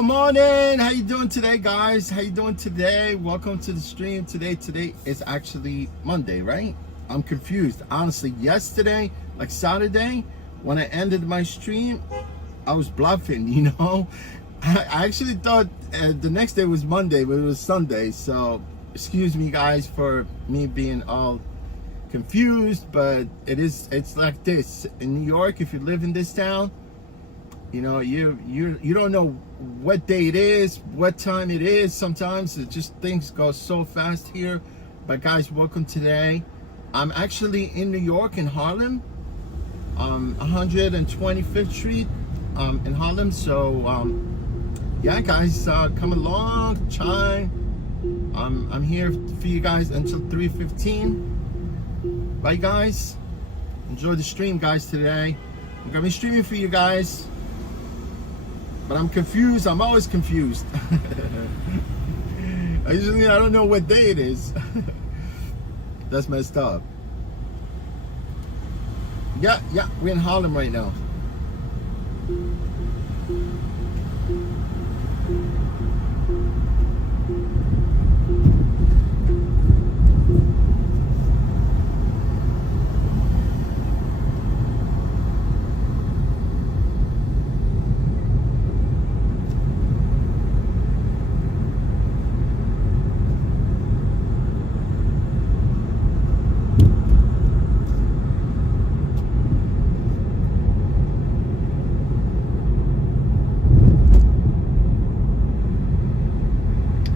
Good morning. How you doing today, guys? How you doing today? Welcome to the stream. Today is actually Monday, right? I'm confused. Honestly, yesterday, like Saturday, when I ended my stream, I was bluffing, you know? I actually thought the next day was Monday, but it was Sunday. So, excuse me, guys, for me being all confused, but it's like this. In New York, if you live in this town, you know, you don't know what day it is, what time it is. Sometimes it just things go so fast here. But guys, welcome today. I'm actually in New York, in Harlem, 125th Street, in Harlem. So yeah, guys, come along, chime. I'm here for you guys until 3:15. Bye, guys. Enjoy the stream, guys. Today I'm gonna be streaming for you guys. But I'm confused. I'm always confused. I don't know what day it is. That's messed up. Yeah, we're in Harlem right now.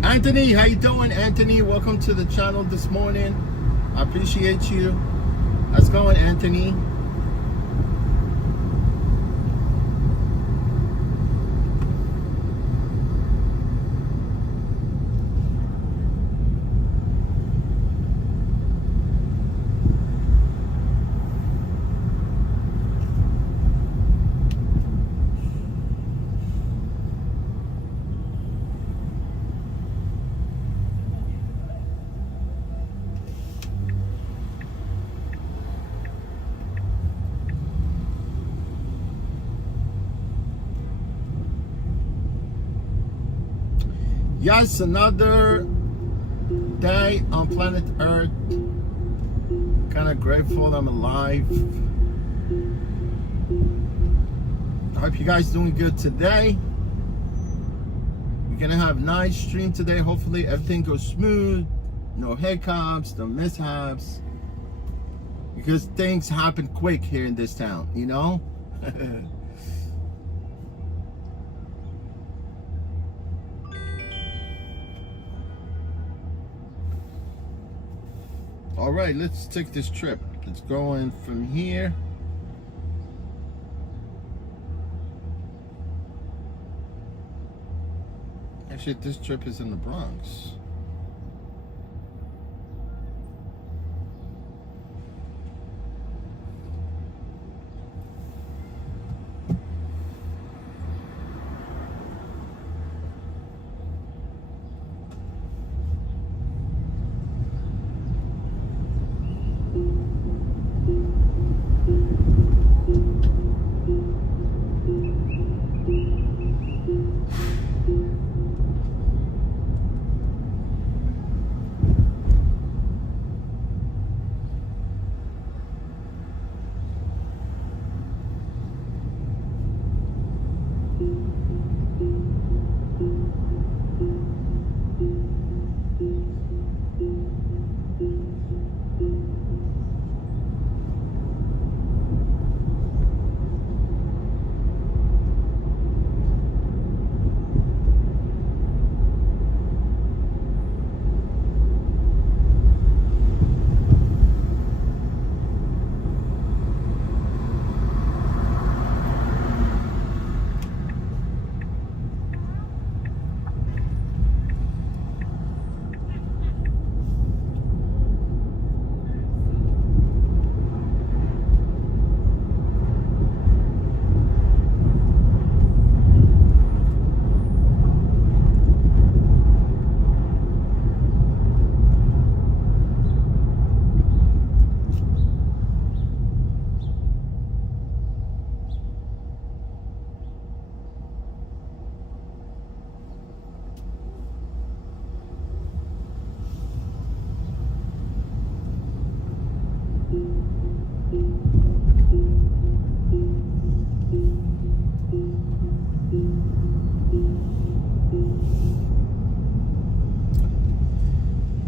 Anthony, how you doing, Anthony? Welcome to the channel this morning. I appreciate you. How's it going, Anthony? Yes, another day on planet Earth. Kind of grateful I'm alive. I hope you guys doing good today. We're gonna have a nice stream today. Hopefully everything goes smooth. No hiccups, no mishaps. Because things happen quick here in this town, you know? All right, let's take this trip. Let's go in from here. Actually, this trip is in the Bronx.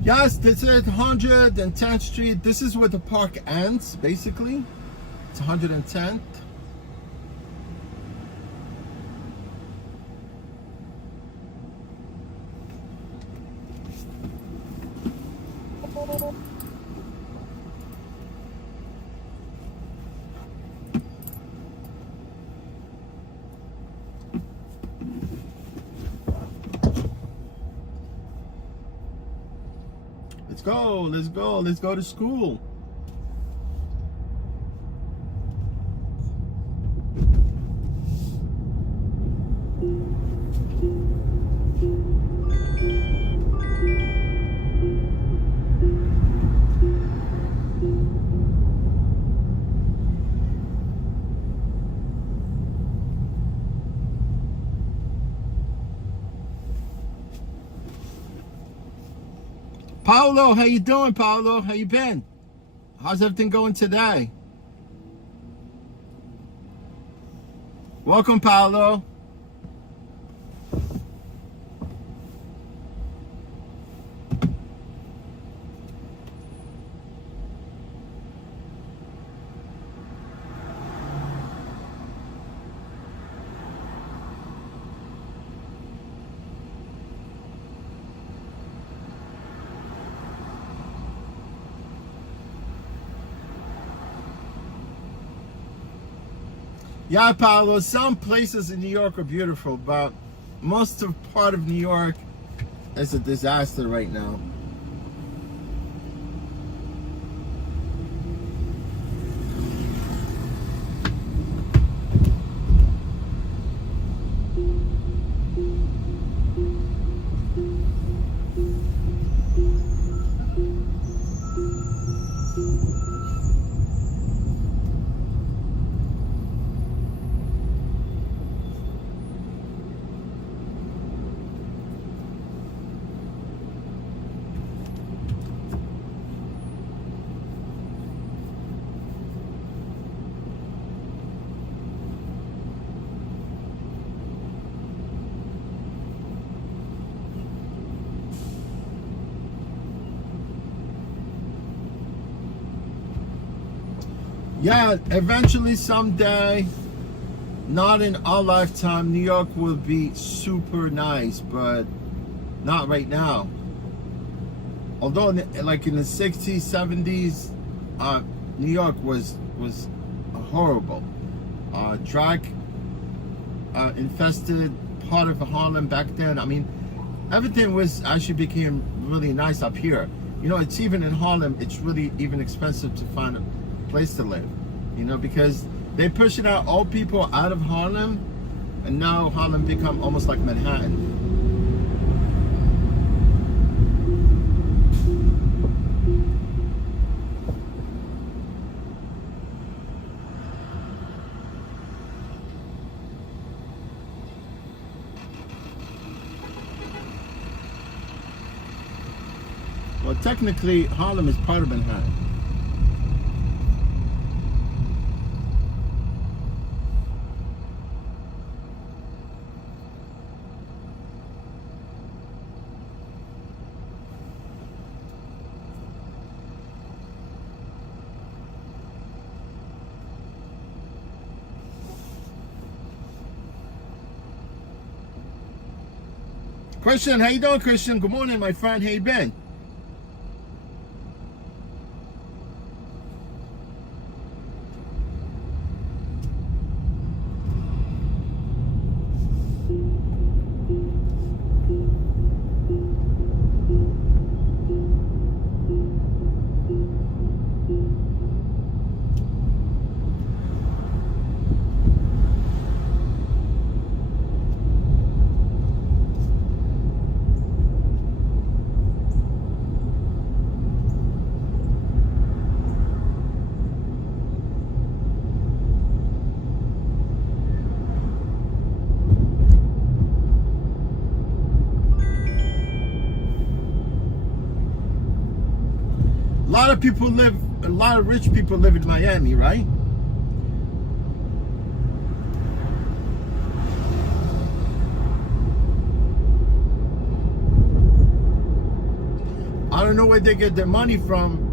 Yes, this is 110th Street. This is where the park ends, basically. It's 110th. Let's go to school. Paolo, how you doing, Paolo? How you been? How's everything going today? Welcome, Paolo. Yeah, Paolo, some places in New York are beautiful, but most of part of New York is a disaster right now. Yeah, eventually someday, not in our lifetime, New York will be super nice, but not right now. Although like in the 60s, 70s, New York was horrible. Drug infested part of Harlem back then. I mean, everything was actually became really nice up here. You know, it's even in Harlem, it's really even expensive to find a place to live, you know, because they're pushing out old people out of Harlem, and now Harlem become almost like Manhattan. Well, technically, Harlem is part of Manhattan. Christian, how you doing, Christian? Good morning, my friend. How you been? A lot of rich people live in Miami, right? I don't know where they get their money from.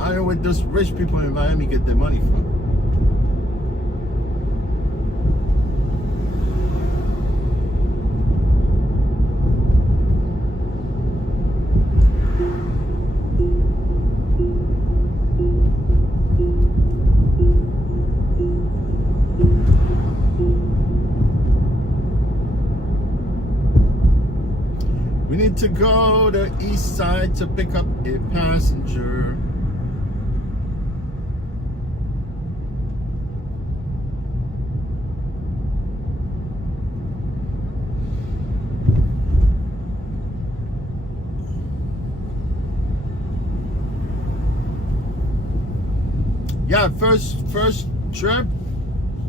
I don't know where those rich people in Miami get their money from. We need to go to east side to pick up a passenger. Yeah, first trip,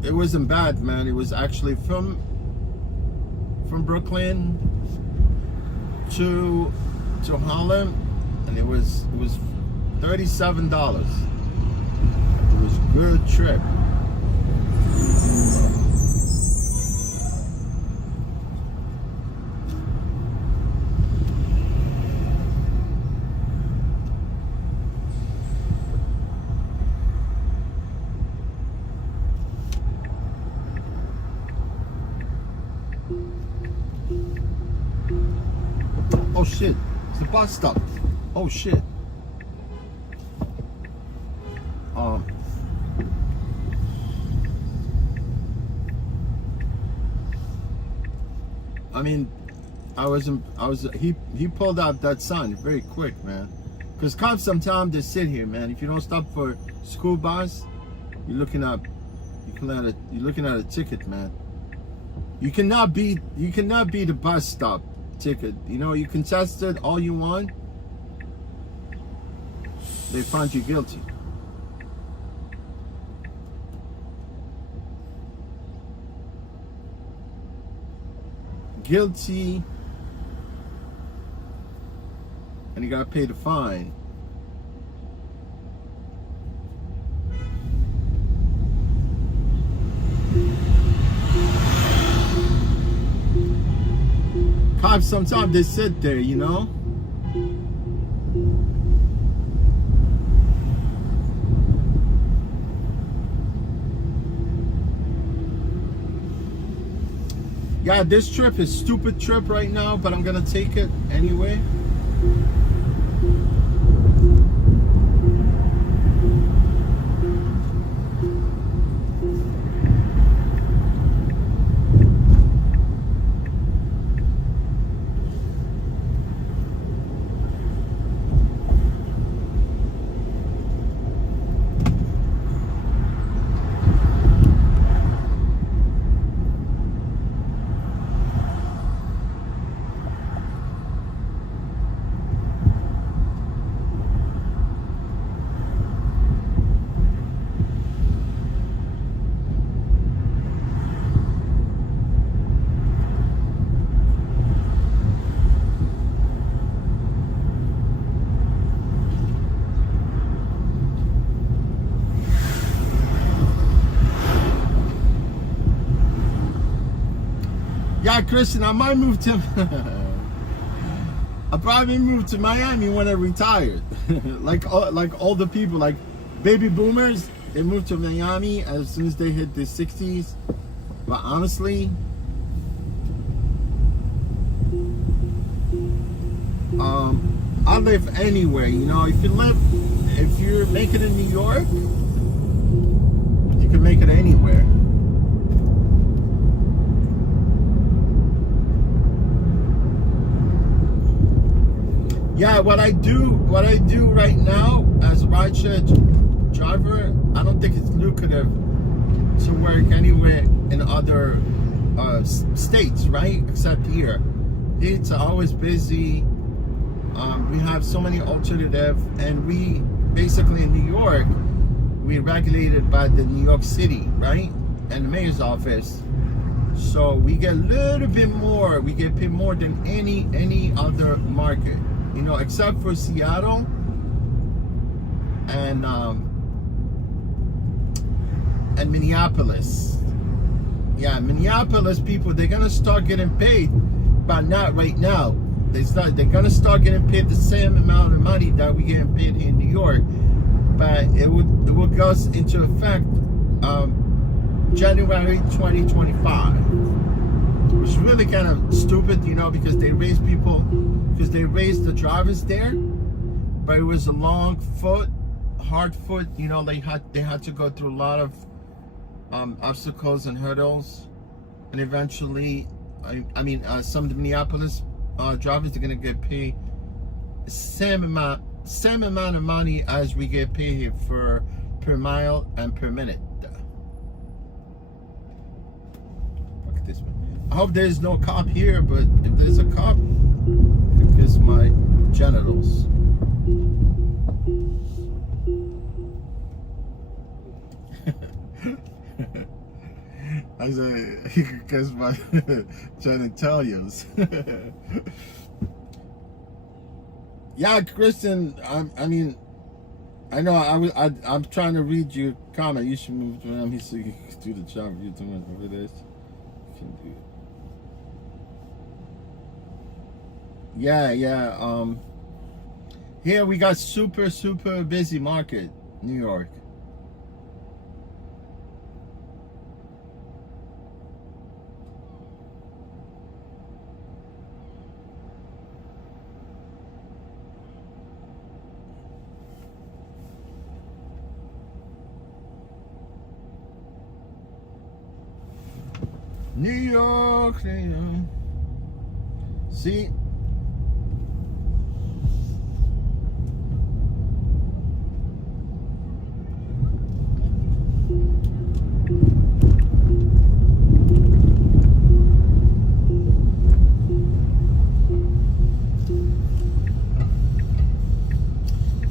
it wasn't bad, man. It was actually from Brooklyn to Harlem, and it was $37. It was a good trip. Oh shit, it's the bus stop. Oh shit. I mean, he pulled out that sign very quick, man. Cause cops sometimes they sit here, man. If you don't stop for school bus, you're looking at a ticket, man. You cannot be the bus stop ticket. You know, you contested all you want, they find you guilty. Guilty, and you gotta pay the fine. Cops sometimes they sit there, you know. Yeah, this trip is stupid trip right now, but I'm gonna take it anyway. Yeah, Christian, I might move to I'll probably move to Miami when I retired. like all the people, like baby boomers, they move to Miami as soon as they hit their 60s. But honestly, I live anywhere, you know. If you're making it in New York, you can make it anywhere. Yeah, what I do right now as a rideshare driver, I don't think it's lucrative to work anywhere in other states, right? Except here. It's always busy. We have so many alternatives, and we basically in New York, we're regulated by the New York City, right? And the mayor's office. So we get a little bit more. We get paid more than any other market. You know, except for Seattle and Minneapolis. Yeah, Minneapolis people, they're gonna start getting paid, but not right now. They're gonna start getting paid the same amount of money that we getting paid here in New York, but it will go into effect January 2025, which is really kind of stupid, you know, because they raised the drivers there, but it was a long foot, hard foot, you know. They had to go through a lot of obstacles and hurdles, and eventually, some of the Minneapolis drivers are gonna get paid same amount of money as we get paid here for per mile and per minute. Look at this one. I hope there's no cop here, but if there's a cop, it gives my genitals. I said, he could kiss my genitalias. Yeah, Kristen, I know I'm trying to read your comment. You should move to him. He said you can do the job you're doing over this. You can do it. Yeah. Here we got super busy market, New York. New York. See?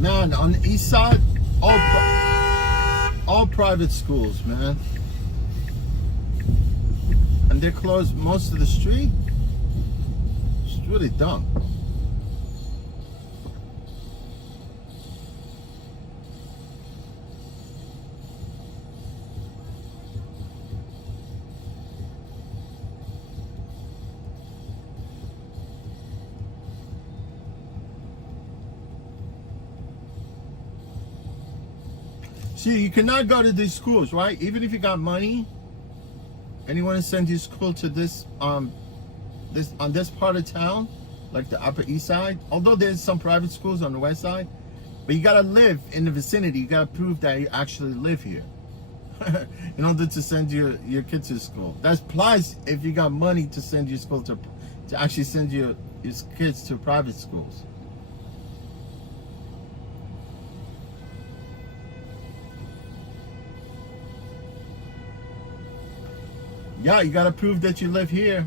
Man, on the east side, all private schools, man. And they closed most of the street. It's really dumb. See, you cannot go to these schools, right? Even if you got money and you want to send your school to this on this part of town, like the Upper East Side, although there's some private schools on the West Side, but you gotta live in the vicinity. You gotta prove that you actually live here in order to send your kid to school. That's plus if you got money to send your school to actually send your kids to private schools. Yeah, you gotta prove that you live here.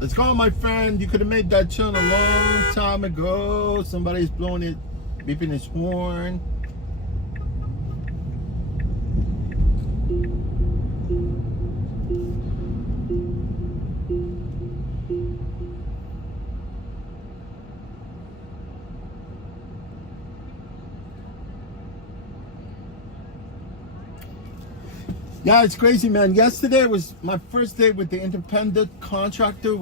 Let's go, my friend. You could have made that turn a long time ago. Somebody's blowing it, beeping his horn. Yeah, it's crazy, man. Yesterday was my first day with the independent contractor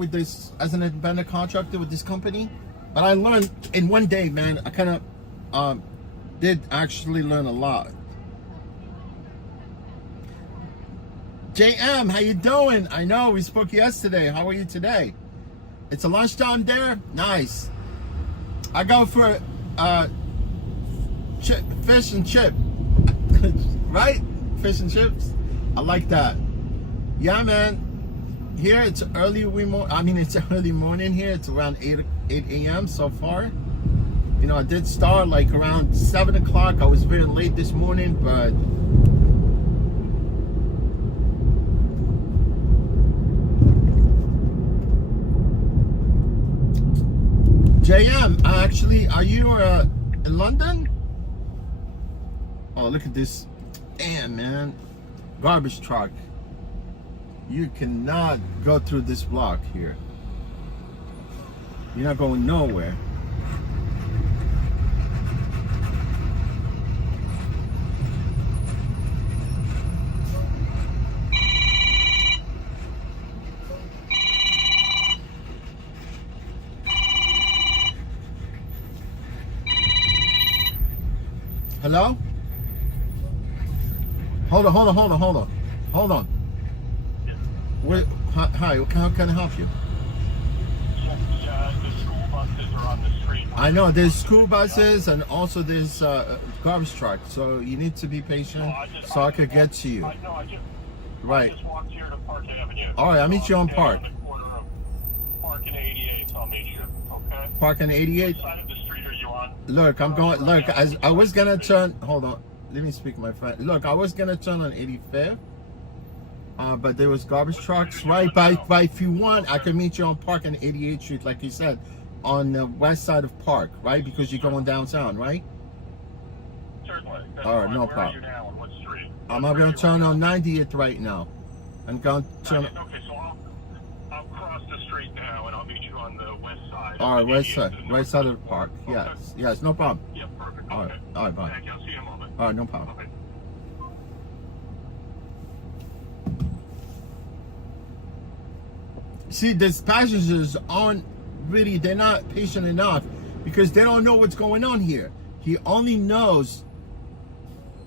as an independent contractor with this company. But I learned in one day, man. I kind of did actually learn a lot. JM, how you doing? I know we spoke yesterday. How are you today? It's a lunchtime there. Nice. I go for fish and chip, right? Fish and chips. I like that. Yeah, man. Here it's early it's early morning here. It's around 8 a.m. so far. You know, I did start like around 7 o'clock. I was very late this morning, but JM, actually, are you in London? Oh, look at this. Damn, man. Garbage truck. You cannot go through this block here. You're not going nowhere. Hello? Hold on. Wait, hi, how can I help you? The school buses are on the street. I know there's school buses and also there's garbage truck, so you need to be patient so I could get to you. I Right. just walked here to Park Avenue. All right, I'll meet you on Park. On the corner of Park and 88, so I'll meet you. Okay. Park and 88. What side of the street are you on? Look, I'm going. Look, I was gonna turn. Hold on, let me speak, my friend. Look, I was gonna turn on 85th, but there was garbage trucks right by. If you want, I can meet you on Park and 88th Street, like you said, on the west side of Park, right? Because you're going downtown, right? Certainly. All right, no Where problem. Are you now? On what street? I'm gonna turn on 90th right now. I'm going to turn. Okay, so I'll cross the street now and I'll meet you on the west side. All right, west side, and right side of the park. Okay. Yes, no problem. Yeah, perfect. All right, Okay. all right, bye. Thank you. I'll see you in a moment. All right, no problem. Okay. See, these passengers aren't really, they're not patient enough because they don't know what's going on here. He only knows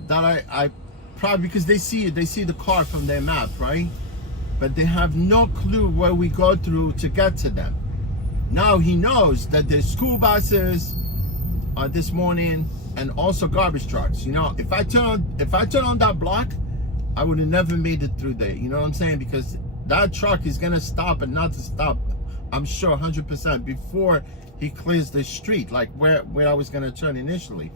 that I probably, because they see the car from their map, right? But they have no clue where we go through to get to them. Now he knows that there's school buses this morning and also garbage trucks. You know, if I turn on that block, I would have never made it through there. You know what I'm saying? Because that truck is gonna stop and not to stop, I'm sure 100% before he clears the street, like where I was gonna turn initially.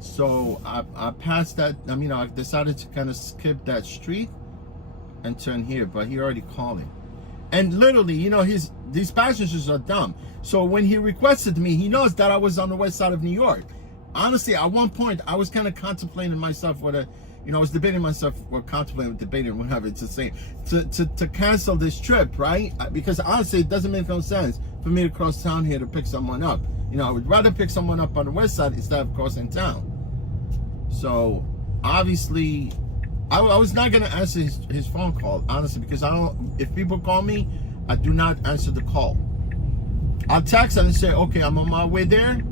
So I passed that. I mean, I decided to kind of skip that street and turn here, but he already called him. And literally, you know, these passengers are dumb. So when he requested me, he knows that I was on the west side of New York. Honestly, at one point, I was kind of contemplating myself whether, you know, I was debating myself, or contemplating, debating, whatever it's the same, to cancel this trip, right? Because honestly, it doesn't make no sense for me to cross town here to pick someone up. You know, I would rather pick someone up on the west side instead of crossing town. So obviously, I was not gonna answer his phone call, honestly, because I don't. If people call me, I do not answer the call. I'll text and say, okay, I'm on my way there.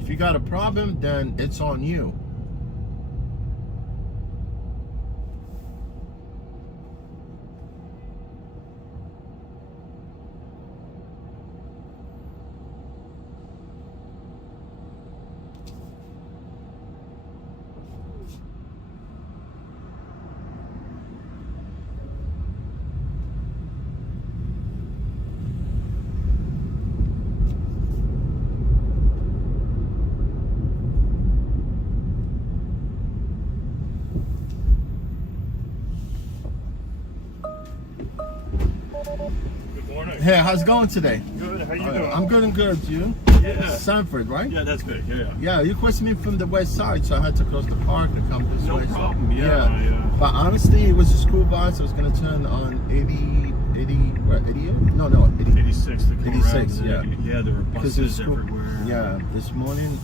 If you got a problem, then it's on you. Good morning. Hey, how's it going today? Good. How you doing? I'm good and good. You? Yeah. Sanford, right? Yeah, that's good. Yeah. Yeah, you requested me from the west side, so I had to cross the park to come this No way. problem. Yeah. But honestly, it was a school bus. I was going to turn on 88? No, 80. 86. The 86, yeah. Yeah, there were Because there's buses school, everywhere. yeah, this morning,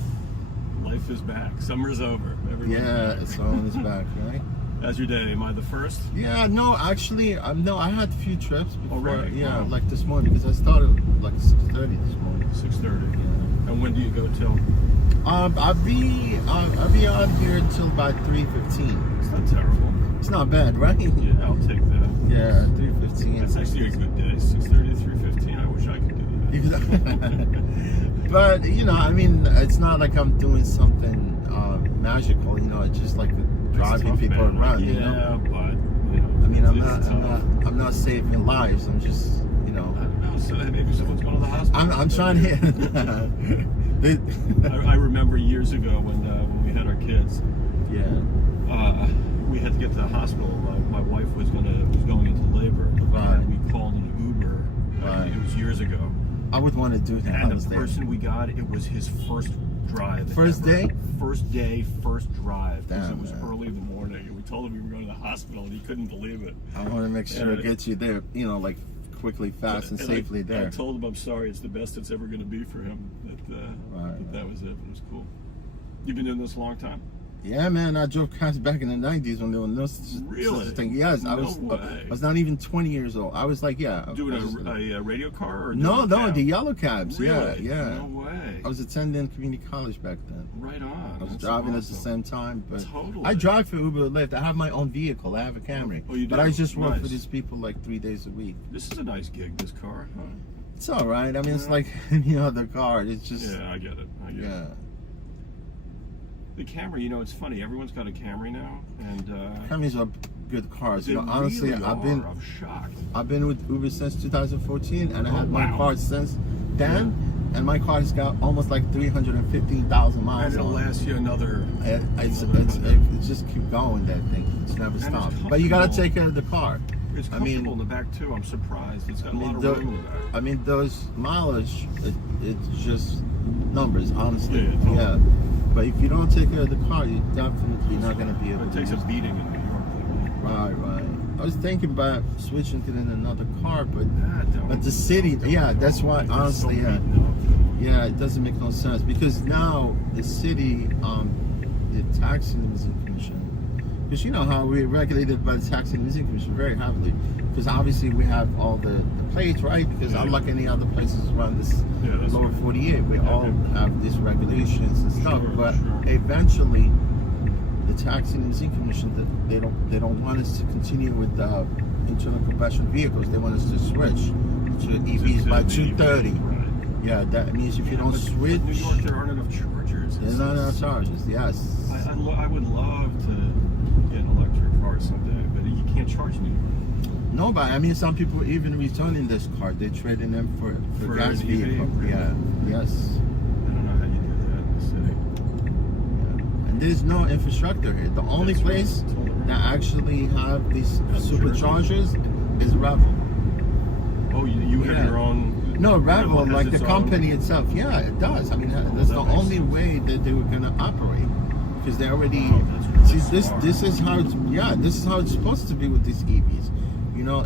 Life is back. Summer's over. Everyone's yeah, back. it's on his back, right? How's your day? Am I the first? Yeah, no, actually, no, I had a few trips before. Already? Yeah, Wow. like this morning, because I started like 6:30 this morning. 6:30. Yeah. And when do you go till? I'll be out here until about 3:15. It's not terrible. It's not bad, right? Yeah, I'll take that. Yeah, 3:15. That's actually a good day. 6:30 to 3:15. I wish I could do that. But you know, I mean, it's not like I'm doing something magical. You know, it's just like driving tough, people man. around. Yeah, You know, but you know, I mean, it's tough. I'm not saving lives. I'm just, you I know, don't know. So maybe someone's going to the hospital. I'm trying to. I remember years ago when we had our kids. Yeah. We had to get to the hospital. My wife was going into labor. Right. And we called an Uber. Right. It was years ago. I would want to do that. And the honestly. person we got, it was his first drive. First ever. day? First day, first drive. Because Damn, it was man. early in the morning. And we told him we were going to the hospital, and he couldn't believe it. I want to make sure Yeah. I get you there. You know, like quickly, fast, and safely there. I told him I'm sorry. It's the best it's ever going to be for him. That was it. It was cool. You've been doing this a long time? Yeah, man. I drove cars back in the 90s when there was no such thing. Yes, no I was not even 20 years old. I was like, doing a radio car or no, the yellow cabs. Really? Yeah. No way. I was attending community college back then. Right on. I was driving at the same time, but totally. I drive for Uber Lyft. I have my own vehicle. I have a Camry. Oh, you do? But I just work Nice. for these people like 3 days a week. This is a nice gig. This car, huh? It's all right. I mean, it's like any other car. It's just Yeah, I get it. yeah. The Camry, it's funny. Everyone's got a Camry now, and Camrys are good cars. they Honestly, really I'm shocked. I've been with Uber since 2014, and I had my wow. car since then. And my car has got almost like 315,000 miles. And it'll on it. last you another. It's just keep going. That thing. It's never it's stopped. But you gotta comfortable. take care of the car. It's comfortable in the back too. I'm surprised. It's got a lot of room in the back. I mean, those mileage, it's just numbers, honestly. Yeah, totally. Yeah. But if you don't take care of the car, you're definitely not going to be able It to takes a use it. beating in New York. Right. I was thinking about switching to another car, but But the city, that's why, honestly, yeah, it doesn't make no sense. Because now the city, the tax and leasing commission, because you know how we're regulated by the tax and leasing commission very heavily. Because obviously we have all the plates, right? Because unlike any other places around this lower 48, we all have these regulations and stuff. But eventually, the tax and leasing commission, they don't want us to continue with the internal combustion vehicles. They want us to switch to EVs by 2030. Right. Yeah, that means if you don't switch, New York, there aren't enough chargers. there's not enough charges. Yes. I would love to get an electric car someday, but you can't charge in New York. No, but I mean, some people even returning this car, they trading them for gas an EV, vehicle. really? Yeah. Yes. I don't know how you do that in the city. Yeah. And there's no infrastructure here. The only place that actually have these superchargers is Revel. Oh, you have your own. No, Revel, has like the its company itself. Yeah, it does. I mean, that's the only way that they were gonna operate, because they already. See, this is how this is how it's supposed to be with these EVs.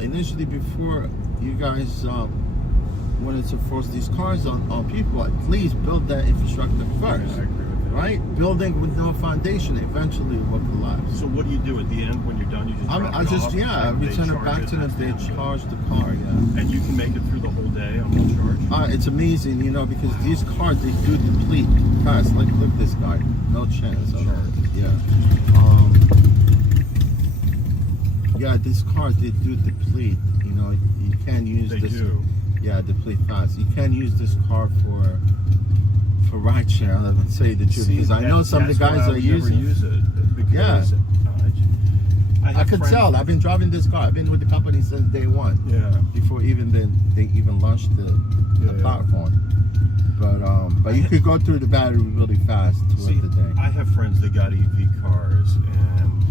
Initially before you guys wanted to force these cars on people, please build that infrastructure first. I agree with that. Right? Building with no foundation eventually will collapse. So what do you do at the end when you're done? You just drop I it just off, I and they return it charge back to them. They and charge the car. Yeah. And you can make it through the whole day on one charge. It's amazing, because these cars they do deplete fast. Look at this guy. No chance. Yeah. Yeah, these cars they do deplete. You can't use They this. do. Yeah, deplete fast. You can't use this car for ride share. I'm gonna tell you the truth, because I know some of the guys are using. Use it because I could tell. I've been driving this car. I've been with the company since day one. Yeah. Before they even launched the platform. But you could go through the battery really fast throughout the day. I have friends that got EV cars, and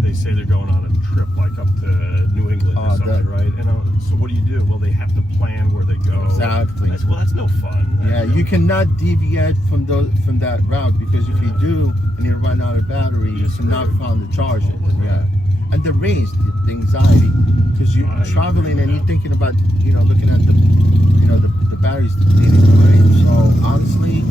they say they're going on a trip like up to New England or something, right? And so what do? Well, they have to plan where they go. Exactly. That's no fun. Yeah, you cannot deviate from that route, because if you do and you run out of battery, you cannot find the charges. Yeah, and the range, the anxiety, because you're traveling and you're thinking about looking at the batteries depleting. Right? So honestly,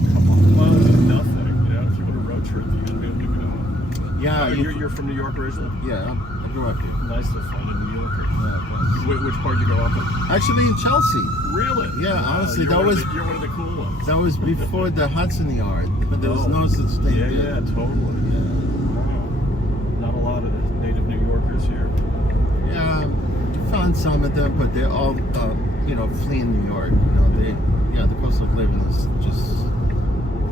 nothing. If you want a road trip, you're gonna be able to go. Yeah, you're from New York originally. Yeah, I grew up here. Nice to find a New Yorker. Yeah, Which part did you go up in? actually in Chelsea. Really? Yeah, honestly, you're one of the cool ones. That was before the Hudson Yard, but there was no such thing. Yeah, totally. Yeah. Wow. Not a lot of native New Yorkers here. Yeah, you found some of them, but they're all, fleeing New York. The cost of living is just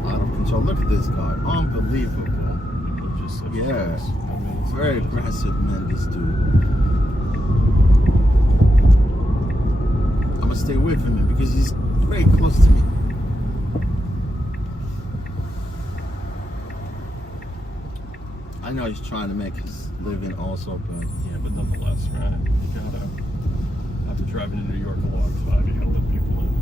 out of control. Look at this guy, unbelievable. Just Yeah, very aggressive, man. This dude. I'm gonna stay away from him because he's very close to me. I know he's trying to make his living also, but but nonetheless, right? You gotta. I've been driving in New York a long time. You gotta let people in.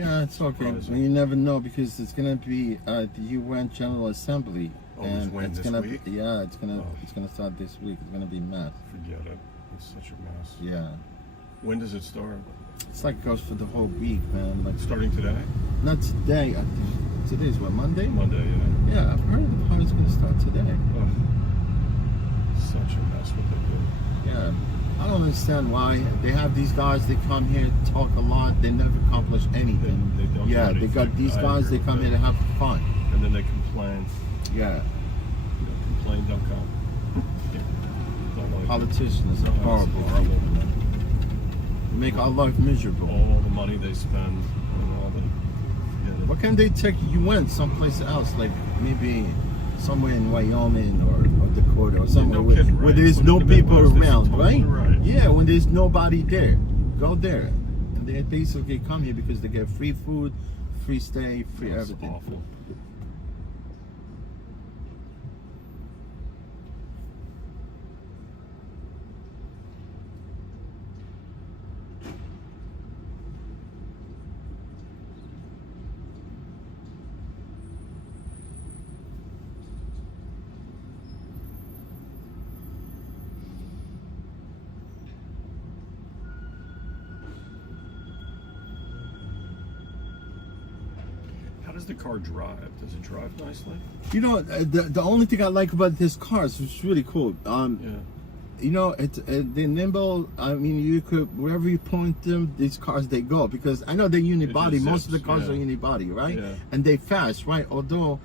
Yeah, it's okay. Surprising. You never know because it's gonna be the UN General Assembly, Oh, it's and when, it's this gonna week? be it's gonna start this week. It's gonna be mess. Forget it. It's such a mess. Yeah, When does it start? it's like goes for the whole week, man. Like Starting today? not today. I think today's what, Monday? Monday, yeah. Yeah, I've heard the party's gonna start today. Ugh. Such a mess what they do. Yeah, I don't understand why they have these guys. They come here, talk a lot. They never accomplish anything. They don't do Yeah, they anything. got these I guys. agree They with come that. here to have fun. And then they complain. Yeah, Complain, don't come. Don't like it. politicians are It's horrible. horrible. They make our life miserable. All the money they spend and all the. Forget it. Why can't they take UN someplace else, like maybe somewhere in Wyoming or Dakota or somewhere No where, kidding, where right? there's When no in the people Midwest, this is around, totally right. Yeah, when there's nobody there, go there. And they basically come here because they get free food, free stay, free That's everything. awful. How does the car drive? Does it drive nicely? You know, the only thing I like about this car is it's really cool. Yeah. You know, they're nimble. I mean, you could wherever you point them, these cars they go because I know they're unibody. just Most of the zips, cars yeah. are unibody, right? Yeah. And they fast, right? Although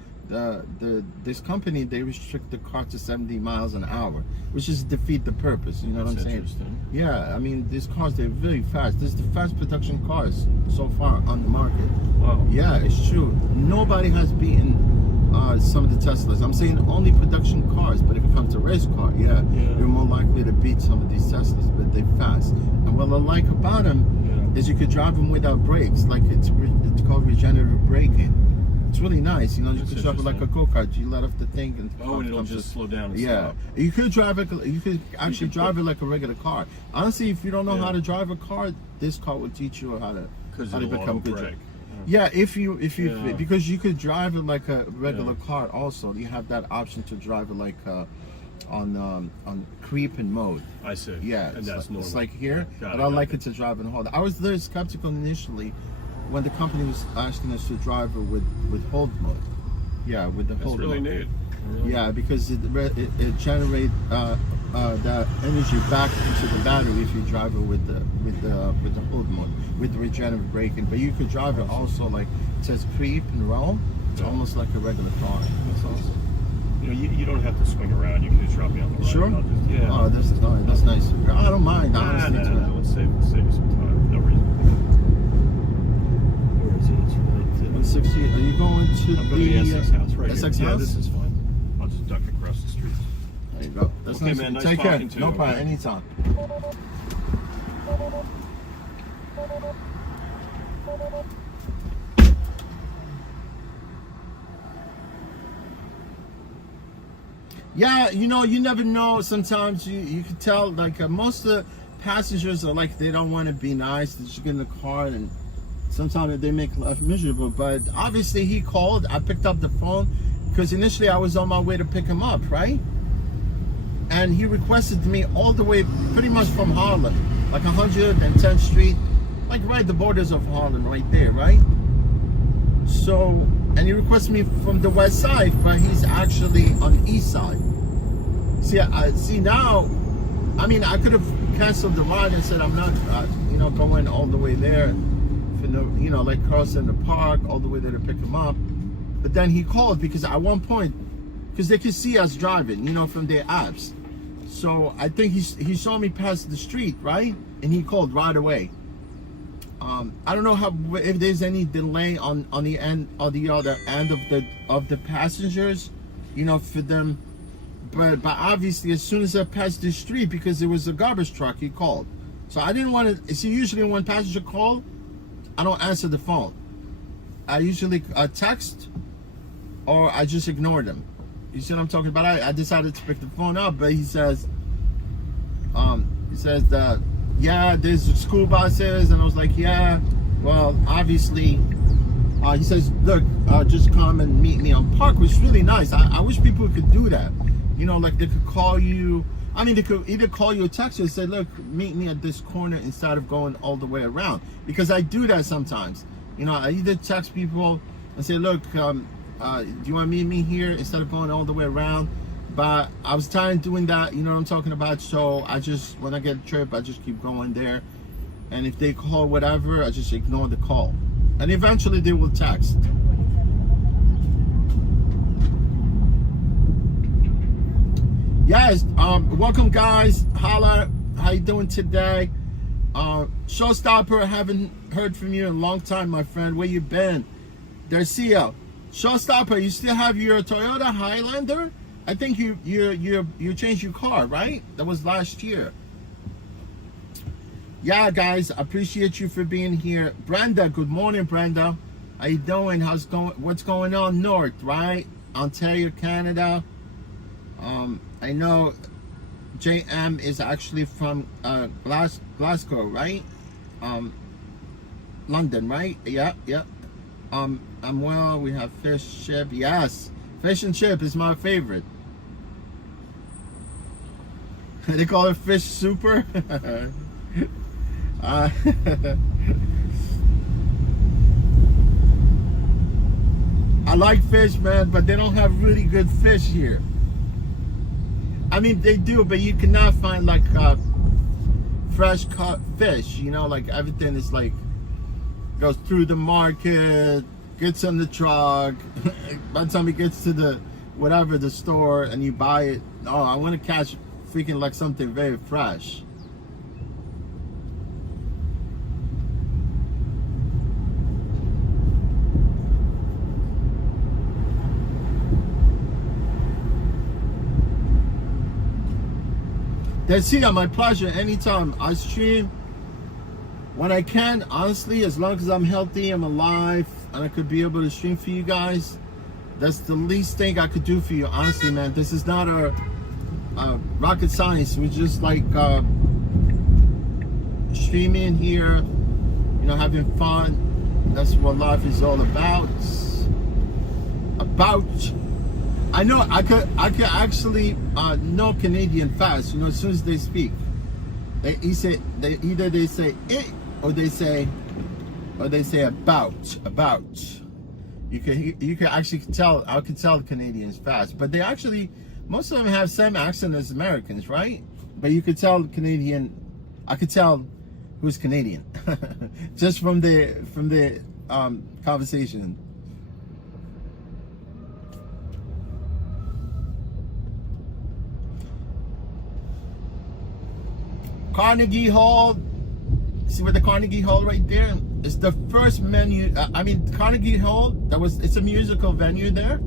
this company they restrict the car to 70 miles an hour, which is defeat the purpose. You know That's what I'm saying? interesting. Yeah, I mean these cars they're very fast. This is the fast production cars so far on the market. Wow. Yeah, it's true. Nobody has beaten some of the Teslas. I'm saying only production cars, but if it comes to race car, yeah, you're more likely to beat some of these Teslas, but they're fast. And what I like about them is you could drive them without brakes, like it's called regenerative braking. It's really nice, you know. You That's could drive it like a go-kart. You let off the thing and And it'll just slow down and yeah, stop. you could drive it. You could actually drive it like a regular car. Honestly, if you don't know how to drive a car, this car will teach you how to become good. brake. Yeah, if you Yeah. because you could drive it like a regular car. Also, you have that option to drive it like on creeping mode. I see. Yeah, And that's normal. it's like here, Got but it, I got like it to drive and hold. I was very skeptical initially when the company was asking us to drive it with hold mode. Yeah, with the That's hold really mode. neat. Really. Yeah, because it generates the energy back into the battery if you drive it with the hold mode, with the regenerative braking. But you could drive it also like it says creep and roll. It's Yeah. almost like a regular car. That's awesome. You know, you don't have to swing around. You can just drop me on the right. Sure. I'll just, yeah. Oh, that's nice. I don't mind. Honestly, No. Let's save you some time. No reason. Where is it? It's right there. 160. Are you going to I'm going to the Essex house right Essex here. house? Yeah, this is fine. I'll just duck across the street. There you go. That's Okay, nice. man, nice Take care. talking to No you. problem. Anytime. Yeah, you know, you never know. Sometimes you can tell, like, most of the passengers are like, they don't want to be nice. They just get in the car and sometimes they make life miserable. But obviously he called. I picked up the phone because initially I was on my way to pick him up, right? And he requested me all the way pretty much from Harlem, like 110th Street, like right the borders of Harlem right there, right? So, and he requested me from the west side, but he's actually on the east side. See now, I mean, I could have canceled the ride and said I'm not, going all the way there, like crossing the park all the way there to pick him up. But then he called because at one point, because they could see us driving, from their apps. So I think he saw me pass the street, right? And he called right away. I don't know if there's any delay on the end or the other end of the passengers, for them. But obviously, as soon as I passed the street, because it was a garbage truck, he called. So I didn't want to. See, usually when passenger call, I don't answer the phone. I usually text or I just ignore them. You see what I'm talking about? I decided to pick the phone up, but he says that, yeah, there's school buses, and I was like, yeah, Well, obviously, he says, look, just come and meet me on Park, which is really nice. I wish people could do that. You know, like they could call you. I mean, they could either call you or text you and say, look, meet me at this corner instead of going all the way around. Because I do that sometimes. You know, I either text people and say, look, do you want to meet me here instead of going all the way around? But I was tired of doing that, you know what I'm talking about? So I just, when I get a trip, I just keep going there. And if they call whatever, I just ignore the call. And eventually they will text. Yes, welcome guys. Holla, how you doing today? Showstopper, I haven't heard from you in a long time, my friend. Where you been? Darcia, Showstopper, you still have your Toyota Highlander? I think you changed your car, right? That was last year. Yeah, guys, I appreciate you for being here. Brenda, good morning, Brenda. How you doing? What's going on north, right? Ontario, Canada. I know JM is actually from Glasgow, right? London, right? Yeah. I'm well. We have fish chip. Yes, fish and chip is my favorite. They call it fish super. I like fish, man, but they don't have really good fish here. I mean, they do, but you cannot find like fresh cut fish. You know, like everything is like goes through the market, gets on the truck. By the time it gets to the store and you buy it, oh, I want to catch freaking like something very fresh. That's it, my pleasure. Anytime I stream when I can, honestly, as long as I'm healthy, I'm alive, and I could be able to stream for you guys. That's the least thing I could do for you, honestly, man. This is not a rocket science. We're just like streaming here, you know, having fun. That's what life is all about. I know I could actually know Canadian fast. You know, as soon as they speak, they say it or they say about. You can actually tell. I could tell Canadians fast, but they actually, most of them have same accent as Americans, right? But you could tell Canadian. I could tell who's Canadian just from the conversation. Carnegie Hall, see where the Carnegie Hall right there is the first venue. Carnegie Hall, it's a musical venue there,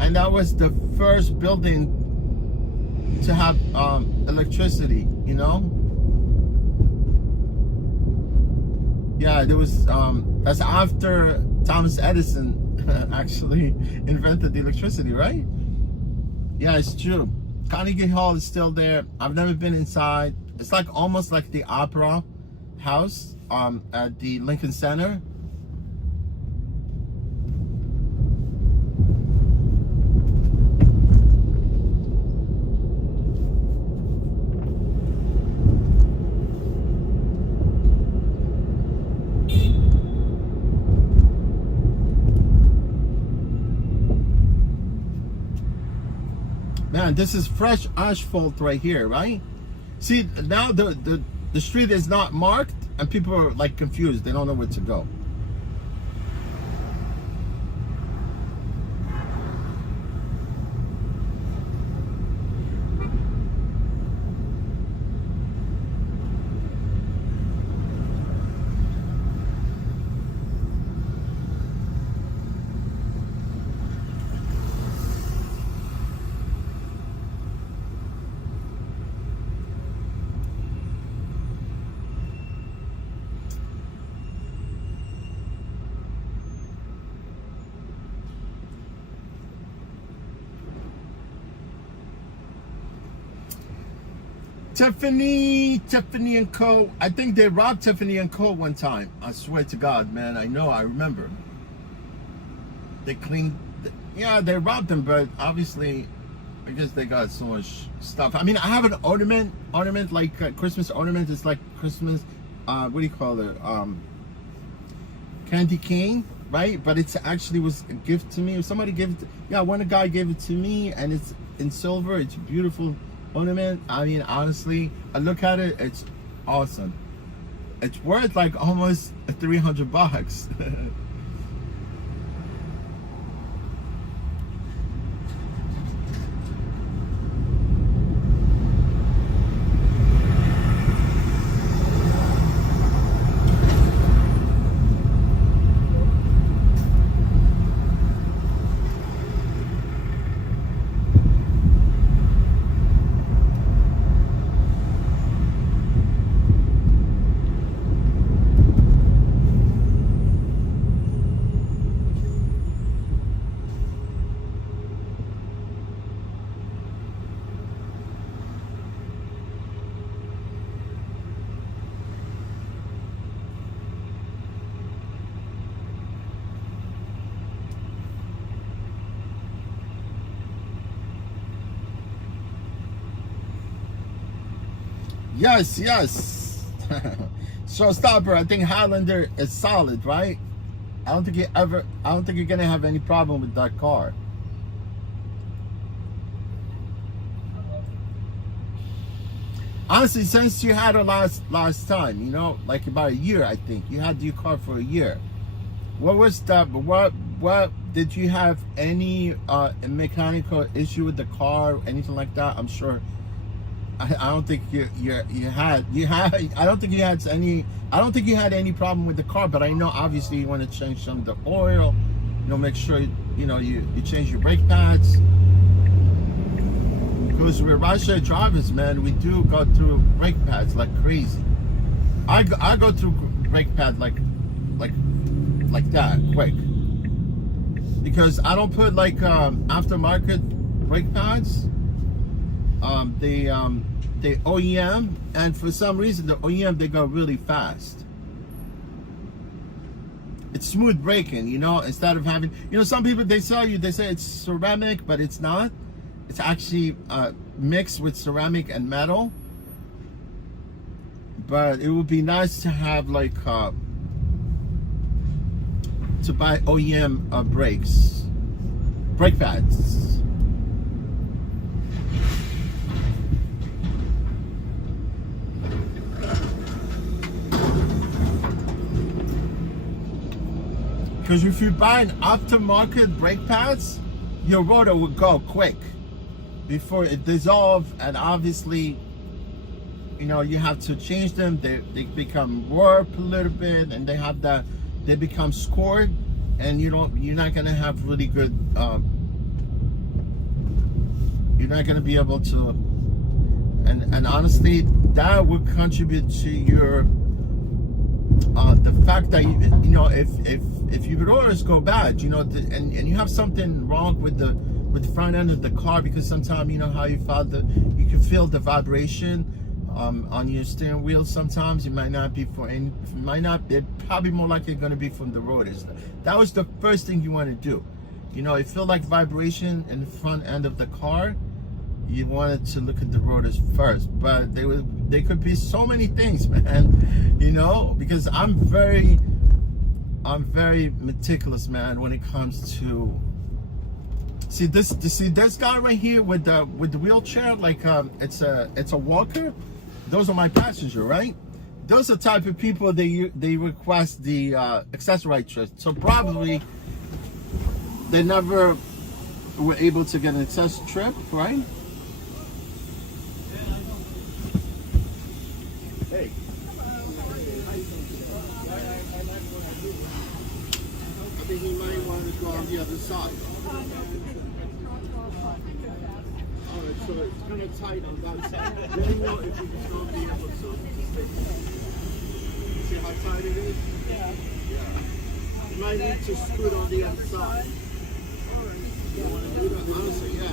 and that was the first building to have electricity, you know. Yeah, there was that's after Thomas Edison actually invented the electricity, right? Yeah, it's true. Carnegie Hall is still there. I've never been inside. It's like almost like the Opera House at the Lincoln Center. Man, this is fresh asphalt right here, right? See, now the street is not marked and people are like confused. They don't know where to go. Tiffany and Co. I think they robbed Tiffany and Co. one time. I swear to God, man. I know. I remember. They cleaned. Yeah, they robbed them, but obviously, I guess they got so much stuff. I mean, I have an ornament like Christmas ornament. It's like Christmas. What do you call it? Candy cane, right? But it's actually was a gift to me. Somebody gave it. Yeah, one guy gave it to me, and it's in silver. It's a beautiful ornament. I mean, honestly, I look at it. It's awesome. It's worth like almost $300. Yes. Showstopper, I think Highlander is solid, right? I don't think you're gonna have any problem with that car. Honestly, since you had her last time, you know, like about a year, I think you had your car for a year. What was that? What did you have any mechanical issue with the car, anything like that? I'm sure. I don't think you had. I don't think you had any. I don't think you had any problem with the car. But I know obviously you want to change some of the oil. You know, make sure you change your brake pads. Because we're rideshare drivers, man. We do go through brake pads like crazy. I go through brake pad like that quick. Because I don't put like aftermarket brake pads. The OEM, and for some reason the OEM, they go really fast. It's smooth braking, you know, instead of having, some people they say it's ceramic, but it's not. It's actually mixed with ceramic and metal. But it would be nice to have like to buy OEM brake pads. Because if you buy an aftermarket brake pads, your rotor will go quick before it dissolves, and obviously, you have to change them. They become warped a little bit, and they become scored, and you're not gonna have really good. You're not gonna be able to, and honestly, that would contribute to your. The fact that if your rotors go bad, and you have something wrong with the front end of the car, because sometimes how you can feel the vibration on your steering wheel. Sometimes it might not be it's probably more likely going to be from the rotors. That was the first thing you want to do. It feel like vibration in the front end of the car. You wanted to look at the rotors first, but they could be so many things, man. Because I'm very meticulous, man, when it comes to see this guy right here with the wheelchair, like it's a walker. Those are my passenger, right? Those are the type of people they request the accessorized trip. So probably they never were able to get an accessory trip, right? Hey. I think you might want to go on the other side. Alright, so it's kind of tight on that side. Let me know if you can be able to see how tight it is? Yeah. You might need to scoot on the other side. You want to do that? Honestly, yeah.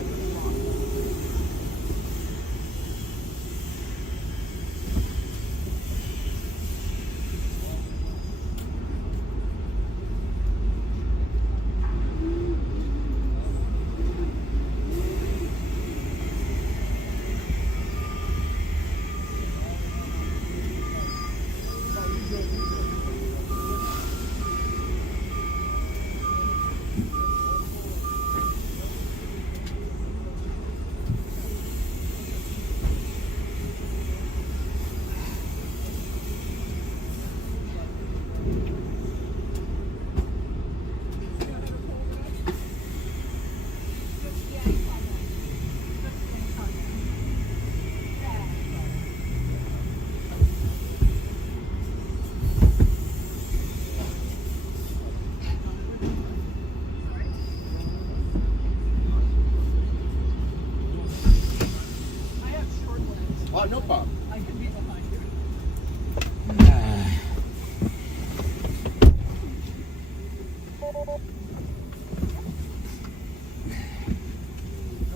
Oh, no problem. I can be behind you.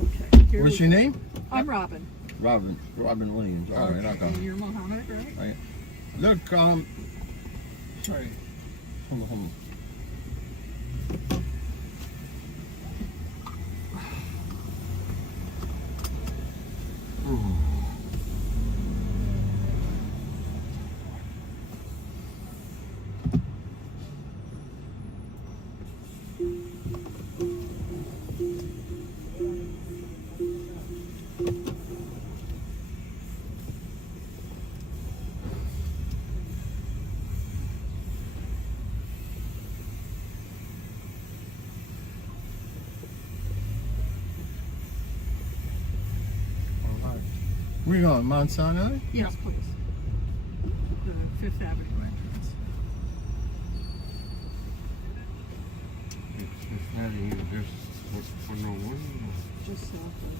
Okay. Here What's we your go. name? I'm Robin. Robin Williams. All right, I'll go. And you're Mohammed, right? Right. Look, sorry. Hold on. Where you going, Mount Sinai? Yes, please. The Fifth Avenue entrance. Just south of.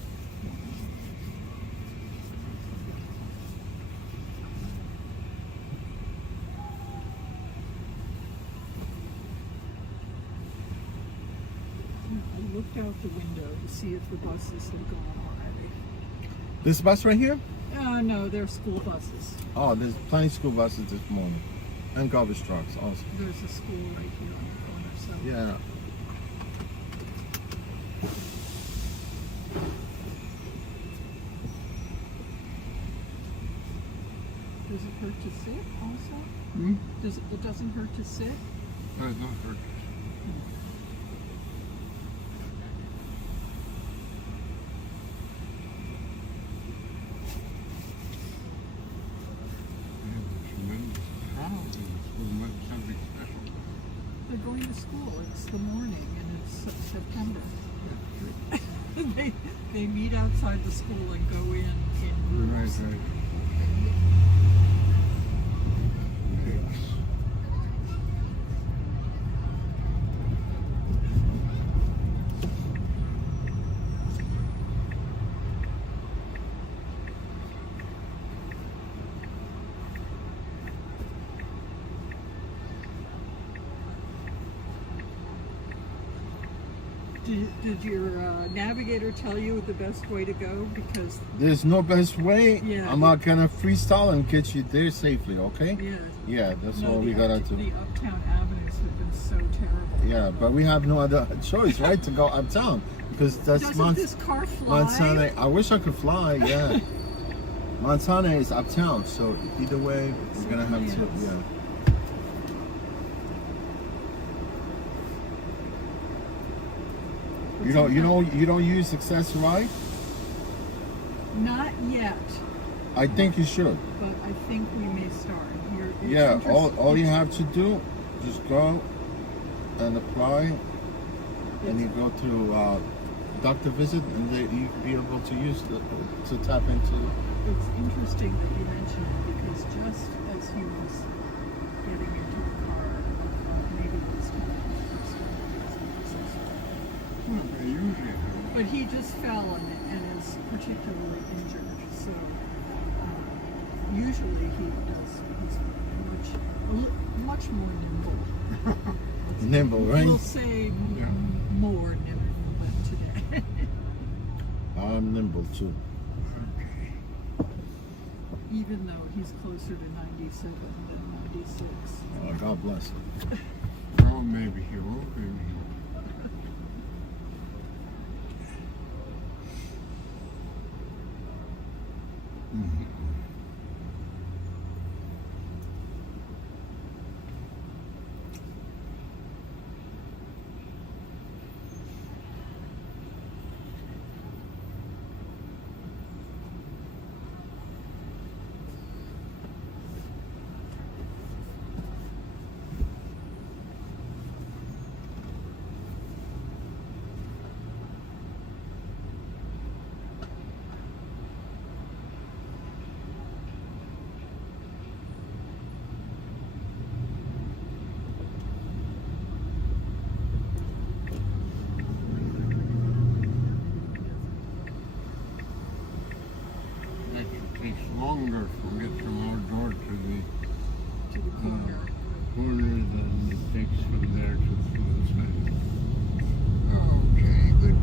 I looked out the window to see if the buses had gone already. This bus right here? No, they're school buses. Oh, there's plenty of school buses this morning. And garbage trucks also. There's a school right here on the corner, so. Yeah. Does it hurt to sit also? Hmm? It doesn't hurt to sit? No, it don't hurt. Something special. They're going to school. It's the morning and it's September. they meet outside the school and go in groups. Right. Did your navigator tell you the best way to go? Because There's no best way. Yeah. I'm not gonna freestyle and get you there safely, okay? yeah, Yeah, that's no, all we the gotta up- do. The uptown avenues have been so terrible. Yeah, but we have no other choice, right, to go uptown because that's Doesn't this car fly? Montana. I wish I could fly. Yeah, Montana is uptown, so either way, we're gonna have to. Yes. Yeah. You don't use Success Ride? Not yet, I think you should. but I think we may start. It's Yeah, interest- all you have to do, just go and apply, and you go to doctor visit, and you can be able to use to tap into. It's interesting that you mentioned it because just as he was getting into the car, maybe this time, but he just fell and is particularly injured. So usually he's much more nimble. Nimble, right? We'll say more nimble than today. I'm nimble too. Even though he's closer to 97 than 96. Oh, God bless. Oh, maybe he will, maybe he won't. takes longer to get from our door to the corner. corner than it takes from there to the side. Okay, good.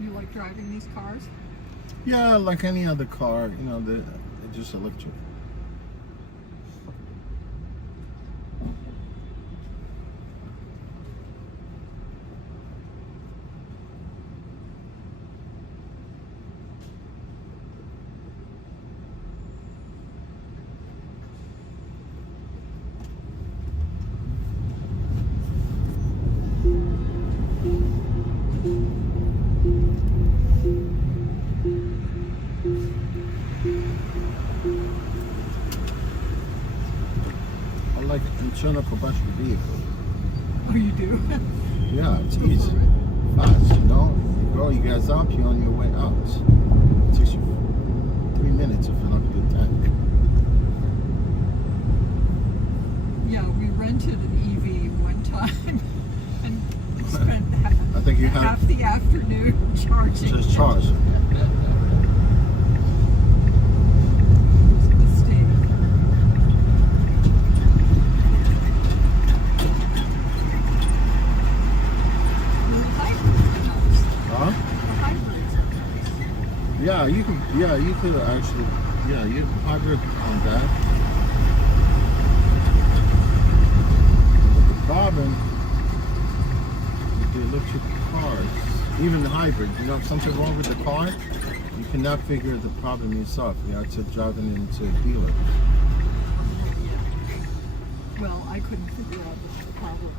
You like driving these cars? Yeah, like any other car, you know, they're just electric. I like internal combustion vehicle. Oh, you do? Yeah, it's Go easy. for it. Fast, you know? You go, you guys up, you're on your way out. It takes you 3 minutes to fill up your tank. Yeah, we rented an EV one time and spent I think you half have the afternoon charging. just charge. It was a mistake. The hybrids are nice. Huh? The hybrids are nice. Yeah, you could actually, you can hybrid on that. The problem with the electric cars, even the hybrid, you know, if something wrong with the car, you cannot figure the problem yourself. You have to drive it into a dealer. Well, I couldn't figure out the problem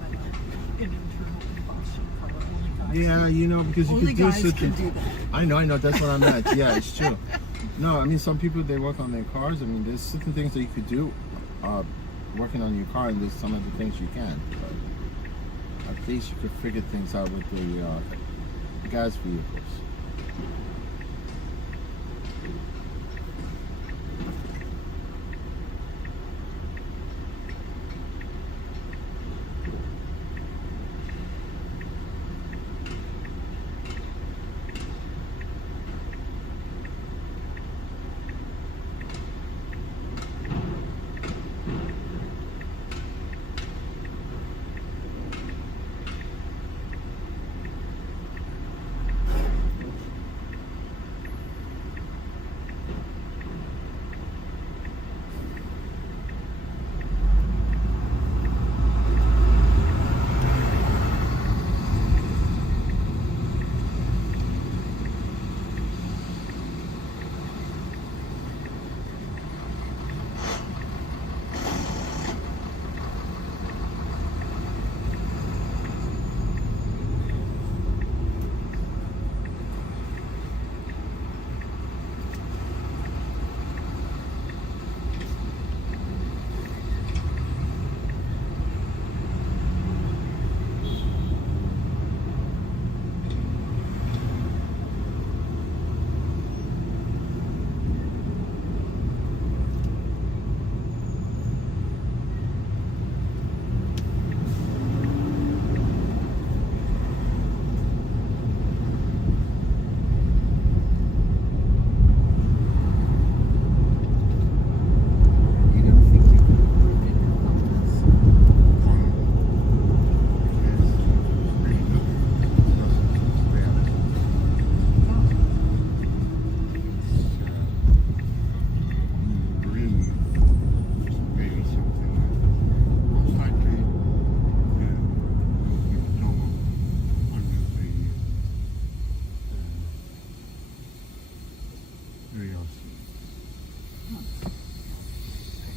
in an internal combustion car. Only guys Yeah, you know, because you only could do guys can certain. do that. I know, that's what I meant. Yeah, it's true. No, I mean, some people, they work on their cars. I mean, there's certain things that you could do working on your car, and there's some of the things you can. But at least you could figure things out with the gas vehicles.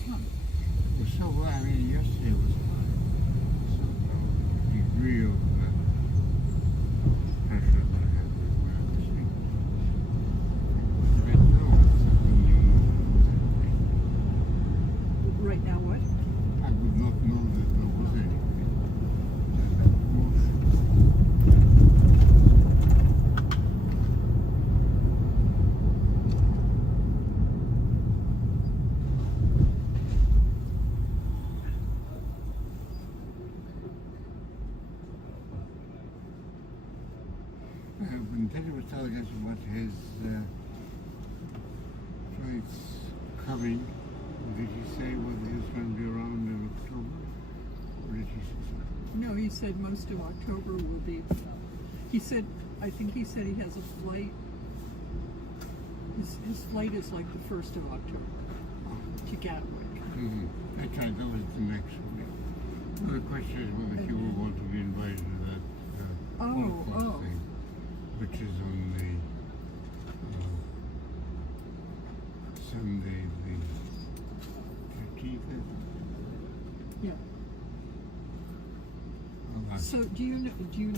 It was so bad. I mean, yesterday was fine. So the degree of pressure that I had was bad this week. Right now, it's something you know. Right now, what? I would not know that there was anything. Just that motion. When Teddy was telling us about his flights coming, did he say whether he was going to be around in October? Or did he say something? No, he said most of October will be. He said, I think he said he has a flight. His flight is like the 1st of October to Gatwick. Mm-hmm. That's right, that was the next week. Well, the question is whether he will want to be invited to that Holocaust thing, which is on the Sunday, the 13th. Yeah. Well, So do you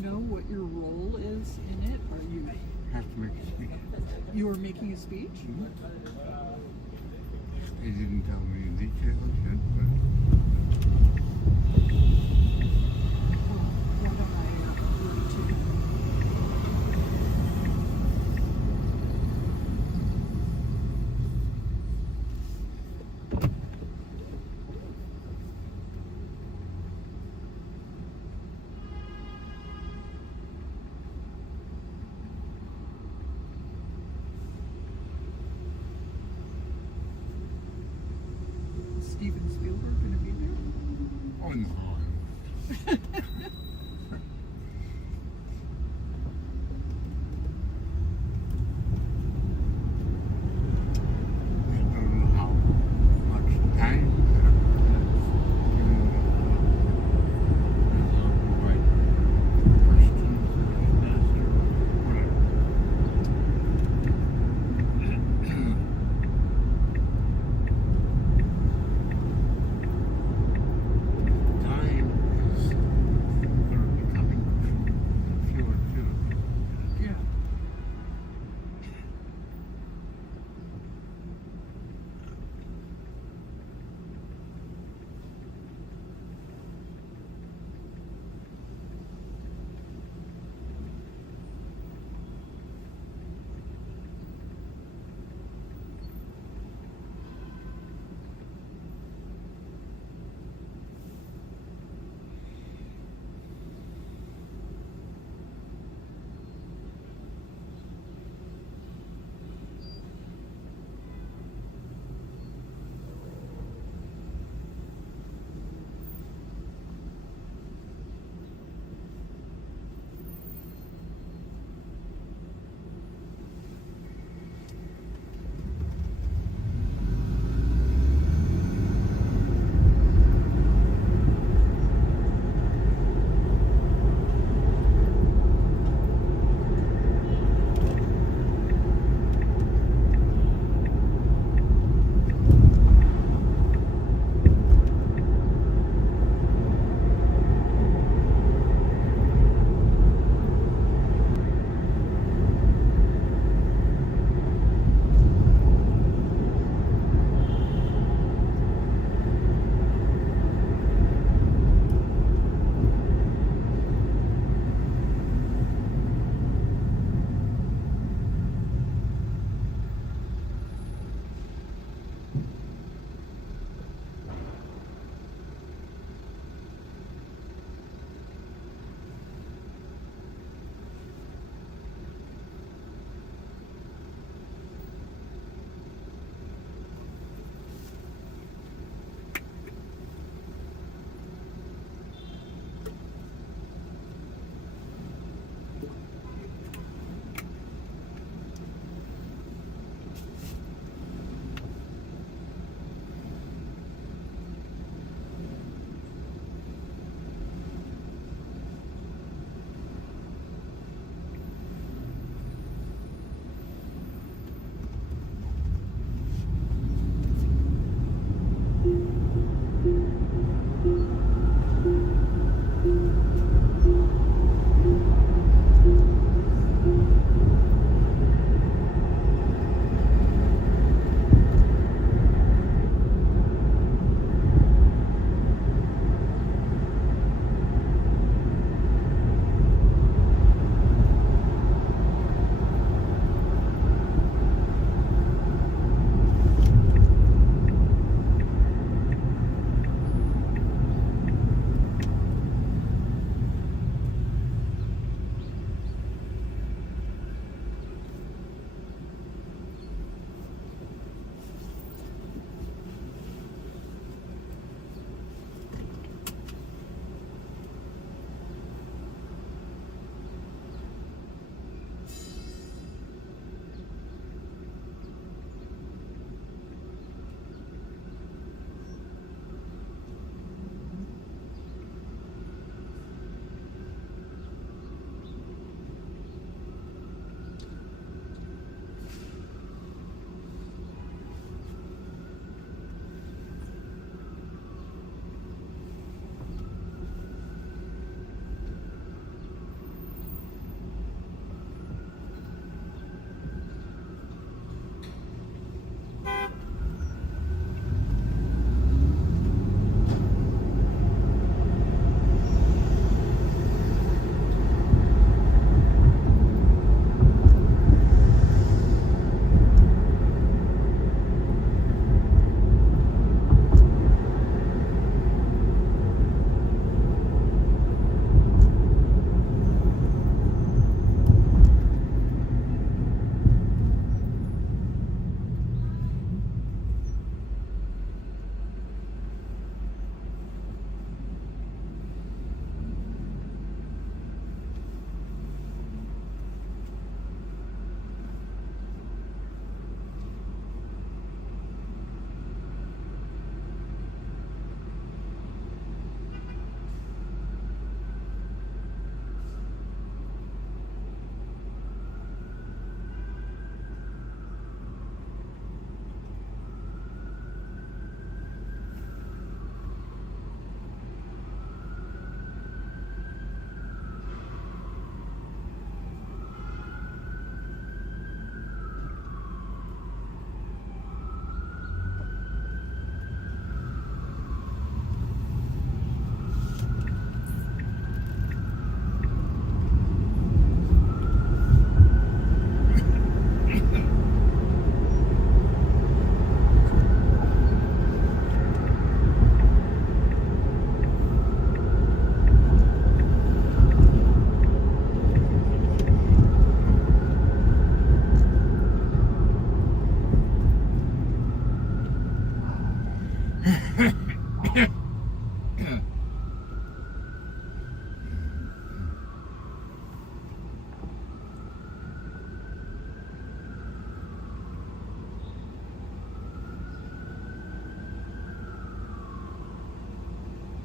know what your role is in it? Are you have to make a speech. you are making a speech? They didn't tell me in detail yet, but Why don't I read to you? Steven Spielberg going to be there? oh no, I don't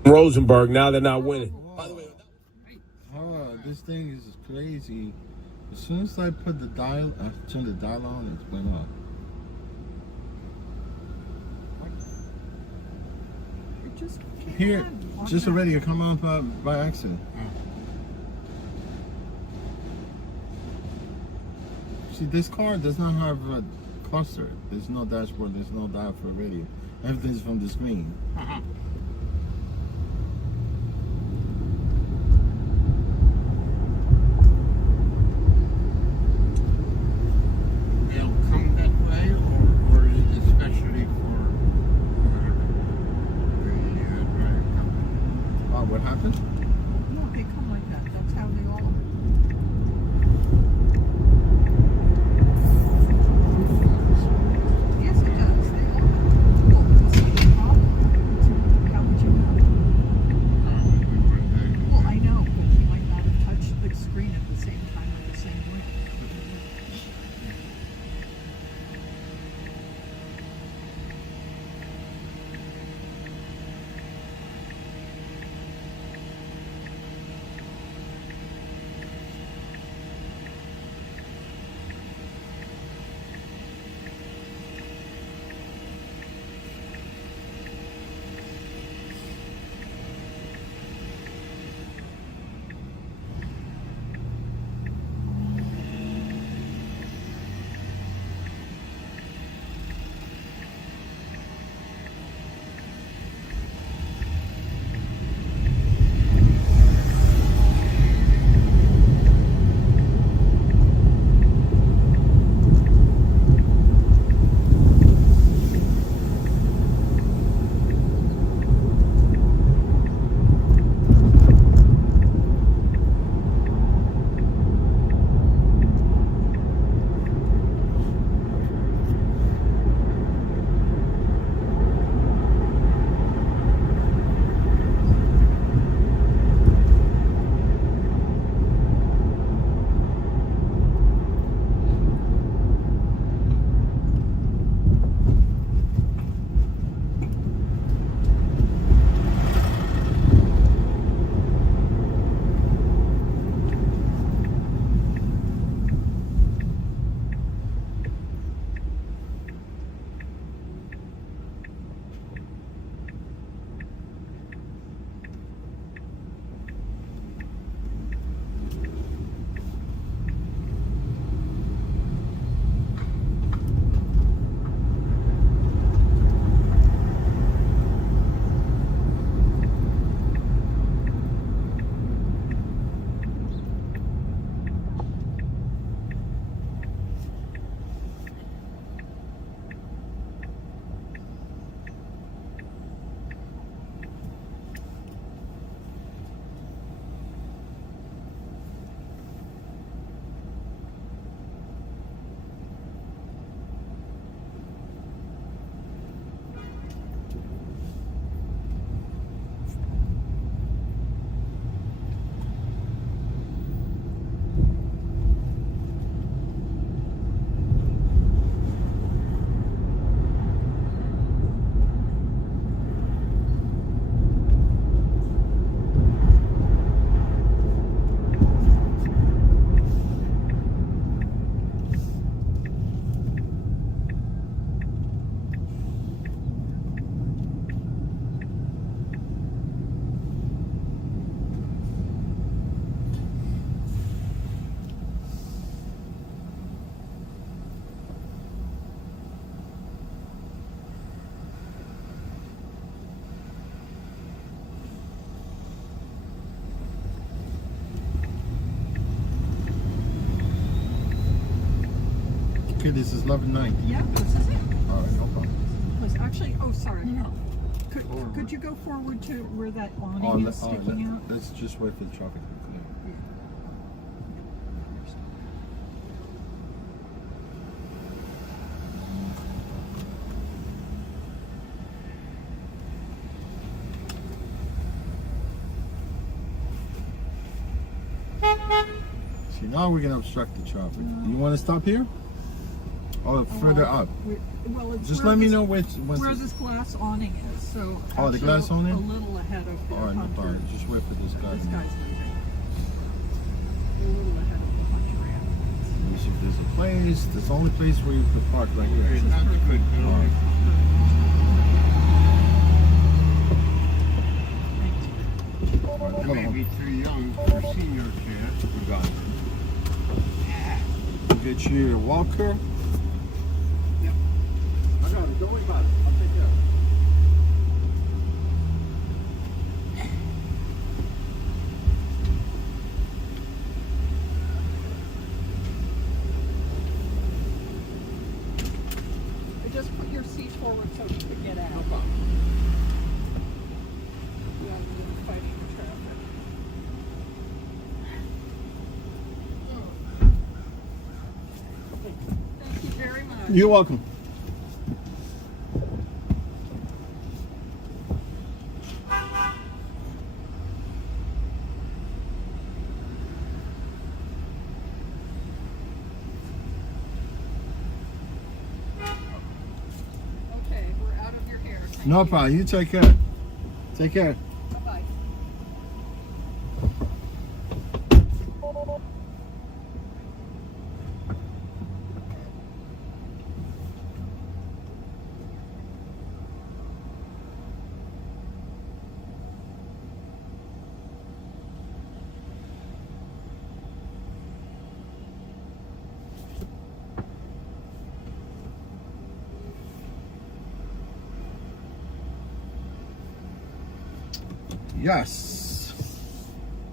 Rosenberg, now they're not winning. Oh, this thing is crazy. As soon as I put the dial, I turned the dial on, it went off. It just came Here, on just automatic. already, it come on by accident. See, this car does not have a cluster. There's no dashboard, there's no dial for radio. Everything's from the screen. They'll come that way, or is it especially for the drive company? Oh, what happened? No, they come like that. That's how they all. Yes, it does. They all. Well, it's not a problem. How would you know? Well, I know, but you might not have touched the screen at the same time or the same way. Okay, this is 11:09. Yeah, this is it. All right, no problem. Was actually, oh, sorry. No. Could you go forward to where that awning Oh, is sticking out? let's just wait for the traffic to clear. now we're gonna obstruct the traffic. You want to stop here? Or further up? Well, it's Just where let me this- know where this glass awning is. So Oh, the actually glass awning? a little ahead of the Alright, no Hunter. problem. Just wait for this guy. This guy's leaving. A little ahead of the Hunter ramp. Let me see if there's a place. There's the only place where you could park right Okay, here. that's good. Alright. But Come they may on. be too young for senior care. We got it. Get you your walker. Yep. I got it. Don't worry about it. I'll take care of it. Just put your seat forward so you can get out. No problem. Rather than fighting the traffic. Thank you very much. You're welcome. Okay, we're out of your hair. Thank No you. problem. You take care. Take care. Bye-bye. Yes.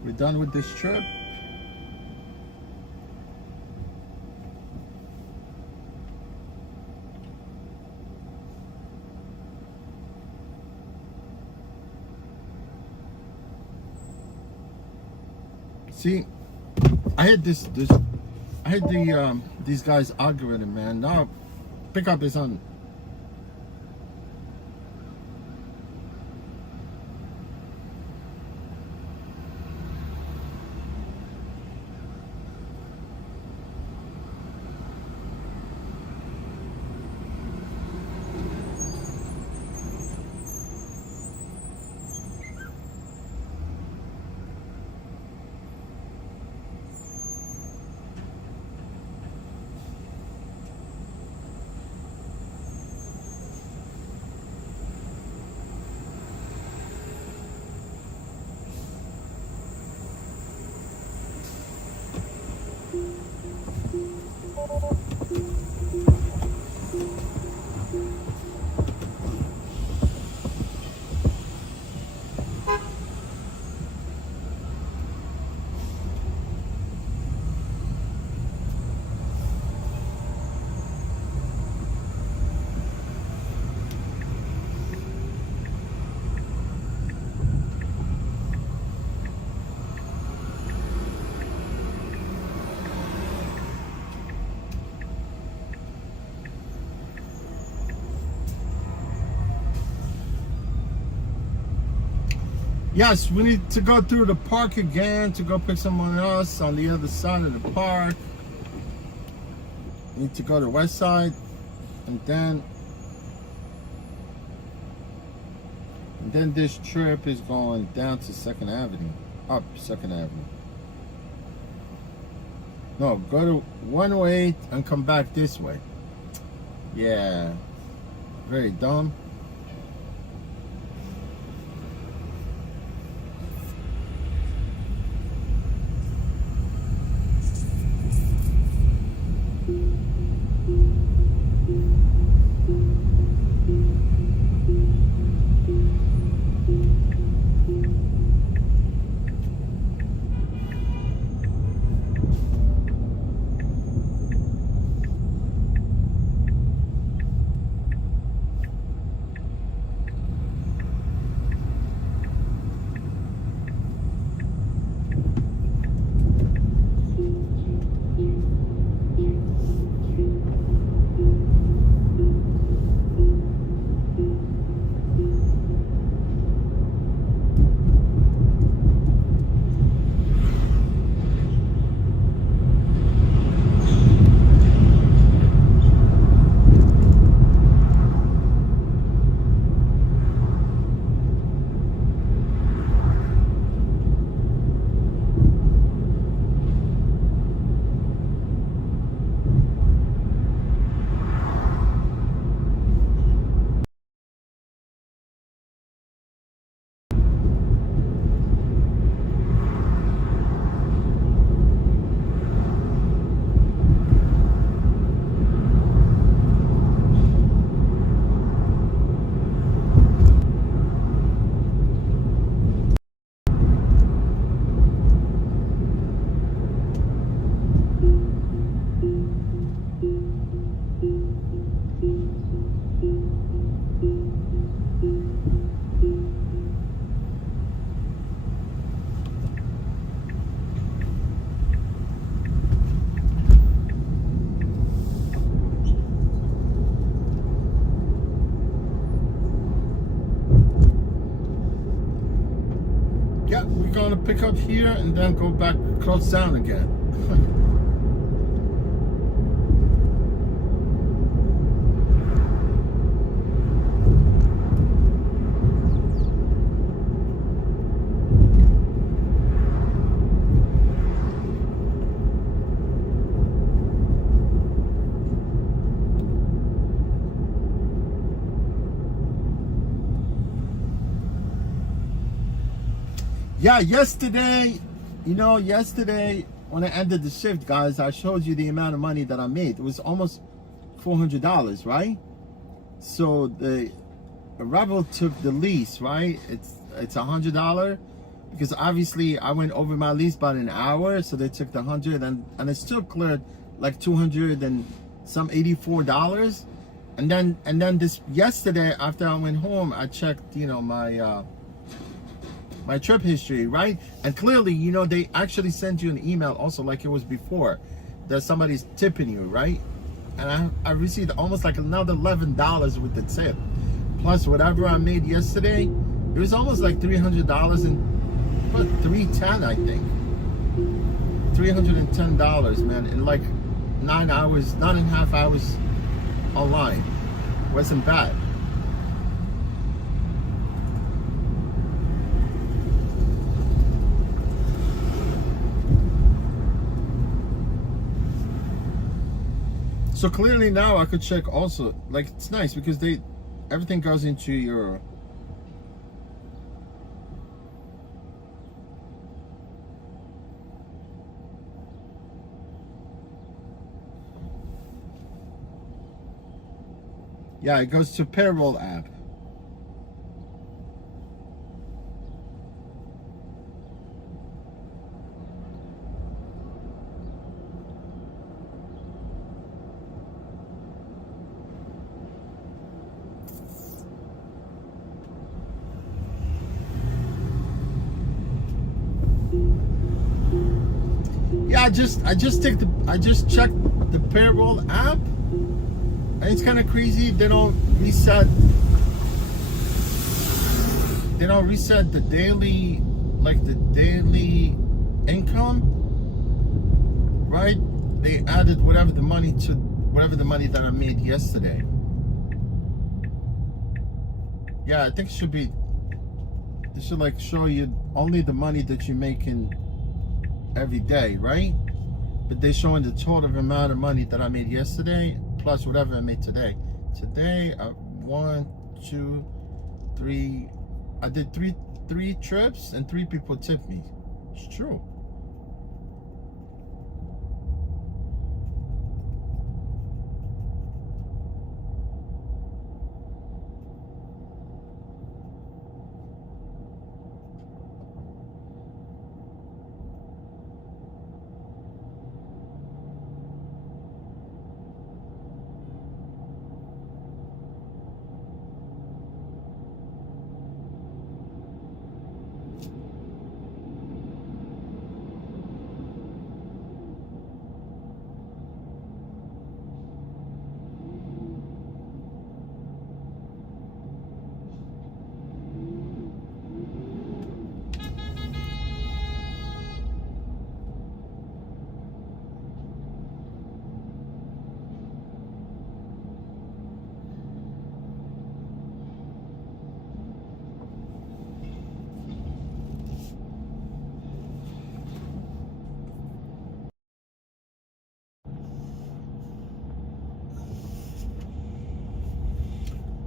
We're done with this trip. See, I had these guys algorithm, man. Now pickup is on. Yes, we need to go through the park again to go pick someone else on the other side of the park. Need to go to the west side, and then this trip is going down to 2nd Avenue, up 2nd Avenue. No, go to 108 and come back this way. Yeah, very dumb. gonna pick up here and then go back, close down again. Yeah, yesterday when I ended the shift, guys, I showed you the amount of money that I made. It was almost $400, right? So the Rebel took the lease, right? It's $100 because obviously I went over my lease by an hour, so they took the 100 and it still cleared like $200 and some $84. And then this yesterday after I went home, I checked, my trip history, right? And clearly, they actually sent you an email also like it was before that somebody's tipping you, right? And I received almost like another $11 with the tip. Plus whatever I made yesterday, it was almost like $300 and what, $310, I think. $310, man, in like 9.5 hours online. Wasn't bad. So clearly now I could check also, like it's nice because everything goes into your yeah, it goes to payroll app. Yeah, I just checked the payroll app, and it's kind of crazy. They don't reset the daily, like the daily income, right? They added whatever the money that I made yesterday. Yeah, I think it should like show you only the money that you make in every day, right? But they're showing the total amount of money that I made yesterday plus whatever I made today. Today, 1, 2, 3. I did three trips and 3 people tipped me. It's true.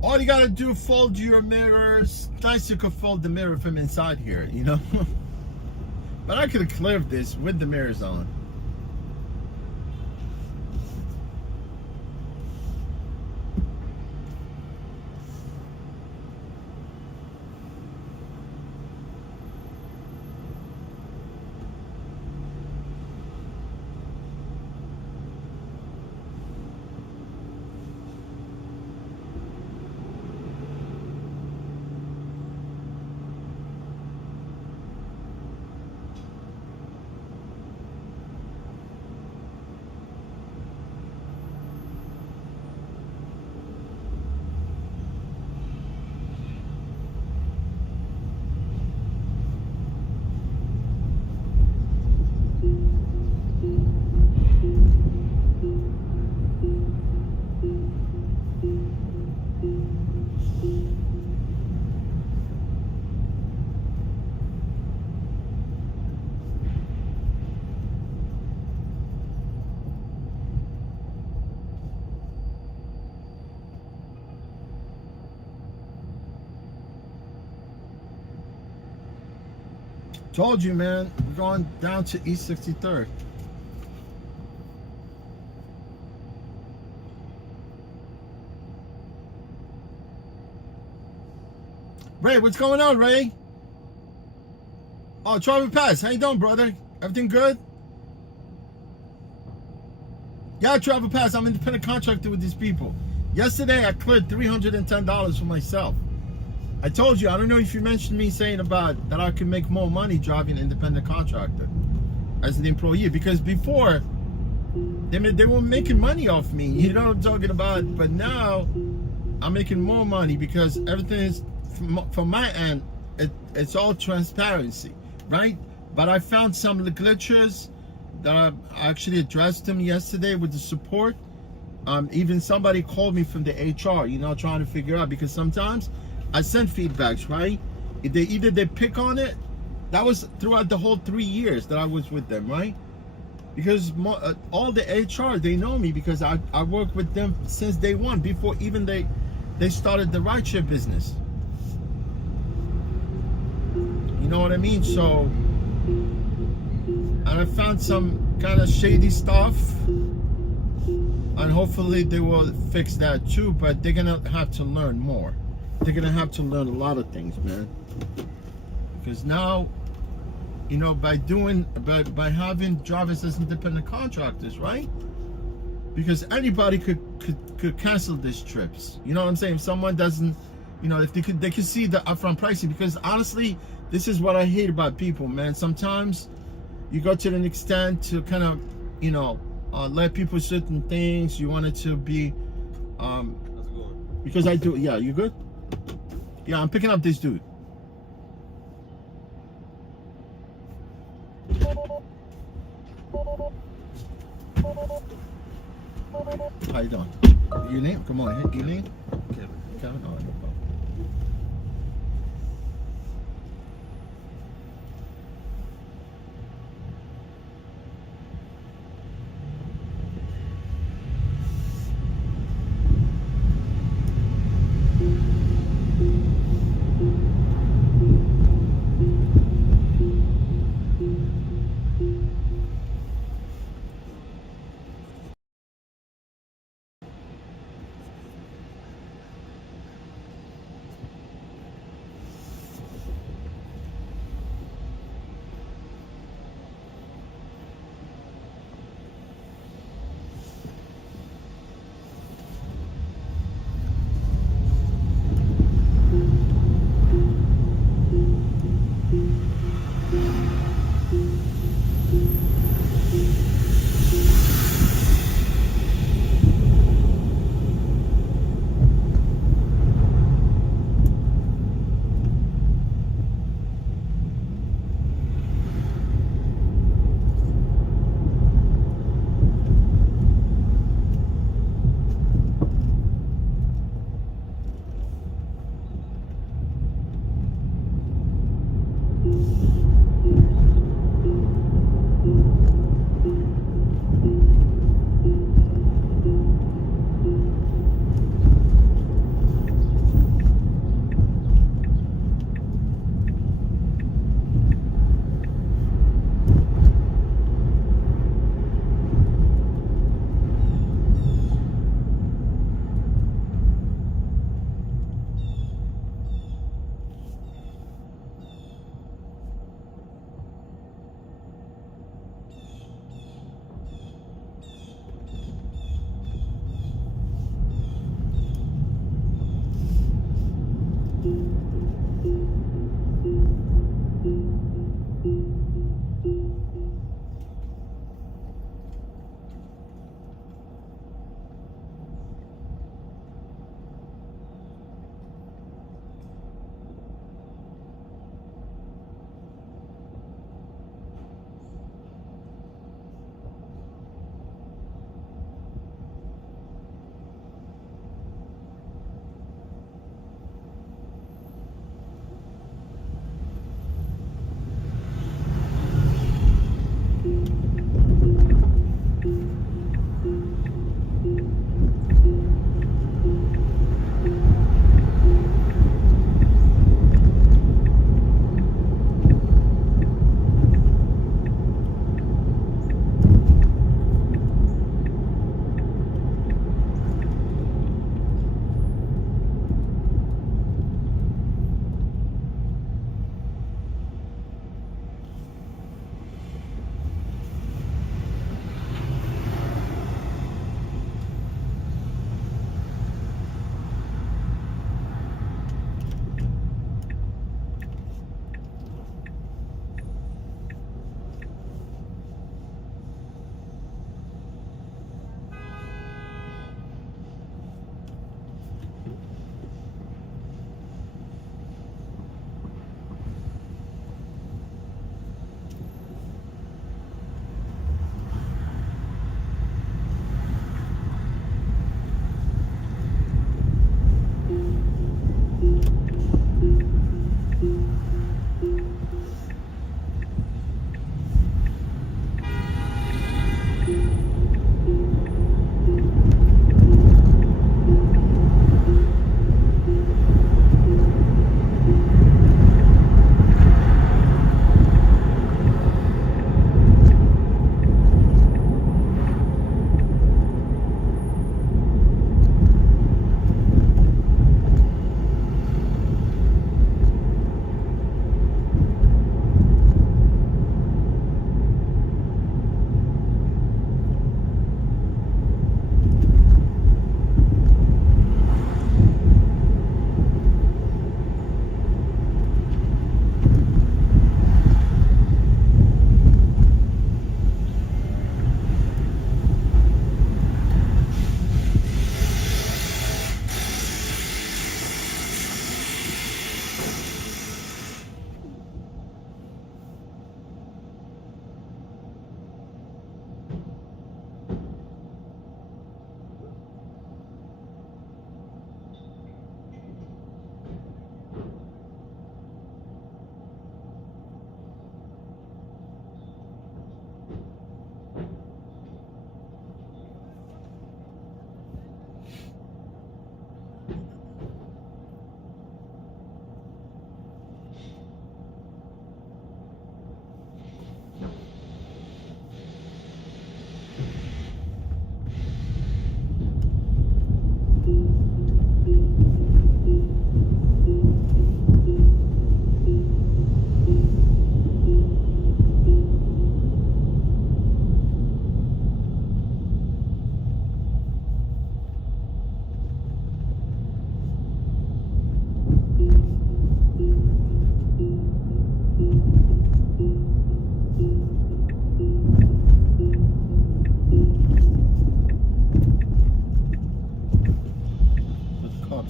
All you gotta do, fold your mirrors. Nice you could fold the mirror from inside here, But I could have cleared this with the mirrors on. Told you, man. We're going down to East 63rd. Ray, what's going on, Ray? Oh, Travel Pass. How you doing, brother? Everything good? Yeah, Travel Pass. I'm an independent contractor with these people. Yesterday, I cleared $310 for myself. I told you, I don't know if you mentioned me saying about that I can make more money driving an independent contractor as an employee, because before they were making money off me. You know what I'm talking about? But now I'm making more money because everything is from my end. It's all transparency, right? But I found some glitches that I actually addressed them yesterday with the support. Even somebody called me from the HR, you know, trying to figure out, because sometimes I send feedbacks, right? If they pick on it. That was throughout the whole 3 years that I was with them, right? Because all the HR, they know me because I worked with them since day one, before even they started the rideshare business. You know what I mean? So, and I found some kind of shady stuff, and hopefully they will fix that too, but they're gonna have to learn more. They're gonna have to learn a lot of things, man. Because now, you know, by having drivers as independent contractors, right? Because anybody could cancel these trips. You know what I'm saying? If someone doesn't, you know, if they could see the upfront pricing. Because honestly, this is what I hate about people, man. Sometimes you go to an extent to kind of, you know, let people certain things. You want it to be, How's it going? because I do. Yeah, you good? Yeah, I'm picking up this dude. How you doing? Your name? Come on, your name? Kevin. Kevin? All right, no problem.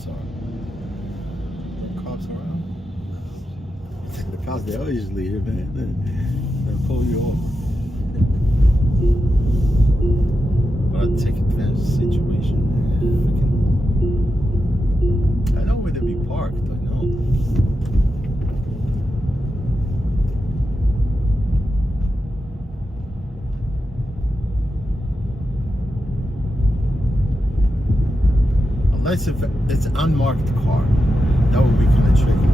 are. No cops around. The cops, they are usually here, man. They'll pull you off. But I'll take advantage of the situation. I know where to be parked. I know. Unless if it's an unmarked car, that would be kind of tricky.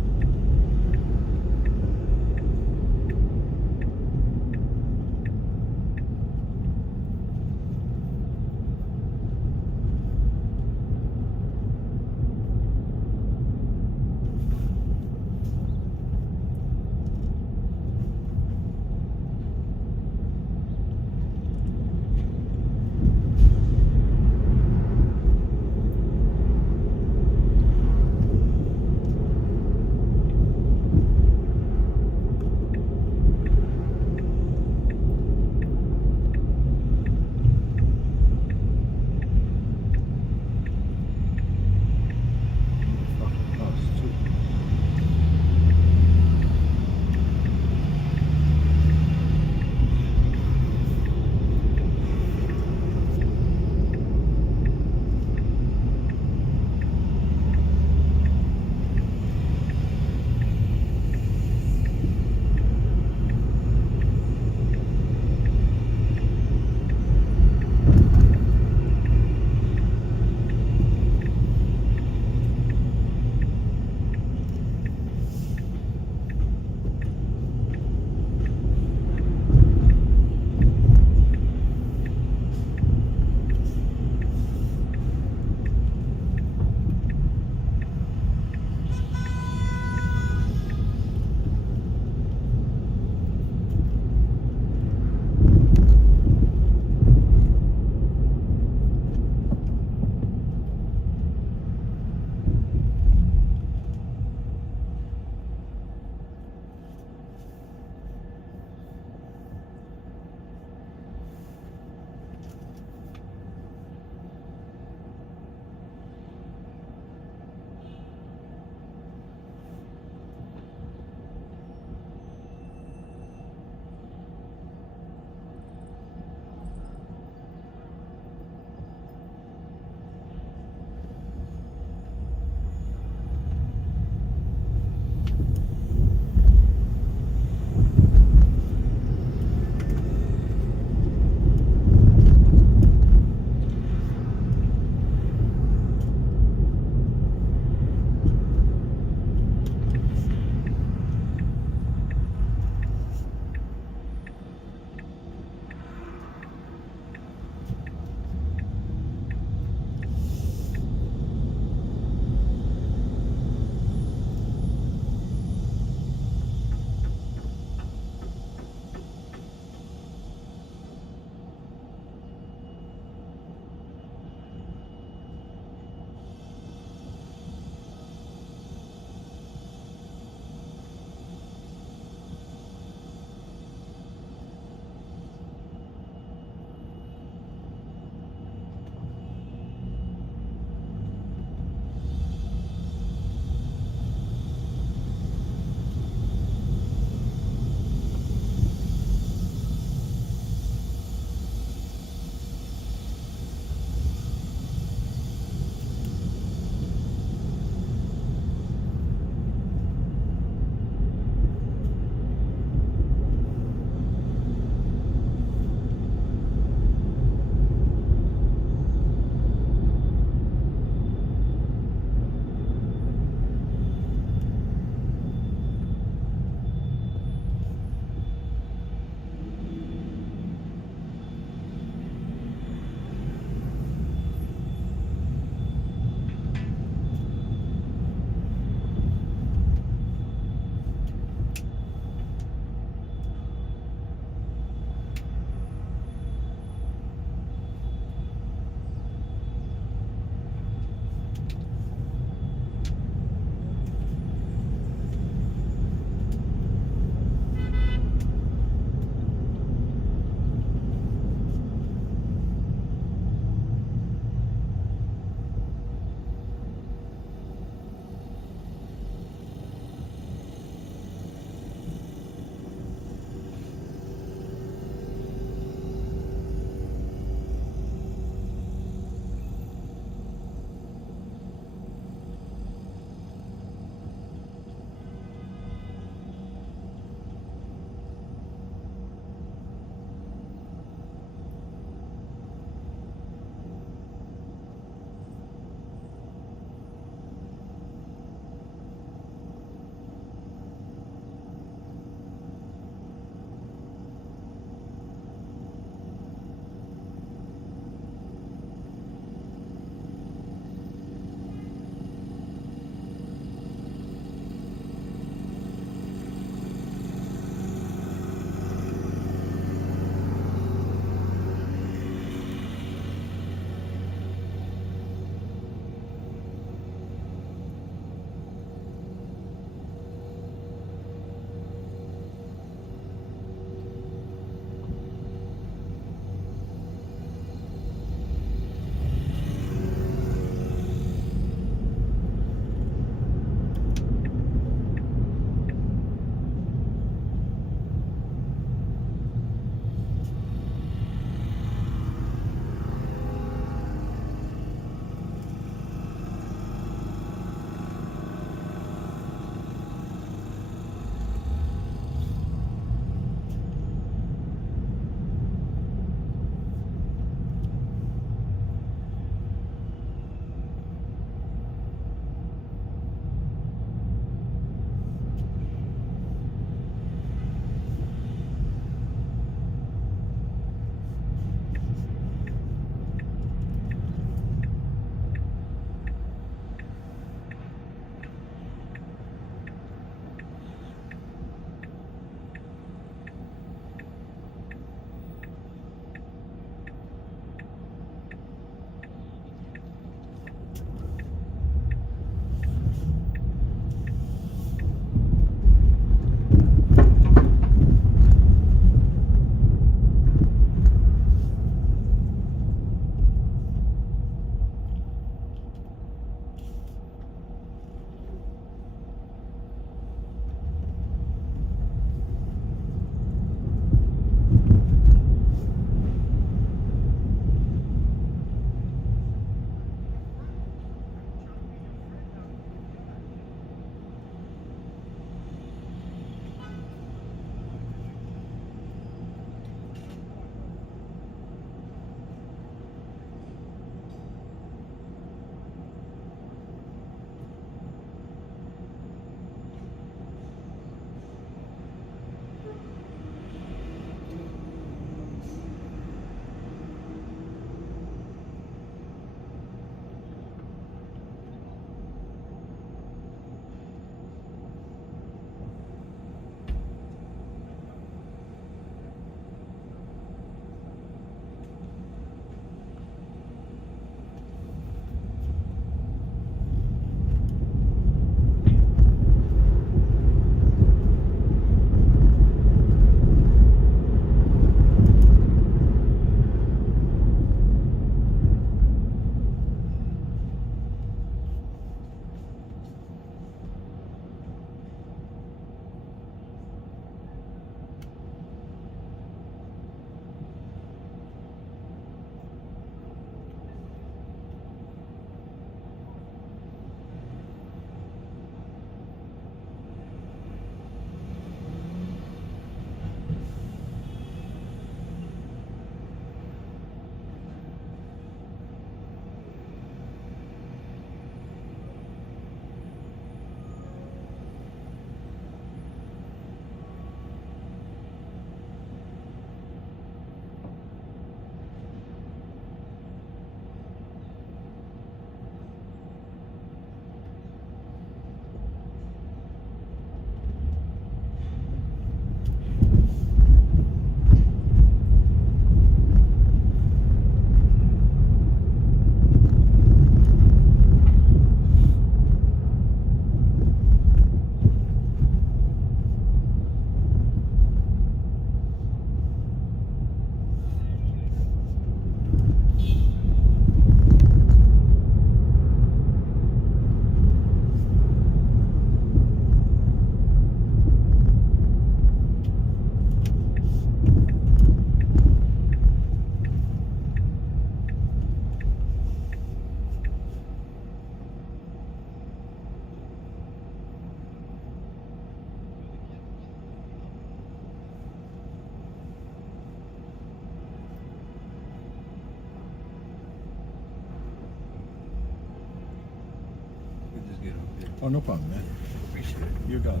Oh, no problem, man. Appreciate it. You got it.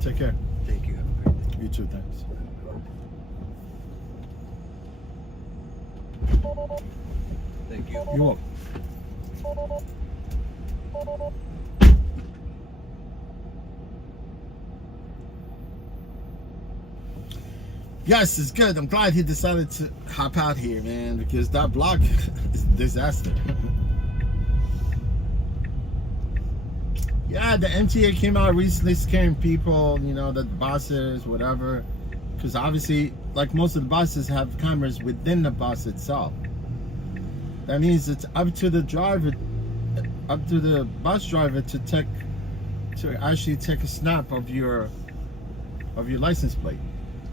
Take care. Thank you. Have a great day. You too, thanks. Thank you. You're welcome. Yes, it's good. I'm glad he decided to hop out here, man, because that block is a disaster. Yeah, the MTA came out recently scaring people, you know, the buses, whatever. Because obviously, like most of the buses have cameras within the bus itself. That means it's up to the driver, up to the bus driver to actually take a snap of your license plate.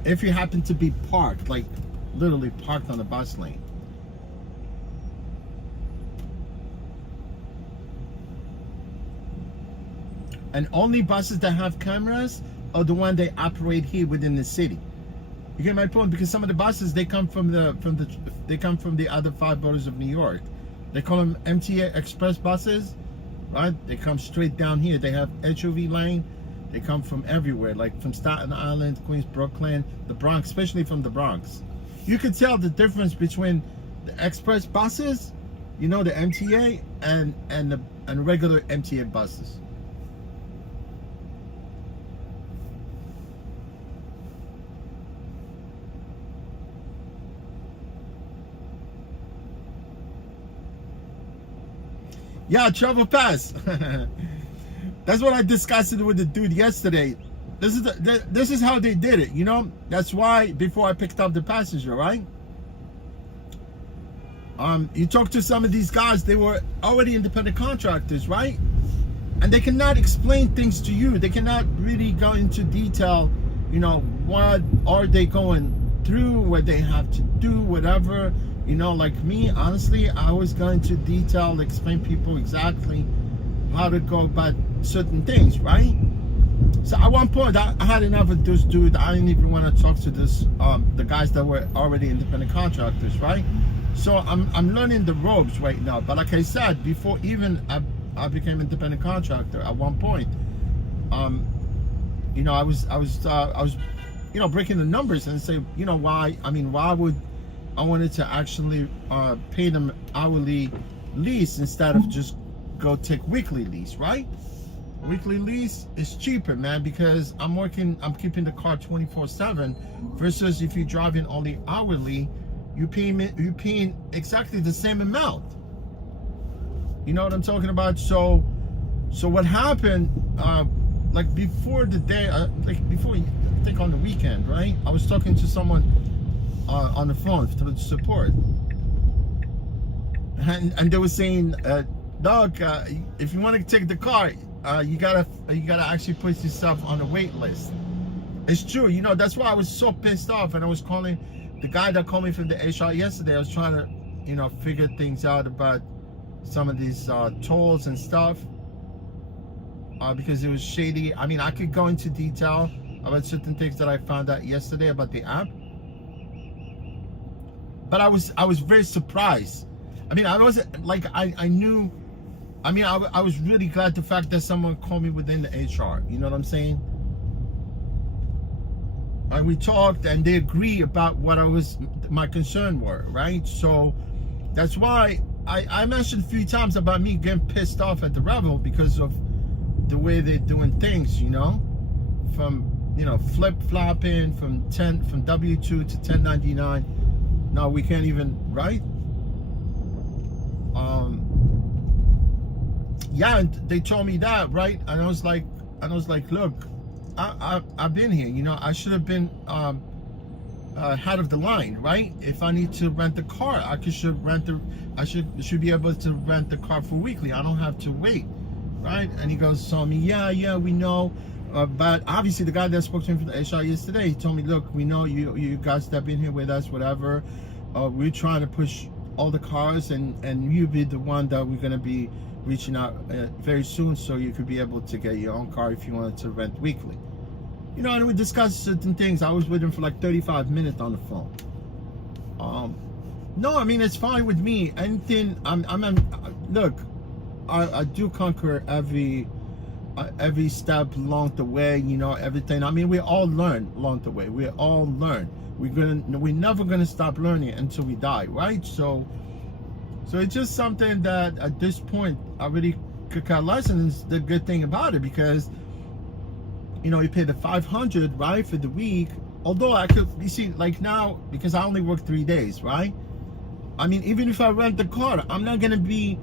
If you happen to be parked, like literally parked on the bus lane. And only buses that have cameras are the one they operate here within the city. You get my point? Because some of the buses, they come from the other 5 boroughs of New York. They call them MTA express buses, right? They come straight down here. They have HOV lane. They come from everywhere, like from Staten Island, Queens, Brooklyn, the Bronx, especially from the Bronx. You can tell the difference between the express buses, you know, the MTA, and regular MTA buses. Yeah, travel pass. That's what I discussed with the dude yesterday. This is how they did it, you know. That's why before I picked up the passenger, right? You talk to some of these guys, they were already independent contractors, right? And they cannot explain things to you. They cannot really go into detail, you know, what are they going through, what they have to do, whatever. You know, like me, honestly, I always go into detail, explain people exactly how to go about certain things, right? So at one point, I had enough of this dude. I didn't even want to talk to this, the guys that were already independent contractors, right? So I'm learning the ropes right now. But like I said, before even I became independent contractor, at one point, you know, I was you know, breaking the numbers and say, you know, why would I wanted to actually pay them hourly lease instead of just go take weekly lease, right? Weekly lease is cheaper, man, because I'm keeping the car 24/7 versus if you're driving only hourly, you're paying exactly the same amount. You know what I'm talking about? So what happened, like before the day, like before, I think on the weekend, right? I was talking to someone on the phone through support, and they were saying, Doug, if you want to take the car, you gotta actually put yourself on a wait list. It's true, you know. That's why I was so pissed off, and I was calling the guy that called me from the HR yesterday. I was trying to, you know, figure things out about some of these tolls and stuff, because it was shady. I mean, I could go into detail about certain things that I found out yesterday about the app. But I was very surprised. I mean, I wasn't like I knew. I mean, I was really glad the fact that someone called me within the HR. You know what I'm saying? And we talked, and they agree about what my concern were, right? So that's why I mentioned a few times about me getting pissed off at the Rebel because of the way they're doing things. You know, from, you know, flip-flopping from W2 to 1099. No, we can't even, right? Yeah, and they told me that, right? And I was like, look, I've been here, you know. I should have been head of the line, right? If I need to rent the car, I should be able to rent the car for weekly. I don't have to wait, right? And he goes, told me, yeah, we know. But obviously the guy that spoke to him from the HR yesterday, he told me, look, we know you guys that have been here with us, whatever. We're trying to push all the cars, and you be the one that we're going to be reaching out very soon, so you could be able to get your own car if you wanted to rent weekly. You know, and we discussed certain things. I was with him for like 35 minutes on the phone. No, I mean, it's fine with me. Anything, look, I do conquer every every step along the way, you know, everything. I mean, we all learn along the way. We all learn. We're never gonna stop learning until we die, right? So it's just something that at this point I really could care less, and it's the good thing about it, because you know, you pay the $500, right, for the week. Although I could, you see, like now, because I only work 3 days, right? I mean, even if I rent the car, I'm not gonna be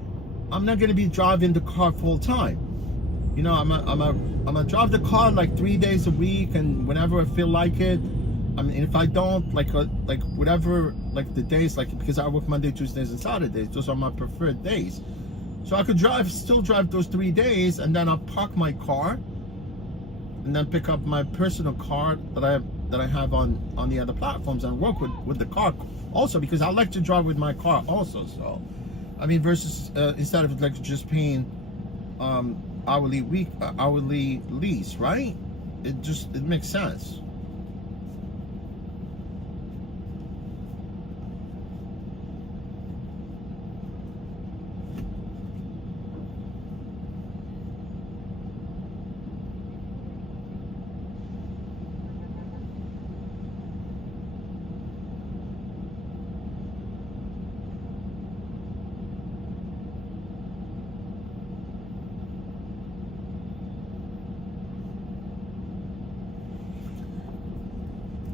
driving the car full time. You know, I'm gonna drive the car like 3 days a week, and whenever I feel like it. I mean, if I don't, like whatever, like the days, like, because I work Monday, Tuesdays, and Saturdays, those are my preferred days. So I could still drive those 3 days, and then I'll park my car, and then pick up my personal car that I have on the other platforms, and work with the car also, because I like to drive with my car also. So, I mean, versus instead of like just paying hourly lease, right? It makes sense.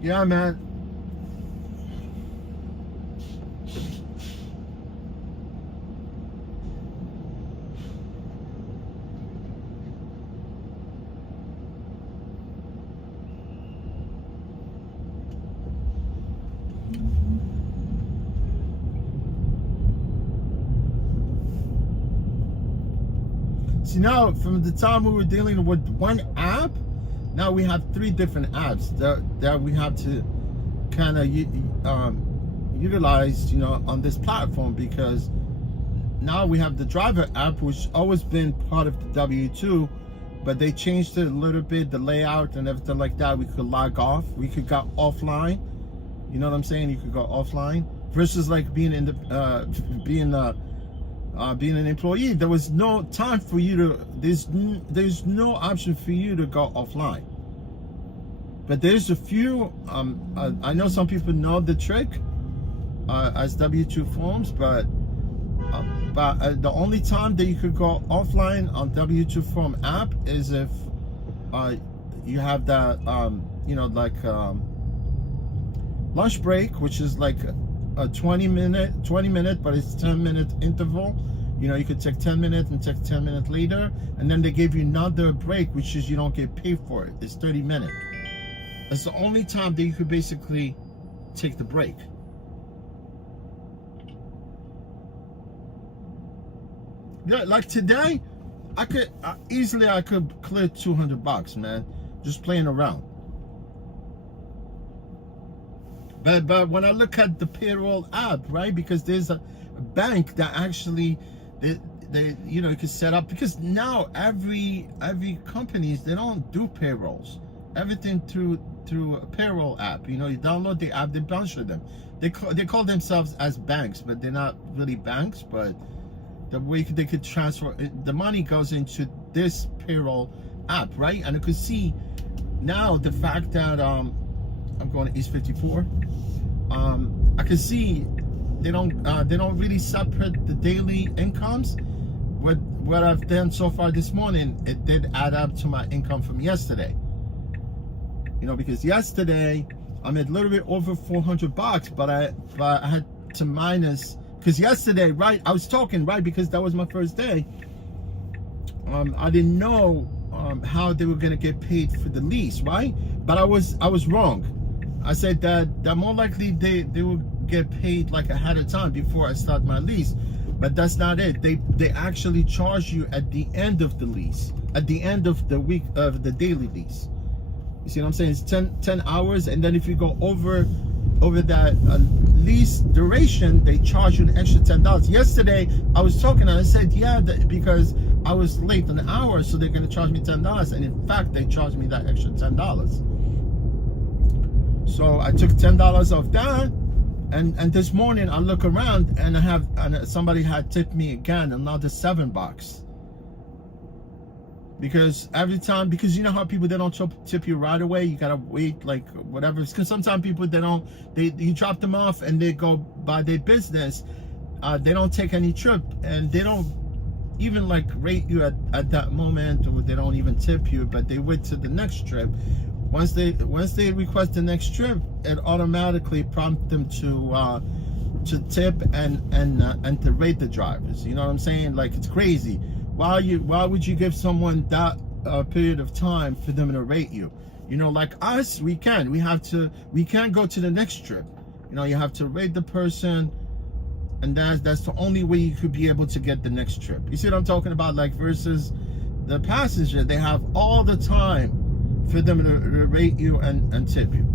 Yeah, man. See, now from the time we were dealing with one app, now we have 3 different apps that we have to kind of utilize, you know, on this platform, because now we have the driver app, which always been part of the W2, but they changed it a little bit, the layout and everything like that. We could log off, we could go offline. You know what I'm saying? You could go offline versus like being in the being an employee. There was no time for you to, there's no option for you to go offline. But there's a few, I know some people know the trick as W2 forms, but the only time that you could go offline on W2 form app is if you have that, you know, like lunch break, which is like a 20 minute, but it's 10-minute interval. You know, you could take 10 minutes and take 10 minutes later, and then they give you another break, which is you don't get paid for it. It's 30 minutes. That's the only time that you could basically take the break. Yeah, like today, I could easily clear $200, man, just playing around. But when I look at the payroll app, right, because there's a bank that actually they you know, you can set up, because now every companies, they don't do payrolls, everything through a payroll app. You know, you download the app, they bunch of them. They call themselves as banks, but they're not really banks. But the way they could transfer the money goes into this payroll app, right? And you can see now the fact that I'm going to East 54. I can see they don't really separate the daily incomes. With what I've done so far this morning, it did add up to my income from yesterday. You know, because yesterday I'm at a little bit over $400, but I had to minus, because yesterday, right, I was talking, right, because that was my first day. I didn't know how they were gonna get paid for the lease, right? But I was wrong. I said that more likely they will get paid like ahead of time before I start my lease, but that's not it. They actually charge you at the end of the lease, at the end of the week of the daily lease. You see what I'm saying? It's 10 hours, and then if you go over that lease duration, they charge you an extra $10. Yesterday I was talking and I said, yeah, because I was late an hour, so they're going to charge me $10, and in fact they charged me that extra $10. So I took $10 off that, and this morning I look around and somebody had tipped me again another $7. because every time, because you know how people, they don't tip you right away, you gotta wait like whatever, because sometimes people, you drop them off and they go by their business, they don't take any trip, and they don't even like rate you at that moment, or they don't even tip you, but they wait to the next trip. Once they request the next trip, it automatically prompts them to tip and to rate the drivers. You know what I'm saying? Like, it's crazy. Why would you give someone that period of time for them to rate you? You know, like us, we can't go to the next trip. You know, you have to rate the person, and that's the only way you could be able to get the next trip. You see what I'm talking about? Like, versus the passenger, they have all the time for them to rate you and tip you.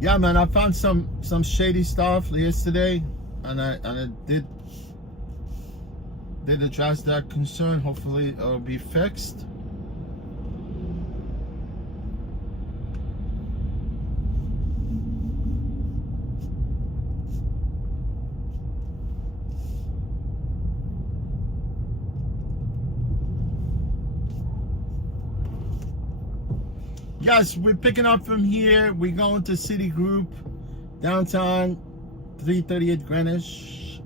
Yeah, man, I found some shady stuff yesterday, and I did address that concern. Hopefully it'll be fixed. Yes, we're picking up from here. We're going to Citigroup, downtown, 338 Greenwich.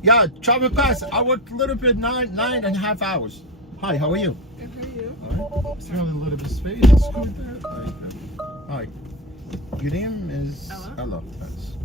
Yeah, travel pass. I worked a little bit, nine and a half hours. Hi, how are you? Good for you. All right. Still a little bit of space. It's good there. All right. Your name is Ella. Yes.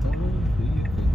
Stolen vehicle.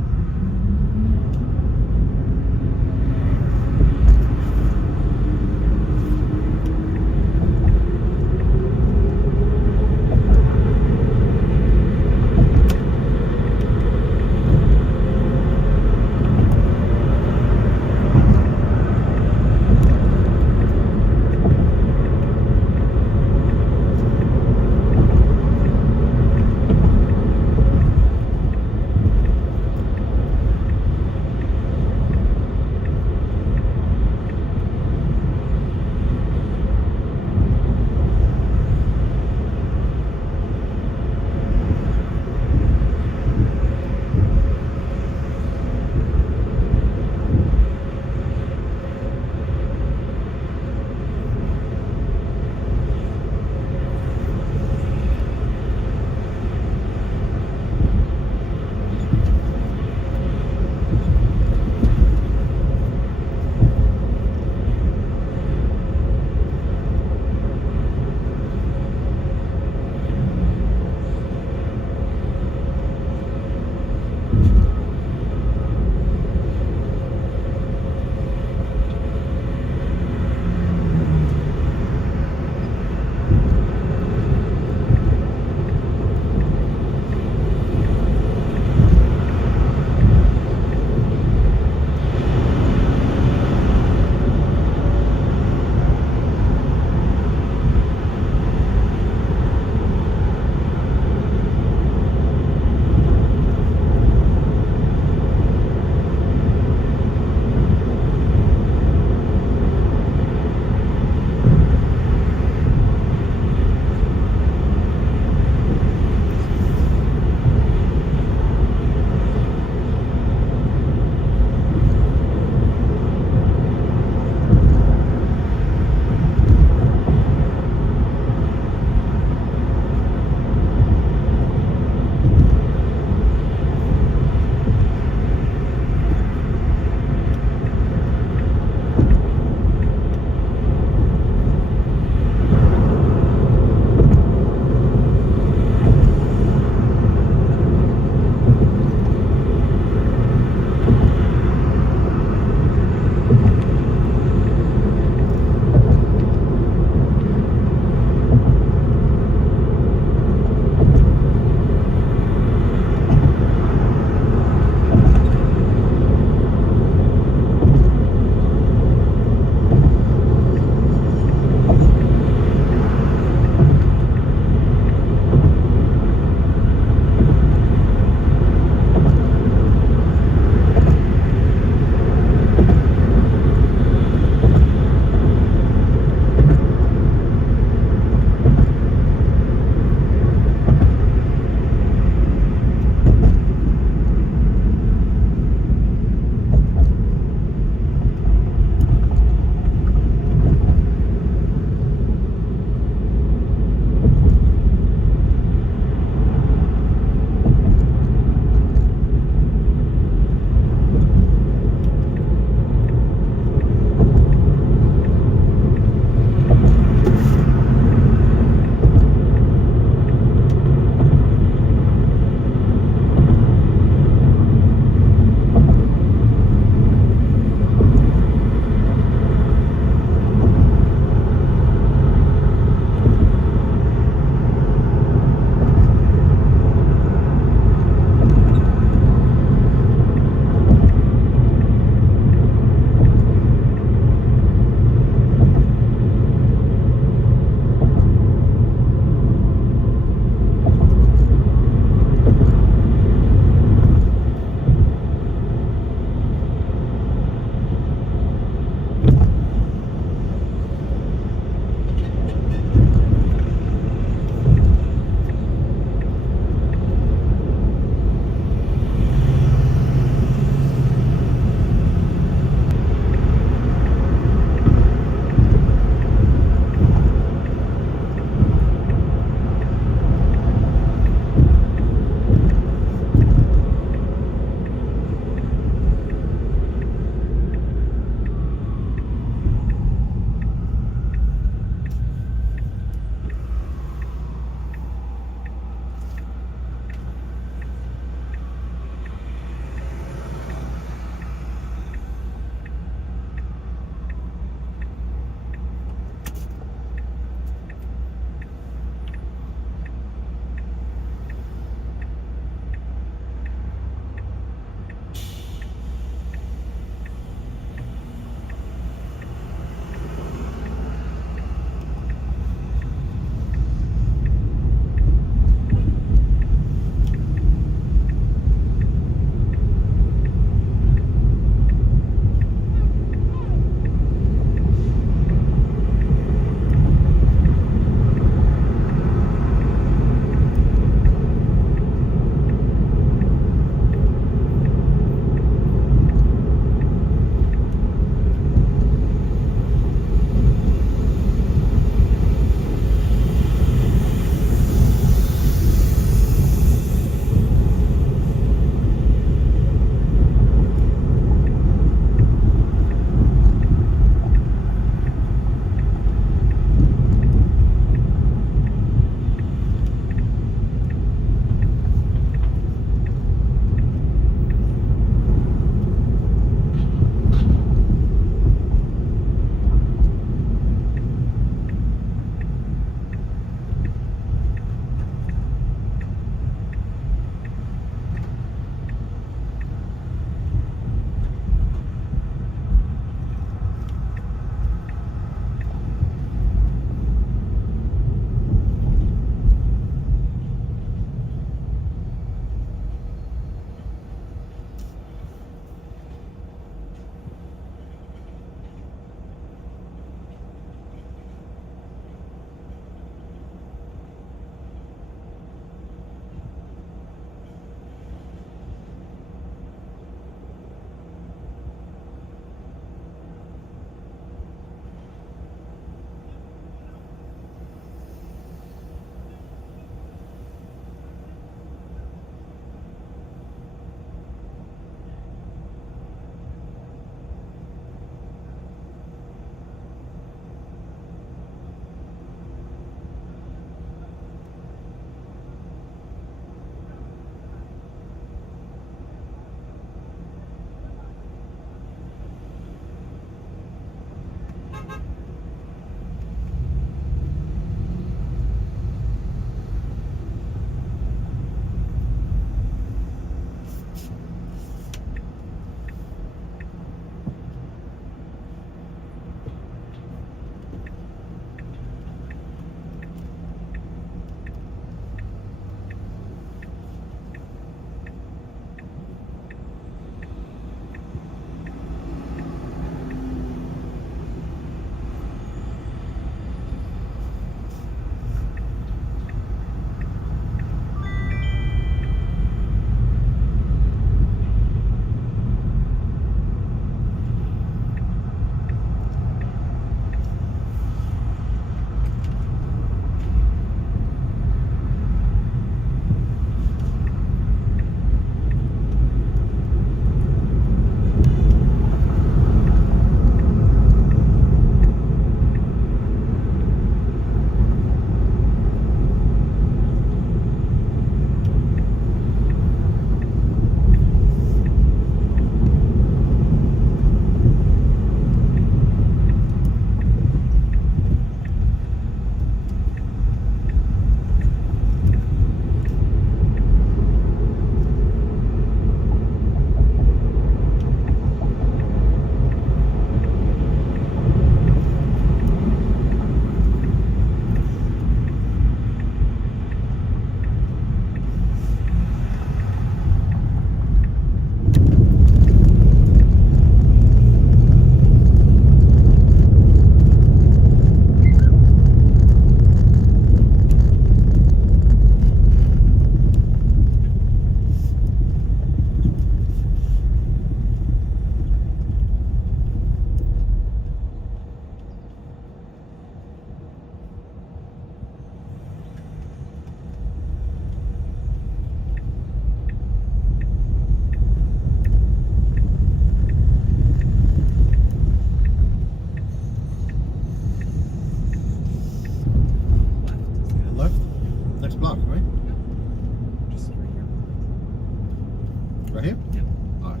right here? Yep. All right.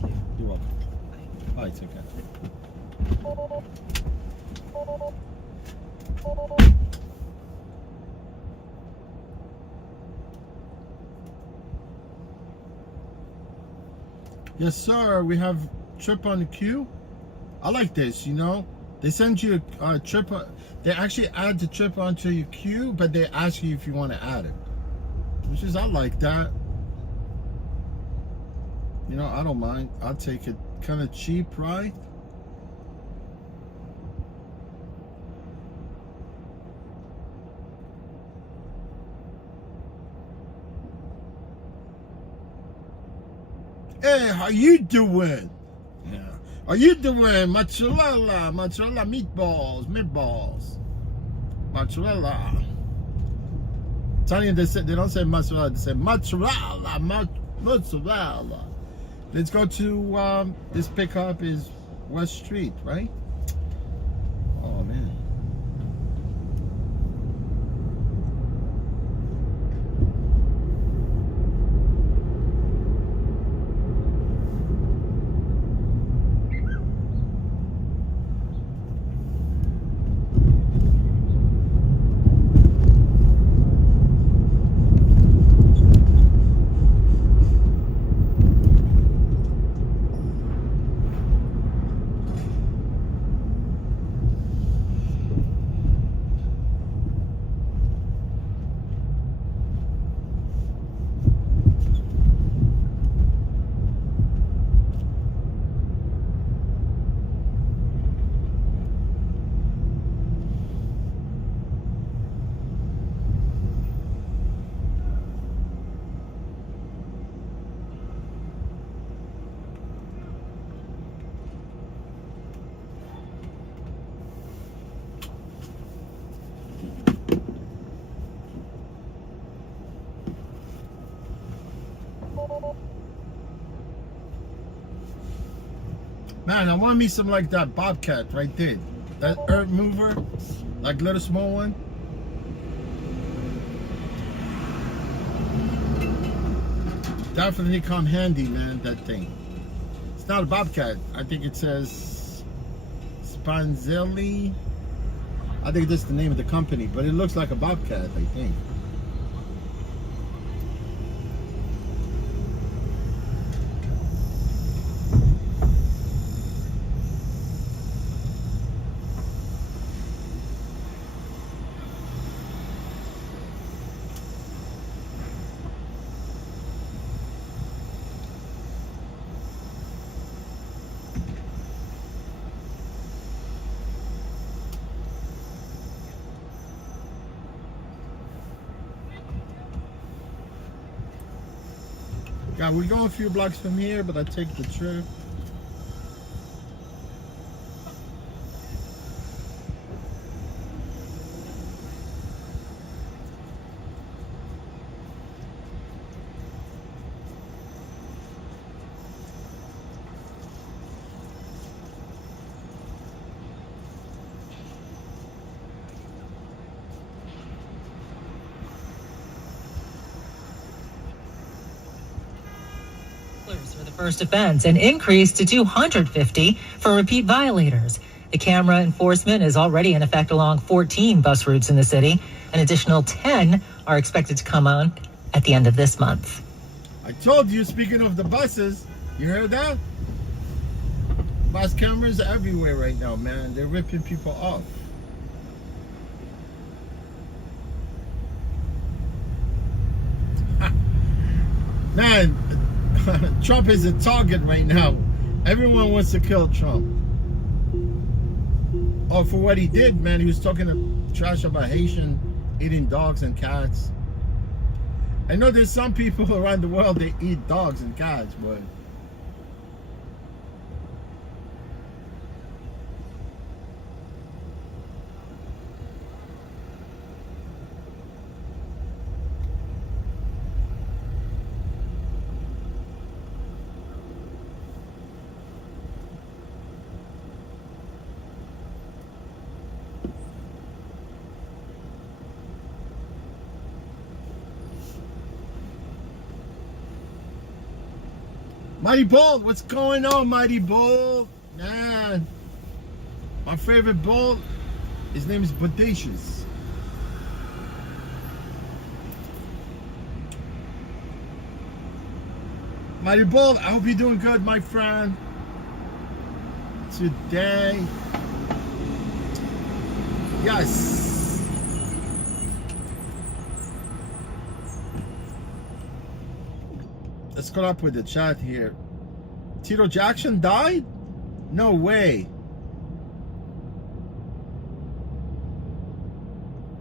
Thank you. You're welcome. All right, take care. Yes, sir. We have trip on the queue. I like this, you know. They send you a trip. They actually add the trip onto your queue, but they ask you if you want to add it. Which is, I like that. You know, I don't mind. I'll take it. Kind of cheap, right? Hey, how you doing? Yeah. How you doing? Mozzarella, meatballs. Mozzarella. Italian, they don't say mozzarella, they say mozzarella, mozzarella. Let's go to, this pickup is West Street, right? Oh, man. Man, I want me some like that bobcat right there. That earth mover, like little small one. Definitely come handy, man, that thing. It's not a bobcat. I think it says Spanzelli. I think that's the name of the company, but it looks like a bobcat, I think. Yeah, we're going a few blocks from here, but I take the trip. For the first offense, an increase to 250 for repeat violators. The camera enforcement is already in effect along 14 bus routes in the city. An additional 10 are expected to come on at the end of this month. I told you, speaking of the buses, you heard that? Bus cameras are everywhere right now, man. They're ripping people off. Man, Trump is a target right now. Everyone wants to kill Trump. Oh, for what he did, man. He was talking trash about Haitian eating dogs and cats. I know there's some people around the world that eat dogs and cats, but Mighty Bull, what's going on, Mighty Bull? Man, my favorite bull, his name is Bodacious. Mighty Bull, I hope you're doing good, my friend. Today, yes. Let's go up with the chat here. Tito Jackson died? No way.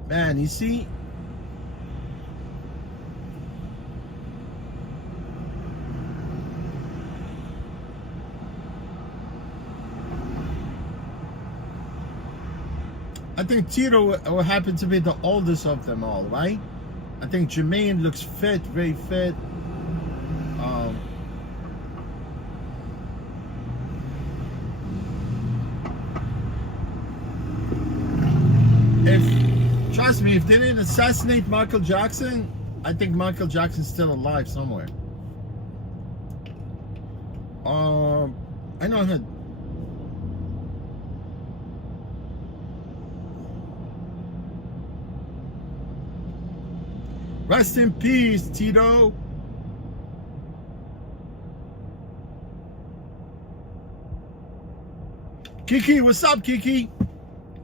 Man, you see? I think Tito will happen to be the oldest of them all, right? I think Jermaine looks fit, very fit. Trust me, if they didn't assassinate Michael Jackson, I think Michael Jackson's still alive somewhere. I know him. Rest in peace, Tito. Kiki, what's up, Kiki?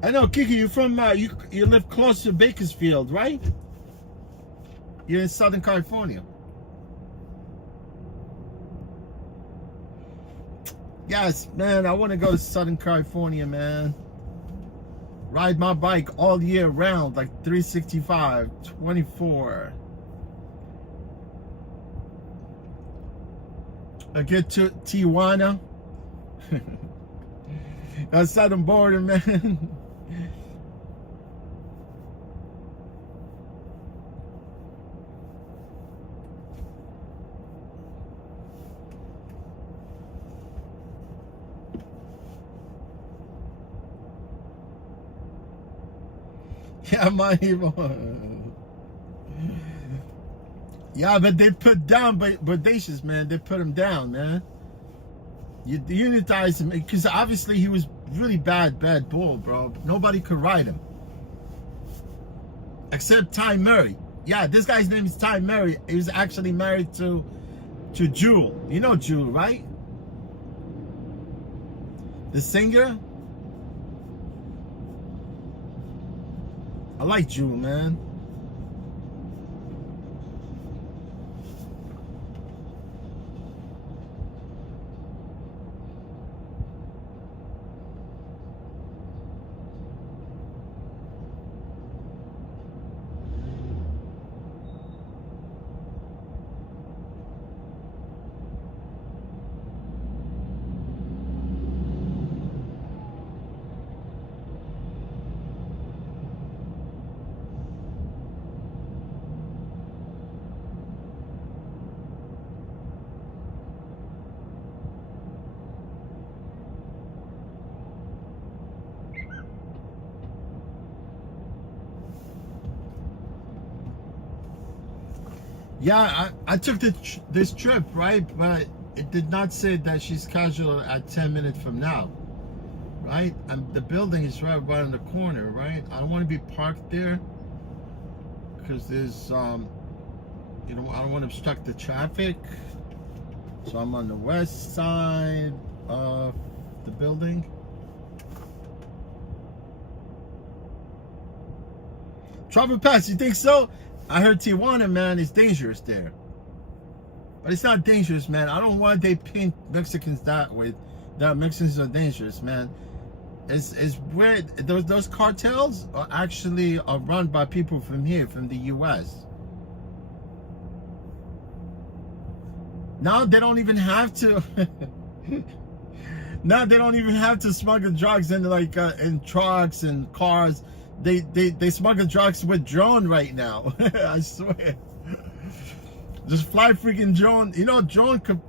I know, Kiki, you're from, you live close to Bakersfield, right? You're in Southern California. Yes, man, I want to go to Southern California, man. Ride my bike all year round, like 365, 24. I get to Tijuana. That's southern border, man. Yeah, my yeah, but they put down Bodacious, man. They put him down, man. You unitize him because obviously he was really bad bull, bro. Nobody could ride him except Ty Murray. Yeah, this guy's name is Ty Murray. He was actually married to Jewel. You know Jewel, right? The singer. I like Jewel, man. Yeah, I took this trip, right? But it did not say that she's scheduled at 10 minutes from now, right? And the building is right in the corner, right? I don't want to be parked there because there's, you know, I don't want to obstruct the traffic. So I'm on the west side of the building. Travel pass, you think so? I heard Tijuana, man, is dangerous there. But it's not dangerous, man. I don't want they paint Mexicans that way. That Mexicans are dangerous, man. It's weird. Those cartels are actually run by people from here, from the U.S. Now they don't even have to. Now they don't even have to smuggle drugs in in trucks and cars. They smuggle drugs with drone right now. I swear. Just fly freaking drone. You know, drone could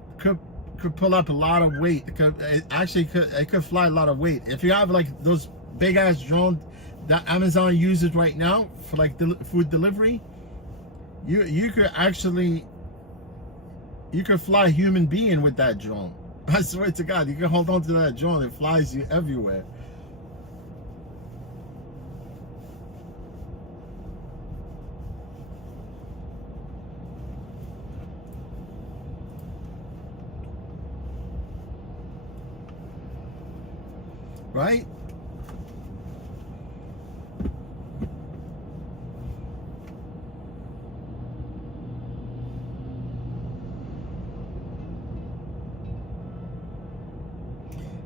pull up a lot of weight. It could fly a lot of weight. If you have like those big ass drones that Amazon uses right now for like food delivery, you could actually You could fly a human being with that drone. I swear to God, you can hold on to that drone. It flies you everywhere. Right?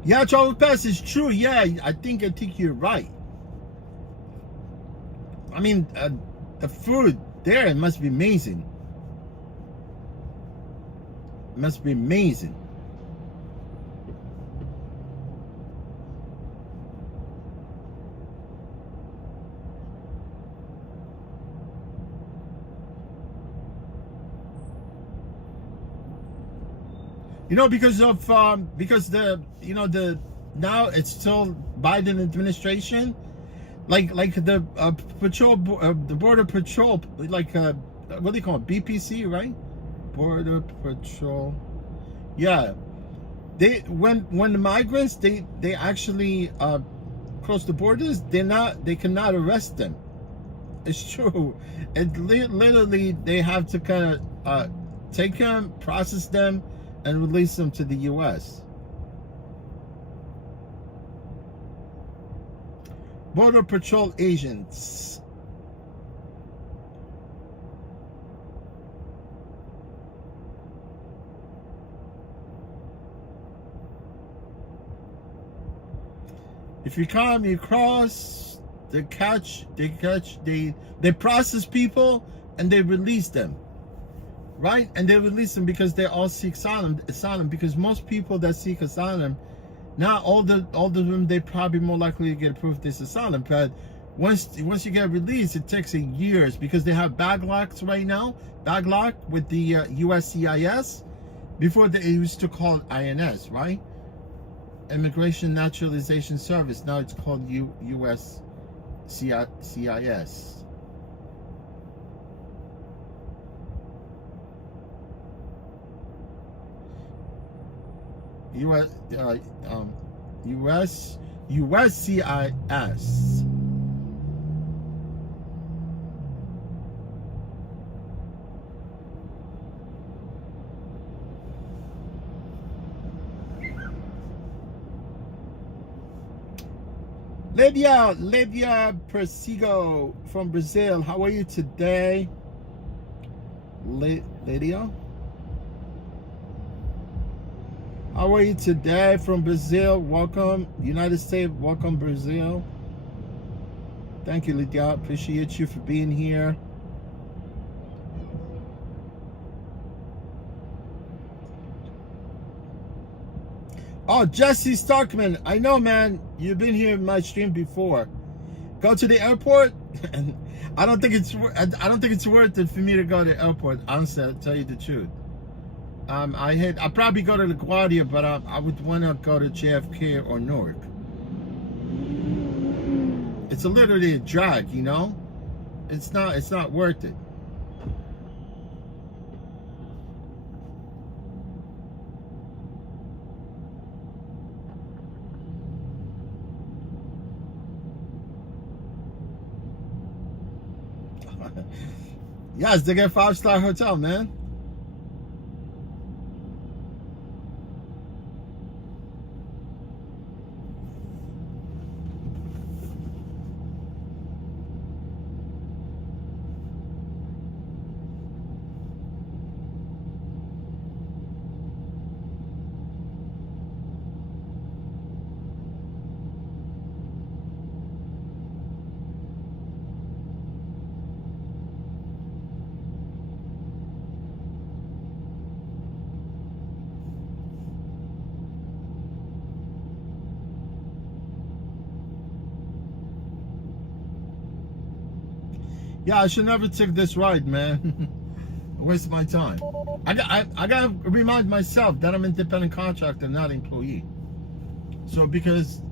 Yeah, Travel Pass is true. Yeah, I think you're right. I mean, the food there must be amazing. It must be amazing. You know, because the now it's still Biden administration, like the patrol, the border patrol, like what do you call it, BPC, right? Border Patrol. Yeah, they when the migrants they actually cross the borders, they cannot arrest them. It's true. Literally they have to kind of take them, process them, and release them to the U.S. Border Patrol agents. If you come, you cross, they process people and they release them. Right? And they release them because they all seek asylum, because most people that seek asylum, not all the them, they probably more likely to get approved this asylum. But once you get released, it takes years because they have baglocks right now, backlock with the USCIS. Before they used to call it INS, right? Immigration Naturalization Service. Now it's called USCIS. USCIS. Lydia Persigo from Brazil. How are you today, Lydia? How are you today from Brazil? Welcome, United States. Welcome, Brazil. Thank you, Lydia. Appreciate you for being here. Oh, Jesse Starkman. I know, man. You've been here in my stream before. Go to the airport. And I don't think it's worth it for me to go to the airport. Honestly, I'll tell you the truth. I'll probably go to LaGuardia, but I would want to go to JFK or Newark. It's literally a drag, you know. It's not worth it. Yes, they get 5-star hotel, man. Yeah, I should never take this ride, man. Waste my time. I gotta remind myself that I'm an independent contractor, not employee. So because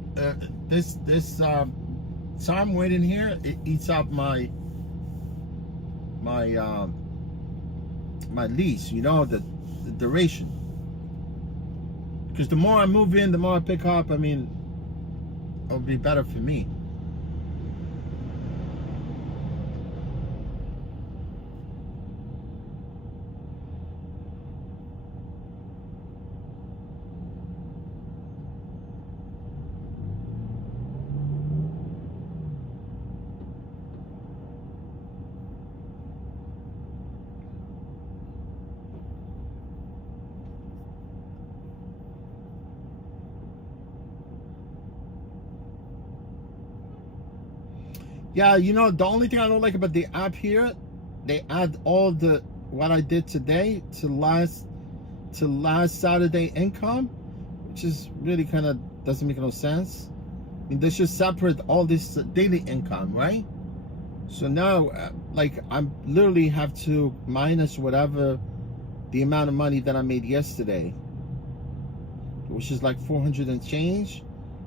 this time waiting here, it eats up my lease. You know, the duration. Because the more I move in, the more I pick up, I mean, it'll be better for me. Yeah, you know, the only thing I don't like about the app here, they add all the what I did today to last Saturday income, which is really kind of doesn't make no sense. I mean, they should separate all this daily income, right? So now, like, I'm literally have to minus whatever the amount of money that I made yesterday, which is like 400 and change.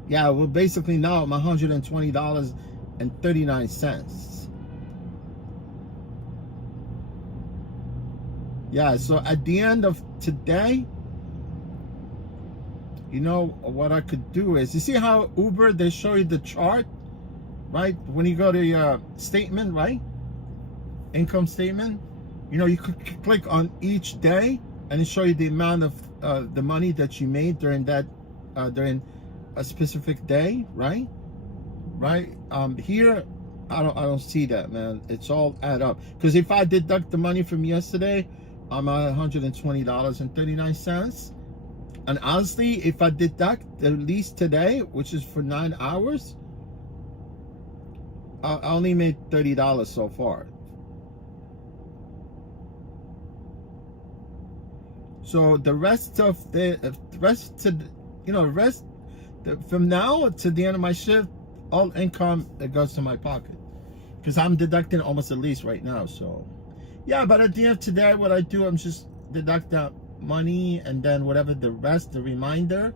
Yeah, well, basically now I'm $120.39. Yeah, so at the end of today, you know what I could do is, you see how Uber, they show you the chart, right? When you go to your statement, right? Income statement, you know, you could click on each day and it show you the amount of the money that you made during that during a specific day, right? Here I don't see that, man. It's all add up, because if I deduct the money from yesterday, I'm at $120.39. And honestly, if I deduct at least today, which is for 9 hours, I only made $30 so far. So the rest from now to the end of my shift, all income that goes to my pocket, because I'm deducting almost at least right now. So yeah, but at the end of today, what I do, I'm just deduct that money, and then whatever the rest, the remainder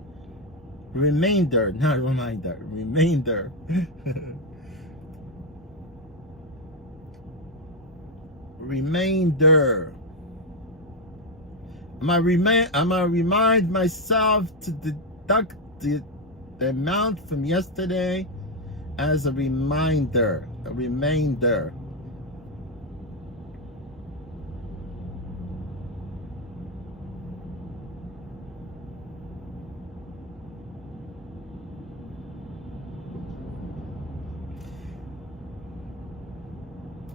I'm gonna remind myself to deduct the amount from yesterday as a remainder.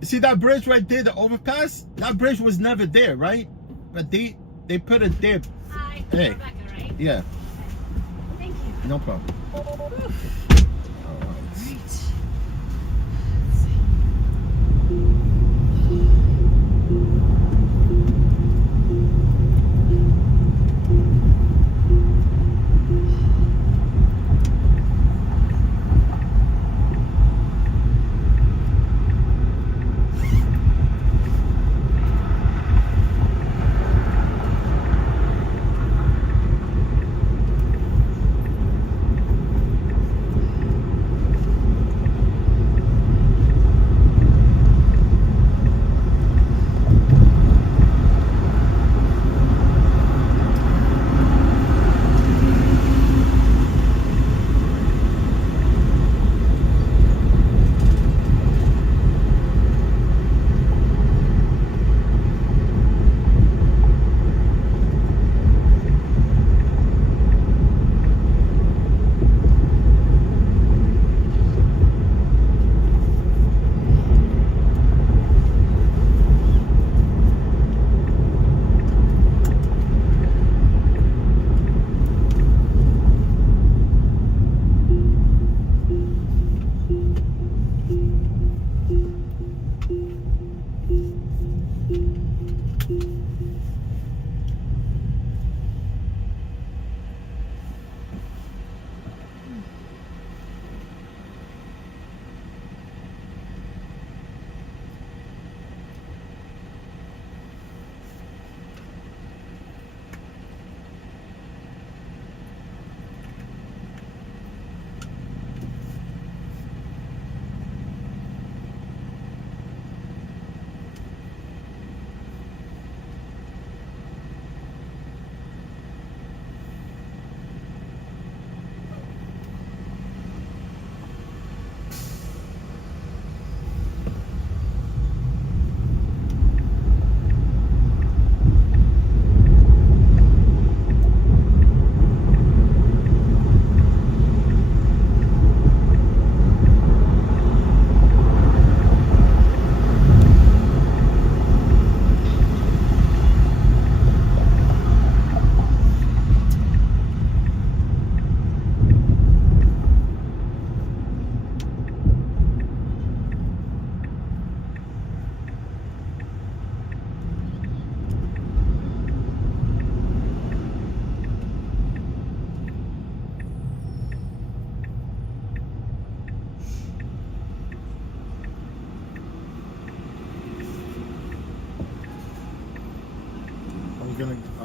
See that bridge right there, the overpass? That bridge was never there, right? But they put it there. Hi, Hey. Rebecca, right? Yeah, Thank you. no problem. All right.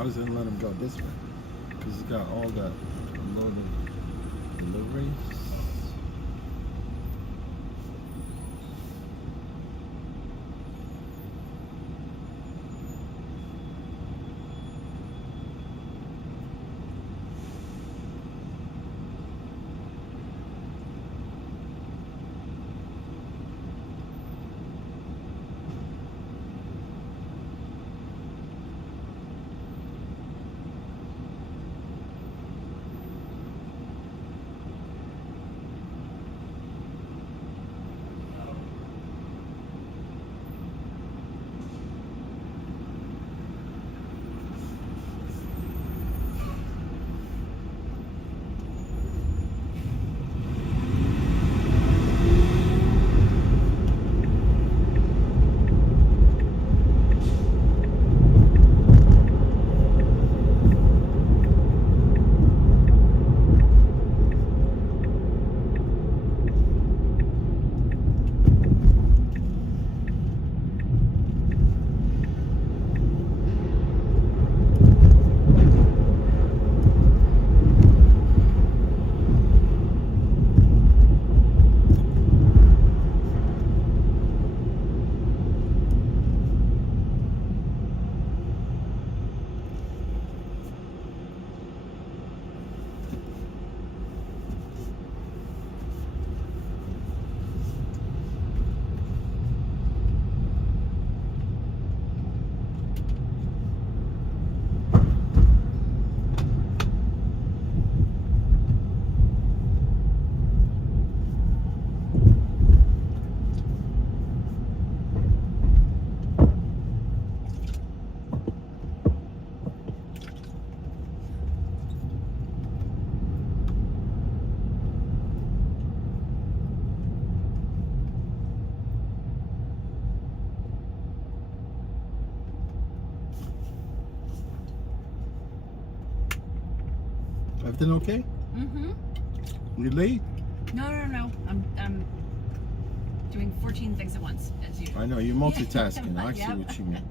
I was gonna let him go this way because he's got all the load of deliveries. Everything okay? Mm-hmm. You late? No. I'm doing 14 things at once, as usual. I know, you're multitasking. I see Yep. what you mean.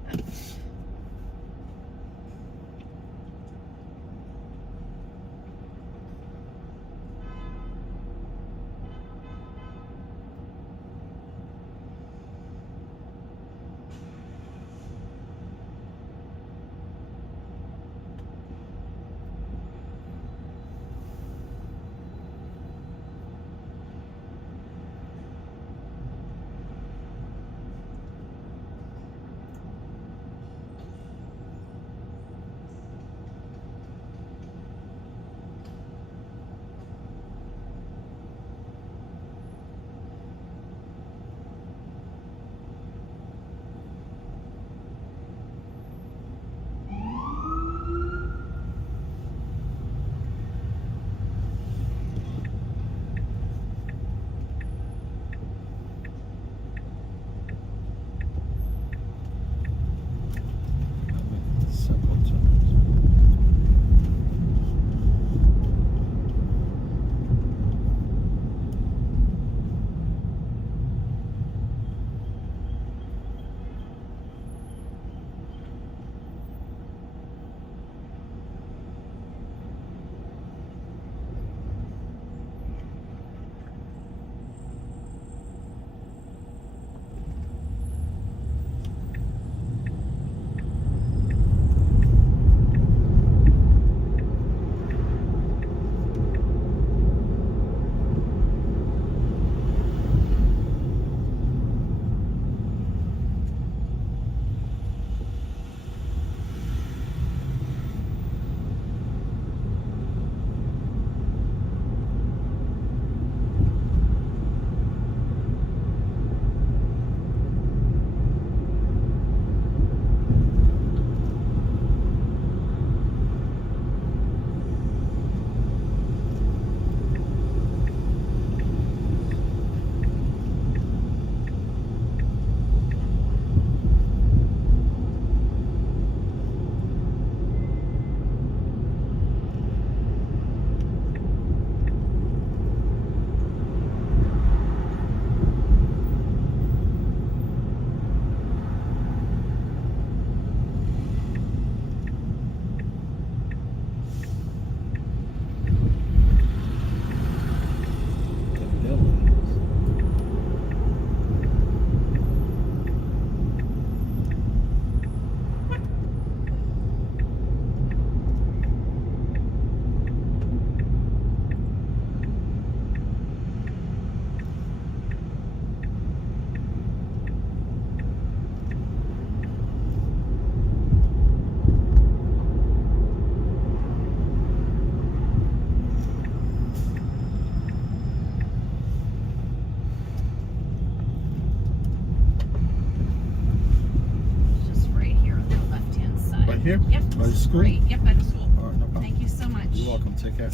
Here? Yep. By the school? Great. Yep, by the school. All right, no problem. Thank you so much. You're welcome. Take care.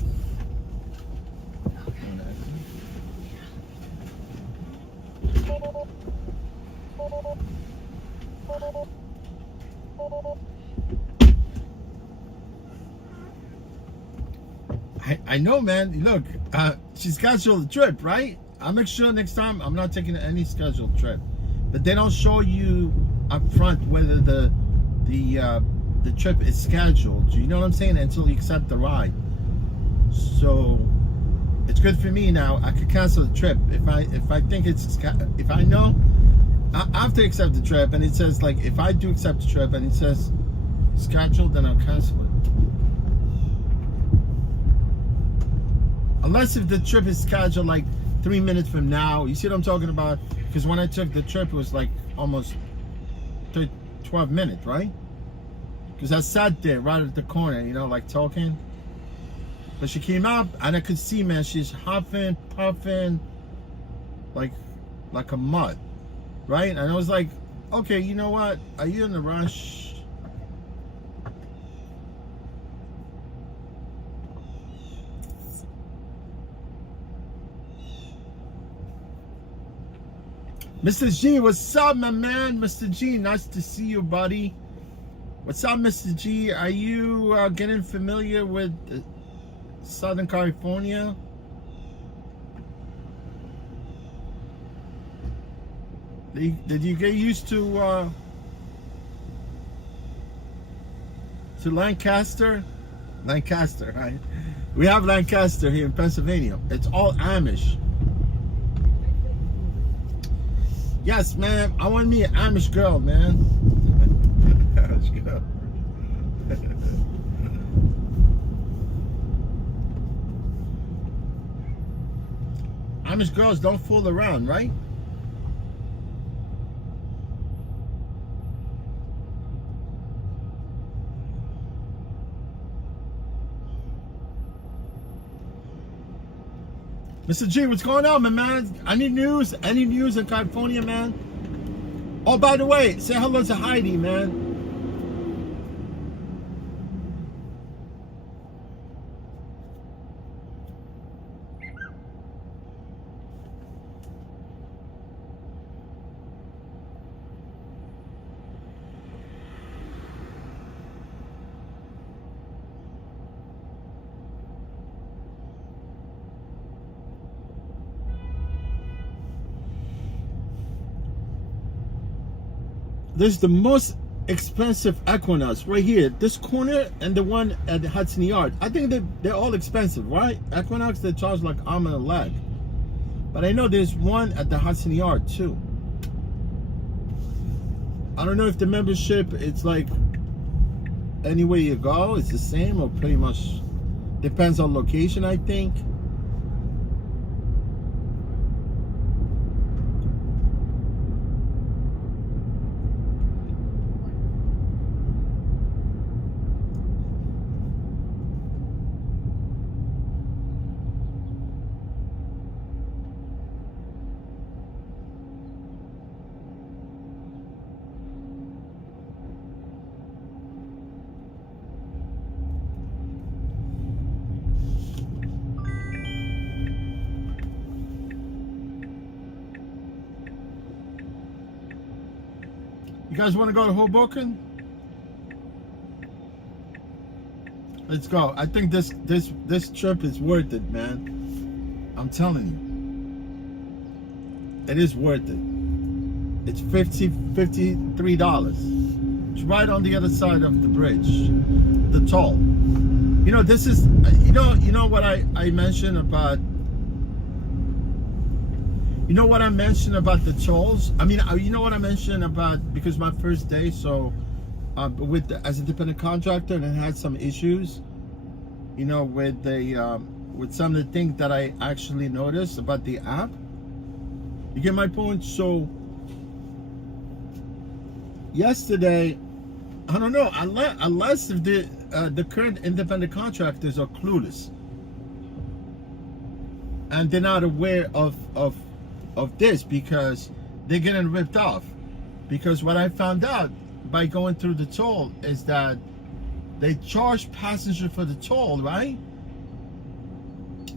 I know, man. Look, she scheduled a trip, right? I'll make sure next time I'm not taking any scheduled trip. But they don't show you up front whether the trip is scheduled. You know what I'm saying? Until you accept the ride. So it's good for me now. I could cancel the trip if I think if I know I have to accept the trip, and it says like if I do accept the trip and it says scheduled, then I'll cancel it. Unless if the trip is scheduled like 3 minutes from now. You see what I'm talking about? Because when I took the trip, it was like almost 12 minutes, right? Because I sat there right at the corner, you know, like talking. But she came up and I could see, man, she's huffing, puffing, like a mud, right? And I was like, okay, you know what? Are you in a rush? Mr. G, what's up, my man? Mr. G, nice to see you, buddy. What's up, Mr. G? Are you getting familiar with Southern California? Did you get used to Lancaster? Lancaster, right? We have Lancaster here in Pennsylvania. It's all Amish. Yes, man. I want me an Amish girl, man. Amish girl. Amish girls don't fool around, right? Mr. G, what's going on, my man? Any news? Any news in California, man? Oh, by the way, say hello to Heidi, man. This is the most expensive Equinox right here. This corner and the one at the Hudson Yard. I think they're all expensive, right? Equinox, they charge like arm and a leg. But I know there's one at the Hudson Yard too. I don't know if the membership, it's like anywhere you go, it's the same or pretty much depends on location, I think. You guys want to go to Hoboken? Let's go. I think this trip is worth it, man. I'm telling you. It is worth it. It's $53. It's right on the other side of the bridge. The toll. You know, this is, you know what I mentioned about, you know what I mentioned about the tolls? I mean, you know what I mentioned about, because my first day, so as a independent contractor, and I had some issues, you know, with some of the things that I actually noticed about the app. You get my point? So yesterday, I don't know, unless if the current independent contractors are clueless and they're not aware of this, because they're getting ripped off. Because what I found out by going through the toll is that they charge passengers for the toll, right?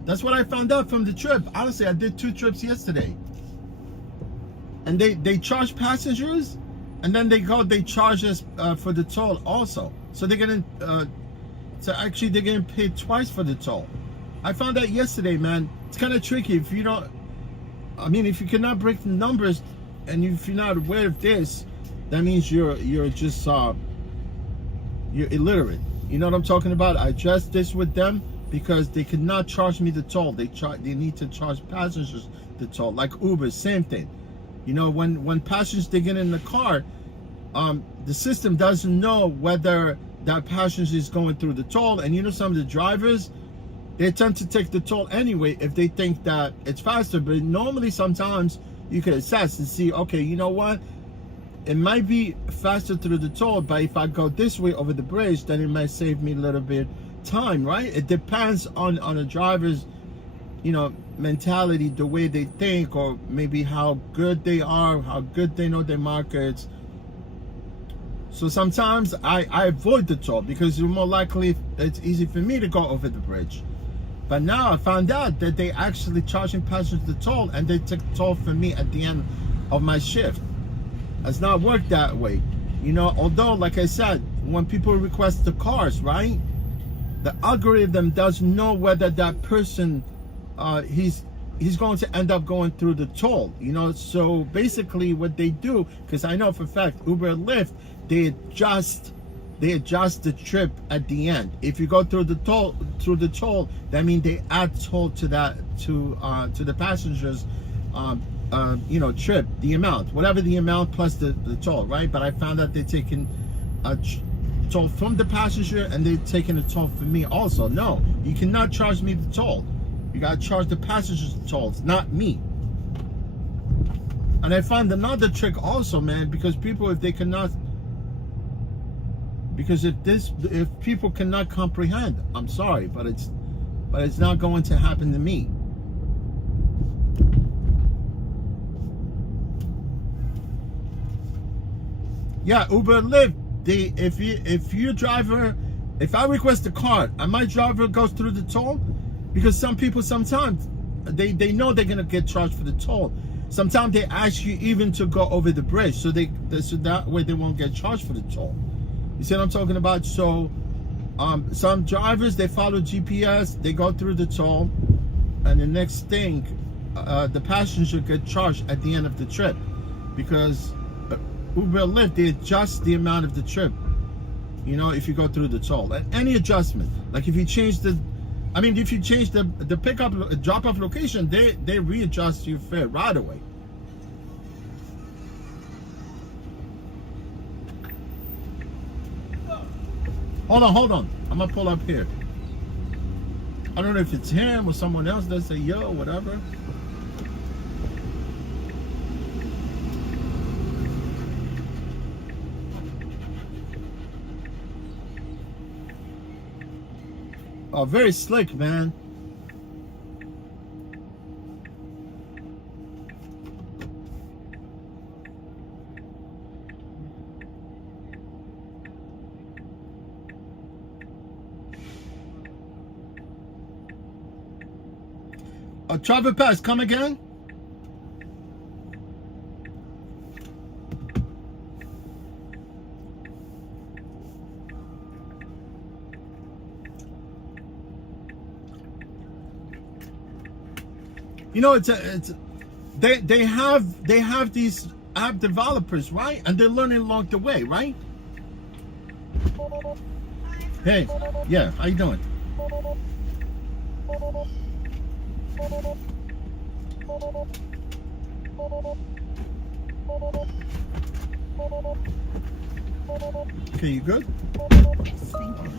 That's what I found out from the trip. Honestly, I did 2 trips yesterday. And they charge passengers, and then they charge us for the toll also. So they're getting they're getting paid twice for the toll. I found out yesterday, man. It's kind of tricky if you don't. I mean, if you cannot break the numbers, and if you're not aware of this, that means you're just you're illiterate. You know what I'm talking about? I addressed this with them because they could not charge me the toll. They need to charge passengers the toll. Like Uber, same thing. You know, when passengers they get in the car, the system doesn't know whether that passenger is going through the toll. And you know, some of the drivers, they tend to take the toll anyway if they think that it's faster. But normally, sometimes you can assess and see, okay, you know what? It might be faster through the toll, but if I go this way over the bridge, then it might save me a little bit time, right? It depends on a driver's, you know, mentality, the way they think, or maybe how good they are, how good they know their markets. So sometimes I avoid the toll because it's more likely it's easy for me to go over the bridge. But now I found out that they actually charging passengers the toll, and they take the toll from me at the end of my shift. It's not worked that way, you know. Although, like I said, when people request the cars, right, the algorithm doesn't know whether that person he's going to end up going through the toll, you know. So basically what they do, because I know for a fact Uber and Lyft, they adjust the trip at the end. If you go through the toll, that means they add toll to that, to the passengers you know, trip, the amount, whatever the amount plus the toll, right? But I found out they're taking a toll from the passenger, and they're taking a toll from me also. No, you cannot charge me the toll. You gotta charge the passengers the tolls, not me. And I found another trick also, man, because people, if people cannot comprehend, I'm sorry, but it's not going to happen to me. Yeah, Uber and Lyft, if I request a car and my driver goes through the toll, because some people sometimes they know they're gonna get charged for the toll. Sometimes they ask you even to go over the bridge, so that way they won't get charged for the toll. You see what I'm talking about? So some drivers, they follow GPS, they go through the toll, and the next thing, the passenger get charged at the end of the trip, because Uber and Lyft, they adjust the amount of the trip, you know, if you go through the toll. And any adjustment, like if you change the pickup, drop-off location, they readjust your fare right away. Hold on. I'm gonna pull up here. I don't know if it's him or someone else that say yo, whatever. Oh, very slick, man. Travel Pass, come again? You know, they have these app developers, right? And they're learning along the way, right? Hey, yeah, how you doing? Okay, you good? Yes, thank you.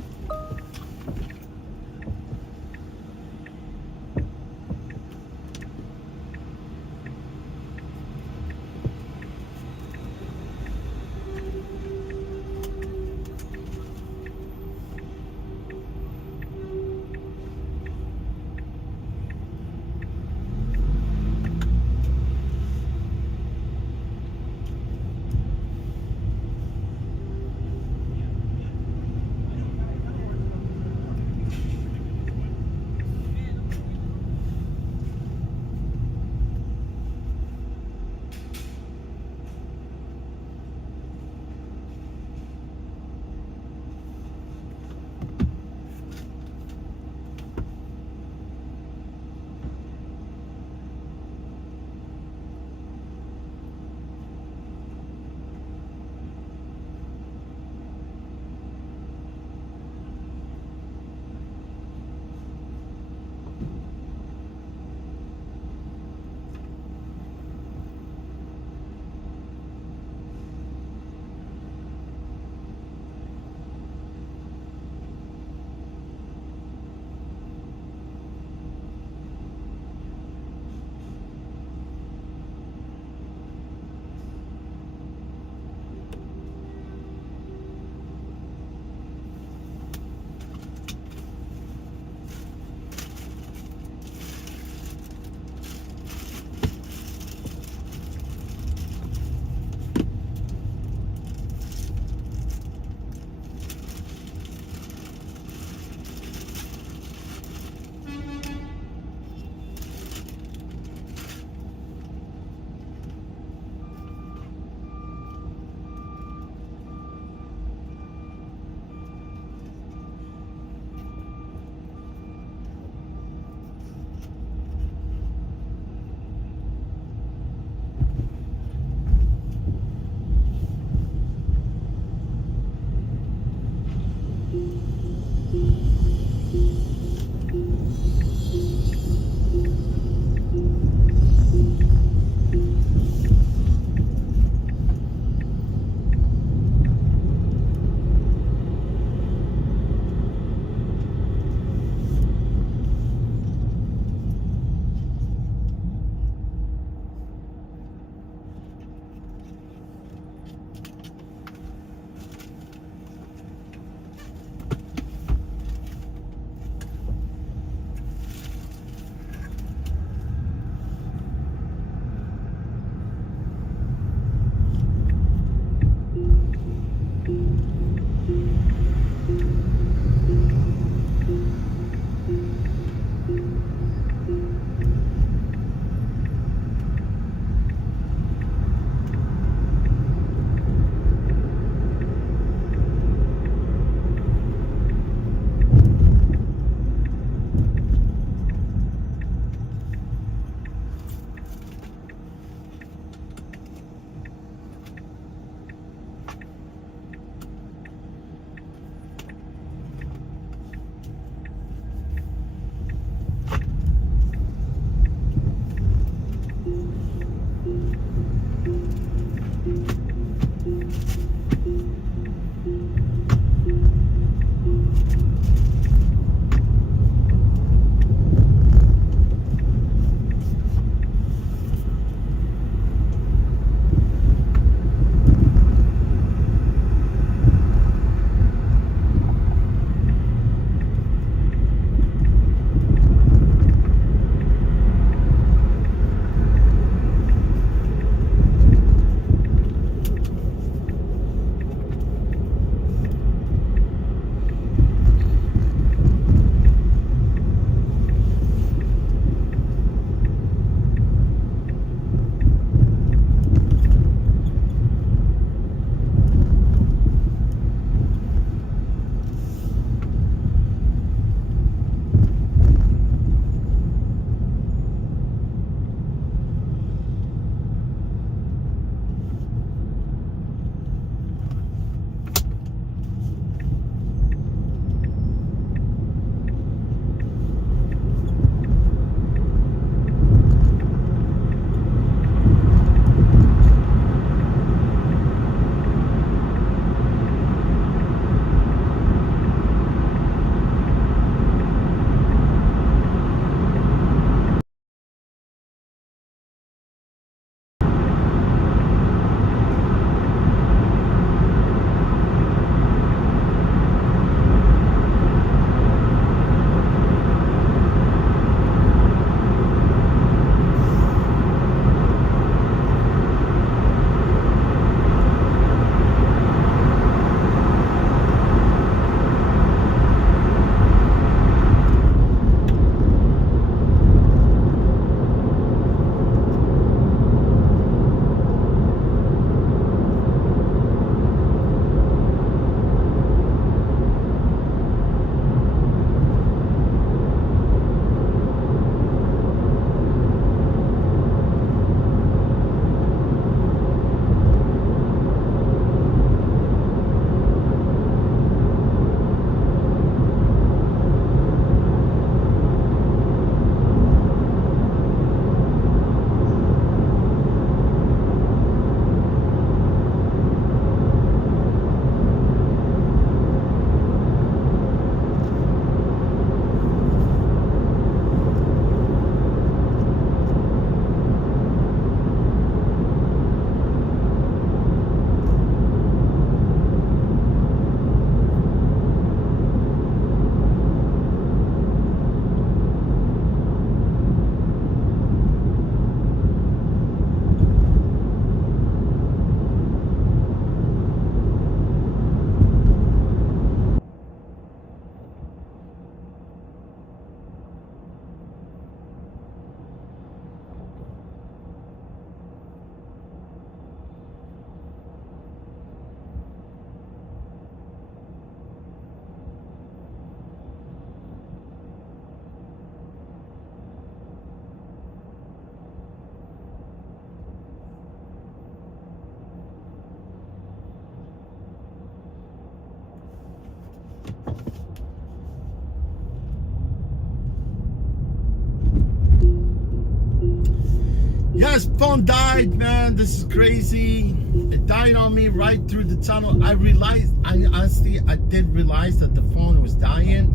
Yes, phone died, man. This is crazy. It died on me right through the tunnel. I honestly did realize that the phone was dying,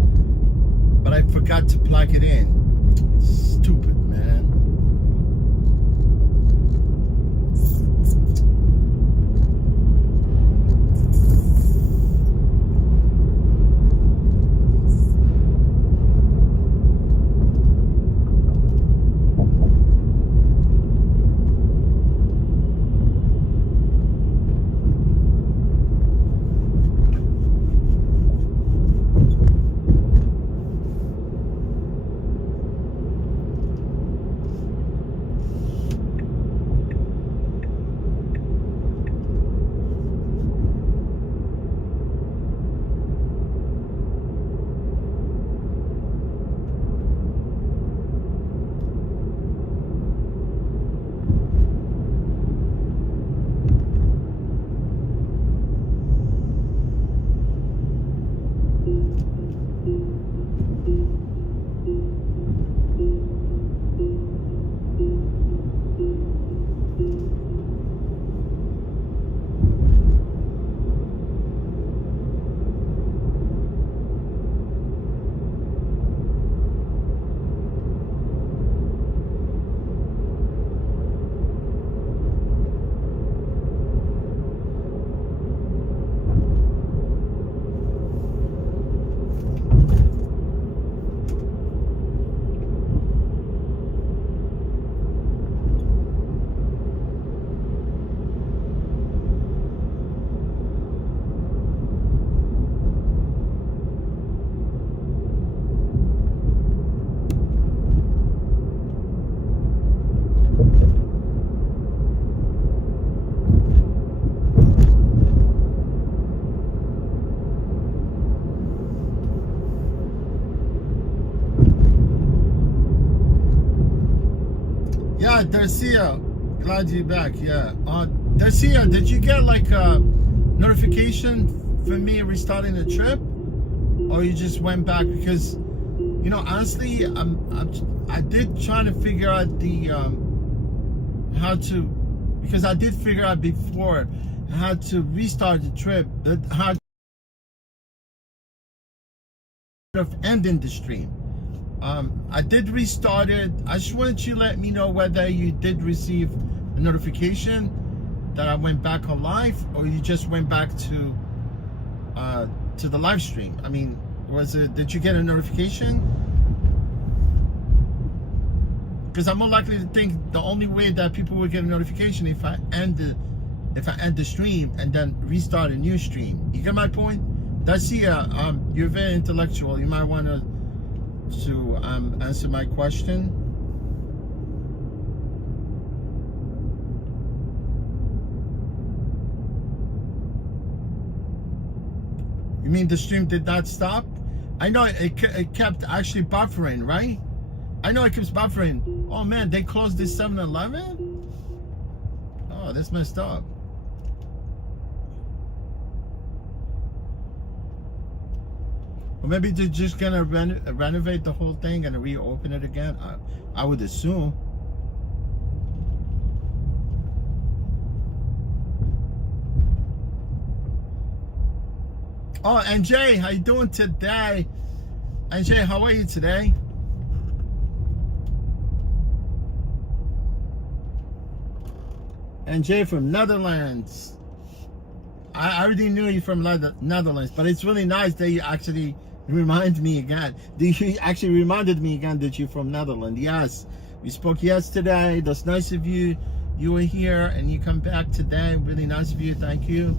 but I forgot to plug it in. Stupid, man. Yeah, Darcia, glad you're back. Yeah, Darcia, did you get like a notification for me restarting the trip, or you just went back? Because, you know, honestly, I did try to figure out the how to, because I did figure out before how to restart the trip, how of ending the stream. I did restart it. I just wanted you to let me know whether you did receive a notification that I went back on live, or you just went back to the live stream. I mean, did you get a notification? Because I'm more likely to think the only way that people will get a notification if I end the stream and then restart a new stream. You get my point? That's you're very intellectual. You might want to answer my question. You mean the stream did not stop? I know it kept actually buffering, right? I know it keeps buffering. Oh man, they closed this 7-Eleven? Oh, that's messed up. Or maybe they're just gonna renovate the whole thing and reopen it again. I would assume. Oh, and Jay, how you doing today? And Jay, how are you today? And Jay from Netherlands. I already knew you from Netherlands, but it's really nice that you actually remind me again. You actually reminded me again that you're from Netherlands. Yes, we spoke yesterday. That's nice of you. You were here and you come back today. Really nice of you. Thank you.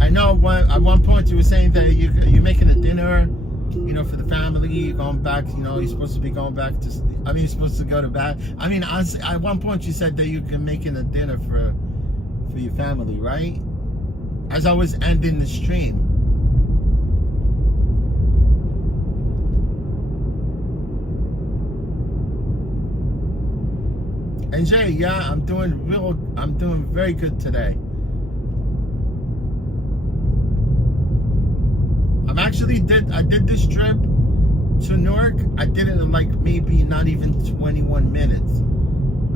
I know at one point you were saying that you're making a dinner, you know, for the family. You're going back, you know, you're supposed to be going back to, I mean, you're supposed to go to bed. I mean, at one point you said that you're making a dinner for your family, right? As I was ending the stream. And Jay, yeah, I'm doing very good today. I did this trip to Newark, I did it in like maybe not even 21 minutes.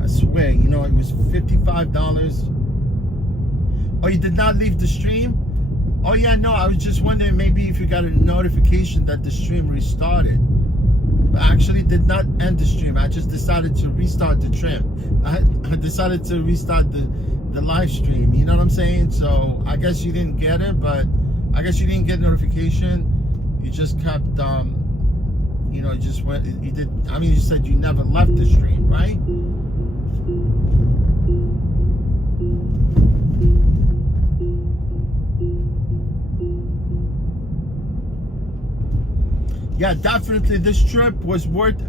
I swear, you know, it was $55. Oh, you did not leave the stream? Oh yeah, no, I was just wondering maybe if you got a notification that the stream restarted. But I actually did not end the stream. I just decided to restart the stream. I decided to restart the live stream, you know what I'm saying? So I guess you didn't get it, but I guess you didn't get notification. You just kept, you know, just went, you did, I mean, you said you never left the stream, right? Yeah, definitely this trip was worth,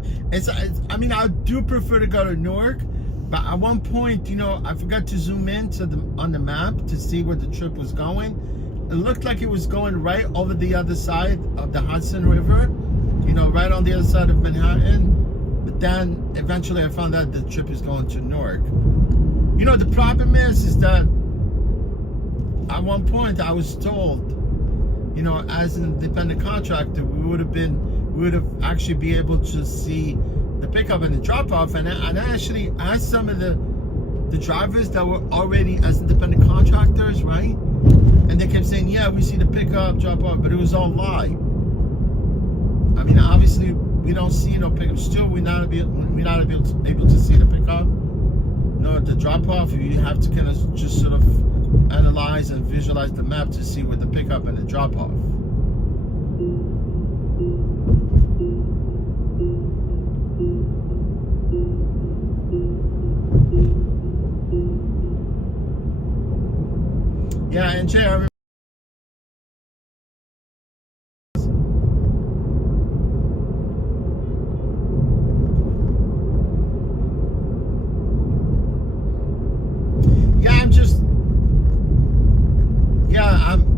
I mean, I do prefer to go to Newark, but at one point, you know, I forgot to zoom in to on the map to see where the trip was going. It looked like it was going right over the other side of the Hudson River, you know, right on the other side of Manhattan. But then eventually I found out the trip is going to Newark. You know, the problem is that at one point I was told, you know, as an independent contractor, we would have actually be able to see the pickup and the drop off. And I actually asked some of the drivers that were already as independent contractors, right? And they kept saying, yeah, we see the pickup, drop off, but it was all lie. I mean, obviously we don't see no pickup. Still, we're not able to see the pickup. No, the drop off, you have to kind of just sort of analyze and visualize the map to see where the pickup and the drop off. Yeah, and Jay, I remember.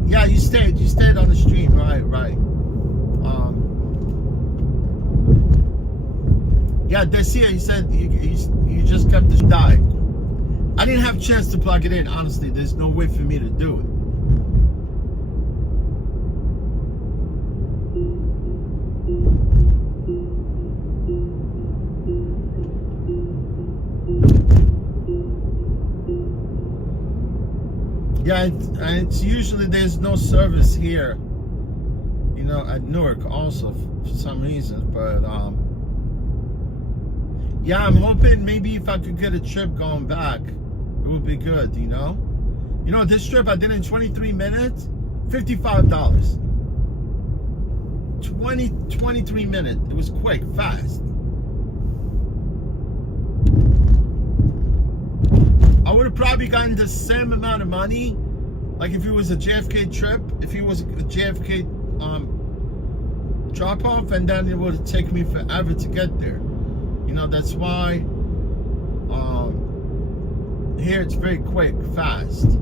Yeah, you stayed on the stream, right. Yeah, this year you said you just kept this die. I didn't have a chance to plug it in, honestly. There's no way for me to do it. Yeah, and it's usually there's no service here, you know, at Newark also for some reason. But yeah, I'm hoping maybe if I could get a trip going back, it would be good, you know. You know, this trip I did in 23 minutes, $55. 23 minutes. It was quick, fast. I would have probably gotten the same amount of money, like if it was a JFK trip, if it was a JFK drop off, and then it would take me forever to get there. You know, that's why here it's very quick, fast.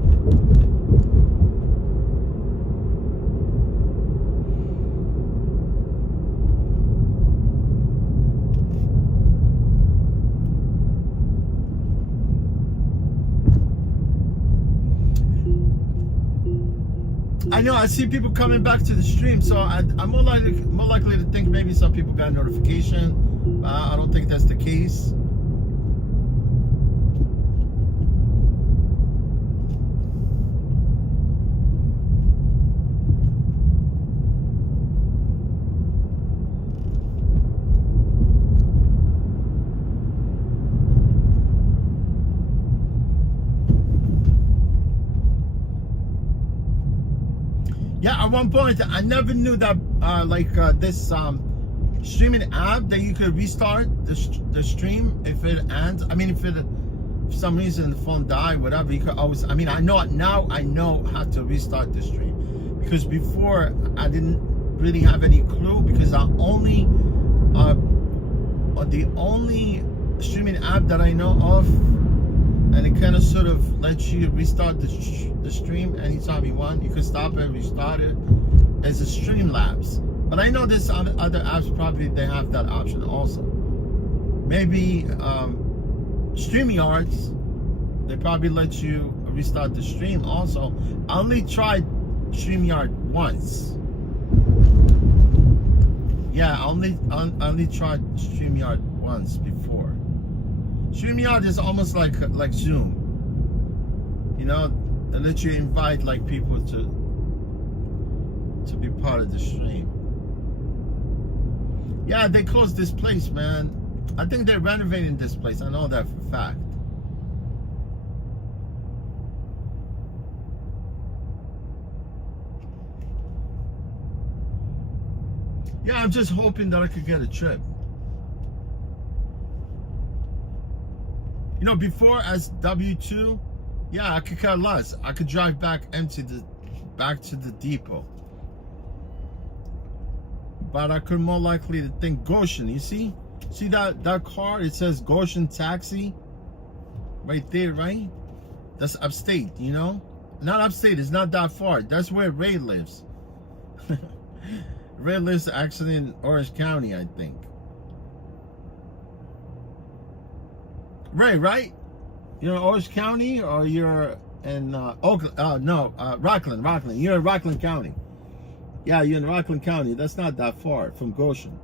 I know, I see people coming back to the stream, so I'm more likely to think maybe some people got a notification. I don't think that's the case. Yeah, at one point I never knew that this streaming app that you could restart the stream if it ends. I mean, if for some reason the phone died, whatever, you could always. I mean, I know now. I know how to restart the stream, because before I didn't really have any clue, because the only streaming app that I know of, and it kind of sort of lets you restart the stream anytime you want. You can stop it and restart it as a Streamlabs. But I know there's other apps, probably they have that option also. Maybe StreamYards, they probably let you restart the stream also. I only tried StreamYard once. Yeah, I only tried StreamYard once before. StreamYard is almost like Zoom. You know, they let you invite like people to be part of the stream. Yeah, they closed this place, man. I think they're renovating this place. I know that for a fact. Yeah, I'm just hoping that I could get a trip. You know, before as W2, yeah, I could care less. I could drive back empty back to the depot. But I could more likely to think Goshen. You see that car? It says Goshen Taxi right there, right? That's upstate, you know? Not upstate, it's not that far. That's where Ray lives. Ray lives actually in Orange County, I think. Ray, right? You're in Orange County, or you're in Oakland? No, Rockland. You're in Rockland County. Yeah, you're in Rockland County. That's not that far from Goshen.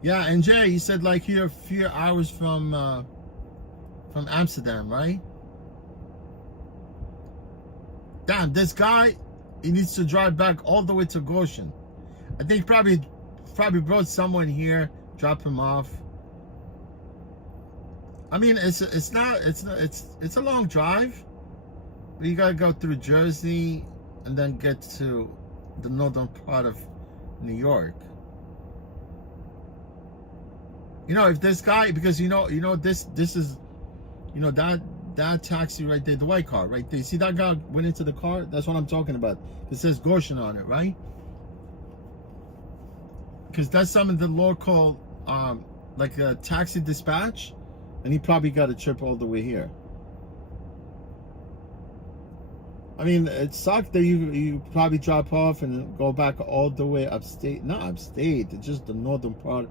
Yeah, and Jay, you said like you're a few hours from Amsterdam, right? Damn, this guy, he needs to drive back all the way to Goshen. I think probably brought someone here, drop him off. I mean, it's a long drive. You gotta go through Jersey and then get to the northern part of New York. You know, if this guy, because you know this is, you know, that taxi right there, the white car right there. See that guy went into the car? That's what I'm talking about. It says Goshen on it, right? Because that's some of the local, like a taxi dispatch, and he probably got a trip all the way here. I mean, it sucked that you probably drop off and go back all the way upstate. Not upstate, it's just the northern part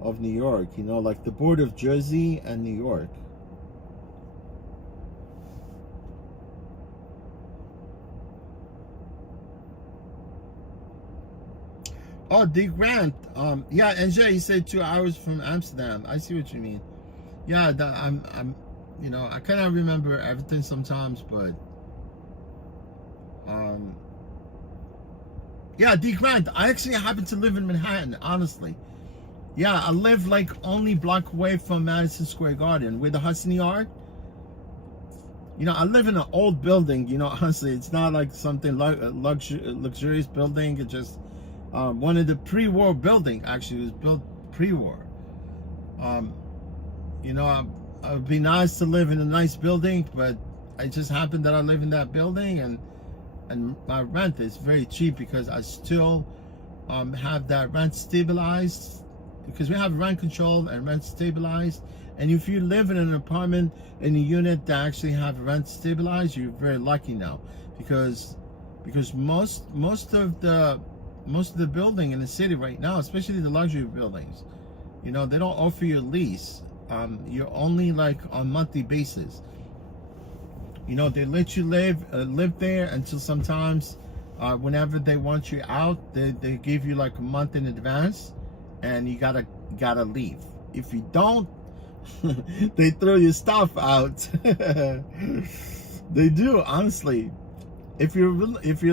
of New York, you know, like the border of Jersey and New York. Oh, D Grant, yeah, and Jay, you said 2 hours from Amsterdam. I see what you mean. Yeah, that I'm, you know, I kind of remember everything sometimes, but yeah, D Grant, I actually happen to live in Manhattan, honestly. Yeah, I live like only block away from Madison Square Garden, where the Hudson Yard. You know, I live in an old building. You know, honestly, it's not like something luxurious building. It's just one of the pre-war building. Actually, it was built pre-war. You know, it'd be nice to live in a nice building, but it just happened that I live in that building, and my rent is very cheap because I still have that rent stabilized. Because we have rent control and rent stabilized, and if you live in an apartment in a unit that actually have rent stabilized, you're very lucky now, because most of the building in the city right now, especially the luxury buildings, you know, they don't offer you a lease. You're only like on monthly basis. You know, they let you live there until sometimes whenever they want you out, they give you like a month in advance. And you gotta leave. If you don't, they throw your stuff out. They do, honestly. If you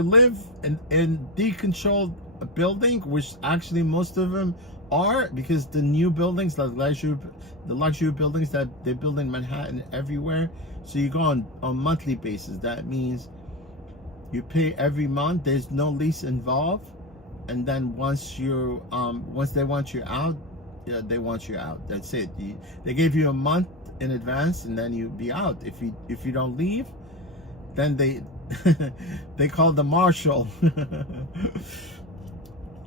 live in decontrolled building, which actually most of them are, because the new buildings, like the luxury buildings that they build in Manhattan everywhere, so you go on monthly basis. That means you pay every month. There's no lease involved. And then once they want you out, yeah, they want you out. That's it. They give you a month in advance, and then you be out. If you don't leave, then they call the marshal.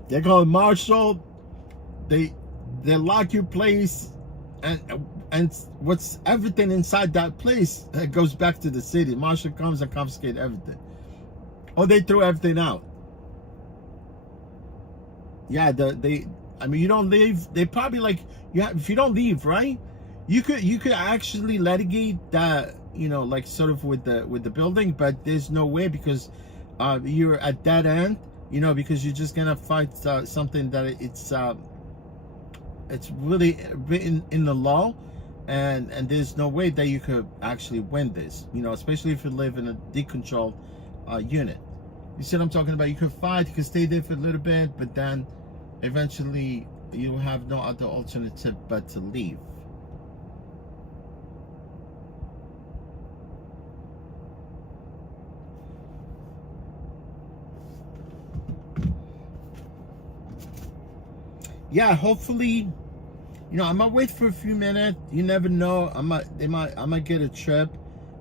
They call the marshal. They lock your place, and and what's everything inside that place goes back to the city. Marshal comes and confiscate everything. Or they throw everything out. Yeah, I mean, you don't leave. They probably like if you don't leave, right? You could actually litigate that, you know, like sort of with the building, but there's no way because you're at that end, you know, because you're just gonna fight something that it's really written in the law, and there's no way that you could actually win this, you know, especially if you live in a decontrolled unit. You see what I'm talking about? You could fight, you could stay there for a little bit, but then eventually you have no other alternative but to leave. Yeah, hopefully, you know, I might wait for a few minutes. You never know. I might get a trip,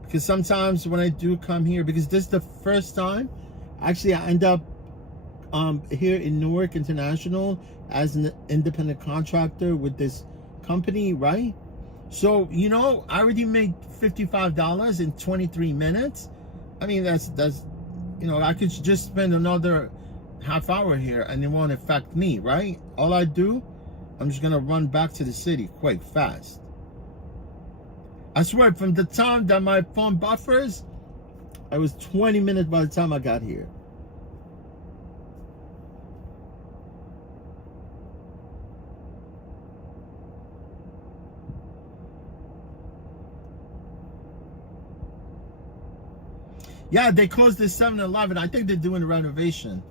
because sometimes when I do come here, because this is the first time, actually, I end up here in Newark International as an independent contractor with this company, right? So, you know, I already made $55 in 23 minutes. I mean, that's you know, I could just spend another half hour here and it won't affect me, right? All I do, I'm just gonna run back to the city quick, fast. I swear, from the time that my phone buffers, I was 20 minutes by the time I got here. Yeah, they closed this 7-Eleven. I think they're doing a renovation.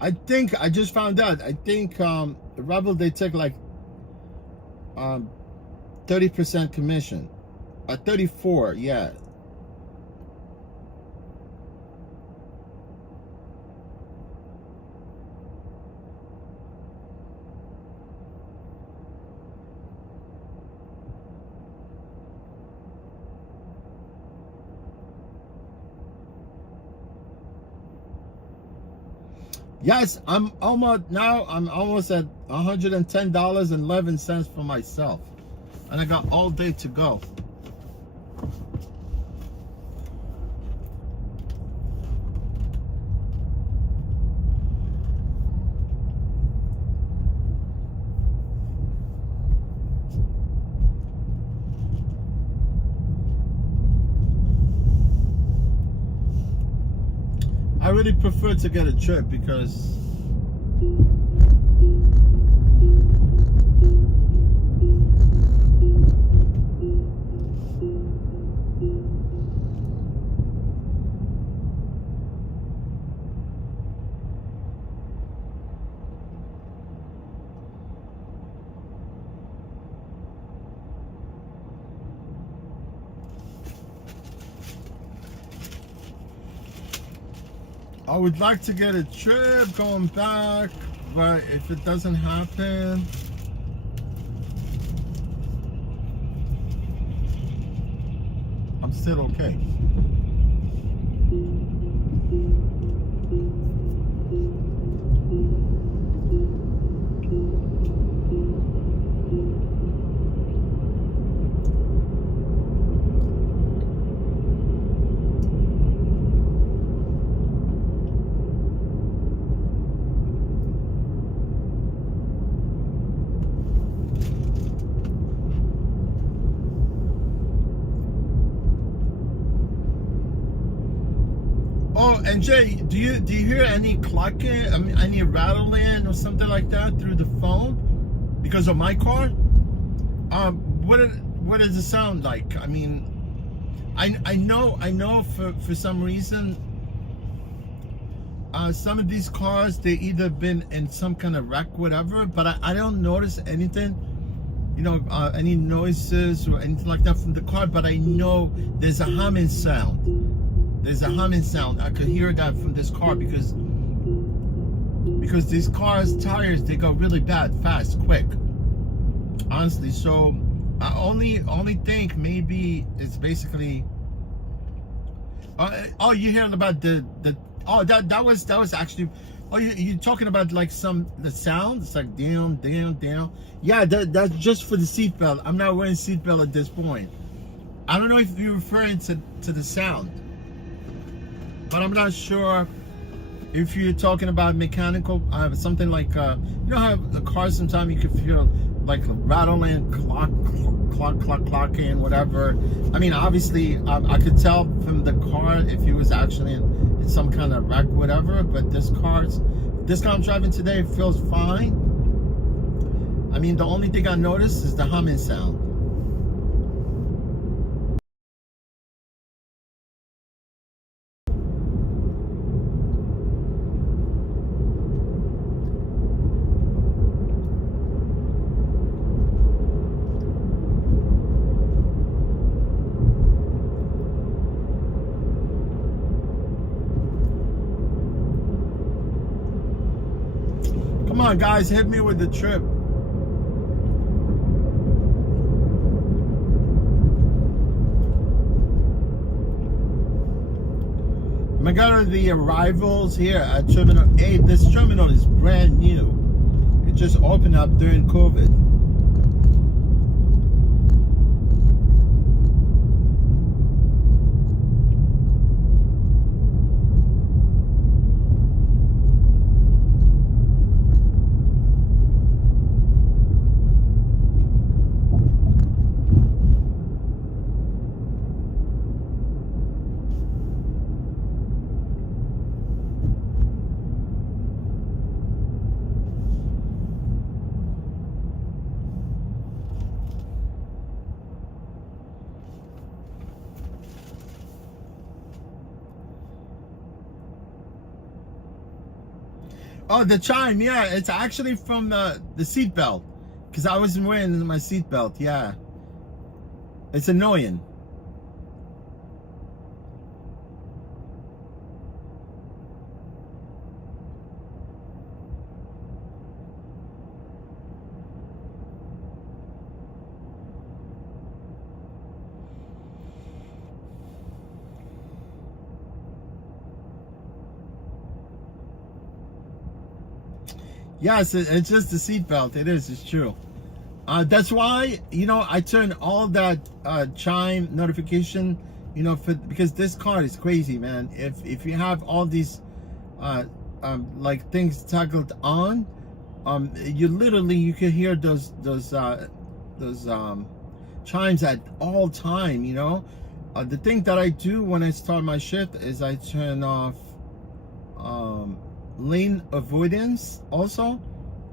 I think I just found out. I think Rebel, they take like 30% commission. 34, yeah. Yes, I'm almost at $110.11 for myself. And I got all day to go. I really prefer to get a trip because I would like to get a trip going back, but if it doesn't happen, I'm still okay. Oh, and Jay, do you hear any clucking, I mean, any rattling or something like that through the phone because of my car? What does it sound like? I mean, I know for some reason, some of these cars, they either been in some kind of wreck, whatever, but I don't notice anything, you know, any noises or anything like that from the car, but I know there's a humming sound. there's a humming sound. I could hear that from this car because these cars tires, they go really bad, fast, quick. Honestly, so I only think maybe it's basically. Oh, you hearing about the that was actually. Oh, you talking about like the sound? It's like down. Yeah, that's just for the seatbelt. I'm not wearing seatbelt at this point. I don't know if you're referring to the sound, but I'm not sure if you're talking about mechanical, something like you know how the car sometimes you can feel like rattling, clocking, whatever. I mean, obviously, I could tell from the car if he was actually in some kind of wreck, whatever. But this car I'm driving today feels fine. I mean, the only thing I noticed is the humming sound. Come on, guys, hit me with the trip. I got the arrivals here at Terminal 8. This terminal is brand new. It just opened up during COVID. Oh, the chime, yeah, it's actually from the seatbelt, because I wasn't wearing my seatbelt. Yeah, it's annoying. Yes, it's just the seatbelt. It is. It's true. That's why, you know, I turn all that chime notification, you know, because this car is crazy, man. If you have all these like things toggled on, you can hear those chimes at all time. You know, the thing that I do when I start my shift is I turn off lane avoidance also.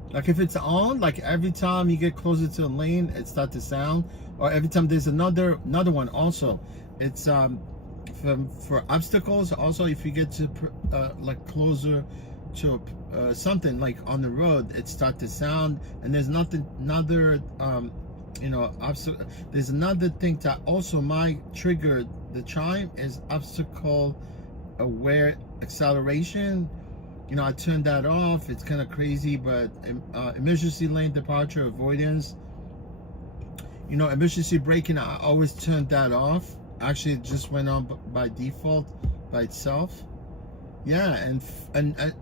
Like if it's on, like every time you get closer to a lane, it starts to sound. Or every time there's another one also, it's for obstacles. Also, if you get to like closer to something like on the road, it starts to sound. And there's another you know, there's another thing that also might trigger the chime is obstacle aware acceleration. You know, I turned that off. It's kind of crazy, but emergency lane departure avoidance, you know, emergency braking, I always turned that off. Actually, it just went on by default by itself. Yeah, and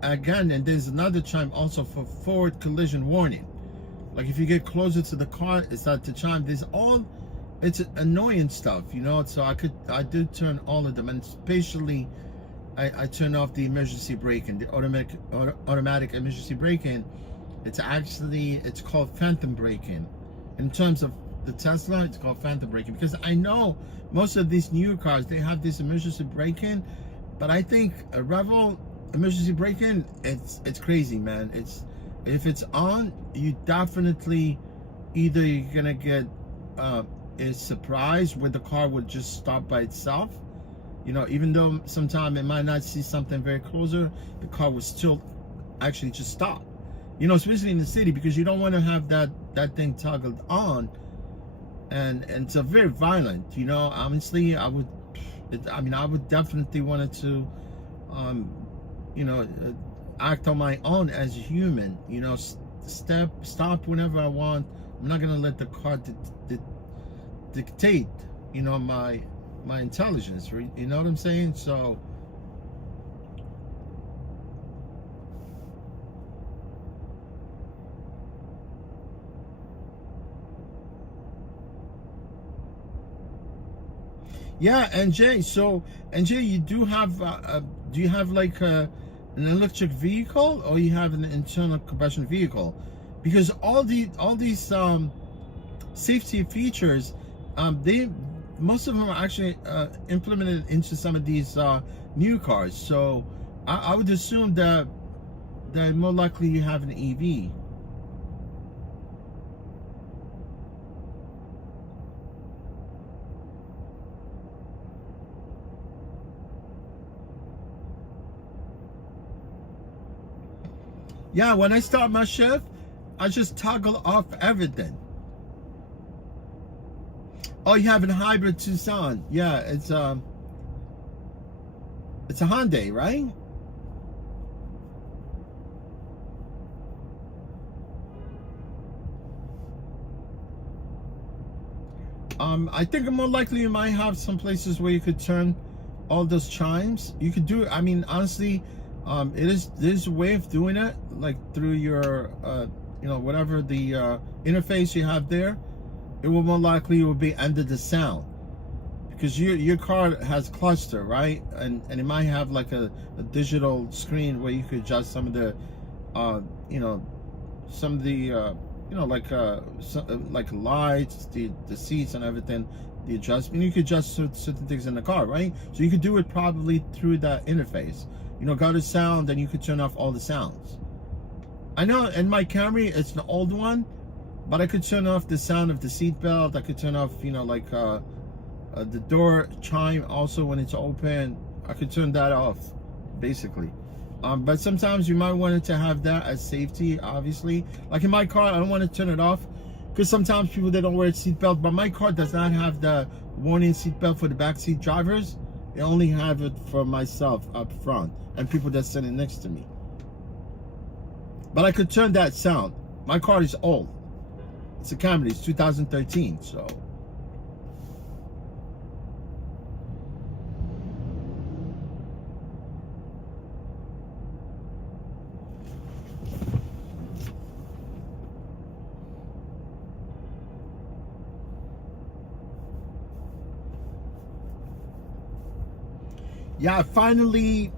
again, and there's another chime also for forward collision warning. Like if you get closer to the car, it starts to chime. It's annoying stuff, you know. So I did turn all of them, and especially I turn off the emergency braking, the automatic emergency braking. It's called phantom braking. In terms of the Tesla, it's called phantom braking, because I know most of these newer cars, they have this emergency braking, but I think a Revel emergency braking, it's crazy, man. If it's on, you definitely either you're gonna get a surprise where the car would just stop by itself. You know, even though sometimes it might not see something very closer, the car will still actually just stop. You know, especially in the city, because you don't want to have that thing toggled on, and it's a very violent. You know, honestly, I mean, I would definitely want to, you know, act on my own as a human. You know, stop whenever I want. I'm not gonna let the car dictate, you know, my intelligence. You know what I'm saying? So. Yeah, and Jay, you do have do you have like an electric vehicle, or you have an internal combustion vehicle? Because all these safety features, most of them are actually implemented into some of these new cars. So I would assume that more likely you have an EV. Yeah, when I start my shift, I just toggle off everything. Oh, you have a hybrid Tucson. Yeah, it's a Hyundai, right? I think more likely you might have some places where you could turn all those chimes. You could do, I mean, honestly, there's a way of doing it, like through your, you know, whatever the interface you have there. It will more likely will be under the sound, because your car has cluster, right? And it might have like a digital screen where you could adjust some of the, you know, some of the, you know, like lights, the seats and everything, the adjustment. You could adjust certain things in the car, right? So you could do it probably through that interface. You know, go to sound, and you could turn off all the sounds. I know in my Camry, it's an old one, but I could turn off the sound of the seatbelt. I could turn off, you know, like the door chime also when it's open. I could turn that off, basically. But sometimes you might want it to have that as safety, obviously. Like in my car, I don't want to turn it off, because sometimes people, they don't wear a seatbelt. But my car does not have the warning seatbelt for the backseat drivers. They only have it for myself up front and people that's sitting next to me. But I could turn that sound. My car is old. It's a Camry. It's 2013, so. Yeah, finally,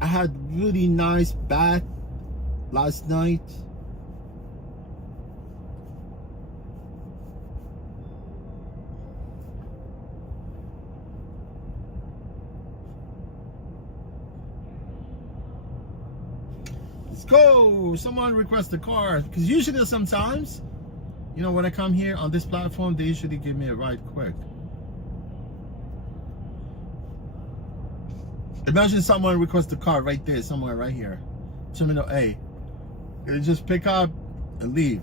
I had really nice bath last night. Let's go. Someone request a car, because usually sometimes, you know, when I come here on this platform, they usually give me a ride quick. Imagine someone requests a car right there, somewhere right here, Terminal A. You just pick up and leave.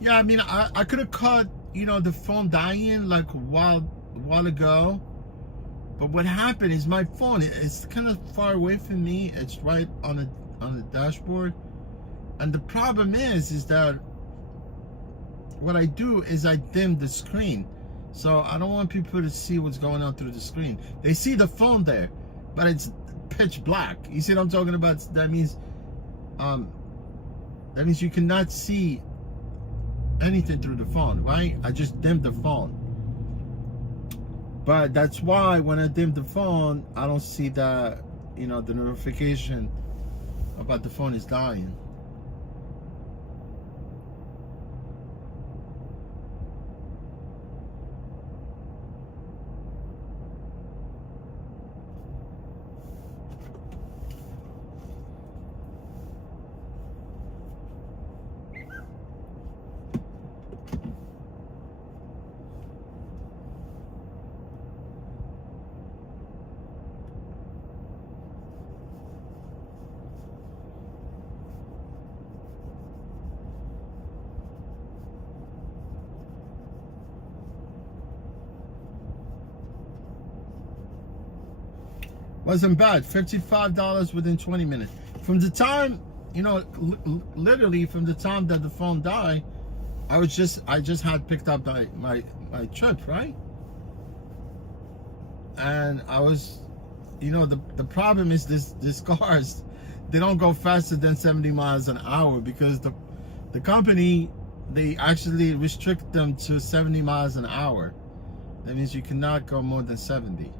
Yeah, I mean, I could have caught, you know, the phone dying like a while ago, but what happened is my phone is kind of far away from me. It's right on the dashboard, and the problem is that what I do is I dim the screen, so I don't want people to see what's going on through the screen. They see the phone there, but it's pitch black. You see what I'm talking about? That means you cannot see anything through the phone, right? I just dimmed the phone. But that's why when I dim the phone, I don't see that, you know, the notification about the phone is dying. Wasn't bad. $55 within 20 minutes. From the time, you know, literally from the time that the phone died, I just had picked up my trip, right? And I was, you know, the problem is these cars, they don't go faster than 70 miles an hour because the company, they actually restrict them to 70 miles an hour. That means you cannot go more than 70.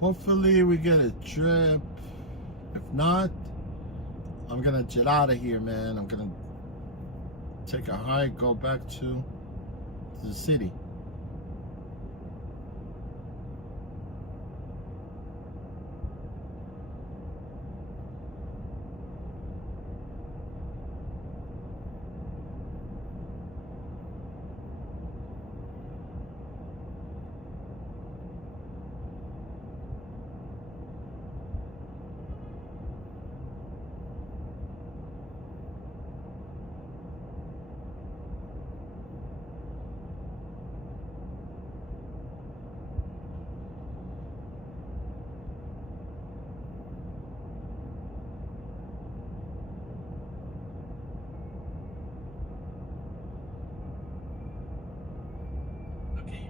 Hopefully we get a trip. If not, I'm gonna jet out of here, man. I'm gonna take a hike, go back to the city.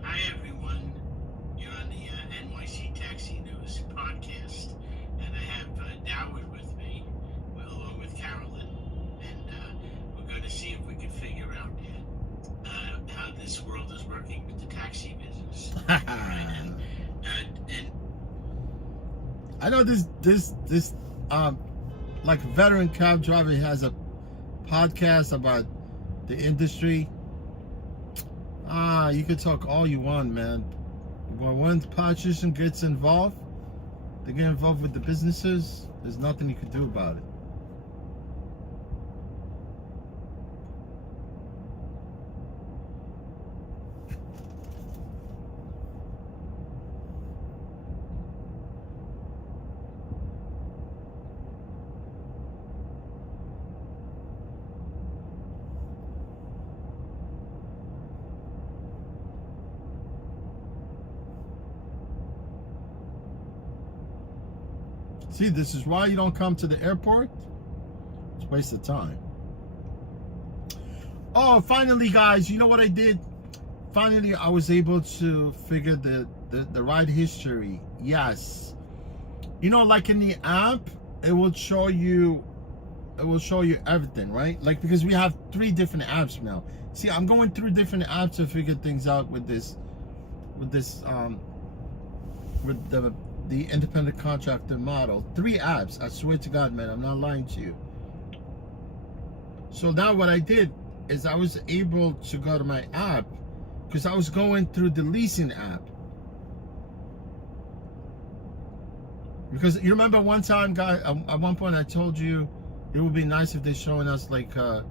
Hi everyone, you're on the NYC Taxi News podcast, and I have Doward with me, along with Carolyn, and we're going to see if we can figure out how this world is working with the taxi business. and I know this like veteran cab driver has a podcast about the industry. You could talk all you want, man. When one politician gets involved, they get involved with the businesses, there's nothing you can do about it. See, this is why you don't come to the airport. It's a waste of time. Oh, finally, guys, you know what I did? Finally, I was able to figure the ride history. Yes. You know, like in the app, it will show you everything, right? Like, because we have 3 different apps now. See, I'm going through different apps to figure things out with the independent contractor model. 3 apps, I swear to God, man, I'm not lying to you. So now what I did is I was able to go to my app, because I was going through the leasing app. Because you remember one time, guys, at one point I told you it would be nice if they're showing us like the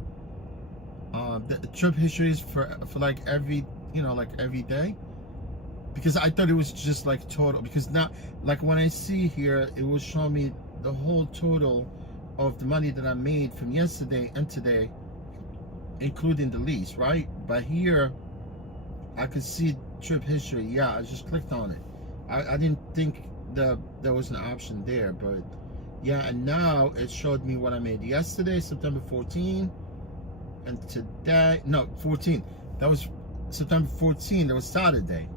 trip histories for like every, you know, like every day. Because I thought it was just like total, because now, like when I see here, it will show me the whole total of the money that I made from yesterday and today, including the lease, right? But here, I could see trip history. Yeah, I just clicked on it. I didn't think there was an option there, but yeah, and now it showed me what I made yesterday, September 14, and today, no, 14. That was September 14, that was Saturday.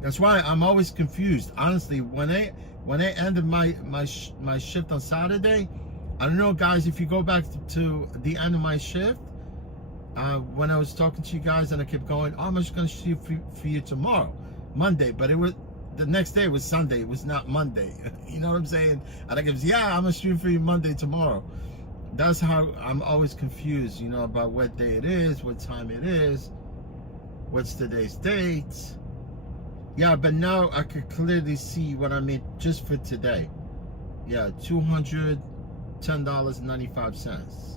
That's why I'm always confused. Honestly, when I ended my shift on Saturday, I don't know, guys, if you go back to the end of my shift, when I was talking to you guys and I kept going, oh, I'm just going to shoot for you tomorrow, Monday. But it was, the next day was Sunday. It was not Monday. You know what I'm saying? And I kept, yeah, I'm going to shoot for you Monday tomorrow. That's how I'm always confused, about what day it is, what time it is, what's today's date. Yeah, but now I could clearly see what I made just for today. Yeah, $210.95.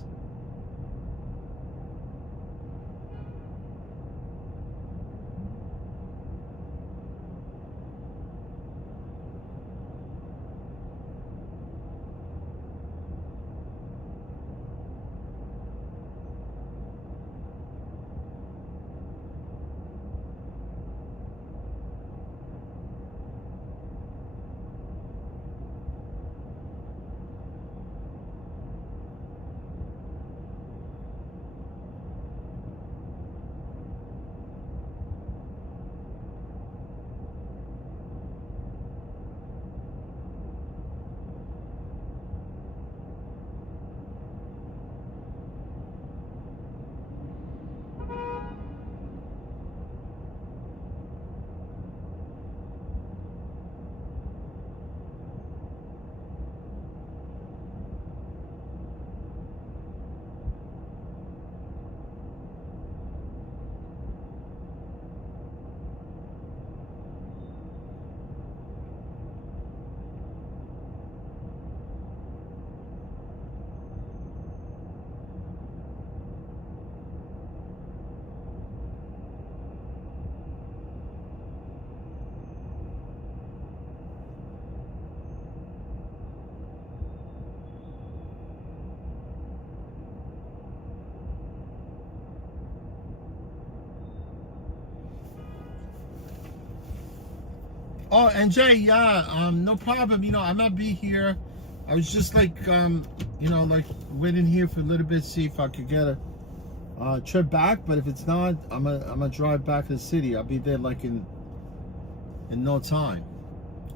Oh, and Jay, yeah, no problem. I might be here. I was just like, like waiting here for a little bit, see if I could get a trip back. But if it's not, I'm gonna drive back to the city. I'll be there like in no time.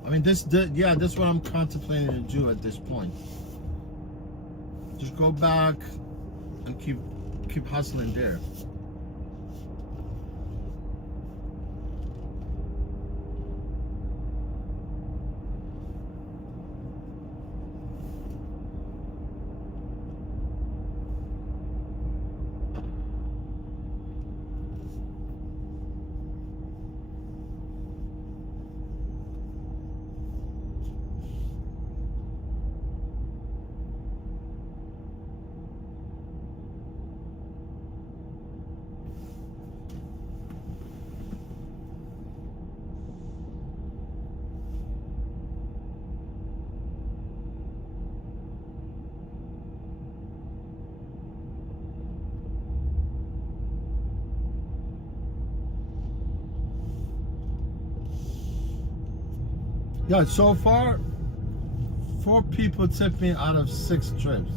I mean, that's what I'm contemplating to do at this point. Just go back and keep hustling there. Yeah, so far, 4 people tipped me out of 6 trips.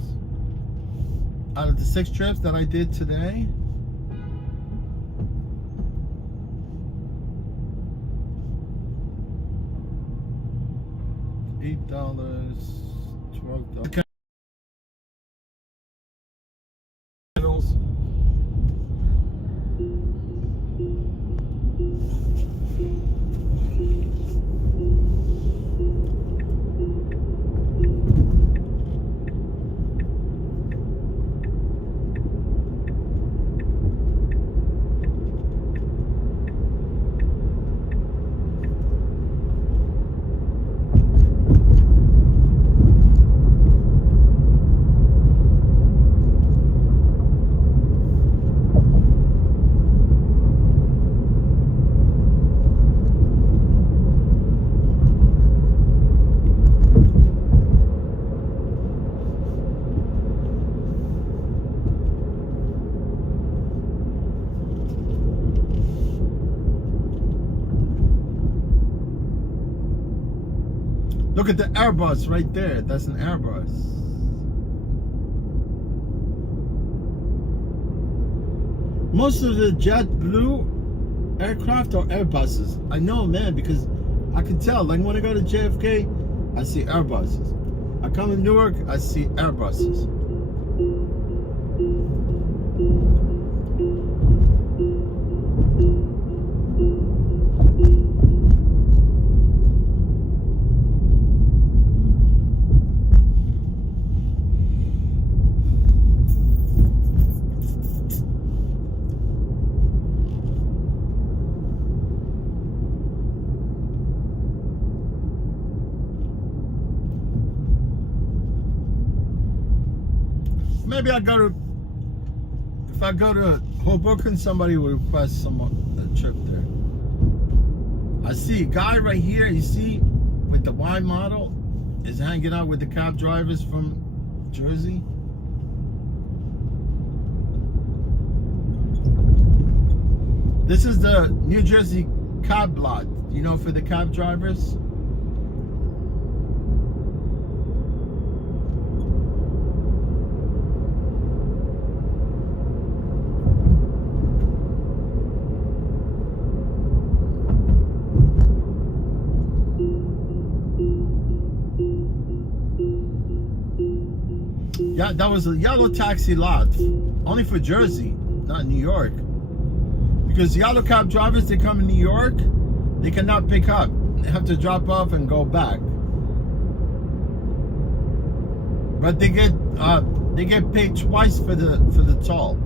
Out of the 6 trips that I did today, $8, $12. Look at the Airbus right there. That's an Airbus. Most of the JetBlue aircraft are Airbuses. I know, man, because I can tell. Like when I go to JFK, I see Airbuses. I come to Newark, I see Airbuses. maybe if I go to Hoboken, somebody will request a trip there. I see a guy right here, you see, with the Y model, is hanging out with the cab drivers from Jersey. This is the New Jersey cab lot, you know, for the cab drivers. Yeah, that was a yellow taxi lot, only for Jersey, not New York. Because yellow cab drivers, they come in New York, they cannot pick up. They have to drop off and go back. But they get paid twice for the toll.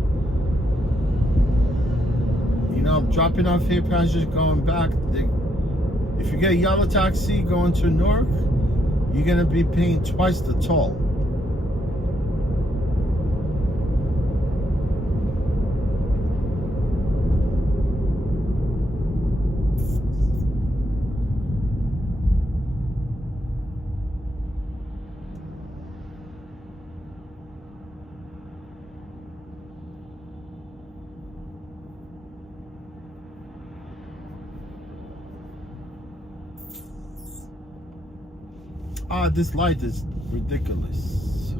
You know, dropping off here, passengers going back. If you get a yellow taxi going to Newark, you're gonna be paying twice the toll. This light is ridiculous.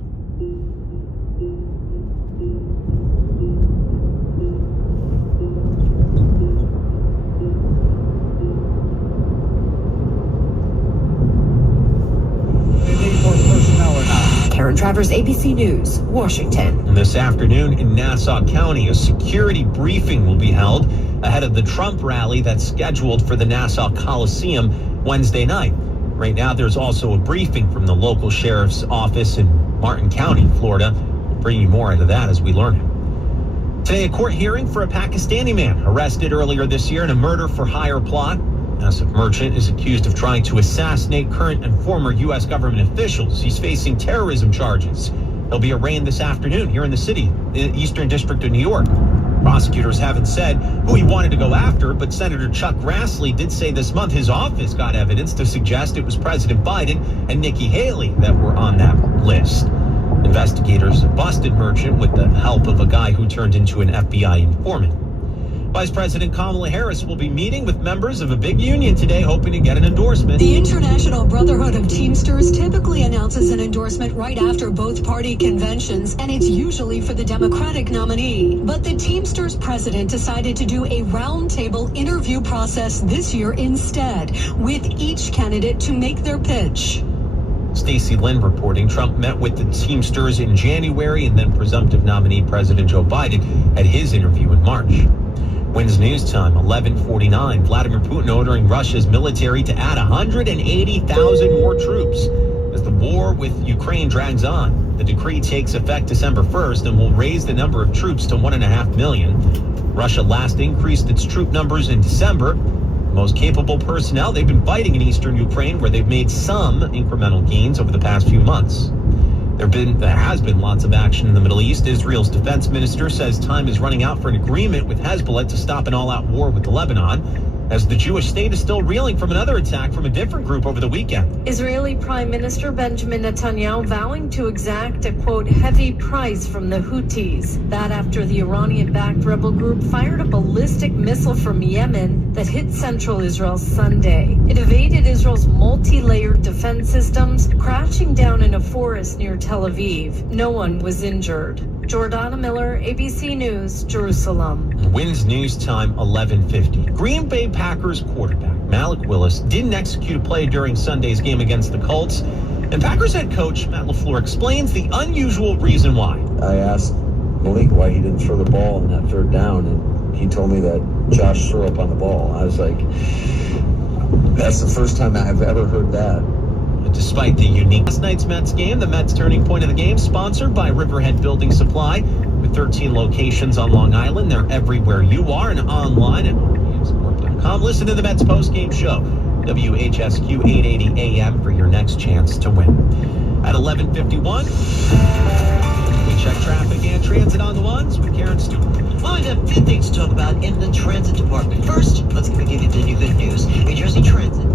Karen Travers, ABC News, Washington. And this afternoon in Nassau County, a security briefing will be held ahead of the Trump rally that's scheduled for the Nassau Coliseum Wednesday night. Right now, there's also a briefing from the local sheriff's office in Martin County, Florida. We'll bring you more into that as we learn it. Today, a court hearing for a Pakistani man arrested earlier this year in a murder-for-hire plot. Asif Merchant is accused of trying to assassinate current and former U.S. government officials. He's facing terrorism charges. He'll be arraigned this afternoon here in the city, the Eastern District of New York. Prosecutors haven't said who he wanted to go after, but Senator Chuck Grassley did say this month his office got evidence to suggest it was President Biden and Nikki Haley that were on that list. Investigators busted Merchant with the help of a guy who turned into an FBI informant. Vice President Kamala Harris will be meeting with members of a big union today, hoping to get an endorsement. The International Brotherhood of Teamsters typically announces an endorsement right after both party conventions, and it's usually for the Democratic nominee. But the Teamsters president decided to do a roundtable interview process this year instead, with each candidate to make their pitch. Stacey Lynn reporting Trump met with the Teamsters in January, and then presumptive nominee President Joe Biden had his interview in March. Wins News Time, 11:49. Vladimir Putin ordering Russia's military to add 180,000 more troops as the war with Ukraine drags on. The decree takes effect December 1st and will raise the number of troops to 1.5 million. Russia last increased its troop numbers in December. The most capable personnel they've been fighting in eastern Ukraine, where they've made some incremental gains over the past few months. There has been lots of action in the Middle East. Israel's defense minister says time is running out for an agreement with Hezbollah to stop an all-out war with Lebanon, as the Jewish state is still reeling from another attack from a different group over the weekend. Israeli Prime Minister Benjamin Netanyahu vowing to exact a, quote, heavy price from the Houthis. That after the Iranian-backed rebel group fired a ballistic missile from Yemen that hit central Israel Sunday. It evaded Israel's multi-layered defense systems, crashing down in a forest near Tel Aviv. No one was injured. Jordana Miller, ABC News, Jerusalem. Wins News Time, 11:50. Green Bay Packers quarterback Malik Willis didn't execute a play during Sunday's game against the Colts, and Packers head coach Matt LaFleur explains the unusual reason why. I asked Malik why he didn't throw the ball on that third down, and he told me that Josh threw up on the ball. I was like, that's the first time I've ever heard that. Despite the unique last night's Mets game, the Mets turning point of the game, sponsored by Riverhead Building Supply. With 13 locations on Long Island, they're everywhere you are and online at RPMSport.com. Listen to the Mets postgame show, WHSQ 880 AM, for your next chance to win. At 11:51, we Check traffic and transit on the ones with Karen Stewart. Well, we've got a few things to talk about in the transit department. First, let's give you the new good news. New Jersey Transit.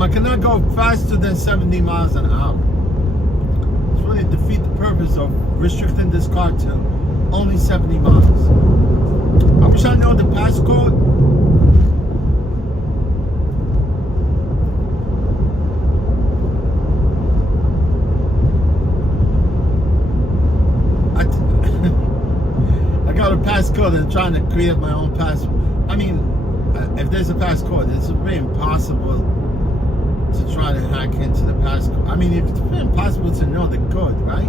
I cannot go faster than 70 miles an hour. It's really defeat the purpose of restricting this car to only 70 miles. I wish I know the passcode. I got a passcode and trying to create my own password. I mean, if there's a passcode, it's very impossible to try to hack into the passcode. I mean, it's impossible to know the code, right?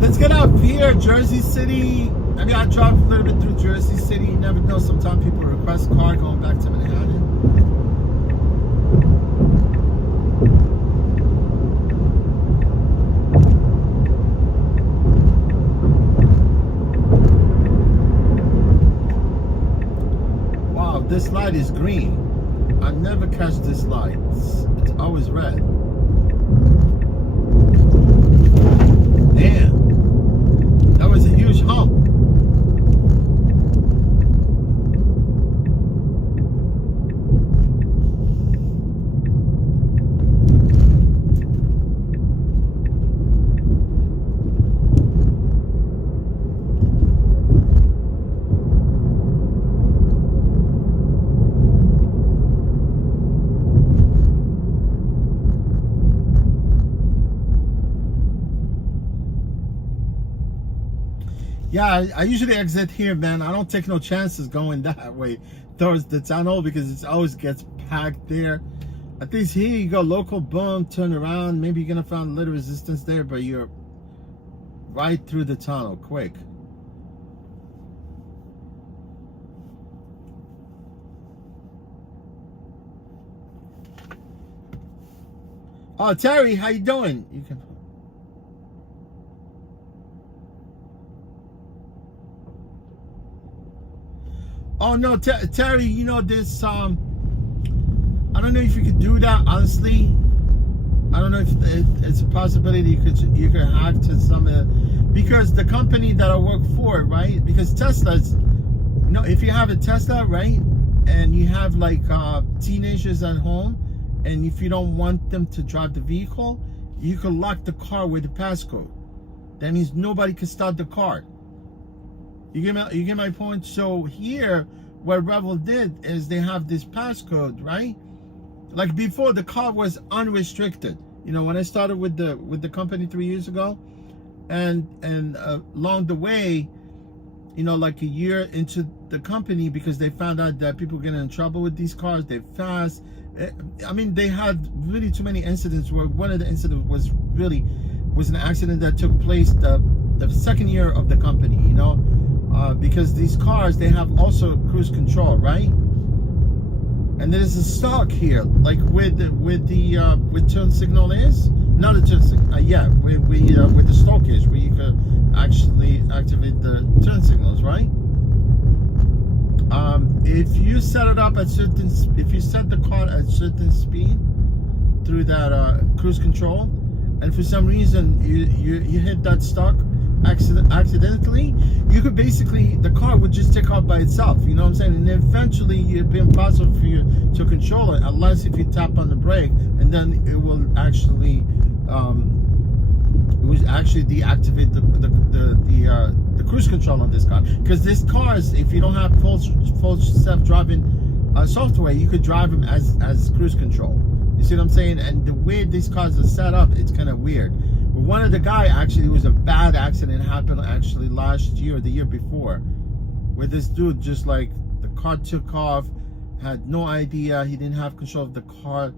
Let's get up here, Jersey City. I mean, I drive a little bit through Jersey City. You never know. Sometimes people request a car going back to Manhattan. Wow, this light is green. I never catch this light. It's always red. Damn. That was a huge hump. Yeah, I usually exit here, man. I don't take no chances going that way towards the tunnel because it always gets packed there. I think here you go, local, boom, turn around. Maybe you're gonna find a little resistance there, but you're right through the tunnel, quick. Oh, Terry, how you doing? You can. Oh no, Terry, you know this. I don't know if you could do that. Honestly, I don't know if it's a possibility you could hack to some because the company that I work for, right? Because Tesla's, you know, if you have a Tesla, right, and you have like teenagers at home, and if you don't want them to drive the vehicle, you can lock the car with the passcode. That means nobody can start the car. You get my point? So here, what Revel did is they have this passcode, right? Like before, the car was unrestricted. You know, when I started with the company 3 years ago, and along the way, you know, like a year into the company, because they found out that people getting in trouble with these cars, they're fast. I mean, they had really too many incidents. Where one of the incidents was an accident that took place the second year of the company. You know. Because these cars, they have also cruise control, right? And there's a stock here, like with turn signal is not a turn signal. Yeah, with the stock is where you could actually activate the turn signals, right? If you set it up at if you set the car at certain speed through that cruise control, and for some reason you hit that stock accidentally, you could basically, the car would just take off by itself, you know what I'm saying? And eventually it'd be impossible for you to control it unless if you tap on the brake, and then it will actually deactivate the cruise control on this car. Because this cars, if you don't have full self-driving software, you could drive them as cruise control. You see what I'm saying? And the way these cars are set up, it's kind of weird. One of the guy actually, it was a bad accident, happened actually last year or the year before, where this dude just like, the car took off, had no idea, he didn't have control of the car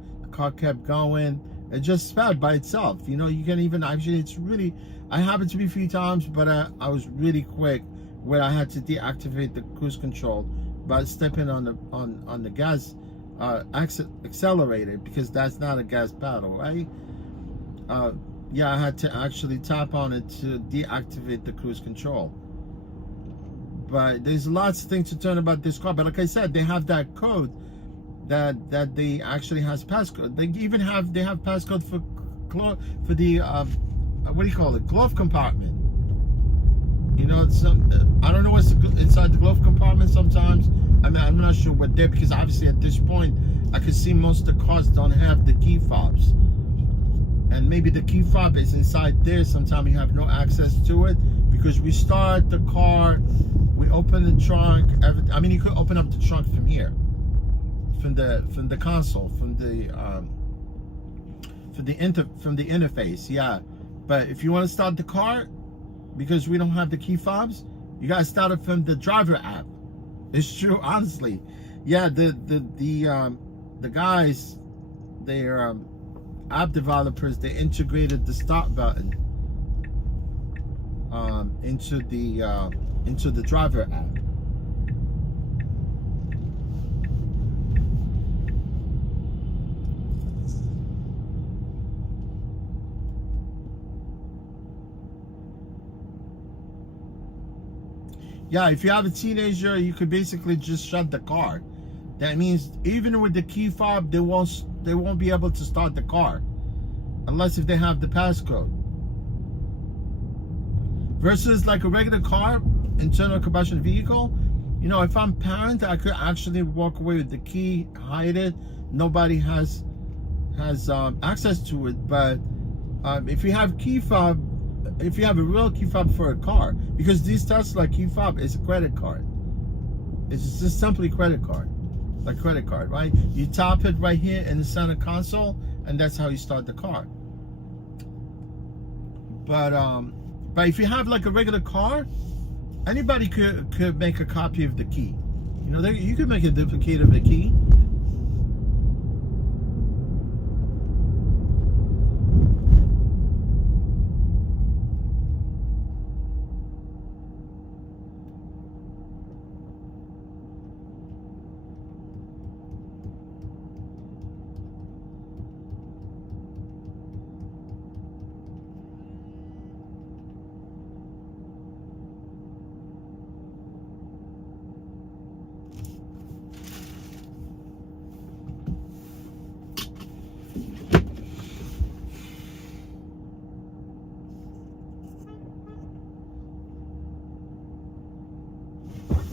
kept going, it just sped by itself. You know, you can even actually, it's really, I happened to be a few times, but I was really quick where I had to deactivate the cruise control by stepping on the gas accelerator, because that's not a gas pedal, right? Yeah, I had to actually tap on it to deactivate the cruise control. But there's lots of things to learn about this car. But like I said, they have that code that they actually has passcode. They even have passcode for the what do you call it? Glove compartment. You know, I don't know what's inside the glove compartment sometimes. I mean, I'm not sure what they're, because obviously at this point I could see most of the cars don't have the key fobs. And maybe the key fob is inside there. Sometimes you have no access to it, because we start the car, we open the trunk. I mean, you could open up the trunk from here, from the console, from the interface. Yeah, but if you want to start the car, because we don't have the key fobs, you gotta start it from the driver app. It's true, honestly. Yeah, the guys, they're app developers, they integrated the start button into the driver app. Yeah, if you have a teenager, you could basically just shut the car. That means even with the key fob, they won't be able to start the car unless if they have the passcode. Versus like a regular car, internal combustion vehicle, you know, if I'm parent, I could actually walk away with the key, hide it. Nobody has access to it. But if you have key fob, if you have a real key fob for a car, because these Tesla key fob is a credit card. It's just simply credit card, like credit card, right? You tap it right here in the center console, and that's how you start the car. But if you have like a regular car, anybody could make a copy of the key. You know, you could make a duplicate of the key.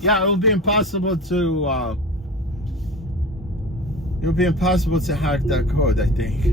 Yeah, it will be impossible to hack that code, I think.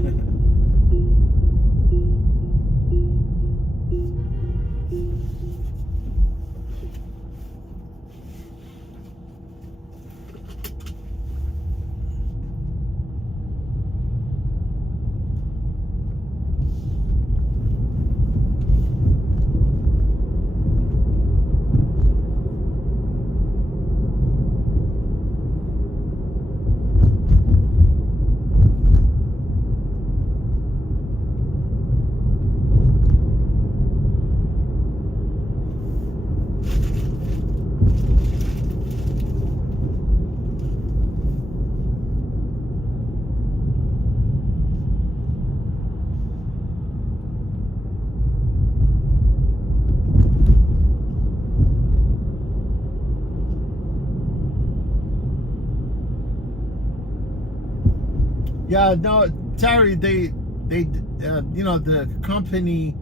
Yeah, no, Terry, they you know, the company,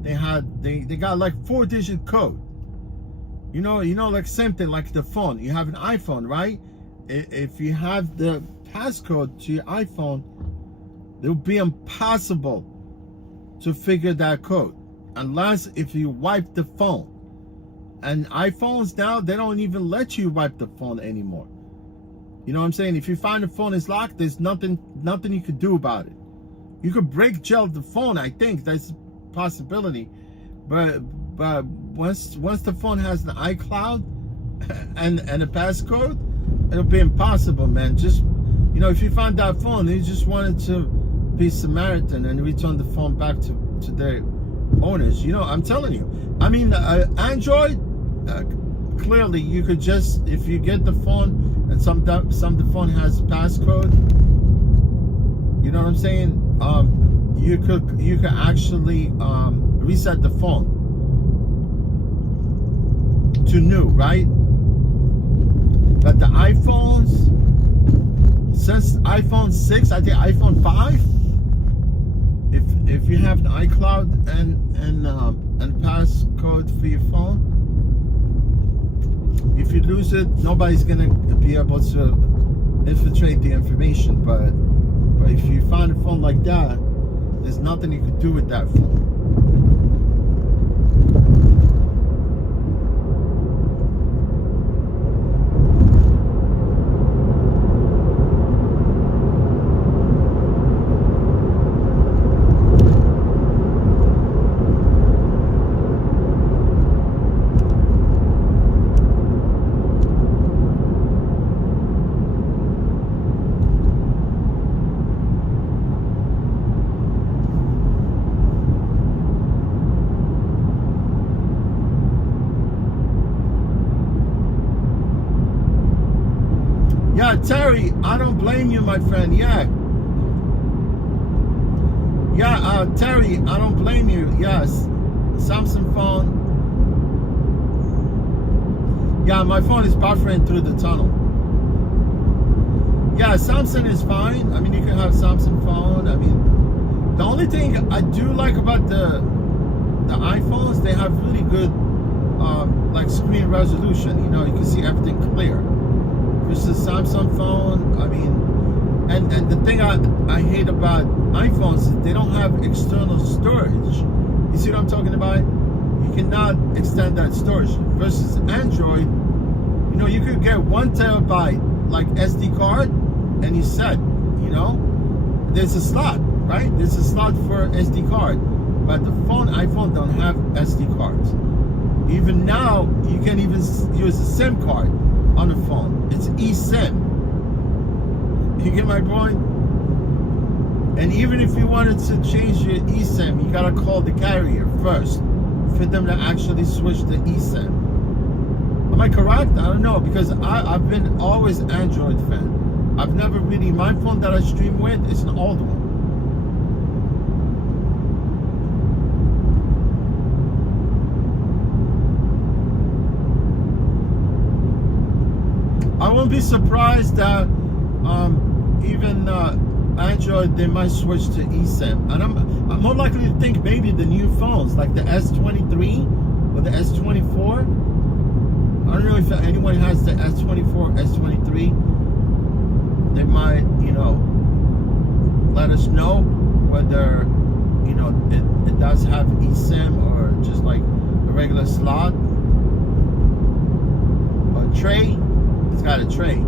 they got like 4-digit code. You know, like same thing like the phone. You have an iPhone, right? If you have the passcode to your iPhone, it will be impossible to figure that code unless if you wipe the phone. And iPhones now, they don't even let you wipe the phone anymore. You know what I'm saying? If you find the phone is locked, there's nothing you could do about it. You could break gel the phone, I think that's a possibility. But once the phone has the iCloud and a passcode, it'll be impossible, man. Just, you know, if you find that phone, you just wanted to be Samaritan and return the phone back to their owners. You know, I'm telling you. I mean, Android, clearly you could just, if you get the phone and some the phone has passcode, you know what I'm saying? You could actually reset the phone to new, right? But the iPhones, since iPhone 6, I think iPhone 5, if you have the iCloud and passcode for your phone, if you lose it, nobody's gonna be able to infiltrate the information. But if you find a phone like that, there's nothing you can do with that phone. Yeah, Terry, I don't blame you, my friend. Yeah. Yeah, Terry, I don't blame you. Yes. Samsung phone. Yeah, my phone is buffering through the tunnel. Yeah, Samsung is fine. I mean, you can have Samsung phone. I mean, the only thing I do like about the iPhones, they have really good like screen resolution. You know, you can see everything clear. Versus Samsung phone, I mean, and the thing I hate about iPhones is they don't have external storage. You see what I'm talking about? You cannot extend that storage. Versus Android, you know, you could get 1 terabyte like SD card and you set, you know, there's a slot, right? There's a slot for SD card, but the iPhone don't have SD cards. Even now, you can even use a SIM card on the phone. It's eSIM. You get my point? And even if you wanted to change your eSIM, you gotta call the carrier first for them to actually switch to eSIM. Am I correct? I don't know, because I've been always Android fan. I've never really, my phone that I stream with is an old one. I won't be surprised that even Android, they might switch to eSIM. And I'm more likely to think maybe the new phones, like the S23 or the S24. I don't know if anyone has the S24, S23. They might, you know, let us know whether, you know, it does have eSIM or just like a regular slot or tray. It's got a tray.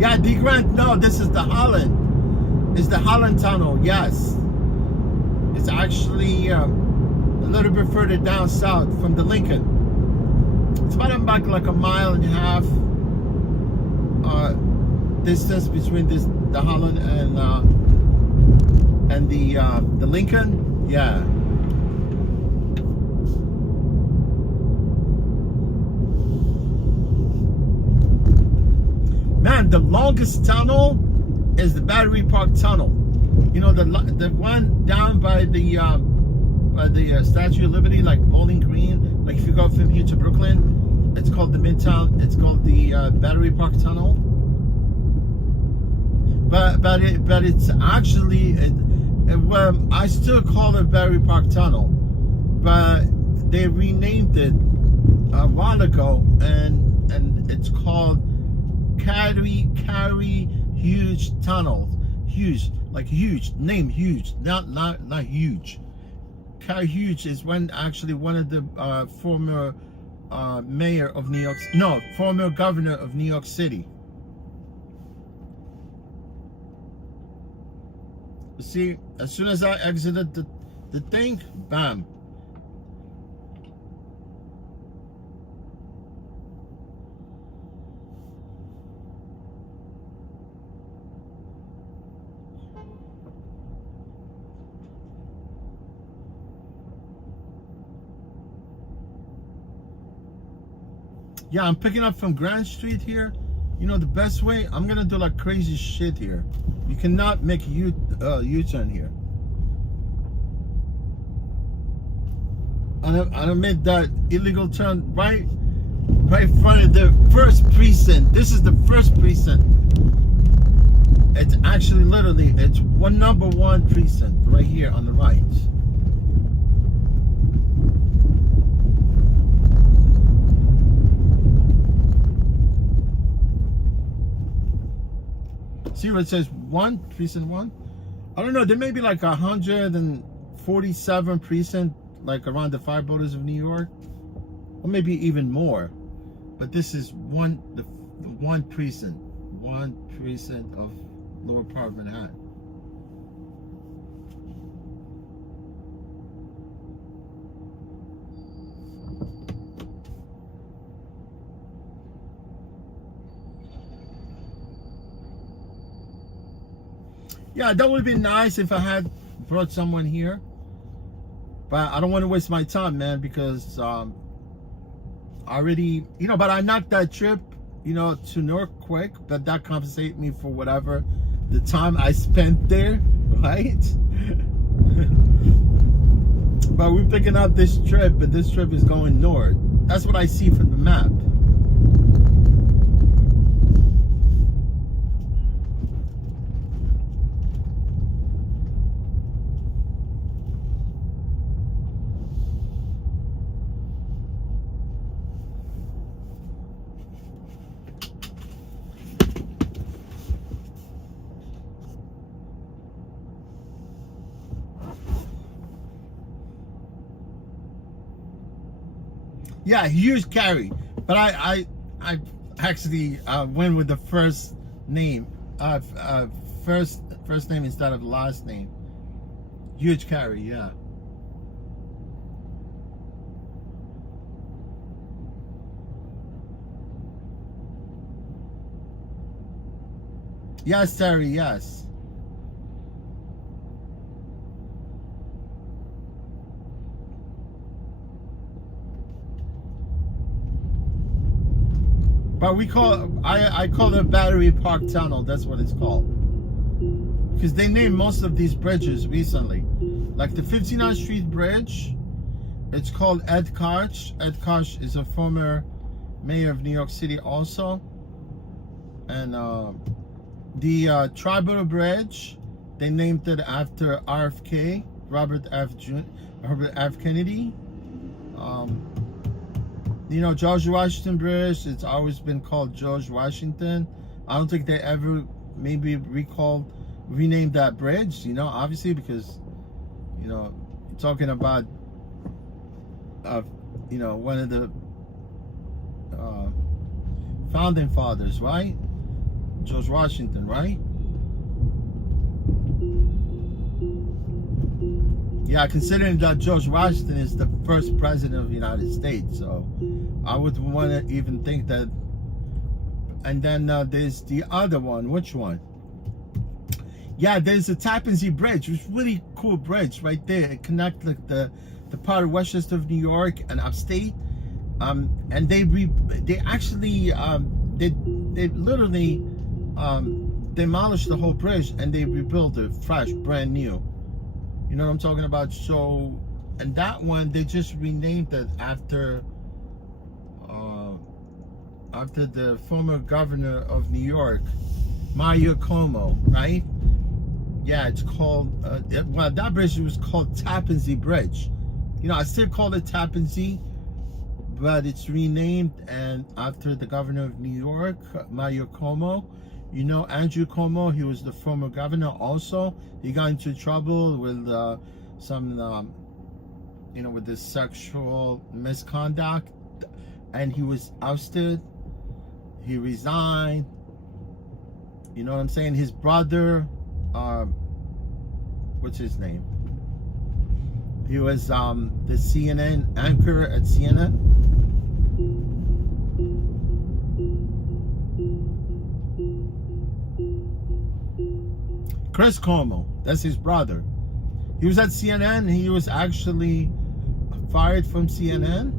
Yeah, D Grant, no, this is the Holland. It's the Holland Tunnel, yes. It's actually a little bit further down south from the Lincoln. It's about like a mile and a half distance between the Holland and the Lincoln. Yeah. Man, the longest tunnel is the Battery Park Tunnel. You know, the one down by the Statue of Liberty, like Bowling Green. Like if you go from here to Brooklyn, it's called the Midtown. It's called the Battery Park Tunnel. But it's actually I still call it Battery Park Tunnel, but they renamed it a while ago, and it's called Carry Huge Tunnel. Huge, like huge, name huge, not huge. Carry Huge is when actually one of the former mayor of New York, no, former governor of New York City. See, as soon as I exited the thing, bam. Yeah, I'm picking up from Grand Street here. You know, the best way, I'm gonna do like crazy shit here. You cannot make a U-turn here. I made that illegal turn right in front of the first precinct. This is the first precinct. It's actually literally, it's number one precinct right here on the right. See what it says, precinct 1? I don't know, there may be like 147 precinct, like around the 5 boroughs of New York, or maybe even more. But this is the one precinct of lower part of Manhattan. Yeah, that would be nice if I had brought someone here. But I don't want to waste my time, man, because I already, but I knocked that trip, to Newark quick, but that compensates me for whatever the time I spent there, right? But we're picking up this trip, but this trip is going north. That's what I see from the map. Yeah, huge carry. But I actually went with the first name, first name instead of last name. Huge carry, yeah. Yes, Terry, yes. But I call it Battery Park Tunnel. That's what it's called. Because they named most of these bridges recently. Like the 59th Street Bridge, it's called Ed Koch. Ed Koch is a former mayor of New York City also. And the Triborough Bridge, they named it after RFK, Robert F. Kennedy. George Washington Bridge, it's always been called George Washington. I don't think they ever maybe renamed that bridge, obviously, because, you're talking about, one of the founding fathers, right? George Washington, right? Yeah, considering that George Washington is the first president of the United States, so I would want to even think that. And then there's the other one. Which one? Yeah, there's the Tappan Zee Bridge, which is really cool bridge right there. It connects like the part of Westchester of New York and upstate. And they actually they literally demolished the whole bridge and they rebuilt it fresh, brand new. You know what I'm talking about? So, and that one, they just renamed it after the former governor of New York, Mario Cuomo, right? Yeah, it's called, well, that bridge was called Tappan Zee Bridge. I still call it Tappan Zee, but it's renamed and after the governor of New York, Mario Cuomo. Andrew Cuomo, he was the former governor also. He got into trouble with some, with this sexual misconduct, and he was ousted. He resigned. You know what I'm saying? His brother, what's his name? He was the CNN anchor at CNN. Chris Cuomo, that's his brother. He was at CNN. He was actually fired from CNN.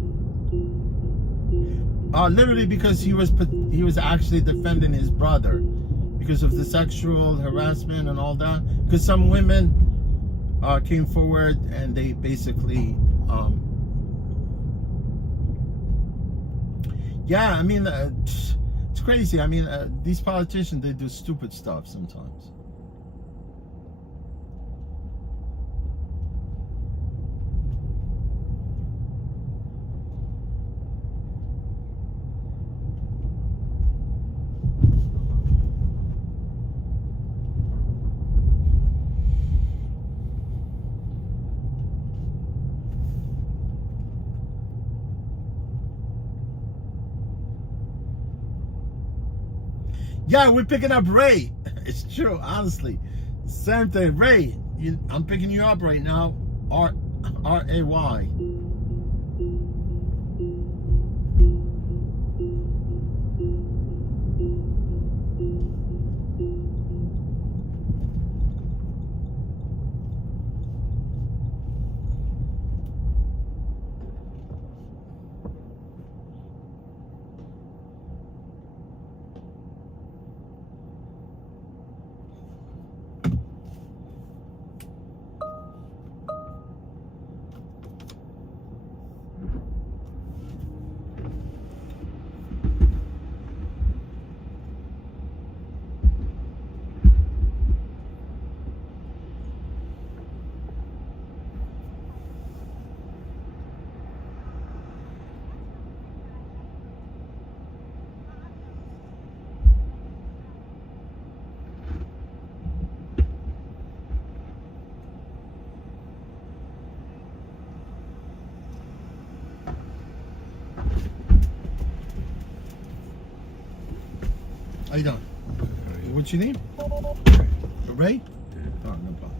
Literally because he was actually defending his brother because of the sexual harassment and all that. Because some women came forward and they basically, yeah, I mean, it's crazy. I mean, these politicians, they do stupid stuff sometimes. Yeah, we're picking up Ray. It's true, honestly. Same thing, Ray. I'm picking you up right now. R-A-Y. How you doing? What you need? Ray? Oh, no problem.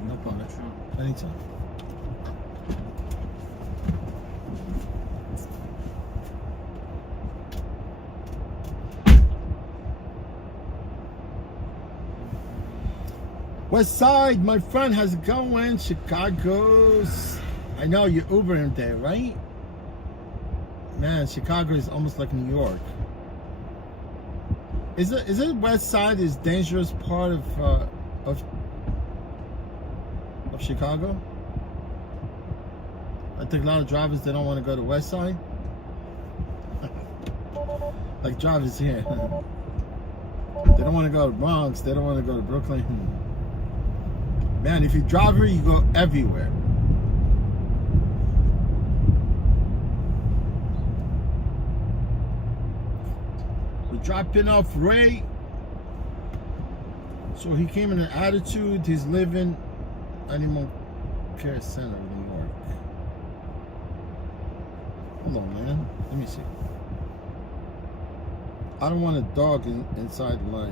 problem, no problem. Sure. Anytime. West Side, my friend, how's it going? Chicago's. I know you're Ubering there, right? Man, Chicago is almost like New York. Is it West Side is dangerous part of Chicago? I think a lot of drivers, they don't want to go to West Side. Like drivers here. They don't want to go to Bronx. They don't want to go to Brooklyn. Man, if you're a driver, you go everywhere. We're dropping off Ray. So he came in an attitude. He's living Animal Care Center, New York. Hold on, man. Let me see. I don't want a dog inside my...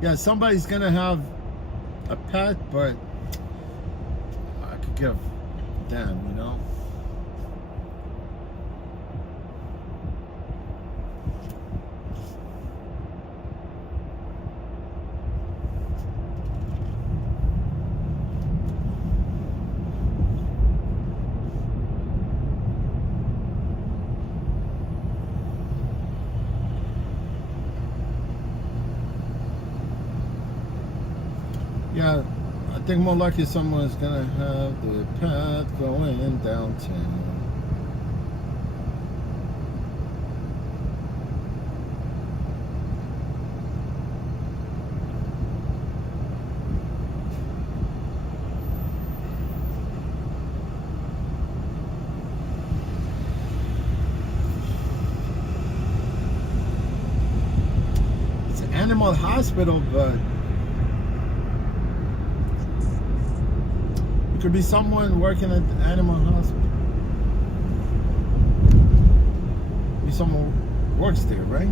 Yeah, somebody's gonna have a pet, but I could give a damn, you know? Yeah, I think more likely someone's gonna have the path going downtown. It's an animal hospital, but could be someone working at the animal hospital. Maybe someone works there, right?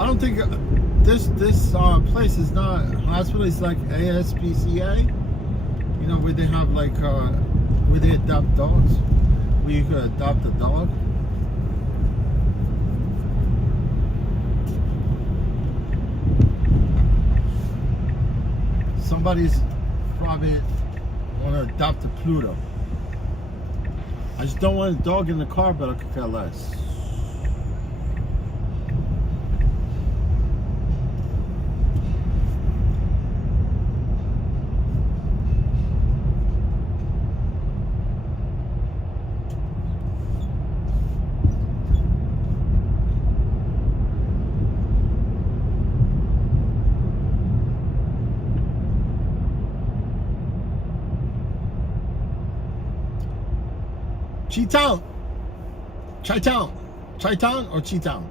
I don't think this place is not a hospital. It's like ASPCA, you know, where they have like where they adopt dogs, where you could adopt a dog. Somebody's probably want to adopt a Pluto. I just don't want a dog in the car, but I could care less. Chi-town, Chi-town, Chi-town or Chi-town,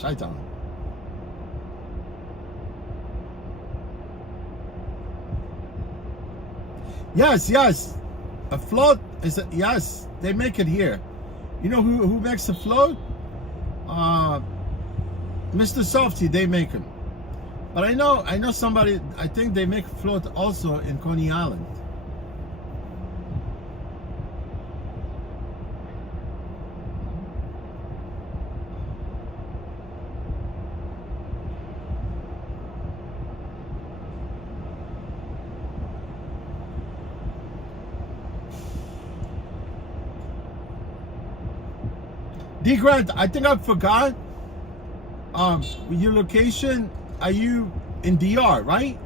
Chi-town. Yes, yes, a float is yes. They make it here. You know who makes a float? Mr. Softy. They make them. But I know somebody. I think they make a float also in Coney Island. D Grant, I think I forgot. Your location, are you in DR, right?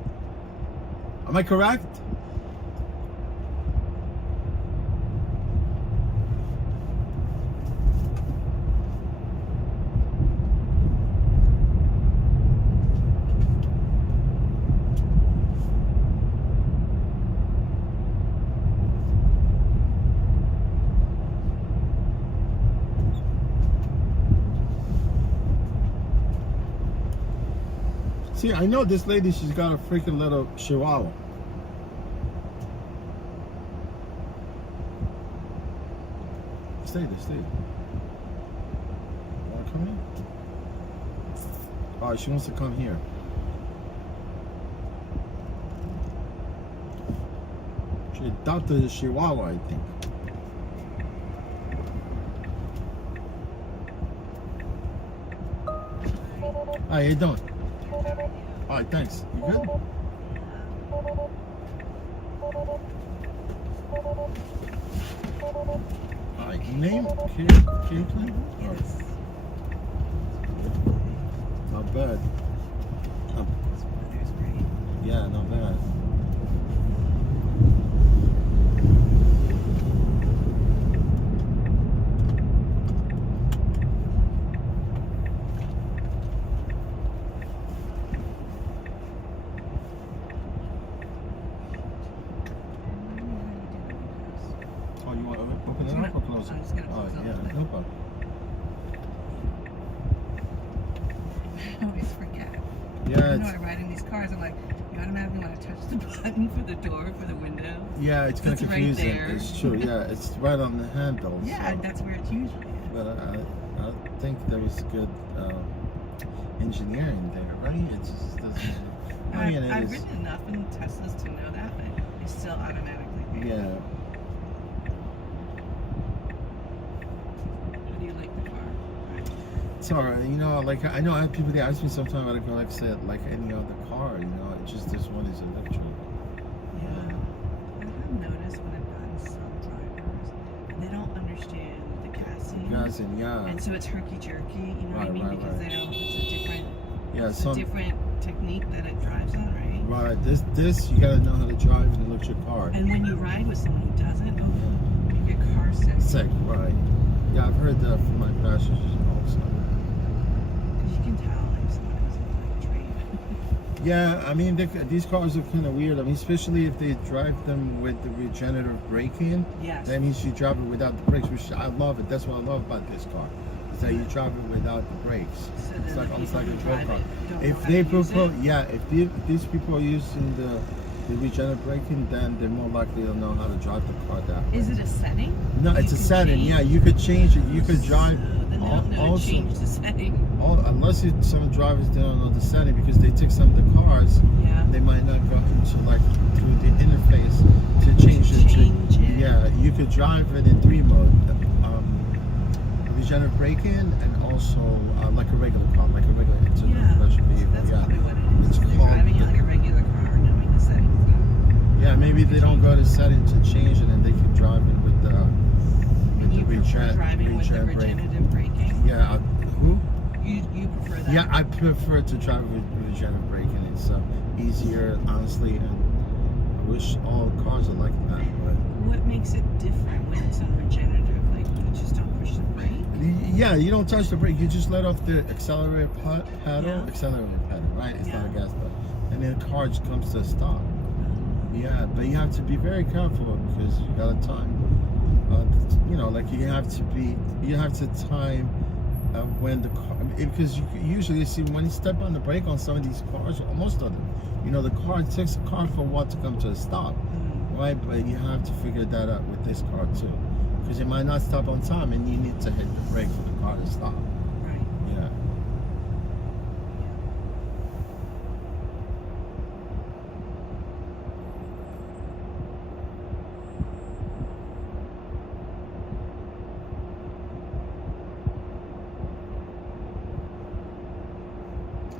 Am I correct? See, I know this lady, she's got a freaking little chihuahua. Stay there, stay there. Wanna come in? Alright, she wants to come here. She adopted a chihuahua, I think. Hi, how you doing? Alright, thanks. You good? Alright, your name? Caitlin? Yes. Not bad. Oh. This weather's great. Yeah, not bad. Oh, you want to open it up or close it? I'm just gonna close it. Yeah, no problem. I always forget. Yeah, You know, it's, I ride in these cars, I'm like, you automatically want to touch the button for the door, for the window. yeah, it's kind of It's right confusing. there. It's true. Yeah, it's right on the handle. Yeah, so. that's where it's usually is. But I think there was good engineering there, right? It just doesn't. I mean, I've ridden enough in Teslas to know that, but it's still automatically there. Yeah. How do you like the car? It's alright. You know, like I know I have people that ask me sometimes, but I go like I said, like any other car. You know, it's just this one is electric. Yeah. I have noticed when I've gotten some drivers, they don't understand the gassing. Gassing, yeah. And so it's herky-jerky, you know what I Right, mean? right, Because right. they don't, it's a different, Yeah, it's a different technique that it drives on, right? Right. This you gotta know how to drive and electric car. And when you ride with someone who doesn't, you get car sick. Sick, right? Yeah, I've heard that from my passengers also. Because you can tell if someone isn't like trained. Yeah, I mean these cars are kind of weird. I mean, especially if they drive them with the regenerative braking. Yes. That means you drive it without the brakes, which I love it. That's what I love about this car. Is that you drive it without the brakes. So It's then like the almost people like a who drill drive car. it don't If know how they to use propose, it? yeah, if these people are using the regenerative braking, then they're more likely to know how to drive the car that way. Is it a setting? No, it's a setting. Yeah, you could change it. You could drive. Then they don't know also, to change the setting. unless some drivers don't know the setting, because they take some of the cars, Yeah. they might not go into like through the interface to change it. Yeah, you could drive it in 3 mode. Regenerative braking and also like a regular car, like a regular internal combustion vehicle. That's yeah. probably what it is. It's They're called driving it like a regular car, knowing the settings. yeah, maybe they don't go to setting to change it, and they keep driving with the Driving with the regenerative braking. Yeah, who? You prefer that? Yeah, I prefer to drive with regenerative braking. It's easier, honestly, and I wish all cars are like that. But What makes it different when it's on regenerative? Like you just don't push the brake? yeah, you don't touch the brake. You just let off the accelerator pedal. Yeah. Accelerator pedal, right? It's not a gas pedal. And then the car just comes to a stop. Yeah, but you have to be very careful because you got to time. You know, like you have to time when the car, because you usually see when you step on the brake on some of these cars, or most of them, you know, the car, it takes the car for a while to come to a stop, right? But you have to figure that out with this car too, because it might not stop on time, and you need to hit the brake for the car to stop. Right. Yeah.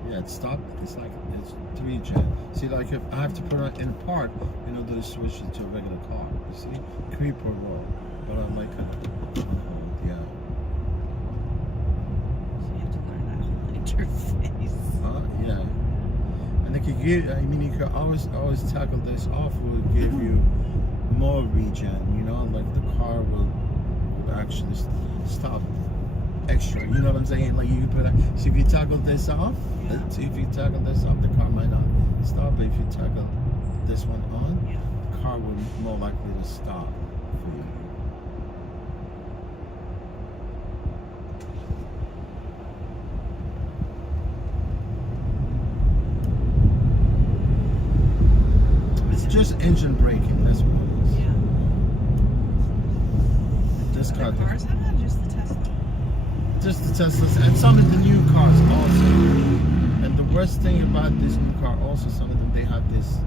Yeah, it's stopped. It's like it's 3 gen. See, like if I have to put it in park in order to switch it to a regular car. You see, creep or roll. But I'm like, yeah. your face. Yeah. And they could give. I mean, you could always tackle this off. It will give you more regen. You know, like the car will actually stop extra. You know what I'm saying? Like you can put. So if you tackle this off, the car might not stop. But if you tackle this one on, the car will be more likely to stop for you. It's just engine braking, that's what it is. Yeah. This car. The cars have that, just the Tesla? Just the Teslas and some of the new cars also. And the worst thing about this new car also, some of them, they have this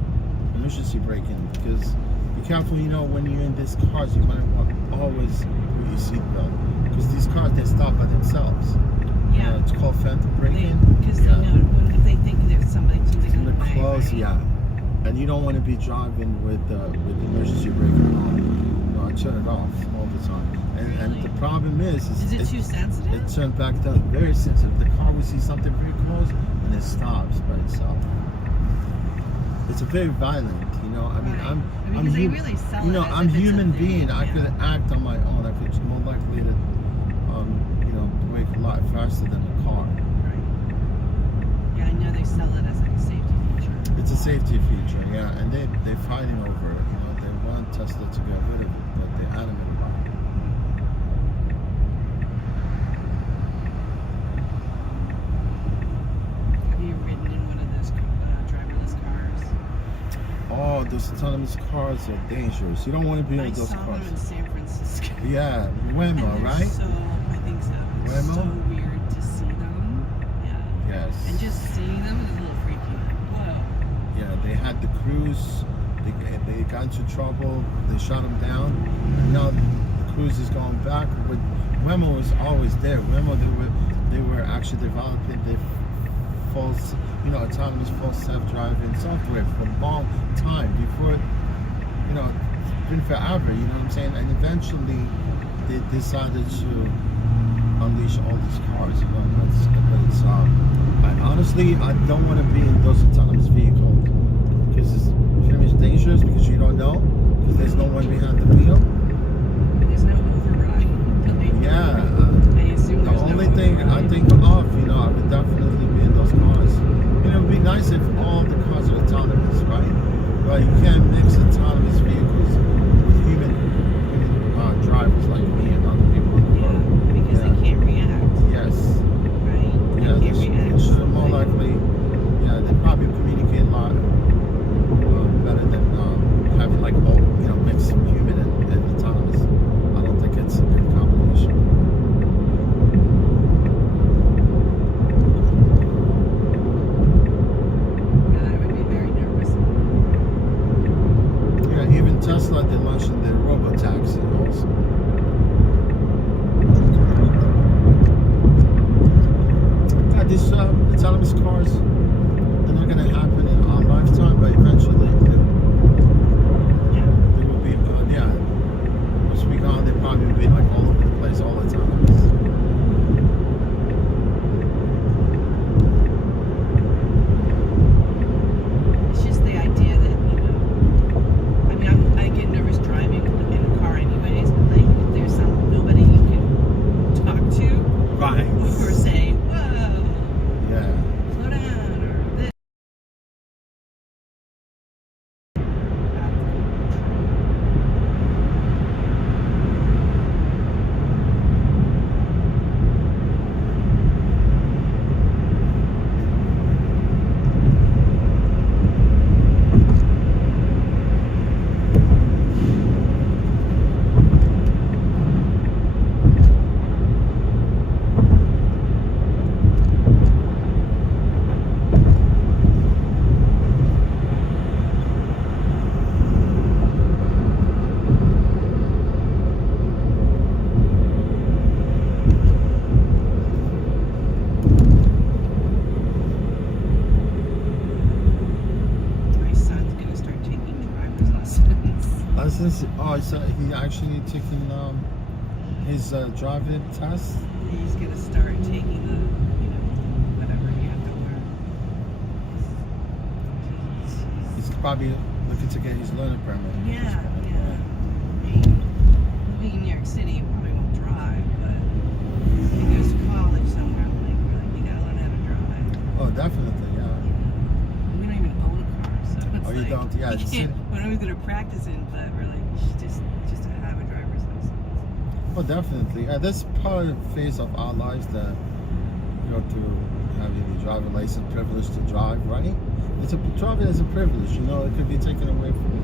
emergency braking, because be careful, you know, when you're in these cars, you might want always wear your seatbelt, because these cars, they stop by themselves. Yeah. It's called phantom braking. Because they know if they think there's something in the way, close, right? yeah. And you don't want to be driving with the emergency braking on. You know, I turn it off all the time. And the problem is it too sensitive? It turns back down, very sensitive. The car will see something very close and it stops by itself. It's a very violent, you know. I mean, I'm they really sell you know, it as I'm if it's human a thing, being. I could act on my own. I could more likely to, you know, brake a lot faster than a car. Yeah, I know they sell it as like a safety feature. It's a safety feature, yeah, and they're fighting over it. You know, they want Tesla to get rid of it, but they're adamant about it. Have you ridden in one of those driverless cars? Oh, those autonomous cars are dangerous. You don't want to be in those I saw cars. them in San Francisco. Yeah, Waymo, right? So I think so. It's Waymo? so weird to see them. Yeah. Yes. And just seeing them is a little freaky. Whoa. Yeah, they had the crews. They got into trouble. They shot them down. And now the cruise is going back. But Waymo was always there. Waymo, they were actually developing the false, you know, autonomous full self-driving software for a long time before, you know, it's been forever. You know what I'm saying? And eventually, they decided to unleash all these cars. You know, but it's honestly, I don't want to be in those autonomous vehicles because it's pretty much dangerous, because you don't know, because there's no one behind the wheel. There's no override. Yeah. I assume the there's only no thing I override. think of, you know, I would definitely be in those cars. You know, it would be nice if all the cars are autonomous, right? But you can't mix autonomous vehicles with human drivers like me and other people. Yeah, because they can't react. Yes. Right? Yeah, They can't react. so more likely, yeah, they probably communicate a lot better than having like all, you know, mixed human and autonomous. I don't think it's a good combination. Yeah, I would be very nervous. Yeah, even Tesla, they're launching their robo-taxi also. Yeah, these autonomous cars, they're not going to happen in our lifetime, but eventually they will be, yeah, once we go on, they probably will be like all over the place all the time. It's just the idea that, you know, I mean, I get nervous driving in a car anyways, but like, if there's nobody you can talk to, Right. or say, whoa, Yeah. slow down, or this. My son's gonna start taking driver's lessons. License, oh, so he actually taking his driving test? He's gonna start taking the, you know, whatever. probably looking to get his learning permit. Yeah. Living in New York City, you probably won't drive, but if he goes to college somewhere, like, you gotta learn how to drive. Oh, definitely, yeah. We don't even own a car, so it's Oh, you like, don't? Yeah, you it's can't, we're not even gonna practice it, but we're like, just to have a driver's license. Oh, definitely. This part of the phase of our lives that you go through having the driving license, privilege to drive, right? Driving is a privilege, you know. It could be taken away from you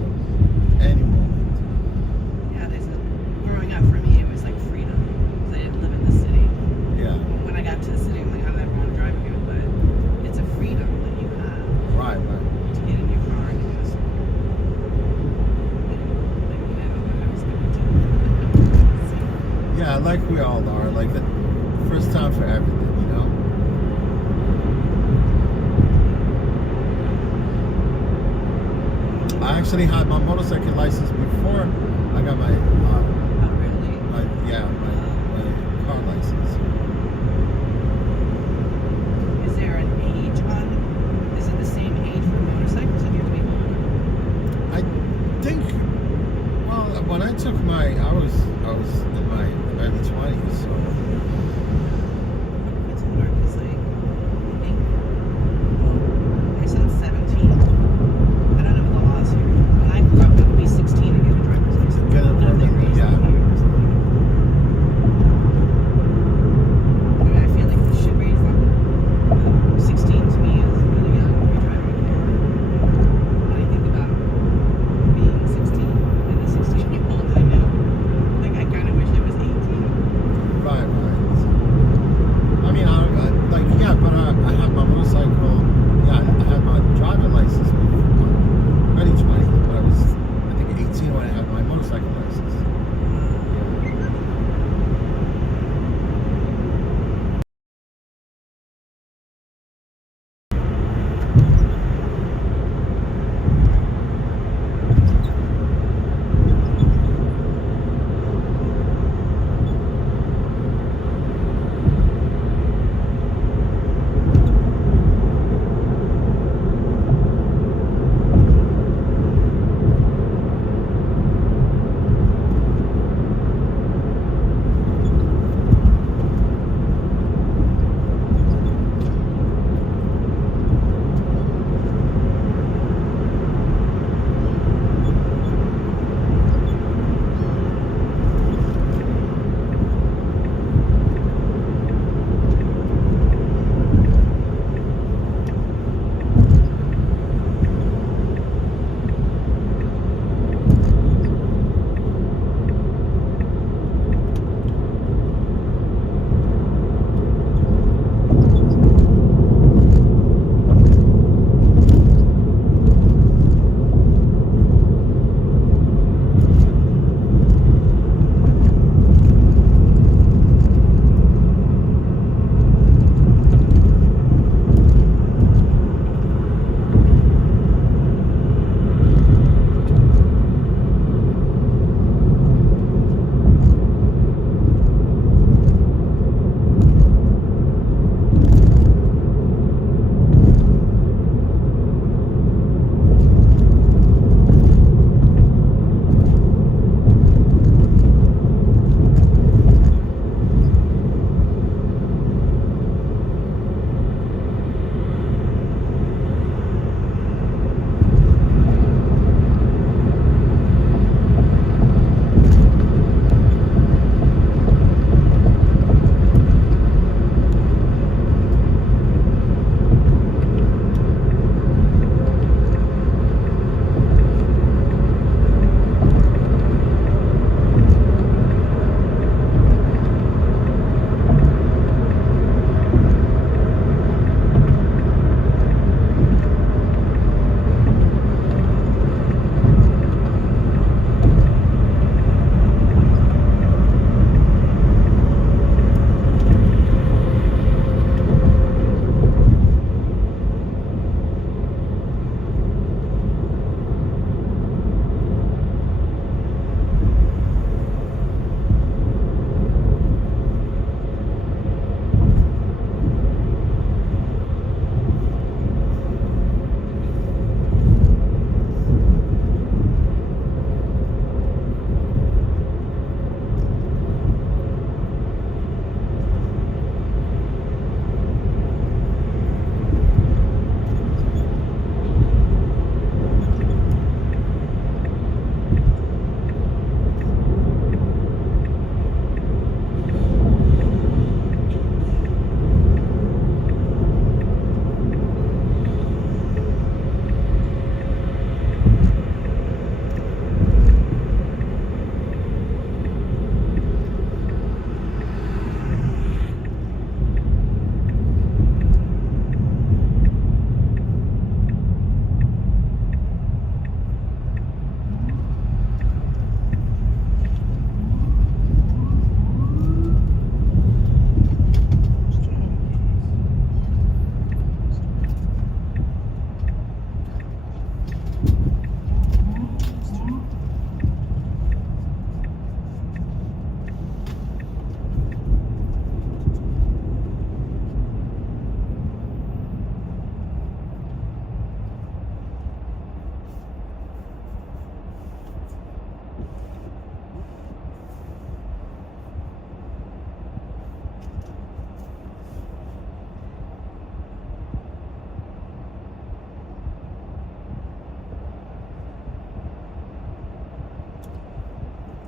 any moment. Yeah, growing up for me, it was like freedom. Because I didn't live in the city. Yeah. When I got to the city, I'm like, I never want to drive again, but it's a freedom that you have. Right. To get in your car and go somewhere. Like, you know what I was going to do. Yeah, like we all are. Like the first time for everything, you know. I actually had my motorcycle license before I got my car license. Is there an age on? Is it the same age for motorcycles? Or do you have to be older? I think. Well, when I took I was in my early 20s, so. It's hard because, like, I think my son's 17. I don't know what the laws here. When I grew up, it would be 16 to get a driver's license. Get a permit, yeah.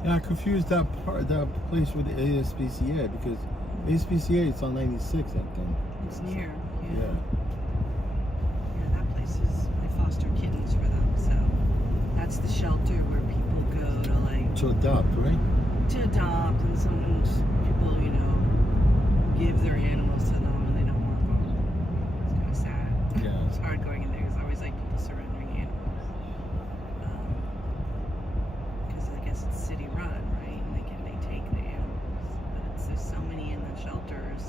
Yeah, I confused that place with the ASPCA because ASPCA it's on 96, I think. It's near. Yeah. Yeah, that place is, I foster kittens for them, so that's the shelter where people go to like To adopt, right? to adopt, and sometimes people, you know, give their animals to them and they don't want them. It's kind of sad. Yeah. It's hard going in there. There's always like people surrendering animals. Because I guess it's city run, right? And they take the animals. But there's so many in the shelters.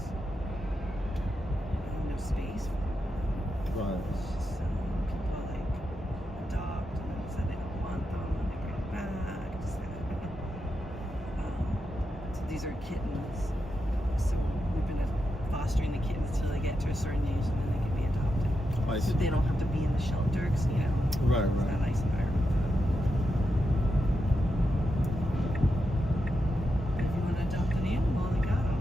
No space for them. Right. It's just people like adopt and then say they don't want them and they bring them back. It's sad. So these are kittens. So we've been fostering the kittens till they get to a certain age and then they can be adopted. I So see. they don't have to be in the shelter because, you know, Right, it's right. not a nice environment for them. If you want to adopt an animal, they got them.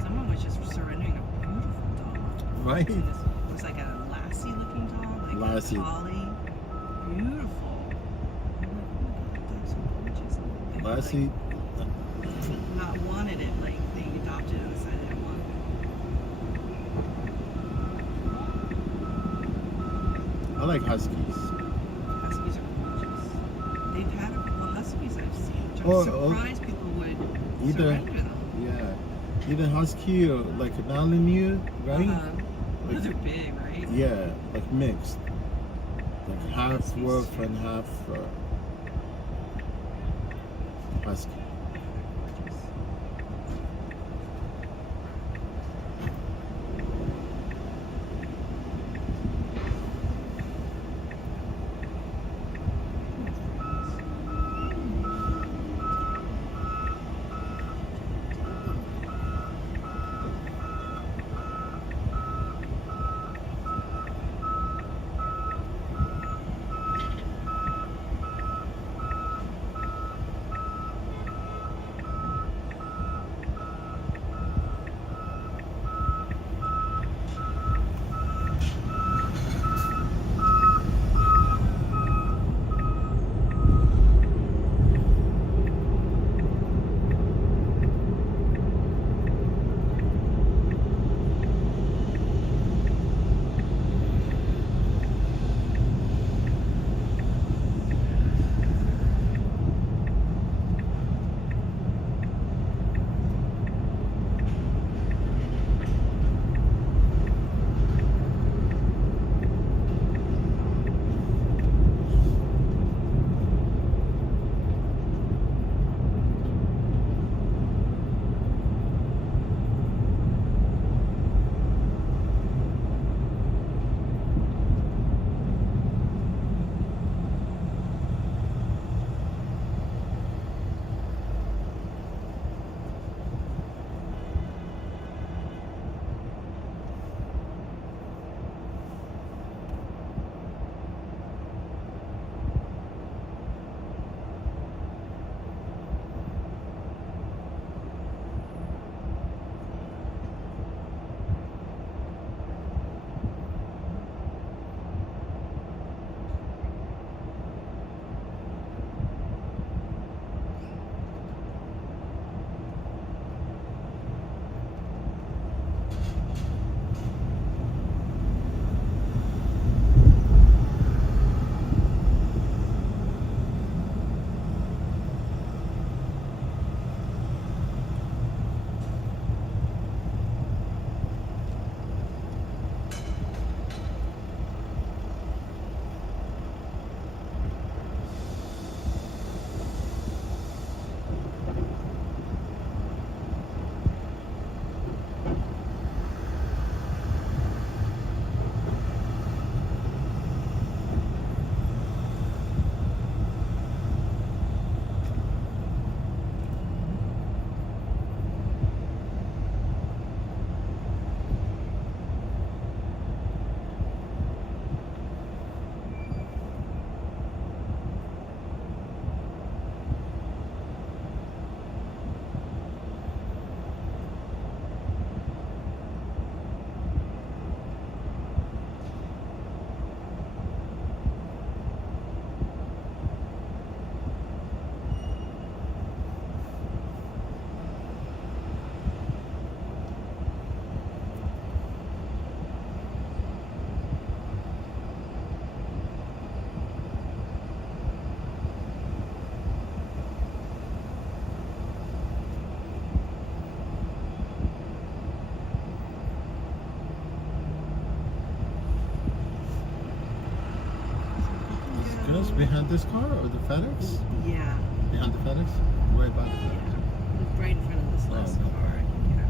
Someone was just surrendering a beautiful dog. Right. And this was like a Lassie looking dog, like Lassie. a collie. Beautiful. I'm like, oh my god, that dog's so gorgeous. They were, Lassie. like, not wanted it, like they adopted it and decided they didn't want it. I like huskies. Huskies are gorgeous. They've had a couple huskies I've seen, which I'm Oh, surprised people would Either, surrender them. yeah, either husky or like a Malamute, right? Those are big, right? Yeah, like mixed, like half wolf and half husky. behind this car or the FedEx? Yeah. Behind the FedEx? Right by the FedEx. Yeah. Right in front of this last no. car. Yeah.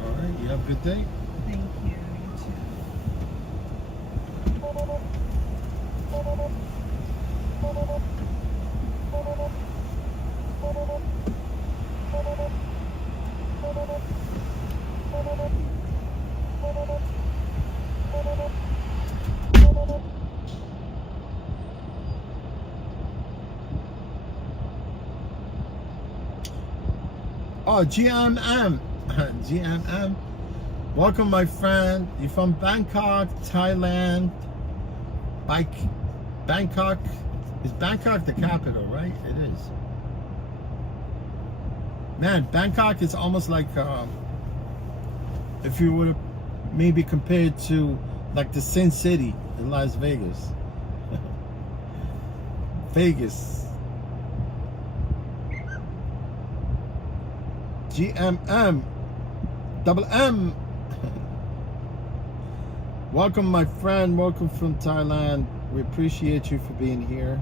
All right. You have a good day. Thank you. You too. Oh, GMM. GMM. Welcome, my friend. You're from Bangkok, Thailand. Bangkok. Is Bangkok the capital, right? It is. Man, Bangkok is almost like, if you would have maybe compared to like the Sin City in Las Vegas. Vegas. GMM. Double M. Welcome, my friend. Welcome from Thailand. We appreciate you for being here.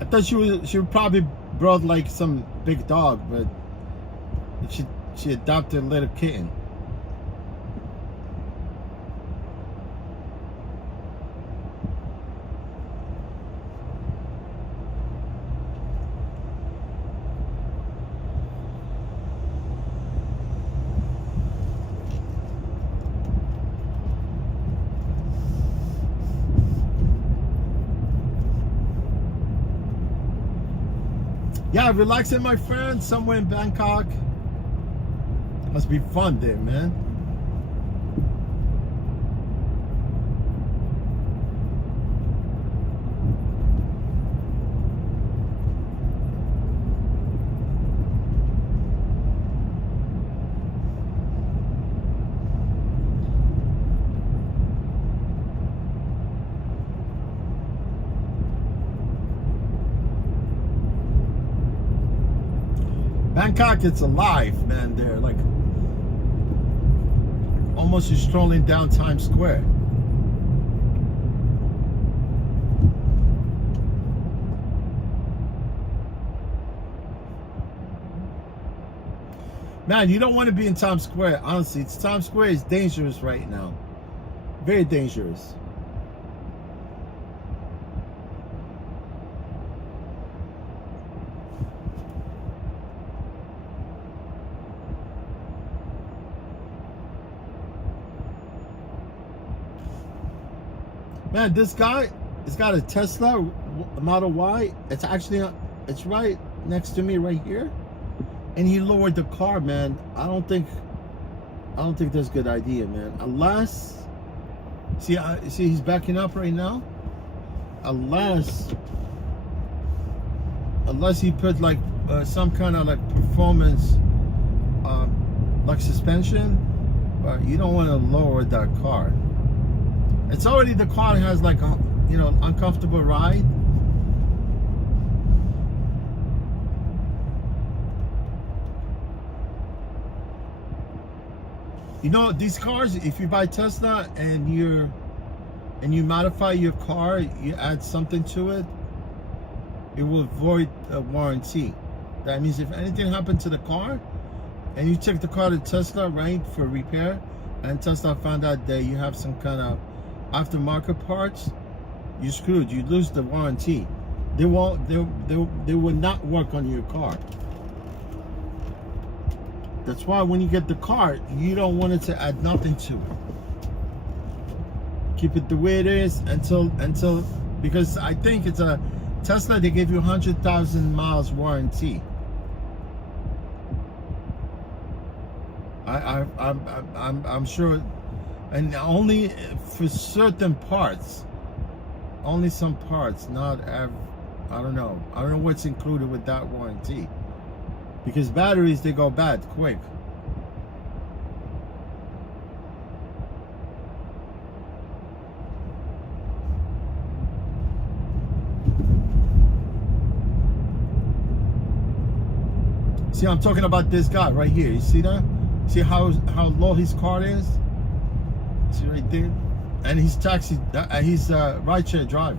I thought she would probably brought like some big dog, but she adopted a little kitten. Yeah, relaxing, my friend, somewhere in Bangkok. Must be fun there, man. Bangkok, it's alive, man. There, like, almost you're strolling down Times Square. Man, you don't want to be in Times Square. Honestly, Times Square is dangerous right now. Very dangerous. Man, this guy has got a Tesla Model Y. It's actually, it's right next to me right here. And he lowered the car, man. I don't think that's a good idea, man. Unless, see he's backing up right now. Unless he put like some kind of like performance, like suspension. But you don't want to lower that car. It's already, the car has like a, you know, uncomfortable ride. You know, these cars, if you buy Tesla and you modify your car, you add something to it, it will void a warranty. That means if anything happened to the car and you took the car to Tesla, right, for repair, and Tesla found out that you have some kind of aftermarket parts, you're screwed. You lose the warranty. They will not work on your car. That's why when you get the car, you don't want it to add nothing to it. Keep it the way it is until because I think it's a Tesla, they give you 100,000 miles warranty. I'm sure. And only for certain parts, only some parts, not I don't know what's included with that warranty, because batteries, they go bad quick. See, I'm talking about this guy right here. You see that? See how low his car is? See right there? And he's he's a rideshare driver.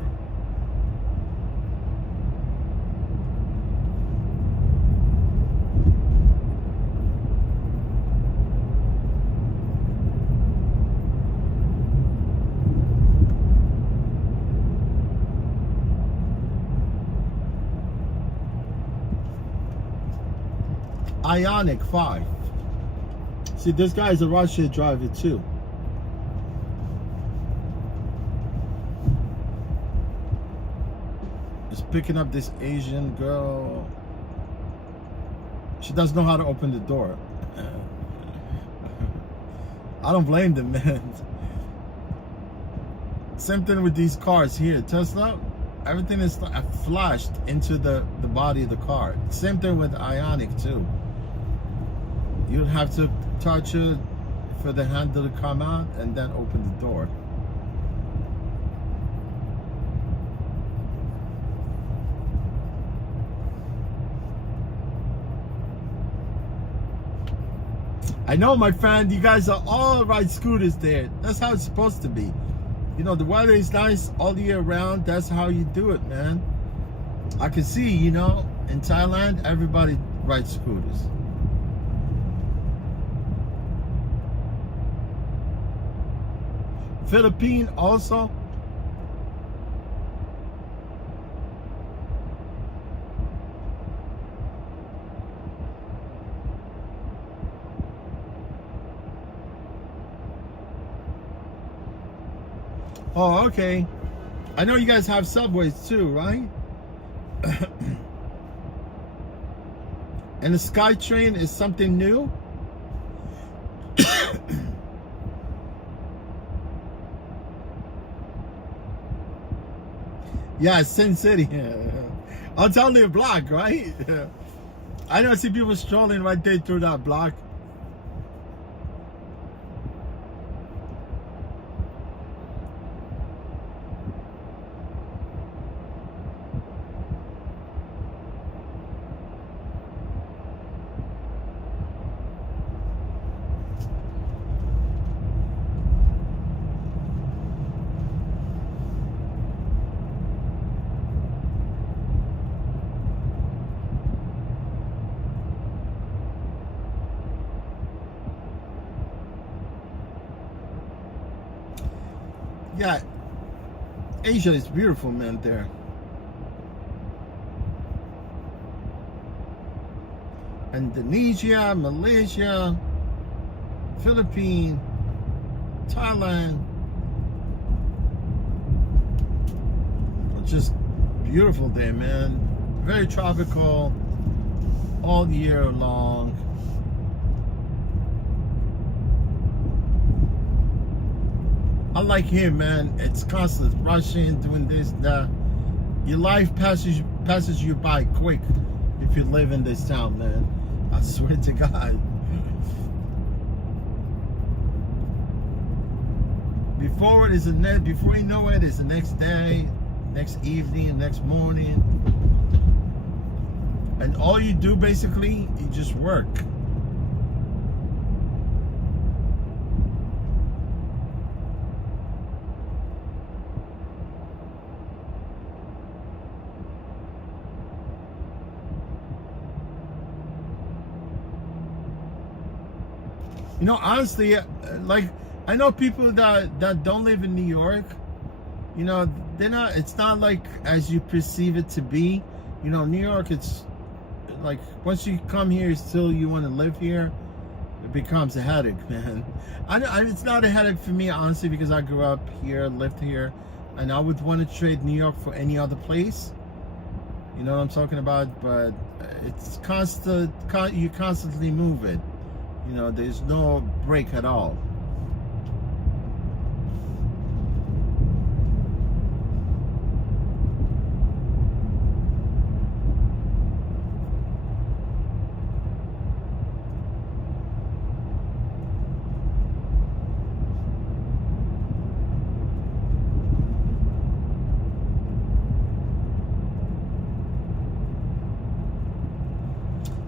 Ionic 5. See, this guy is a rideshare driver too. He's picking up this Asian girl. She doesn't know how to open the door. I don't blame them, man. Same thing with these cars here. Tesla, everything is flashed into the body of the car. Same thing with Ionic too. You have to touch it for the handle to come out and then open the door. I know, my friend, you guys are all ride scooters there. That's how it's supposed to be. You know, the weather is nice all year round. That's how you do it, man. I can see, you know, in Thailand, everybody rides scooters. Philippine also. Oh, okay. I know you guys have subways too, right? And the SkyTrain is something new? Yeah, Sin City. I'll tell you a block, right? I don't see people strolling right there through that block. Yeah, Asia is beautiful, man, there. Indonesia, Malaysia, Philippines, Thailand. Just beautiful there, man. Very tropical all year long. Unlike here, man, it's constant rushing, doing this, that. Your life passes you by quick if you live in this town, man. I swear to God. Before you know it, it's the next day, next evening, next morning. And all you do basically, you just work. You know, honestly, like, I know people that don't live in New York. You know, it's not like as you perceive it to be. You know, New York, it's like, once you come here, still you want to live here, it becomes a headache, man. It's not a headache for me, honestly, because I grew up here, lived here, and I would want to trade New York for any other place. You know what I'm talking about? But it's constant, you constantly move it. You know, there's no break at all.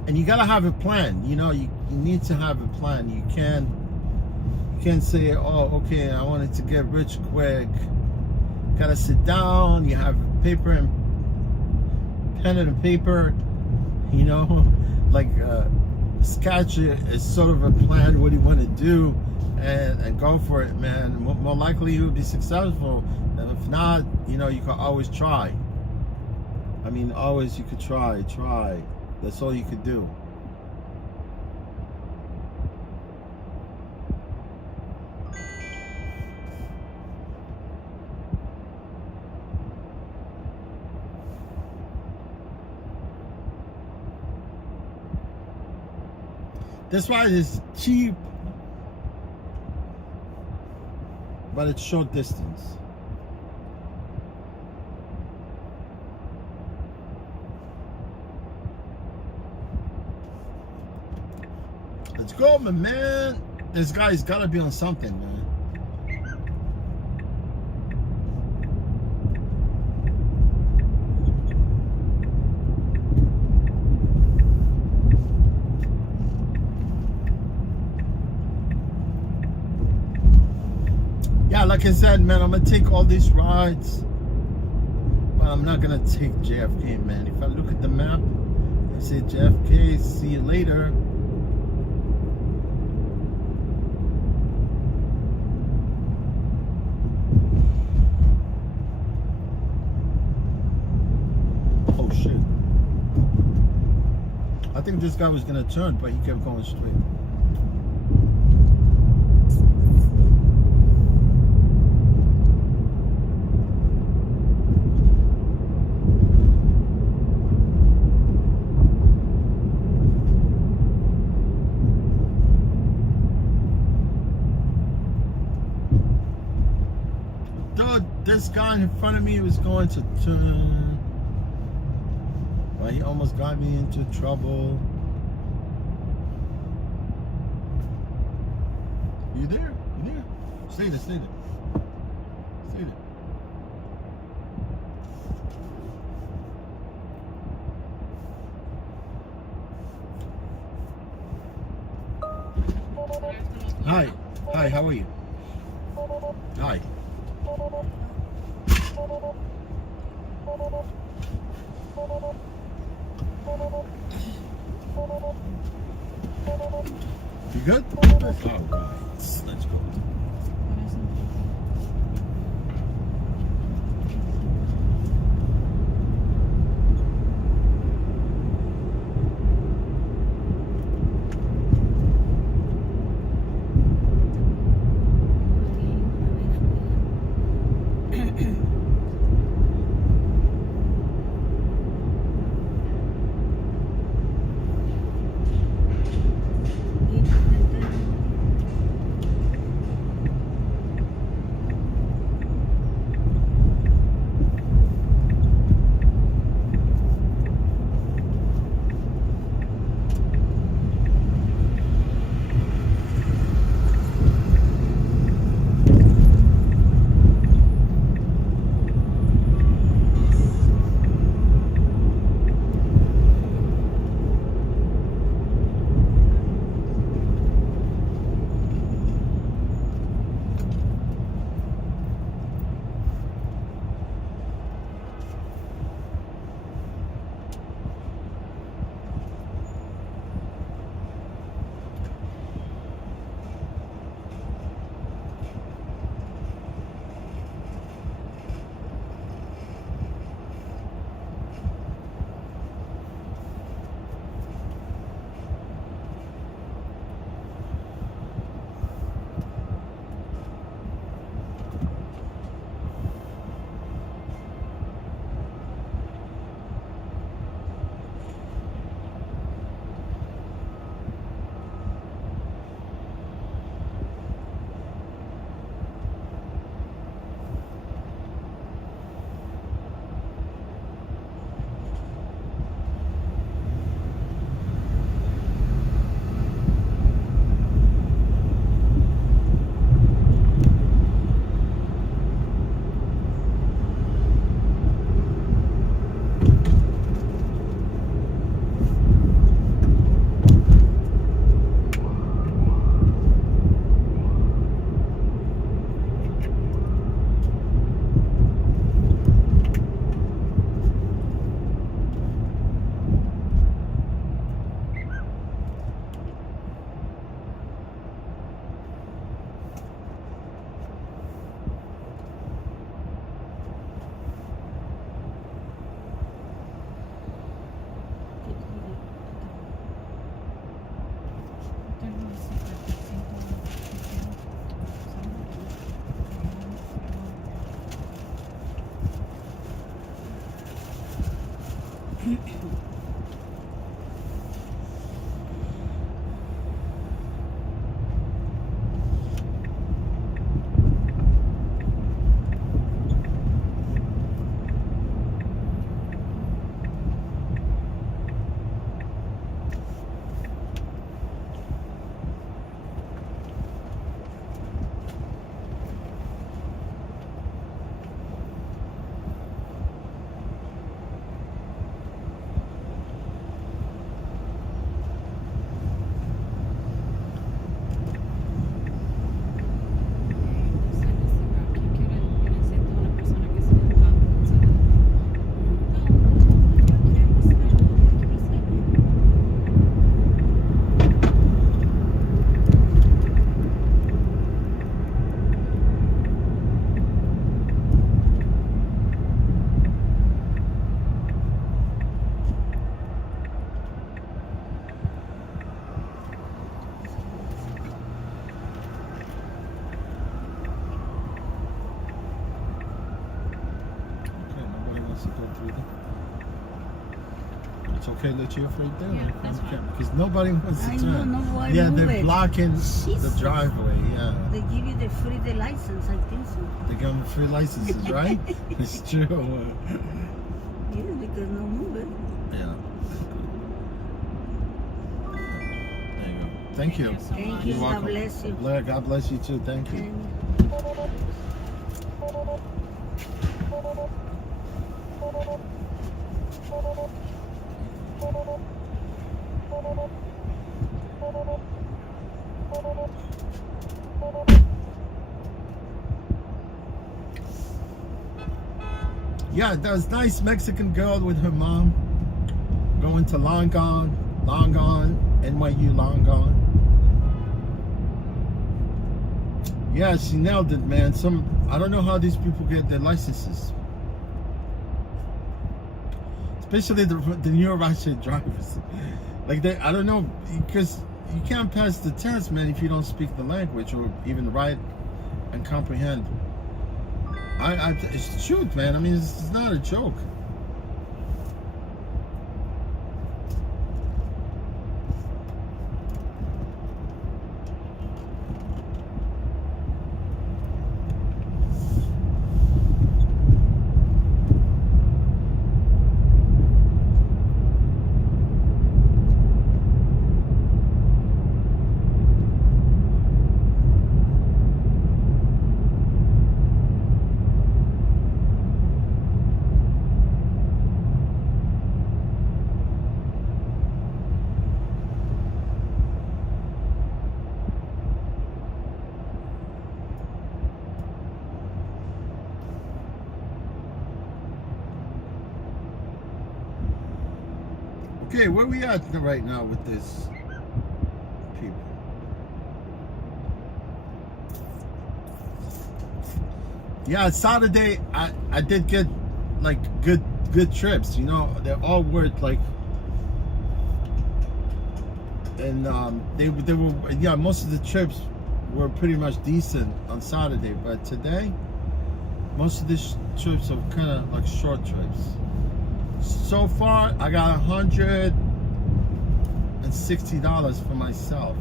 And you gotta have a plan. You know, you need to have a plan. You can't say, oh, okay, I wanted to get rich quick. Gotta sit down. You have paper and pen and paper. You know, like sketch is sort of a plan. What do you want to do, and go for it, man. More likely you'll be successful. And if not, you know, you can always try. I mean, always you could try. That's all you could do. That's why it's cheap, but it's short distance. Let's go, my man. This guy's gotta be on something, man. Yeah, like I said, man, I'm gonna take all these rides, but I'm not gonna take JFK, man. If I look at the map, I say JFK, see you later. Oh shit. I think this guy was gonna turn, but he kept going straight. This guy in front of me was going to turn, but he almost got me into trouble. You there? You there? Stay there, stay there. Stay there. Hi. Hi, how are you? Hi. You good? All right, let's go. It's okay that you're afraid there. Yeah, that's okay. fine. Because nobody wants to I turn. know, why yeah, move they're it? blocking the Jesus. driveway. Yeah. They give you the free license, I think so. They give them free licenses, right? It's true. Yes, because no move it. Yeah. There you go. Thank you. Thank you. You're God welcome. bless you. God bless you too. Thank you. Yeah, there's nice Mexican girl with her mom going to Long Gone, NYU Long Gone. Yeah, she nailed it, man. I don't know how these people get their licenses. Especially the new Russian drivers. Like I don't know, because you can't pass the test, man, if you don't speak the language or even write and comprehend. It's the truth, man. I mean, it's not a joke. Okay, where we at right now with this people? Yeah, Saturday I did get like good trips. You know, they're all worth like, and they were, yeah, most of the trips were pretty much decent on Saturday, but today most of these trips are kind of like short trips. So far, I got $160 for myself.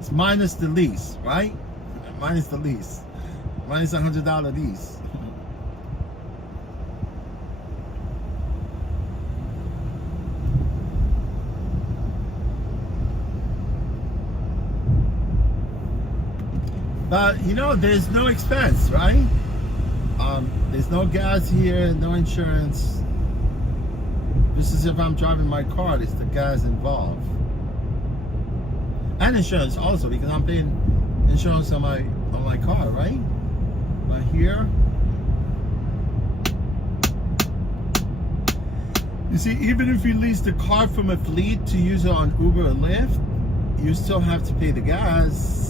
It's minus the lease, right? Minus the lease. Minus $100 lease. But, you know, there's no expense, right? There's no gas here, no insurance. This is if I'm driving my car, it's the gas involved. And insurance also, because I'm paying insurance on my car, right? But here, you see, even if you lease the car from a fleet to use it on Uber or Lyft, you still have to pay the gas.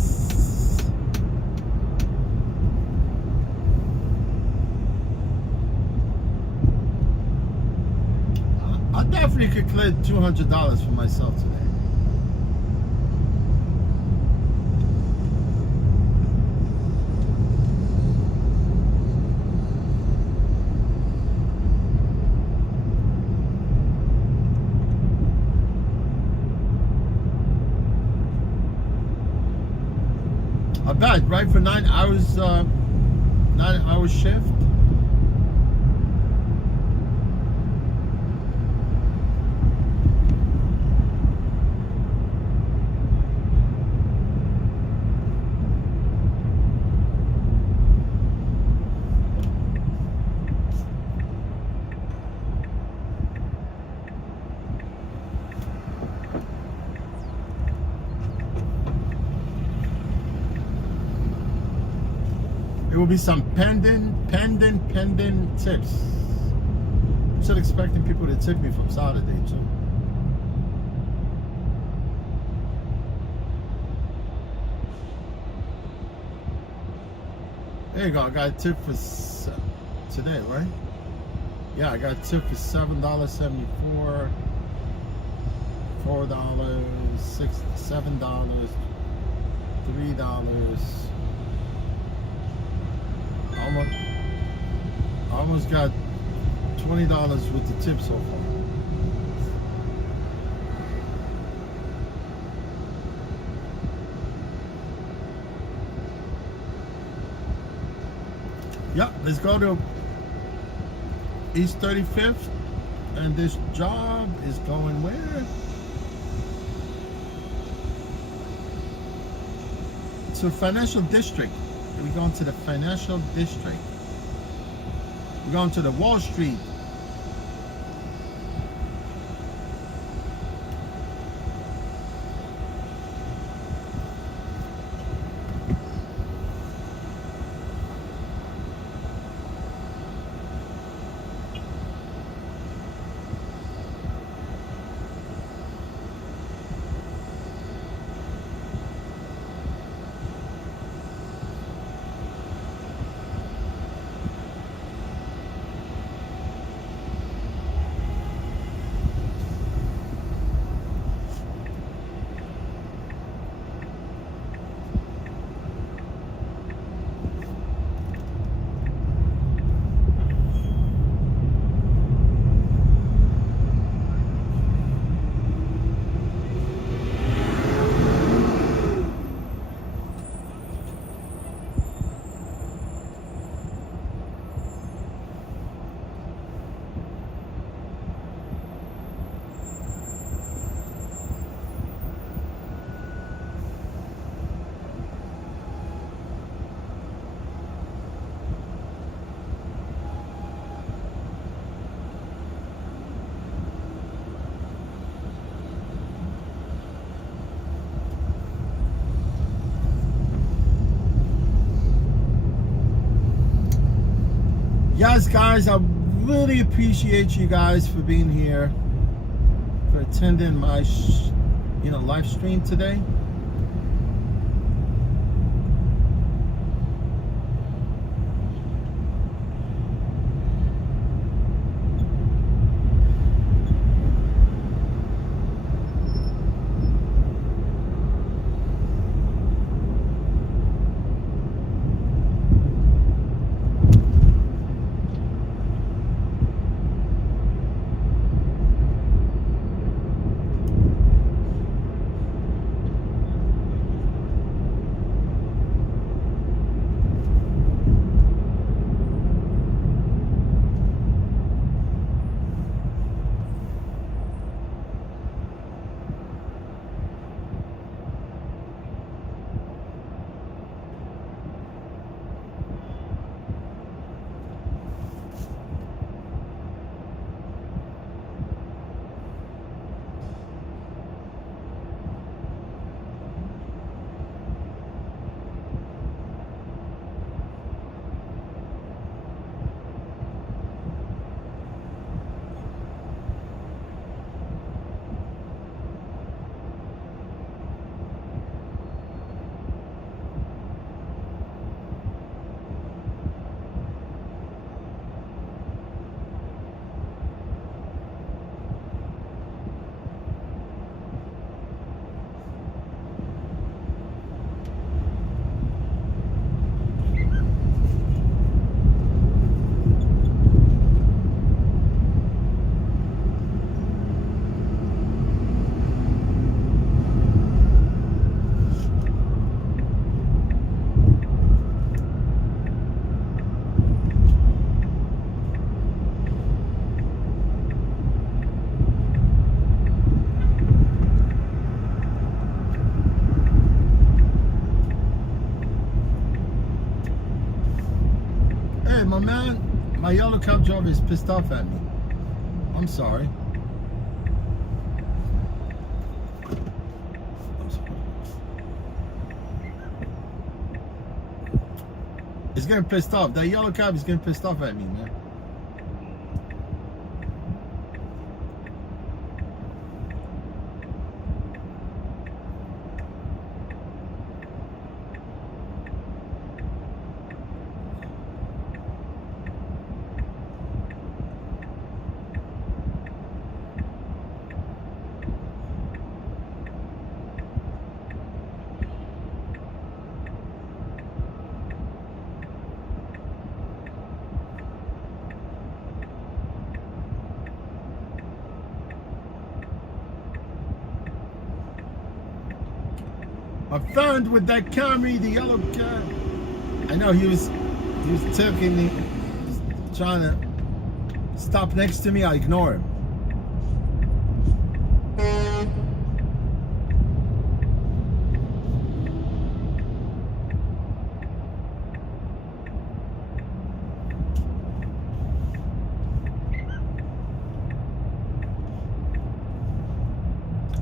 I definitely could clear $200 for myself today. not bad, right? For 9 hours, 9-hour shift. It will be some pending tips. I'm still expecting people to tip me from Saturday too. There you go. I got a tip for today, right? Yeah, I got a tip for $7.74, $4, $6, $7, $3. Almost got $20 with the tip so far. Yep, let's go to East 35th, and this job is going where? To Financial District. We're going to the Financial District. We're going to the Wall Street. Yes, guys, I really appreciate you guys for being here, for attending my live stream today. my man, my yellow cab driver is pissed off at me. I'm sorry. He's getting pissed off. That yellow cab is getting pissed off at me, man. I found with that Camry, the yellow cab. I know he was taking me, trying to stop next to me. I ignore him.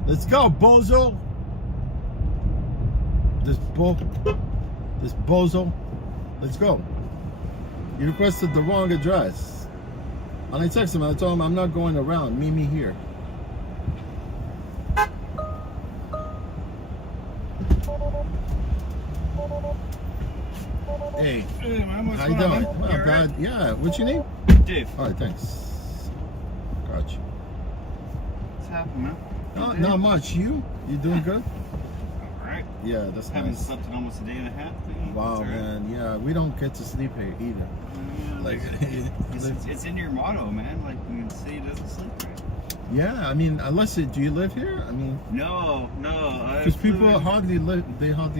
Let's go, bozo. This bozo. Let's go. You requested the wrong address. And I texted him, I told him I'm not going around. Meet me here. Hey, how you doing? Well, bad. Yeah, what's your name? Dave. Alright, thanks. Gotcha. What's happening, man? Not much. You doing good? Alright. Yeah, that's Haven't nice. slept in almost a day and a half. Wow, man. Yeah, we don't get to sleep here either. Yeah, Like, it's in your motto, man. Like, the city doesn't sleep, right? yeah, I mean, unless do you live here? I mean, No. because people hardly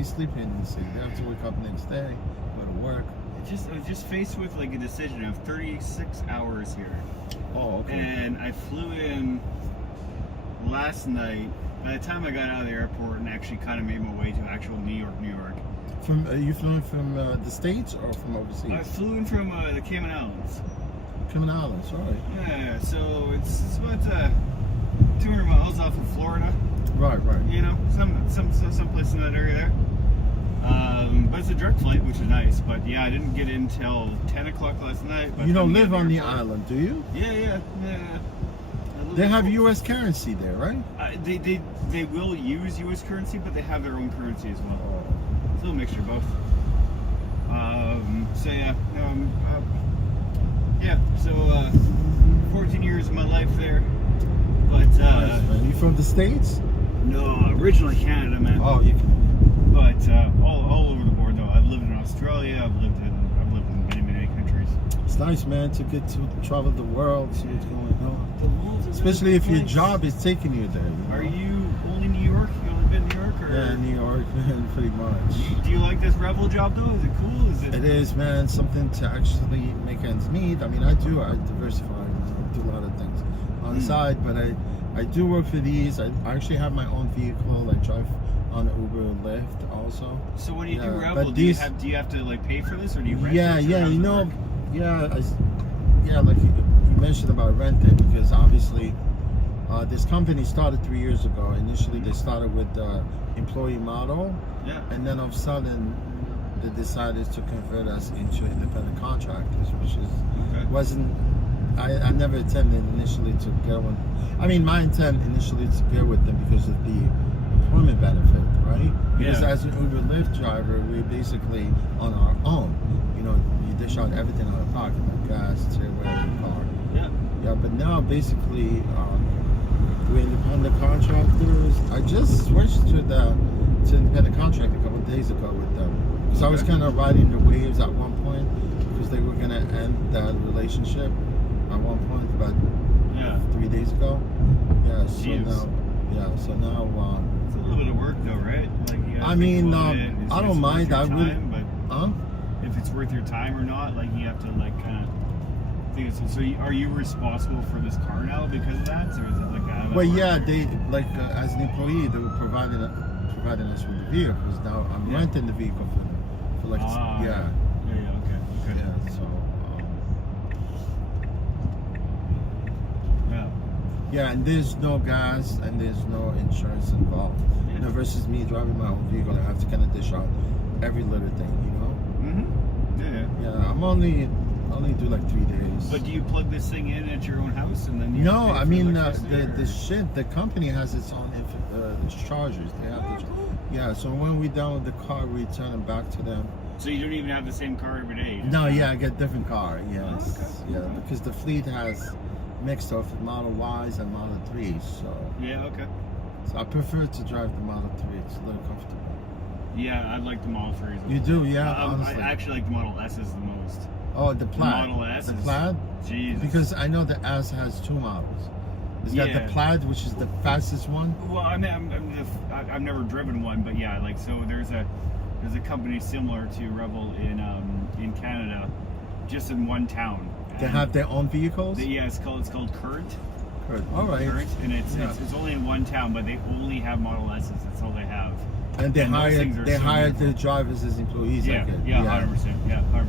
sleep here in the city. They have to wake up next day, go to work. I was just faced with like a decision. I have 36 hours here. Oh, okay. And I flew in last night. By the time I got out of the airport and actually kind of made my way to actual New York. From you flew in from the States or from overseas? I flew in from the Cayman Islands. Cayman Islands, sorry. Yeah, so it's about 200 miles off of Florida. Right. You know, some place in that area there. But it's a direct flight, which is nice. But yeah, I didn't get in till 10 o'clock last night. You don't live on the island, do you? Yeah. They have U.S. currency there, right? They will use U.S. currency, but they have their own currency as well. It's a little mixture of both. So 14 years of my life there. But you from the States? No, originally Canada, man. Oh, you. But all over the board though. I've lived in Australia. I've lived in many countries. It's nice, man, to get to travel the world, see what's going on. Especially if your job is taking you there. You know? Are you only New York? You only been in New York? Or? Yeah, New York, man, pretty much. Do you like this rebel job though? Is it cool? It is, man. Something to actually make ends meet. I mean, I diversify. I do a lot of things on the side, but I do work for these. I actually have my own vehicle. I drive on Uber and Lyft also. So when you do rebel, do you have to like pay for this, or do you rent it? Yeah, you know, like you mentioned about renting, because obviously this company started 3 years ago. Initially, they started with the employee model, and then all of a sudden they decided to convert us into independent contractors, which wasn't. I never intended initially to go and. I mean, my intent initially to go with them because of the employment benefit, right? Because as an Uber Lyft driver, we're basically on our own. You know, you dish out everything out of pocket, like gas, whatever, car. Yeah, but now basically we're independent contractors. I just switched to independent contractor a couple of days ago with them. Because I was kind of riding the waves at one point, because they were going to end that relationship at one point about 3 days ago. So now it's a little bit of work though, right? Like, I mean, I don't mind. I would. If it's worth your time or not, like you have to like kind of think. So are you responsible for this car now because of that, or is it like? Well, yeah, they like as an employee, they were providing us with the vehicles. Now I'm renting the vehicle for like okay. Yeah, so Yeah, and there's no gas and there's no insurance involved. You know, versus me driving my own vehicle, I have to kind of dish out every little thing, you know? Yeah, I'm only do like 3 days. But do you plug this thing in at your own house and then you No, pay I for mean electricity, or- the company has its own chargers. They have yeah. So when we're done with the car, we turn it back to them. So you don't even have the same car every day? No, yeah, I get different car. Yes, okay. yeah, because the fleet has mixed of Model Ys and Model 3s. So Yeah, okay. so I prefer to drive the Model 3. It's a little comfortable. Yeah, I like the Model 3s. You do, yeah. I Honestly. actually like the Model S's the most. Oh, the Plaid. The Model S. The is- Plaid. Jesus. Because I know the S has 2 models. It's got Yeah. the Plaid, which is the fastest one. Well, I've never driven one, but yeah, like so there's a company similar to Rebel in Canada, just in one town. They have their own vehicles. Yeah, it's called Current. All right. Current, and it's only in one town, but they only have Model S's. That's all they have. And they those things are so hired beautiful. the drivers as employees. Yeah, I guess. yeah, 100%. Yeah, 100%.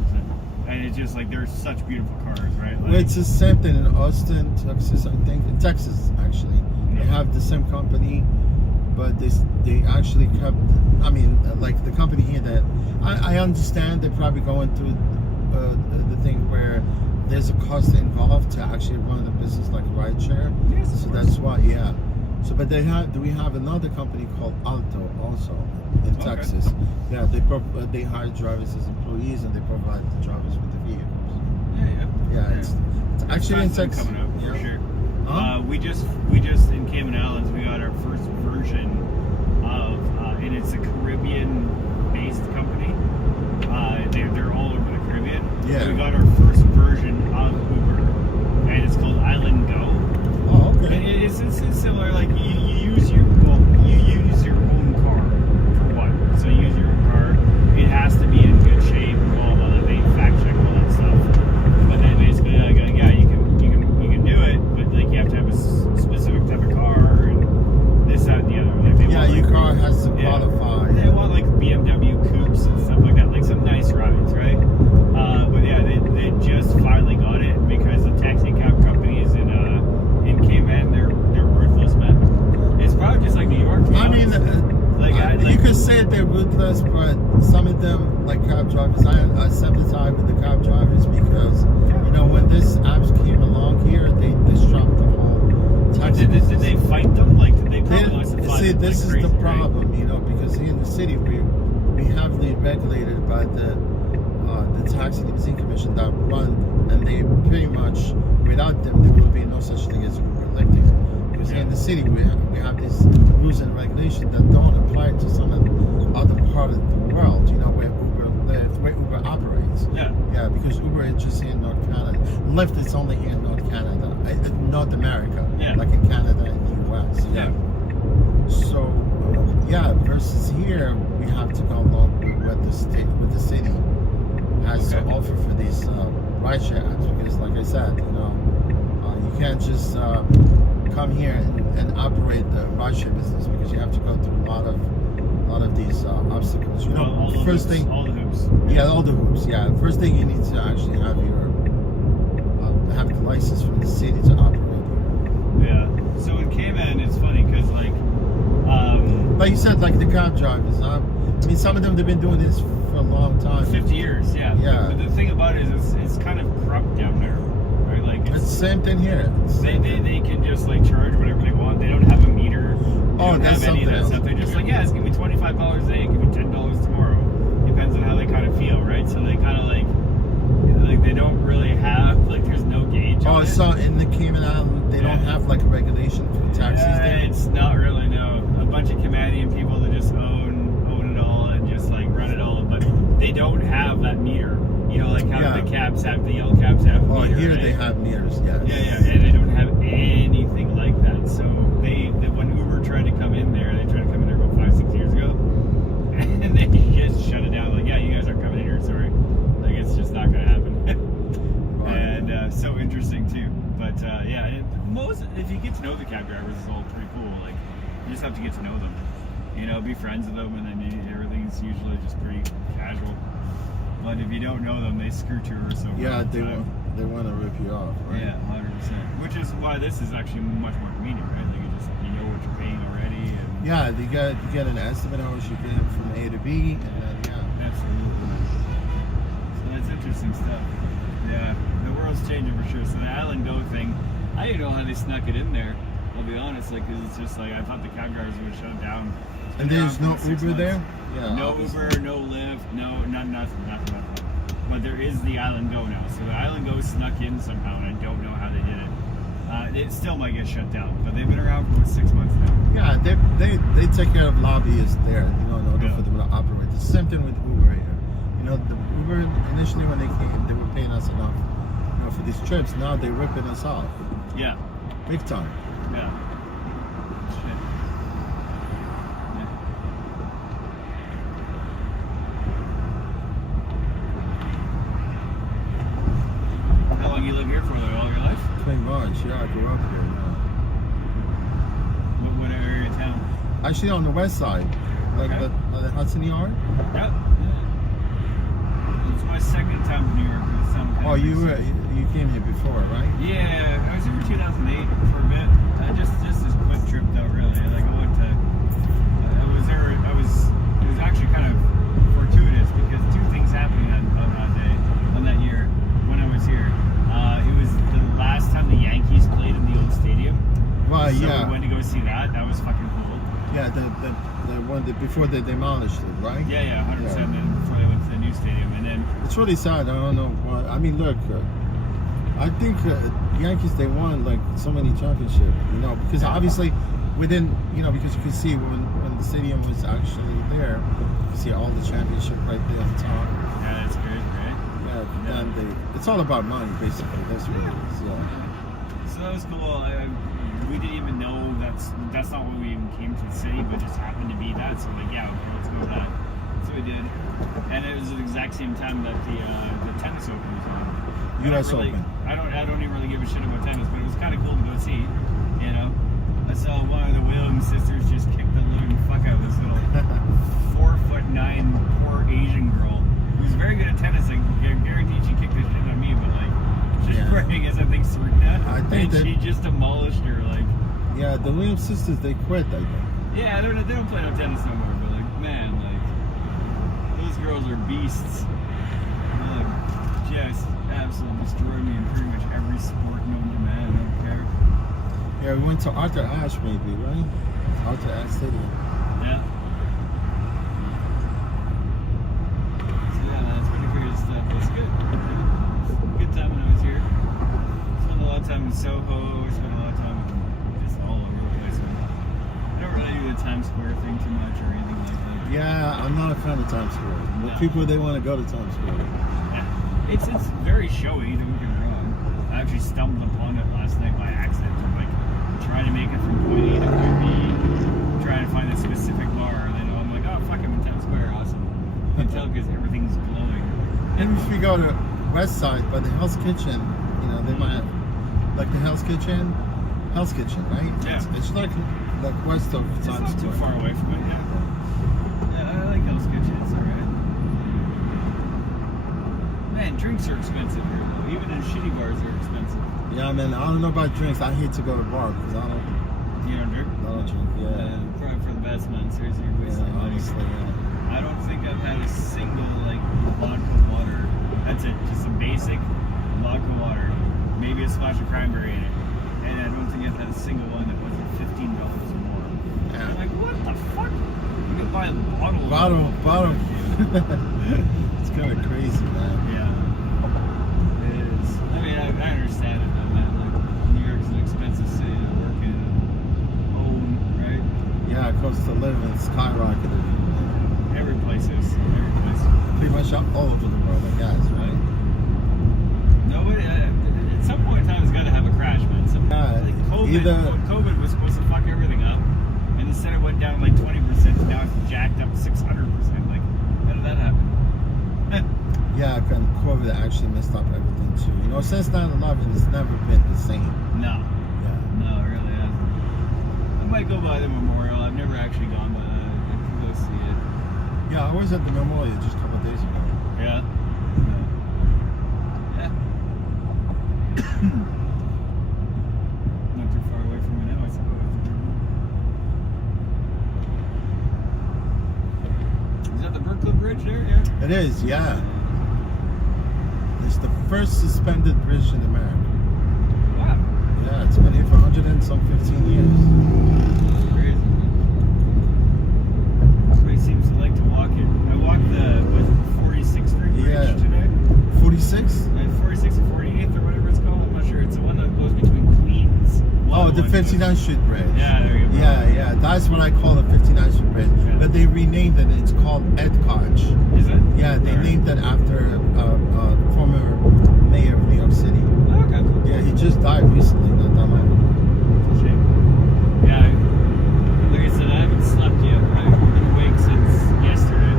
And it's just like they're such beautiful cars, right? Like, Well, it's the same thing in Austin, Texas. I think in Texas actually, they have the same company, but they actually kept. I mean, like the company here that I understand they're probably going through the thing where there's a cost involved to actually run a business like rideshare. Yes, so that's why, yeah. So, but we have another company called Alto also in Texas. Yeah, they hire drivers as employees and they provide the drivers with the vehicles. Yeah, it's actually in Texas. coming up for sure. Huh? We just in Cayman Islands we got our first version of, and it's a Caribbean-based company. They're all over the Caribbean. Yeah. So we got our first version of Uber, and it's called Island Go. Oh, okay. And it's similar. Like you use your own car for one. So you use your own car. It has to be in good shape. All they fact check all that stuff. But then basically, like, yeah, you can do it, but like you have to have a specific type of car and this, that, and the other. Like they want, your car has to qualify. They want like BMW coupes and stuff like that, like some nice rides, right? But yeah, they just finally got it because the taxi cab companies in Cayman, they're ruthless, man. It's probably just like New York. I mean, you could say they're ruthless, but some of them, like cab drivers, I sympathize with the cab drivers because, you know, when this apps came along here, they disrupted the whole taxi. Did they fight them? Like, did they probably must have fought See, them this like is the crazy, problem, you know, because here in the city, we heavily regulated by the Taxi Limousine Commission that run, and they pretty much, without them, there will be no such thing as Uber electing. Because here in the city, we have these rules and regulations that don't apply to some other part of the world, you know, where Uber lives, where Uber operates. Yeah. Yeah, because Uber is just here in North Canada. Lyft is only here in North Canada, North America, like in Canada and the US. Yeah. So, yeah, versus here, we have to go along with what the city has to offer for these rideshare apps. Because, like I said, you know, you can't just come here and operate the rideshare business because you have to go through a lot of these obstacles. You know, all the first hoops, thing, all the hoops. Yeah, all the hoops. Yeah, first thing you need to actually have have the license from the city to operate. Yeah. So in Cayman, it's funny because like. But you said like the cab drivers. I mean, some of them they've been doing this for a long time. 50 years, yeah. Yeah. But the thing about it is, it's kind of corrupt down there, right? Like it's the same thing here. They can just like charge whatever they want. They don't have a meter. They don't that's have any of that something stuff. They're just like, yeah, it's gonna be $25 today. Give me $10 tomorrow. Depends on how they kind of feel, right? So they kind of like they don't really have like there's no gauge. Oh, so in the Cayman Islands, they don't have like a regulation for taxis there? It's not really, no. A bunch of Canadian people that just own it all and just like run it all, but they don't have that meter. You know, like how the cabs have, the yellow cabs have Oh, meter, here right? they have meters, yes. Yeah, and they don't have anything like that. So when Uber tried to come in there, they tried to come in there about 5-6 years ago, and they just shut it down. Like, yeah, you guys aren't coming in here, sorry. Like, it's just not going to happen. And so interesting too. But yeah, if you get to know the cab drivers, it's all pretty cool. Like, you just have to get to know them. You know, be friends with them, and then everything's usually just pretty casual. But if you don't know them, they screw tourists over. Yeah, all the they time. want to rip you off, right? Yeah, 100%. 100%. Which is why this is actually much more convenient, right? Like you know what you're paying already. And Yeah, you get an estimate of what you're getting from A to B, and then yeah. Absolutely. So that's interesting stuff. Yeah, the world's changing for sure. So the Island Go thing, I didn't know how they snuck it in there. I'll be honest, like, 'cause it's just like I thought the cab drivers would shut it down. And there's no Uber there? Yeah. No obviously. Uber, no Lyft, nothing. But there is the Island Go now. So the Island Go snuck in somehow, and I don't know how they did it. It still might get shut down, but they've been around for 6 months now. Yeah, they take care of lobbyists there, in order for them to operate. The same thing with Uber here. The Uber initially when they came, they were paying us enough, for these trips. Now they're ripping us off. Yeah. Big time. Yeah. Shit. Yeah. How long you live here for, though? All your life? Pretty much, yeah. I grew up here. What area of town? Actually, on the west side, like okay. the Hudson Yard. Yep. It's my second time to New York. Oh, you came here before, right? Yeah, I was here in 2008 for a bit. Just this quick trip though, really. Like I went to, I was there. It was actually kind of fortuitous because two things happening on that day, on that year when I was here. It was the last time the Yankees played in the old stadium. Well, so yeah. we went to go see that. That was fucking cool. Yeah, the one before they demolished it, right? Yeah, 100%. Then before they went to the new stadium, and then it's really sad. I don't know. I mean, look, I think Yankees they won like so many championships, because obviously within, because you can see when the stadium was actually there, you can see all the championship right there on top. Yeah, that's crazy, right? Yeah, and it's all about money, basically. That's what it is. Yeah. So that was cool. We didn't even know that's not when we even came to the city, but just happened to be that. So like, yeah, okay, let's go with that. So we did, and it was the exact same time that the tennis open was on. U.S. Open. I don't even really give a shit about tennis, but it was kind of cool to go see. I saw one of the Williams sisters just kick the living fuck out of this little 4'9" poor Asian girl who's very good at tennis. I guarantee she kicked the shit out of me, but like she's praying as I think Serena. I think she just demolished her. Like, yeah, the Williams sisters they quit. I think. Yeah, they don't play no tennis no more. But like, man, like those girls are beasts. Like, just absolutely destroyed me in pretty much every sport known to man. I don't care. Yeah, we went to Arthur Ashe maybe, right? Arthur Ashe Stadium. Yeah. So yeah, that's pretty crazy stuff. It's good. It's a good time when I was here. Spent a lot of time in Soho. Spent a lot of time just all over the place. I don't really do the Times Square thing too much or anything like that. Yeah, I'm not a fan of Times Square. But people, they want to go to Times Square. It's very showy, don't get me wrong. I actually stumbled upon it last night by accident. I'm like trying to make it from point A to point B, trying to find a specific bar, and then I'm like, oh fuck, I'm in Times Square, awesome. You can tell because everything's glowing. And if we go to West Side, but the Hell's Kitchen, they might have, like the Hell's Kitchen, right? Yeah. It's like west of Times Square. It's not too far away from it, yeah. Yeah, I like Hell's Kitchen, it's alright. Man, drinks are expensive here, though. Even in shitty bars, they're expensive. Yeah, man, I don't know about drinks. I hate to go to a bar because I don't. You don't drink? I don't drink, yeah. Probably for the best, man. Seriously, you're wasting your money. Honestly, yeah. I don't think I've had a single, vodka water. That's it. Just some basic vodka water. Maybe a splash of cranberry in it. And I don't think I've had a single one that wasn't $15 or more. Yeah. I'm like, what the fuck? You can buy a bottle. Bottle. It's kind of crazy, man. Yeah. It is. I mean, I understand it, though, man. Like, New York's an expensive city to work in and own, right? Yeah, it costs to live and skyrocketed. Every place is. Every place. Pretty much all over the world, I guess, right? Nobody, at some point in time, it's got to have a crash, man. COVID was supposed to fuck everything up, and instead it went down like 20%, now it's jacked up 600%. Like, how did that happen? Yeah, and COVID actually messed up everything too. Since 9/11, it's never been the same. No. Yeah. No, it really hasn't. I might go by the memorial. I've never actually gone by that. I can go see it. Yeah, I was at the memorial just a couple of days ago. Yeah. Yeah. bridge there? Yeah. It is, yeah. It's the first suspended bridge in America. Wow. Yeah, it's been here for 100 and some 15 years. Crazy. Everybody seems to like to walk it. I walked the 46th Street Bridge today. 46? 46th or 48th or whatever it's called. I'm not sure. It's the one that goes between Queens. Oh, the 59th Street Bridge. Yeah, there you go. Yeah. That's what I call the 59th Street Bridge. Yeah. But they renamed it. It's called Edcotch. Is it? Yeah, they named it after former mayor of New York City. Okay, cool. Yeah, he just died recently, not that long ago. Shame. Yeah, like I said, I haven't slept yet. I've been awake since yesterday.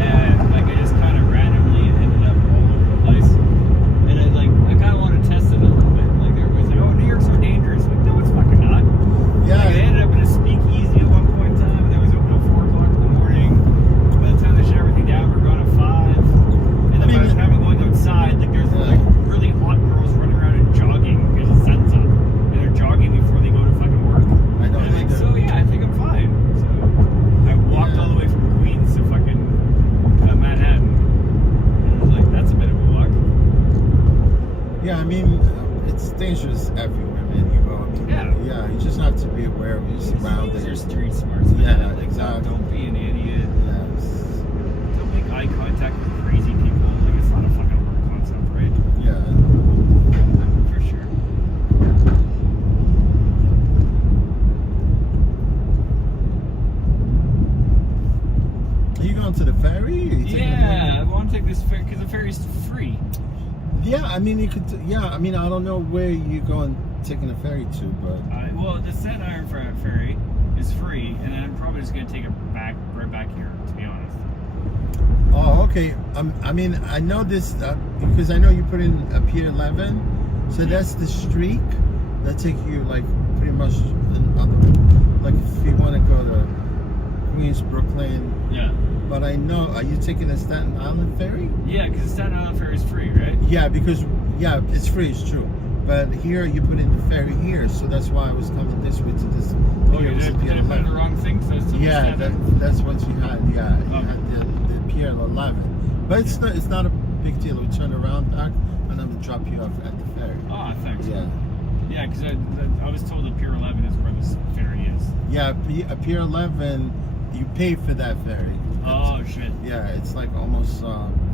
And like I just kind of randomly ended up all over the place. And I kind of want to test it a little bit. Like everybody's like, oh, New York's so dangerous. Like, no, it's fucking not. Yeah. Like, I ended up in a speakeasy at one point in time. That was open at 4 o'clock in the morning. By the time they shut everything down, we're gone at 5. And then by the time I'm going outside, like there's like really hot girls running around and jogging because the sun's up. And they're jogging before they go to fucking work. I know. And like, so yeah, I think I'm fine. So I walked all the way from Queens to fucking Manhattan. And I was like, that's a bit of a walk. Yeah, I mean, it's dangerous everywhere, man. You go. Yeah, you just have to be aware of your surroundings. These are street smarts. Yeah, like, exactly. Don't be an idiot. Yes. Don't make eye contact with crazy people. Like, it's not a fucking work concept, right? Yeah. For sure. Are you going to the ferry? Are you taking the ferry? I want to take this ferry because the ferry's free. Yeah, I mean, you could. I mean, I don't know where you're going taking a ferry to, but. Well, the Staten Island ferry is free, and then I'm probably just going to take it right back here, to be honest. Oh, okay. I mean, I know this because I know you put in a Pier 11, so that's the streak that take you like pretty much like if you want to go to Queens, Brooklyn. Yeah. But I know, are you taking the Staten Island ferry? Yeah, because the Staten Island ferry is free, right? Yeah, because it's free, it's true. But here you put in the ferry here, so that's why I was coming this way to this. Oh, you did I put in the wrong thing? So yeah, that's what you had. Yeah, you had the Pier 11. But it's not a big deal. We turn around back, and I'm gonna drop you off at the ferry. Oh, thanks. Yeah. Yeah, because I was told that Pier 11 is where this ferry is. Yeah, Pier 11, you pay for that ferry. Oh shit. Yeah, it's like almost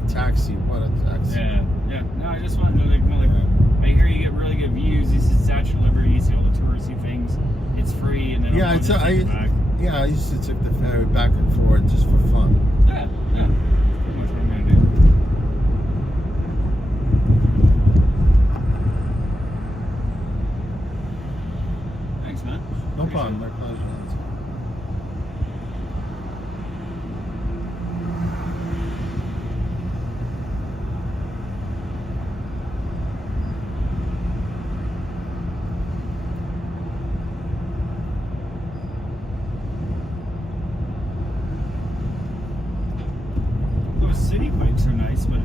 taxi. What a taxi. Yeah. No, I just wanted to like I hear you get really good views. You see Statue of Liberty, you see all the touristy things. It's free, and then I used to take the ferry back and forth just for fun. Yeah. Pretty much what I'm gonna do. Thanks, man. No problem. My pleasure. City bikes are nice, but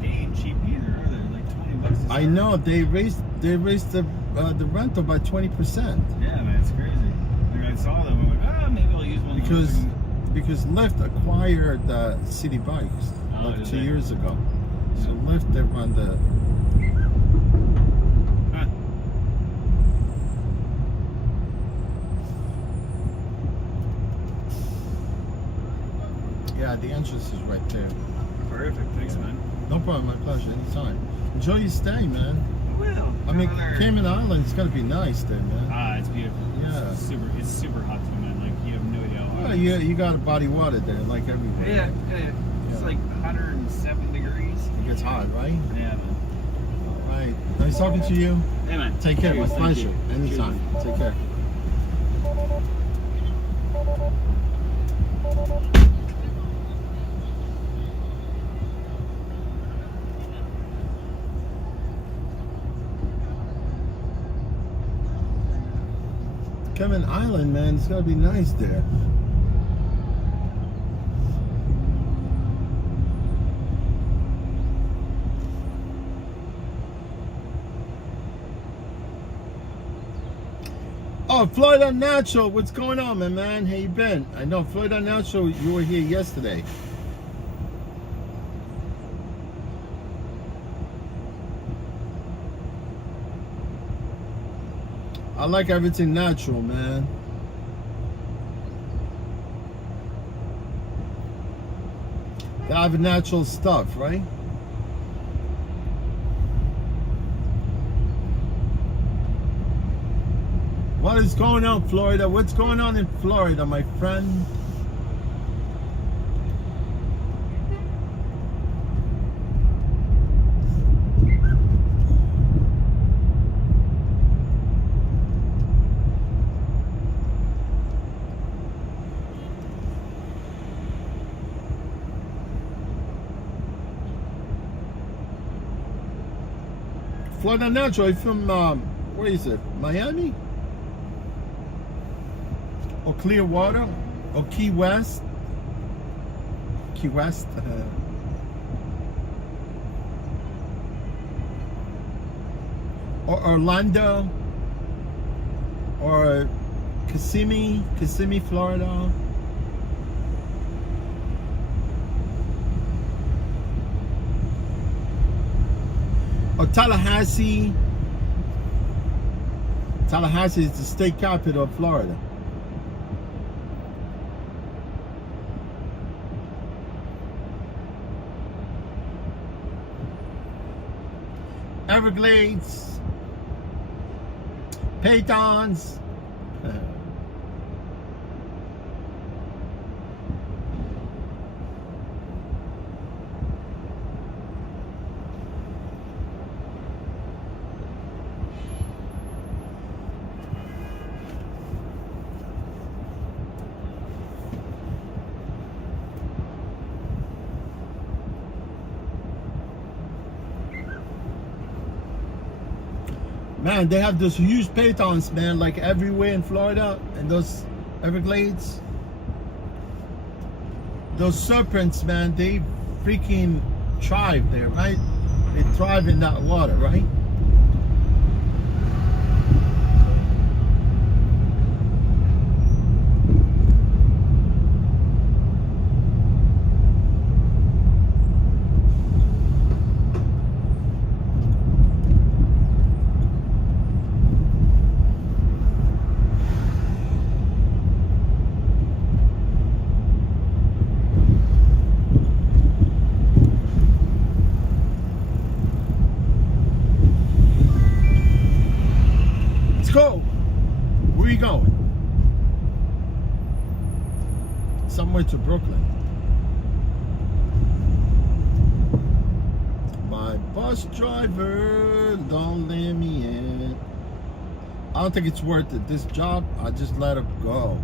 they ain't cheap either, are they? Like $20. I know they raised the rental by 20%. Yeah, man, it's crazy. Like I saw them, I went, maybe I'll use one. Because Lyft acquired city bikes like 2 years ago. So Lyft, they run the. Yeah, the entrance is right there. Perfect. Thanks, man. No problem. My pleasure. Anytime. Enjoy your stay, man. I will. I mean, Cayman Islands, it's gotta be nice there, man. It's beautiful. Yeah. It's super hot too, man. Like you have no idea how hot. Well, you got a body water there, like everywhere. Yeah. It's like 107 degrees. It gets hot, right? Yeah, man. All right. Nice talking to you. Hey, man. Take care. My Thank pleasure. you. Anytime. Take care. Cayman Island, man, it's gotta be nice there. Oh, Florida Natural, what's going on, my man? How you been? I know Florida Natural, you were here yesterday. I like everything natural, man. They have natural stuff, right? What is going on, Florida? What's going on in Florida, my friend? Florida Natural from, where is it? Miami? Or Clearwater? Or Key West? Key West? Or Orlando? Or Kissimmee, Florida? Or Tallahassee. Tallahassee is the state capital of Florida. Everglades. Paytons. Man, they have those huge paytons, man, like everywhere in Florida, and those Everglades. Those serpents, man, they freaking thrive there, right? They thrive in that water, right? Go. Where are you going? Somewhere to Brooklyn. My bus driver don't let me in. I don't think it's worth it. This job, I just let it go.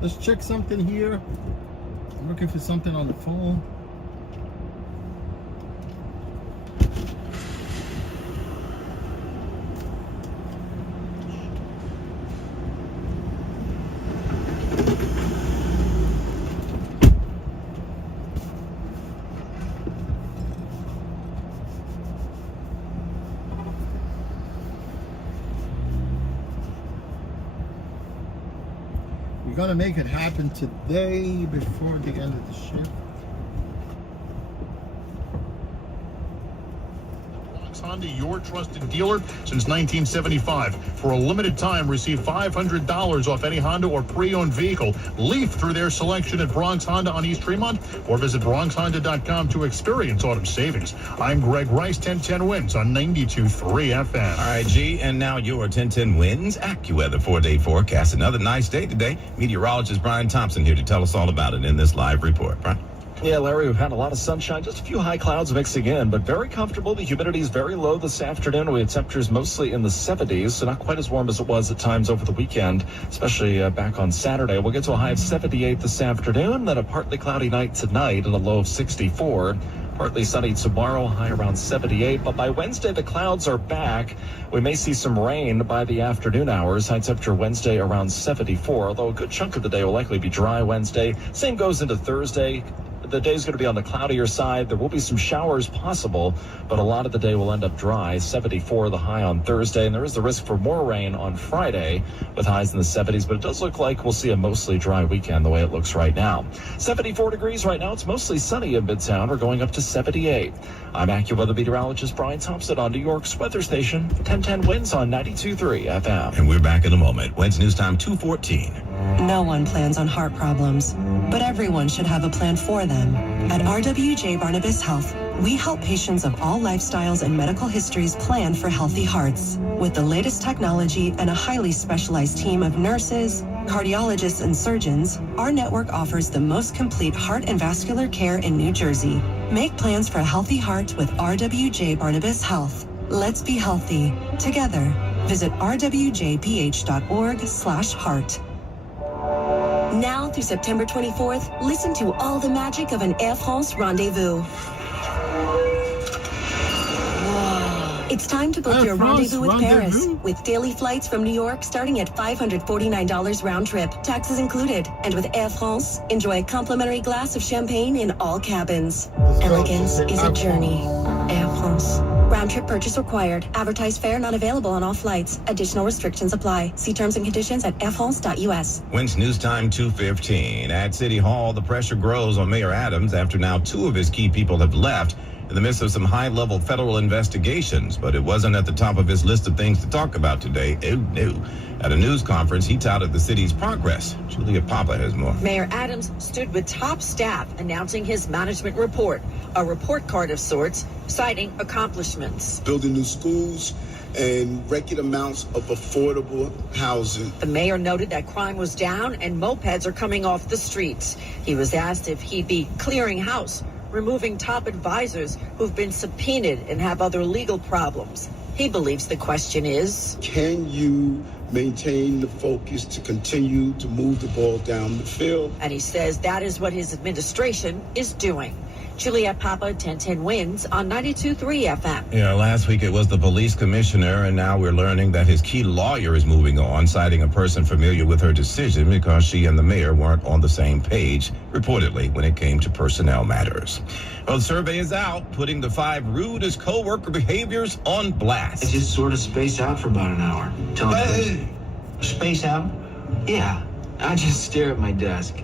Let's check something here. I'm looking for something on the phone. We're gonna make it happen today before the end of the shift. Honda, your trusted dealer since 1975. For a limited time, receive $500 off any Honda or pre-owned vehicle. Leaf through their selection at Bronx Honda on East Tremont, or visit BronxHonda.com to experience autumn savings. I'm Greg Rice, 1010 Wins on 92.3 FM. All right, G, and now your 1010 Wins AccuWeather 4-day forecast. Another nice day today. Meteorologist Brian Thompson here to tell us all about it in this live report. Brian? Yeah, Larry, we've had a lot of sunshine, just a few high clouds mixing in, but very comfortable. The humidity is very low this afternoon. We had temperatures mostly in the 70s, so not quite as warm as it was at times over the weekend, especially back on Saturday. We'll get to a high of 78 this afternoon, then a partly cloudy night tonight and a low of 64. Partly sunny tomorrow, high around 78. But by Wednesday, the clouds are back. We may see some rain by the afternoon hours. High temperature Wednesday around 74, although a good chunk of the day will likely be dry Wednesday. Same goes into Thursday. The day's going to be on the cloudier side. There will be some showers possible, but a lot of the day will end up dry. 74 the high on Thursday, and there is the risk for more rain on Friday with highs in the 70s, but it does look like we'll see a mostly dry weekend the way it looks right now. 74 degrees right now. It's mostly sunny in Midtown. We're going up to 78. I'm AccuWeather meteorologist Brian Thompson on New York's weather station. 1010 Wins on 92.3 FM. And we're back in a moment. Wins News Time 2:14. No one plans on heart problems, but everyone should have a plan for them. At RWJ Barnabas Health, we help patients of all lifestyles and medical histories plan for healthy hearts. With the latest technology and a highly specialized team of nurses, cardiologists, and surgeons, our network offers the most complete heart and vascular care in New Jersey. Make plans for a healthy heart with RWJ Barnabas Health. Let's be healthy together. Visit rwjbh.org/heart. Now through September 24th, listen to all the magic of an Air France rendezvous. It's time to book your rendezvous with Paris. With daily flights from New York starting at $549 round trip, taxes included. And with Air France, enjoy a complimentary glass of champagne in all cabins. Elegance is a journey. Air France. Round trip purchase required. Advertised fare not available on all flights. Additional restrictions apply. See terms and conditions at airfrance.us. Wins News Time 2:15. At City Hall, the pressure grows on Mayor Adams after now 2 of his key people have left in the midst of some high-level federal investigations. But it wasn't at the top of his list of things to talk about today. Oh, no. At a news conference, he touted the city's progress. Julia Papa has more. Mayor Adams stood with top staff announcing his management report, a report card of sorts, citing accomplishments. Building new schools and record amounts of affordable housing. The mayor noted that crime was down and mopeds are coming off the streets. He was asked if he'd be clearing house, removing top advisors who've been subpoenaed and have other legal problems. He believes the question is, can you maintain the focus to continue to move the ball down the field? And he says that is what his administration is doing. Juliet Papa, 1010 Wins on 92.3 FM. Yeah, last week it was the police commissioner, and now we're learning that his key lawyer is moving on, citing a person familiar with her decision because she and the mayor weren't on the same page, reportedly, when it came to personnel matters. Well, the survey is out, putting the 5 rudest co-worker behaviors on blast. I just sort of space out for about an hour. Space out? Yeah. I just stare at my desk.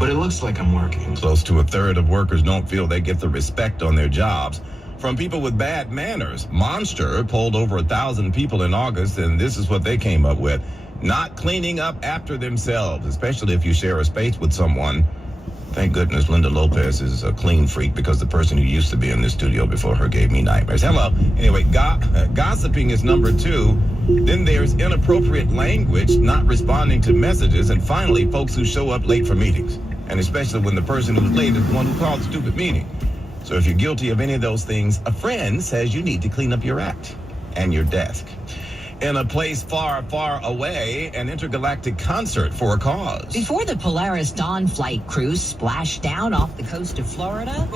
But it looks like I'm working. Close to a third of workers don't feel they get the respect on their jobs from people with bad manners. Monster polled over 1,000 people in August, and this is what they came up with. Not cleaning up after themselves, especially if you share a space with someone. Thank goodness Linda Lopez is a clean freak, because the person who used to be in this studio before her gave me nightmares. Hello. Anyway, gossiping is number 2. Then there's inappropriate language, not responding to messages, and finally, folks who show up late for meetings. And especially when the person who's late is the one who called stupid meeting. So if you're guilty of any of those things, a friend says you need to clean up your act and your desk. in a place far, far away, an intergalactic concert for a cause. Before the Polaris Dawn flight crew splashed down off the coast of Florida,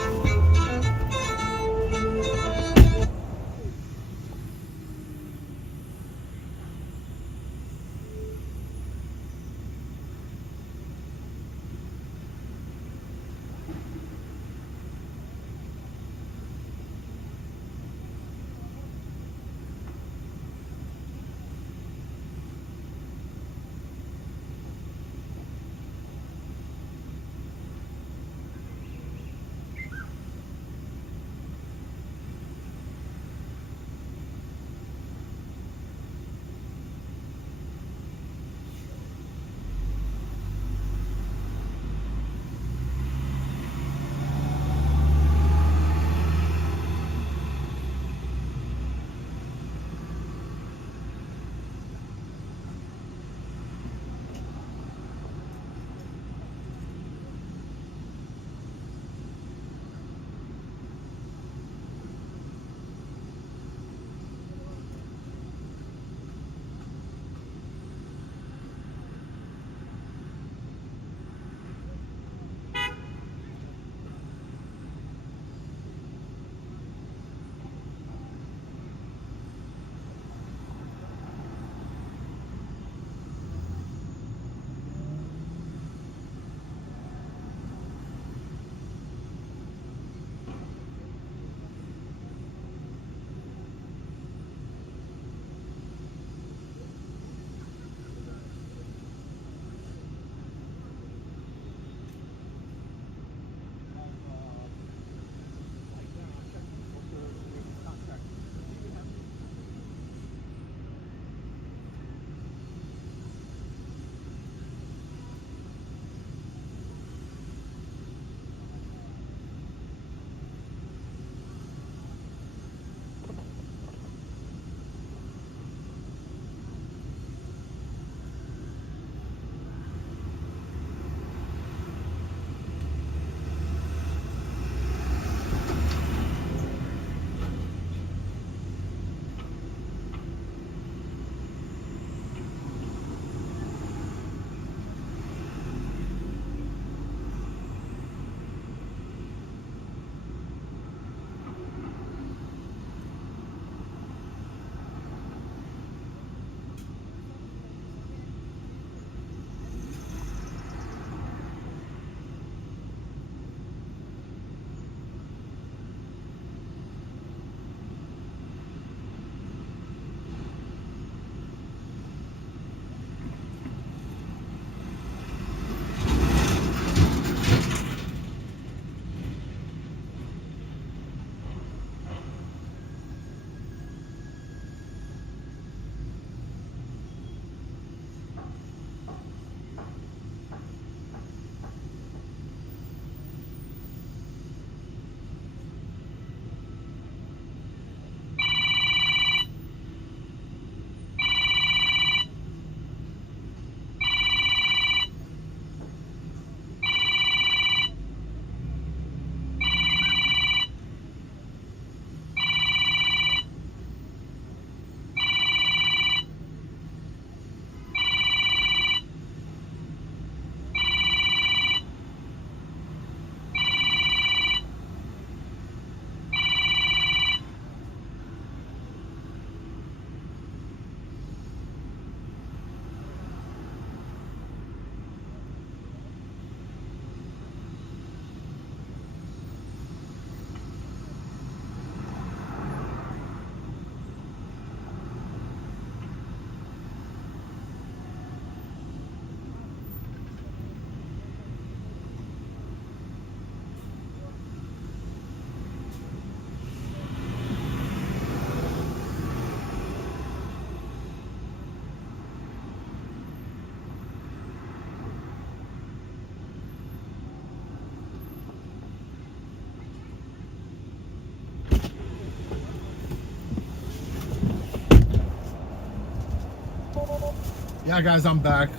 Yeah, guys, I'm back.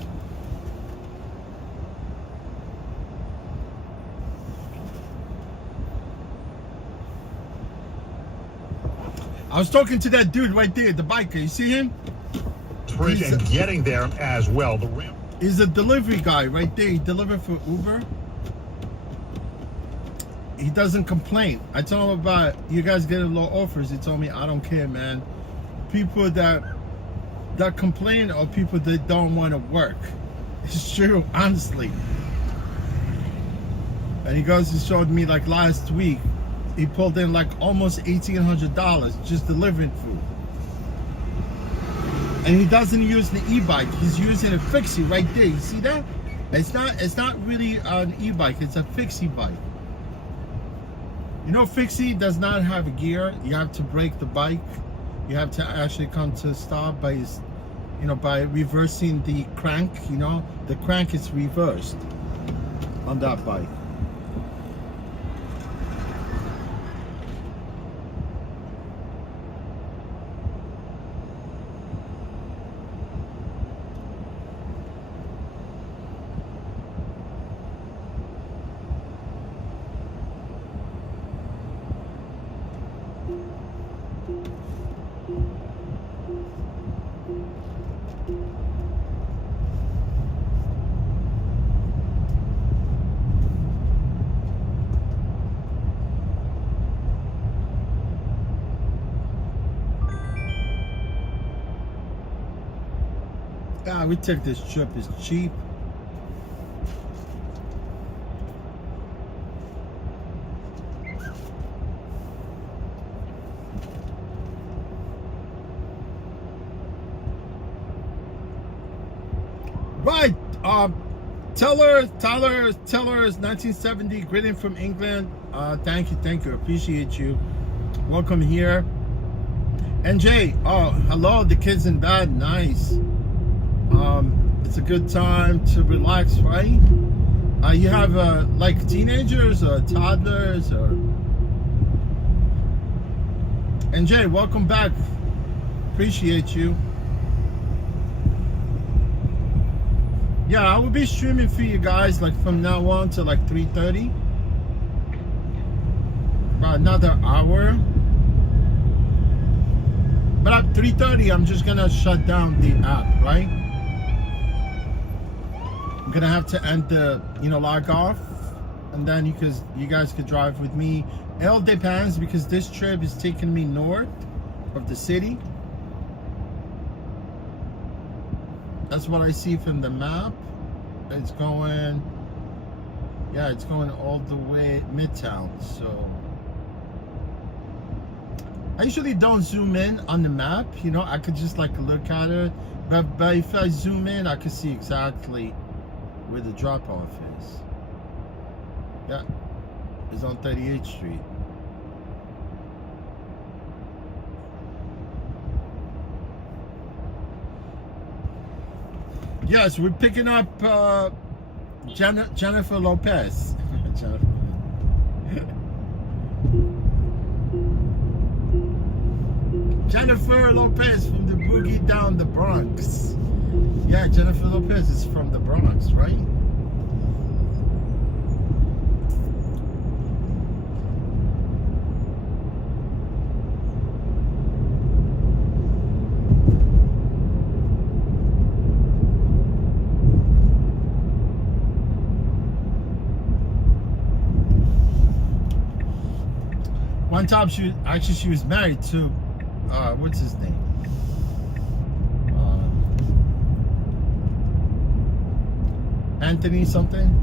I was talking to that dude right there, the biker. You see him? and getting there as well. The ramp. He's a delivery guy right there. He delivered for Uber. He doesn't complain. I told him about you guys getting low offers. He told me, I don't care, man. People that complain are people that don't want to work. It's true, honestly. And he goes, he showed me like last week, he pulled in like almost $1,800 just delivering food. And he doesn't use the e-bike. He's using a fixie right there. You see that? It's not really an e-bike. It's a fixie bike. You know, fixie does not have a gear. You have to brake the bike. You have to actually come to a stop by, by reversing the crank. You know, the crank is reversed on that bike. Yeah, we took this trip. It's cheap. Right. Tyler's 1970 greeting from England. Thank you. Appreciate you. Welcome here. NJ, oh, hello, the kids in bed. Nice. It's a good time to relax, right? You have like teenagers or toddlers or NJ, welcome back. Appreciate you. Yeah, I will be streaming for you guys like from now on to like 3:30. About another hour. But at 3:30, I'm just gonna shut down the app, right? I'm gonna have to end the, log off, and then you guys could drive with me. It all depends because this trip is taking me north of the city. That's what I see from the map. It's going all the way Midtown. So I usually don't zoom in on the map. I could just like look at it, but if I zoom in, I could see exactly where the drop-off is. Yeah, it's on 38th Street. Yes, we're picking up Jennifer Lopez. Jennifer Lopez from the Boogie Down the Bronx. Yeah, Jennifer Lopez is from the Bronx, right? One time she was married to what's his name? Anthony something.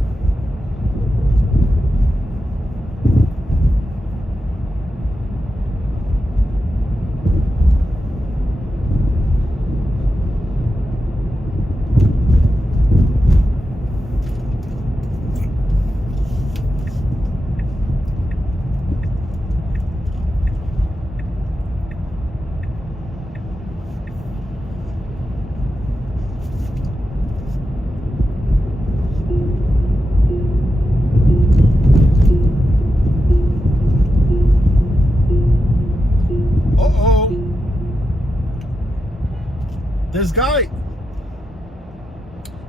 This guy,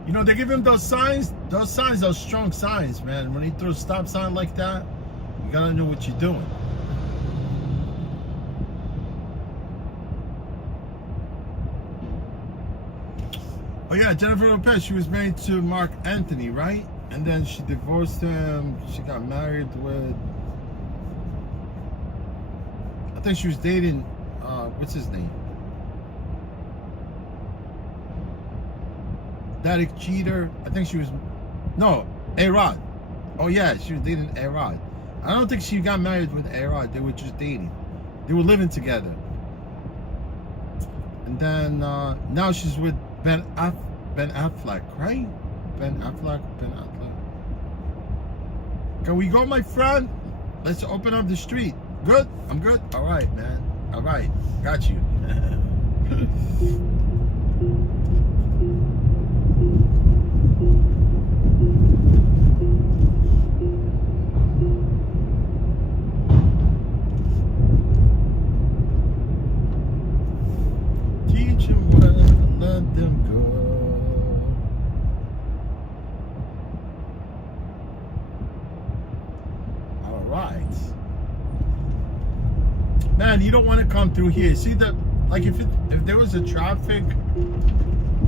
they give him those signs. Those signs are strong signs, man. When he throws a stop sign like that, you gotta know what you're doing. Oh yeah, Jennifer Lopez. She was married to Mark Anthony, right? And then she divorced him. She got married with. I think she was dating. What's his name? Derek Jeter. I think she was. No, A-Rod. Oh yeah, she was dating A-Rod. I don't think she got married with A-Rod. They were just dating. They were living together. And then now she's with Ben Affleck, right? Ben Affleck. Can we go, my friend? Let's open up the street. Good? I'm good? All right, man. All right. Got you. Teach them well, let them go. All right. Man, you don't want to come through here. See that? Like if there was a traffic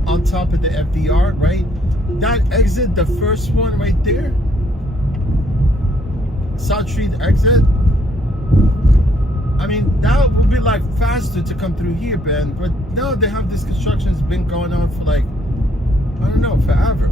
on top of the FDR, right? That exit, the first one right there, South Street exit. I mean, that would be like faster to come through here, Ben. But no, they have this construction's been going on for like, I don't know, forever.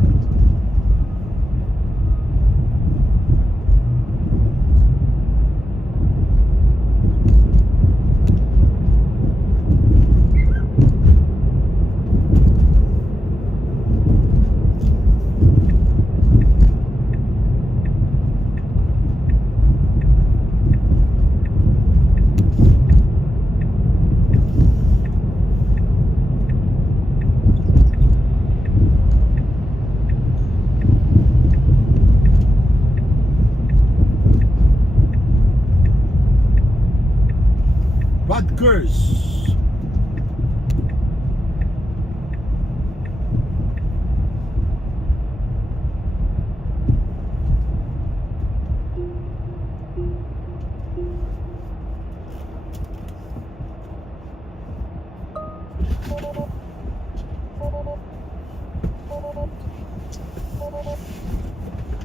Rutgers.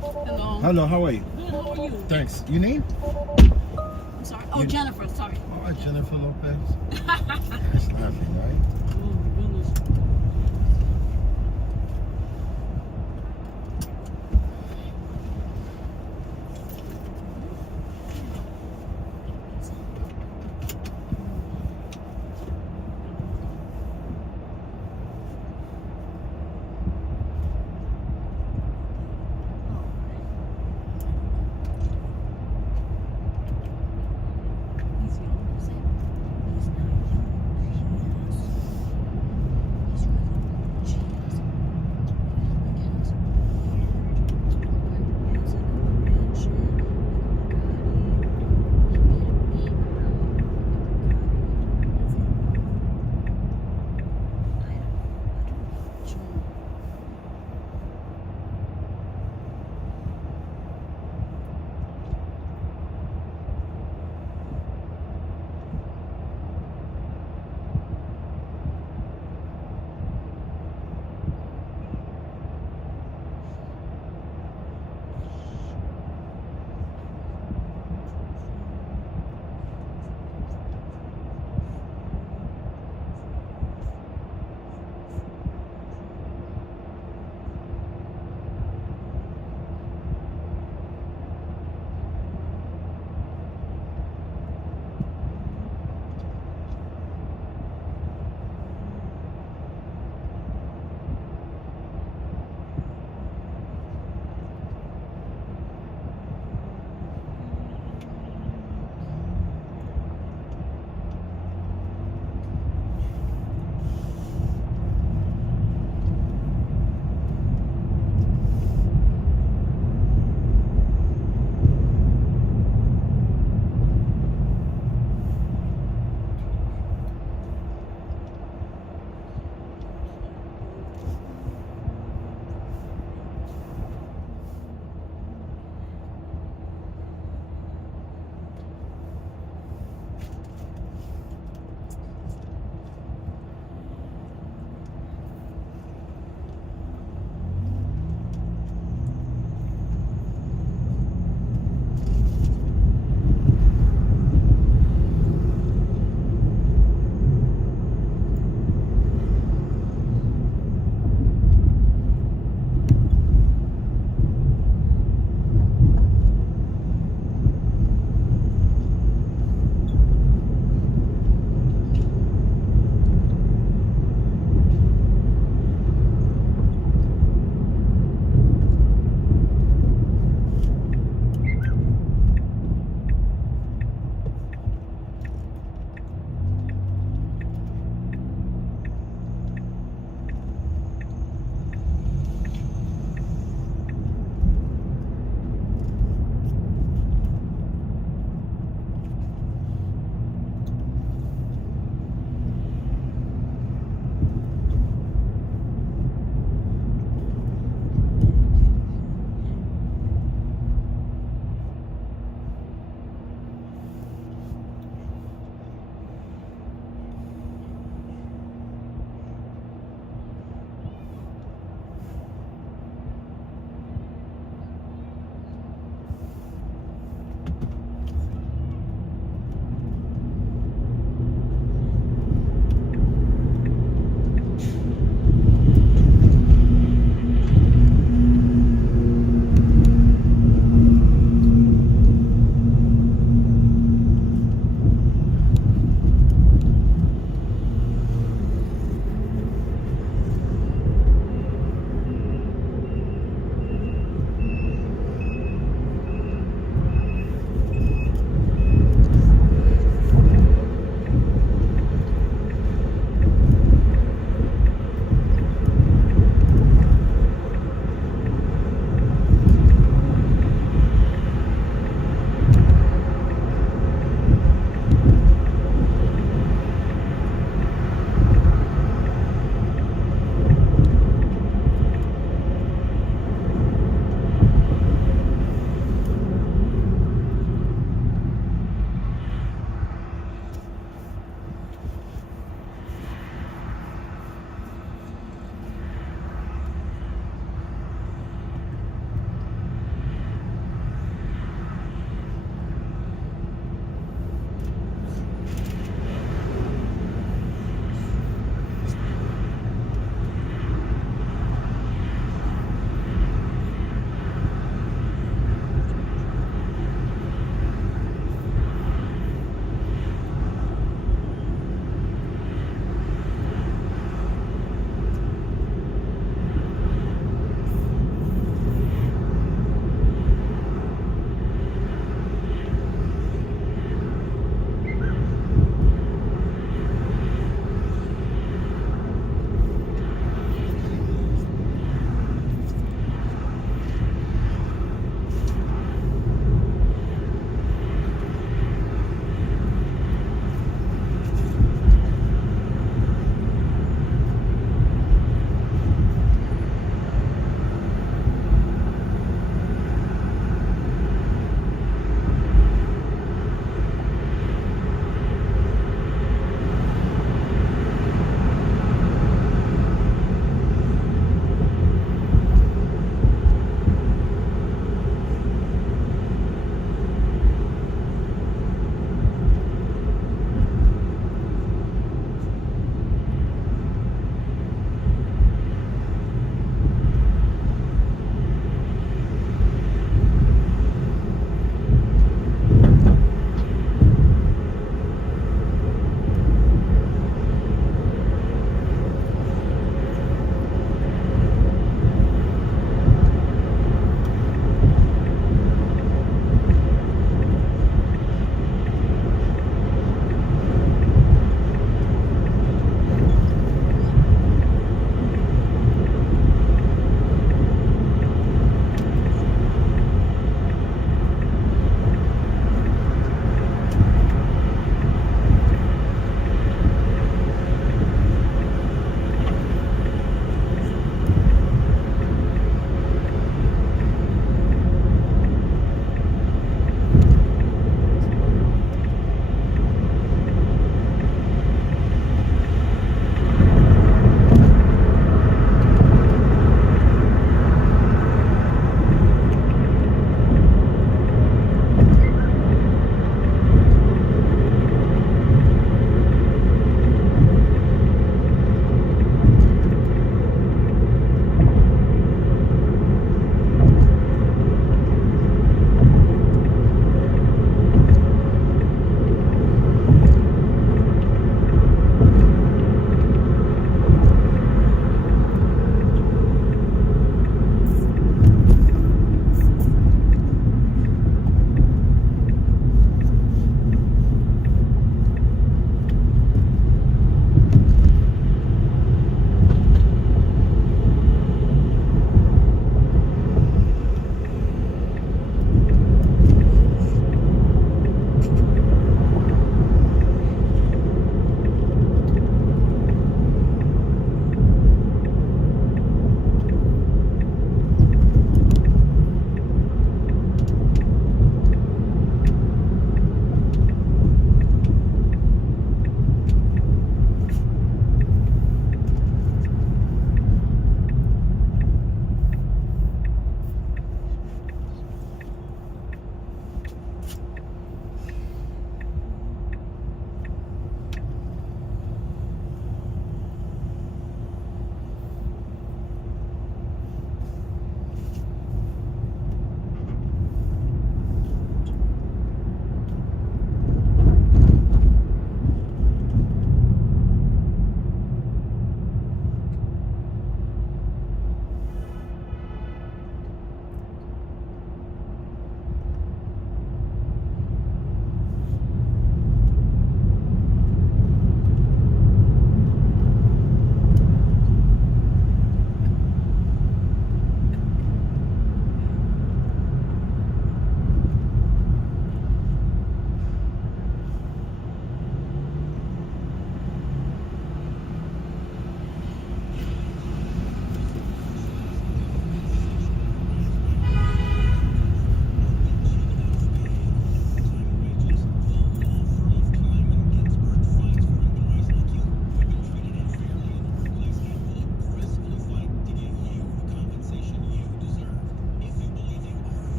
Hello. Hello, how are you? Good, how are you? Thanks. Your name? I'm sorry. Oh, Jennifer, sorry. Oh, Jennifer Lopez. That's laughing, right? Oh, my goodness.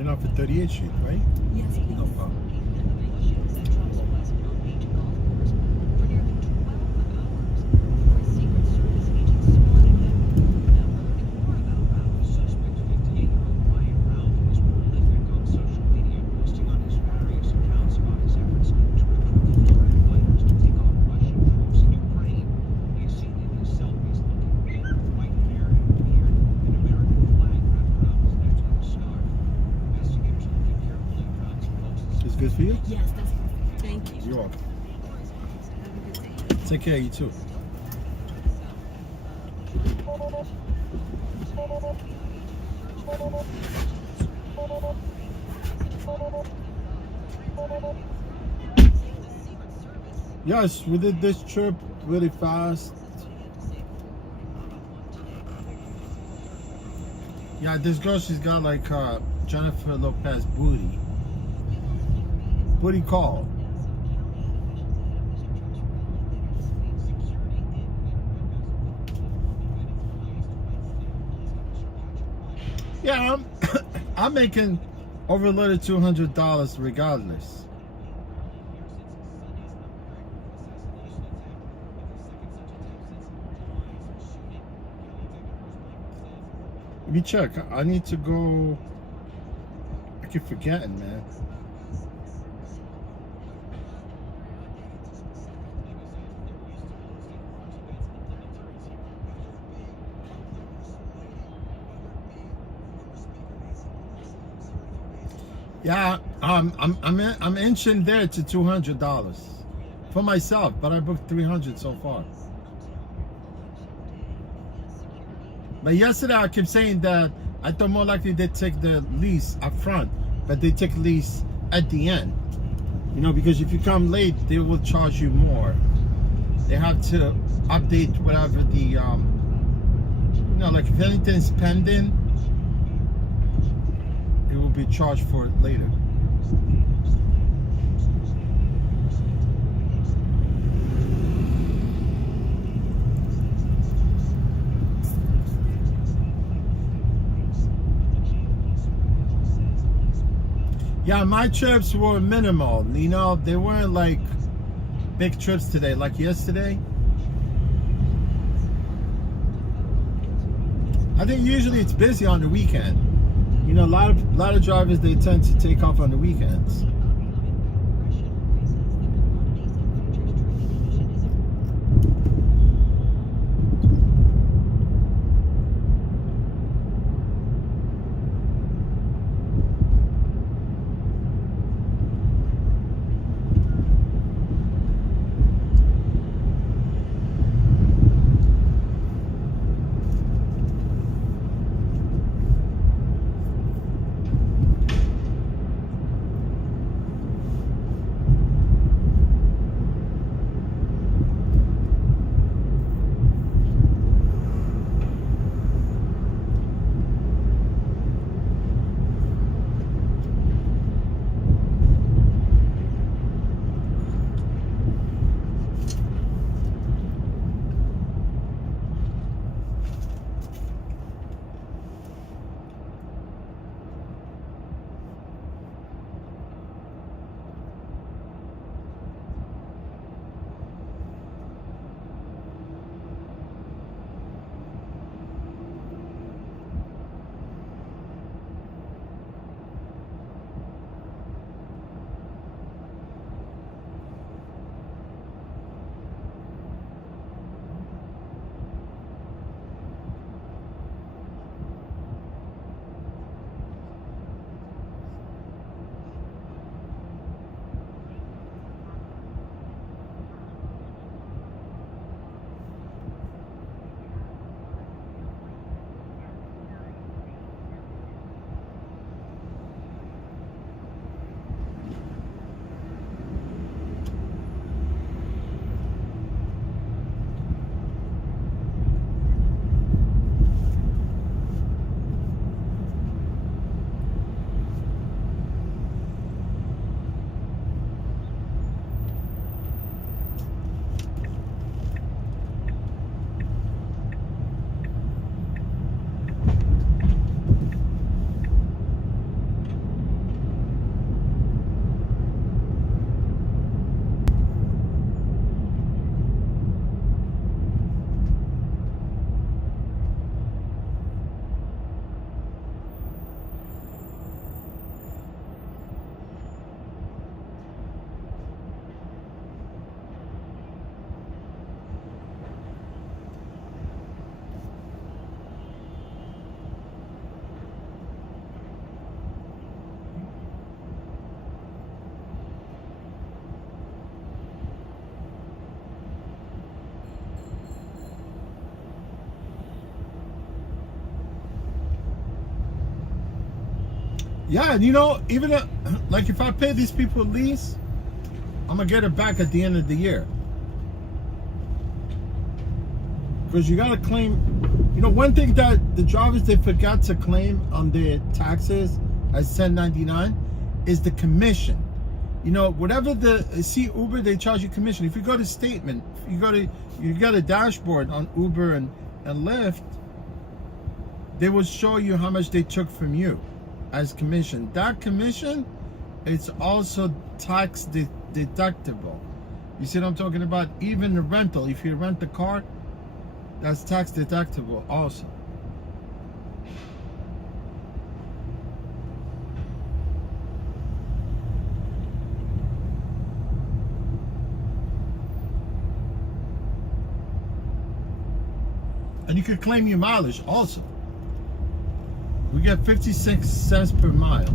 You're not for 38th Street, right? Yes, please. No problem. It's good for you? Yes, that's perfect. Thank you. You're welcome. Have a good day. Take care, you too. Yes, we did this trip really fast. Yeah, this girl, she's got like Jennifer Lopez booty. Booty call. Yeah, I'm making over a little $200 regardless. Let me check. I need to go. I keep forgetting, man. Yeah, I'm inching there to $200 for myself, but I booked $300 so far. But yesterday I kept saying that I thought more likely they'd take the lease up front, but they take lease at the end. You know, because if you come late, they will charge you more. They have to update whatever the, you know, like if anything's pending, it will be charged for it later. Yeah, my trips were minimal. You know, they weren't like big trips today, like yesterday. I think usually it's busy on the weekend. You know, a lot of drivers, they tend to take off on the weekends. Yeah, and you know, even like if I pay these people lease, I'm gonna get it back at the end of the year. Because you gotta claim, you know, one thing that the drivers they forgot to claim on their taxes as 1099 is the commission. You know, whatever see Uber, they charge you commission. If you go to statement, you got a dashboard on Uber and Lyft, they will show you how much they took from you as commission. That commission, it's also tax deductible. You see what I'm talking about? Even the rental, if you rent the car, that's tax deductible also. And you could claim your mileage also. We get 56 cents per mile.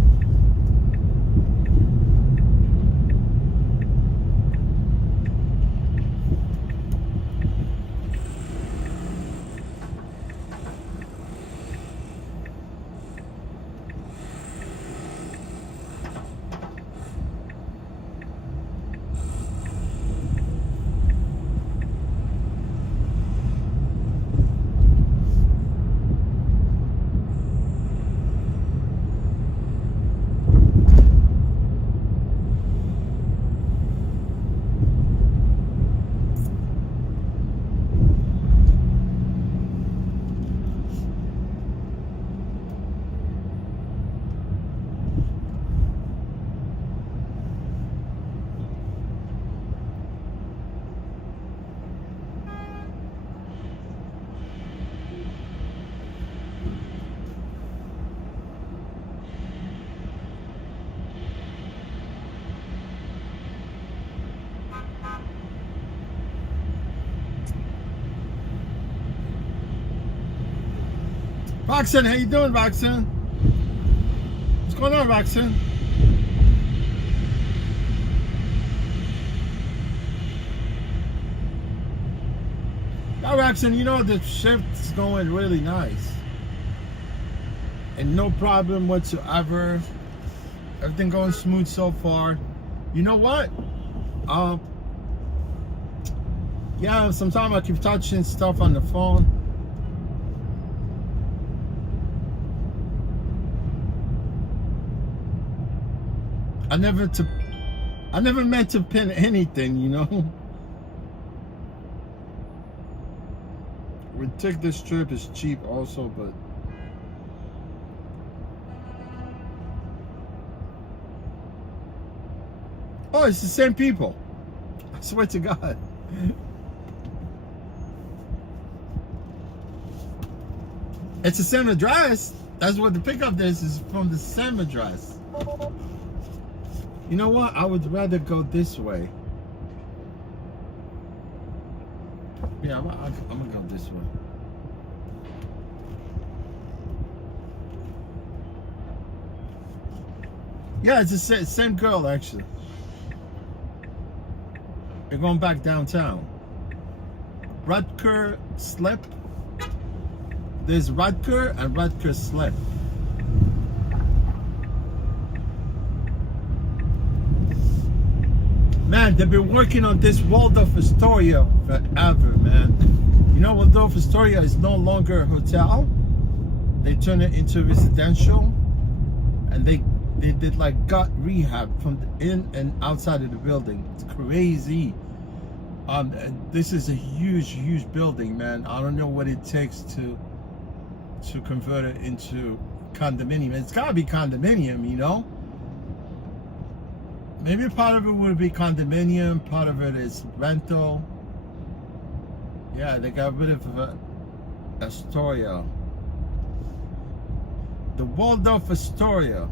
Roxanne, how you doing, Roxanne? What's going on, Roxanne? Now, Roxanne, you know the shift's going really nice. And no problem whatsoever. Everything going smooth so far. You know what? Yeah, sometimes I keep touching stuff on the phone. I never meant to pin anything, you know. We take this trip, it's cheap also, but oh, it's the same people. I swear to God. It's the same address. That's what the pickup is from the same address. You know what? I would rather go this way. Yeah, I'm gonna go this way. Yeah, it's the same girl actually. We're going back downtown. Rutger Slip. There's Rutger and Rutger Slip. Man, they've been working on this Waldorf Astoria forever, man. You know, Waldorf Astoria is no longer a hotel. They turned it into residential, and they did like gut rehab from the in and outside of the building. It's crazy. This is a huge building, man. I don't know what it takes to convert it into condominium. It's gotta be condominium, you know. Maybe part of it would be condominium, part of it is rental. Yeah, they got rid of Astoria. The Waldorf Astoria.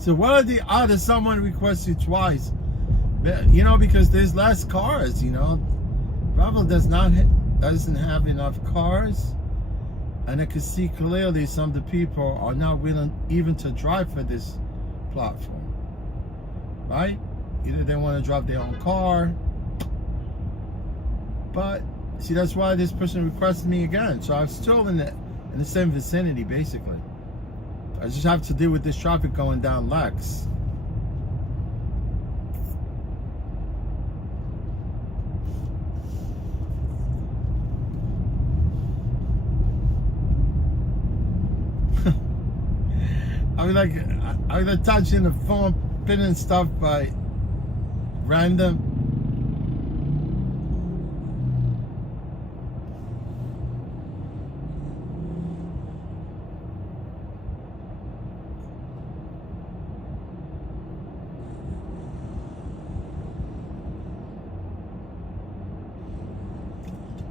So what are the odds someone requests you twice? You know, because there's less cars, you know. Bravo doesn't have enough cars. And I can see clearly some of the people are not willing even to drive for this platform. Right? Either they want to drive their own car. But see, that's why this person requested me again. So I'm still in the same vicinity, basically. I just have to deal with this traffic going down Lex. I'm like touching the phone, pinning stuff by random.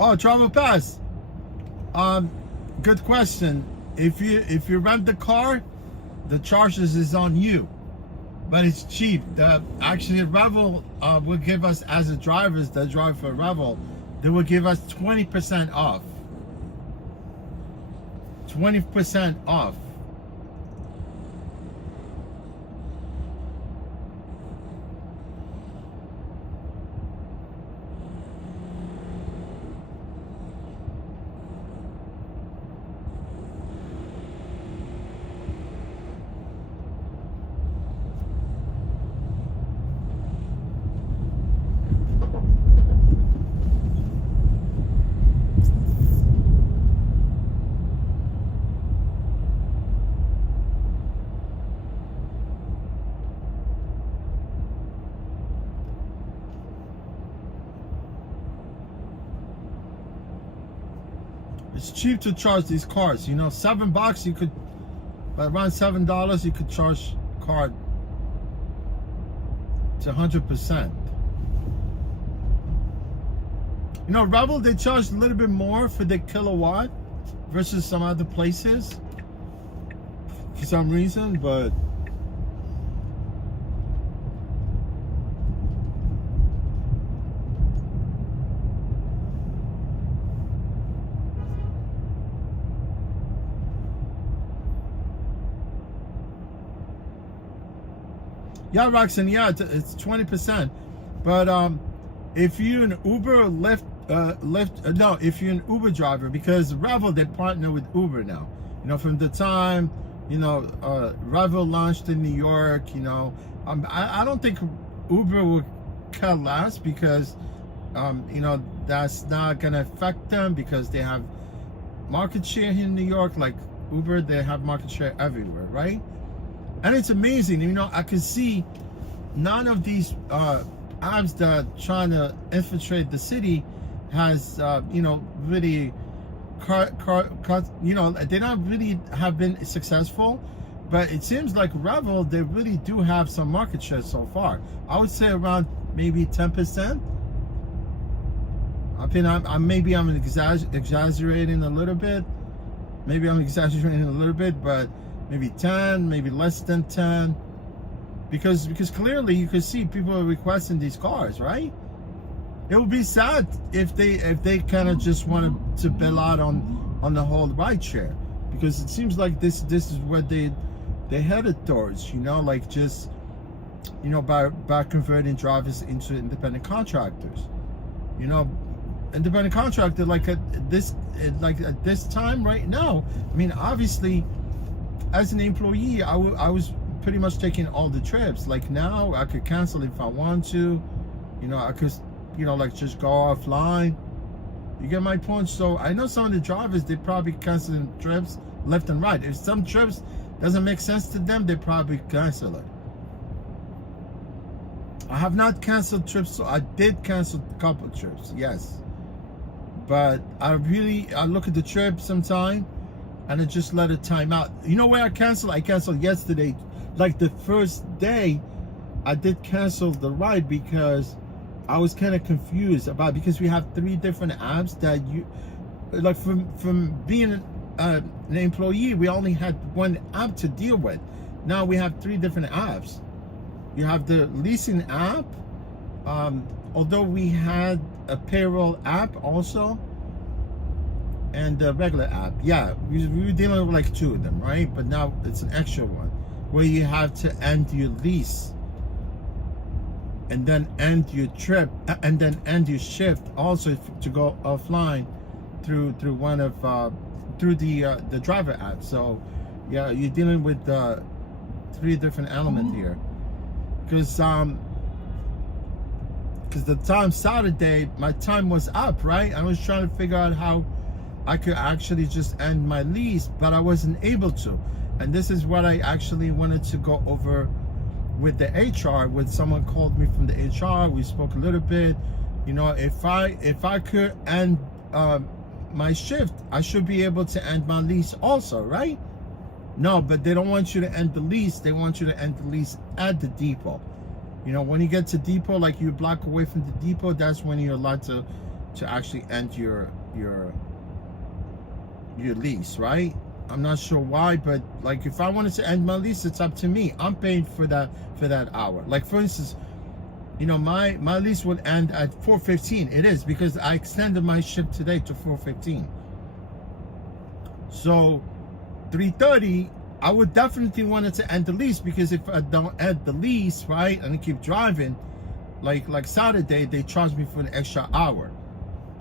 Oh, travel pass. Good question. If you rent the car, the charges is on you, but it's cheap. Actually, Revel will give us, as the drivers that drive for Revel, they will give us 20% off. 20% off. It's cheap to charge these cards. You know, $7 you could, around $7 you could charge card to 100%. You know, Revel, they charge a little bit more for the kilowatt versus some other places for some reason, but yeah, Roxanne, yeah, it's 20%. But if you're an Uber or Lyft, no, if you're an Uber driver, because Revel, they partner with Uber now. You know, from the time, you know, Revel launched in New York, you know, I don't think Uber will care less because, you know, that's not going to affect them because they have market share here in New York. Like Uber, they have market share everywhere, right? And it's amazing, you know, I can see none of these apps that are trying to infiltrate the city has, you know, really, you know, they don't really have been successful, but it seems like Revel, they really do have some market share so far. I would say around maybe 10%. I mean, maybe I'm exaggerating a little bit. Maybe I'm exaggerating a little bit, but maybe 10, maybe less than 10, because clearly you can see people are requesting these cars, right? It would be sad if they kind of just wanted to bail out on the whole ride share, because it seems like this is what they headed towards, you know, like just, you know, by converting drivers into independent contractors, you know. Independent contractor, like at this time right now, I mean, obviously, as an employee, I was pretty much taking all the trips. Like now, I could cancel if I want to. You know, I could, you know, like just go offline. You get my point? So I know some of the drivers, they probably canceling trips left and right. If some trips doesn't make sense to them, they probably cancel it. I have not canceled trips, so I did cancel a couple of trips, yes. But I look at the trip sometime and I just let it time out. You know where I canceled? I canceled yesterday. Like the first day, I did cancel the ride because I was kind of confused about, because we have 3 different apps that you, like from being an employee, we only had one app to deal with. now we have 3 different apps. You have the leasing app, although we had a payroll app also, and the regular app. Yeah, we were dealing with like 2 of them, right? But now it's an extra one where you have to end your lease and then end your trip and then end your shift also to go offline through one of through the driver app. So yeah, you're dealing with 3 different elements here, because the time Saturday my time was up, right? I was trying to figure out how I could actually just end my lease, but I wasn't able to. And this is what I actually wanted to go over with the HR. When someone called me from the HR, we spoke a little bit. You know, if I could end my shift, I should be able to end my lease also, right? No, but they don't want you to end the lease. They want you to end the lease at the depot. You know, when you get to depot, like you block away from the depot, that's when you're allowed to actually end your lease, right? I'm not sure why, but like if I wanted to end my lease, it's up to me. I'm paying for that hour. Like for instance, you know, my lease would end at 4:15. It is because I extended my shift today to 4:15. So 3:30, I would definitely want it to end the lease, because if I don't end the lease, right, and I keep driving, like Saturday, they charge me for an extra hour.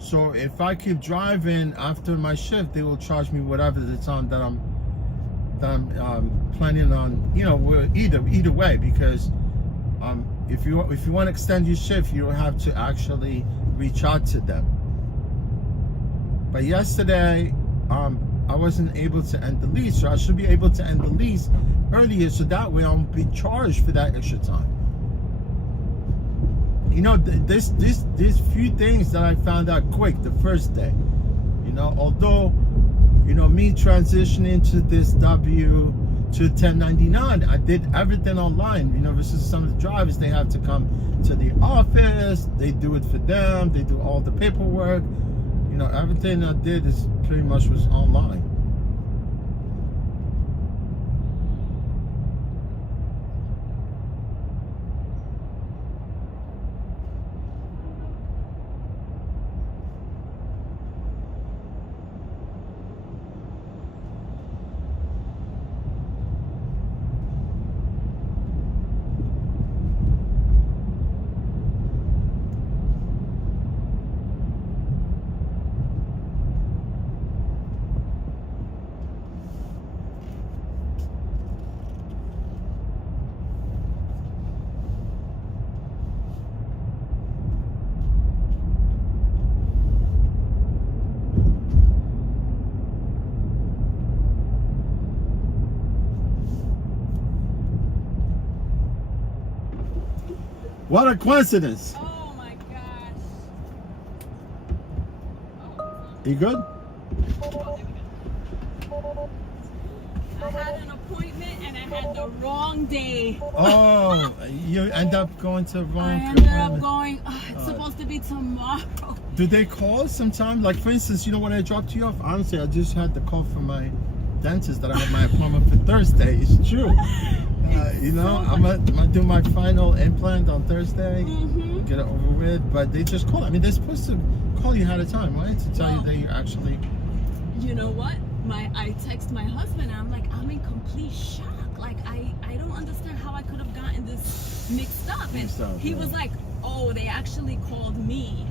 So if I keep driving after my shift, they will charge me whatever the time that I'm planning on. You know, either way, because if you want to extend your shift, you don't have to actually reach out to them. But yesterday, I wasn't able to end the lease, so I should be able to end the lease earlier, so that way I won't be charged for that extra time. You know, there's few things that I found out quick the first day. You know, although, you know, me transitioning to this to 1099, I did everything online. You know, versus some of the drivers, they have to come to the office, they do it for them, they do all the paperwork. You know, everything I did is pretty much was online. What a coincidence. Oh my gosh. You good? I had an appointment and I had the wrong day. Oh, you end up going to wrong I ended up appointment. going, it's supposed to be tomorrow. Do they call sometimes? Like for instance, you know, when I dropped you off, honestly, I just had the call from my dentist that I have my appointment for Thursday. It's true. You know, I'm gonna do my final implant on Thursday, get it over with. But they just call. I mean, they're supposed to call you ahead of time, right? To tell you that you're actually. You know what? I text my husband and I'm like, I'm in complete shock. Like I don't understand how I could have gotten this mixed up. And he was like, oh, they actually called me,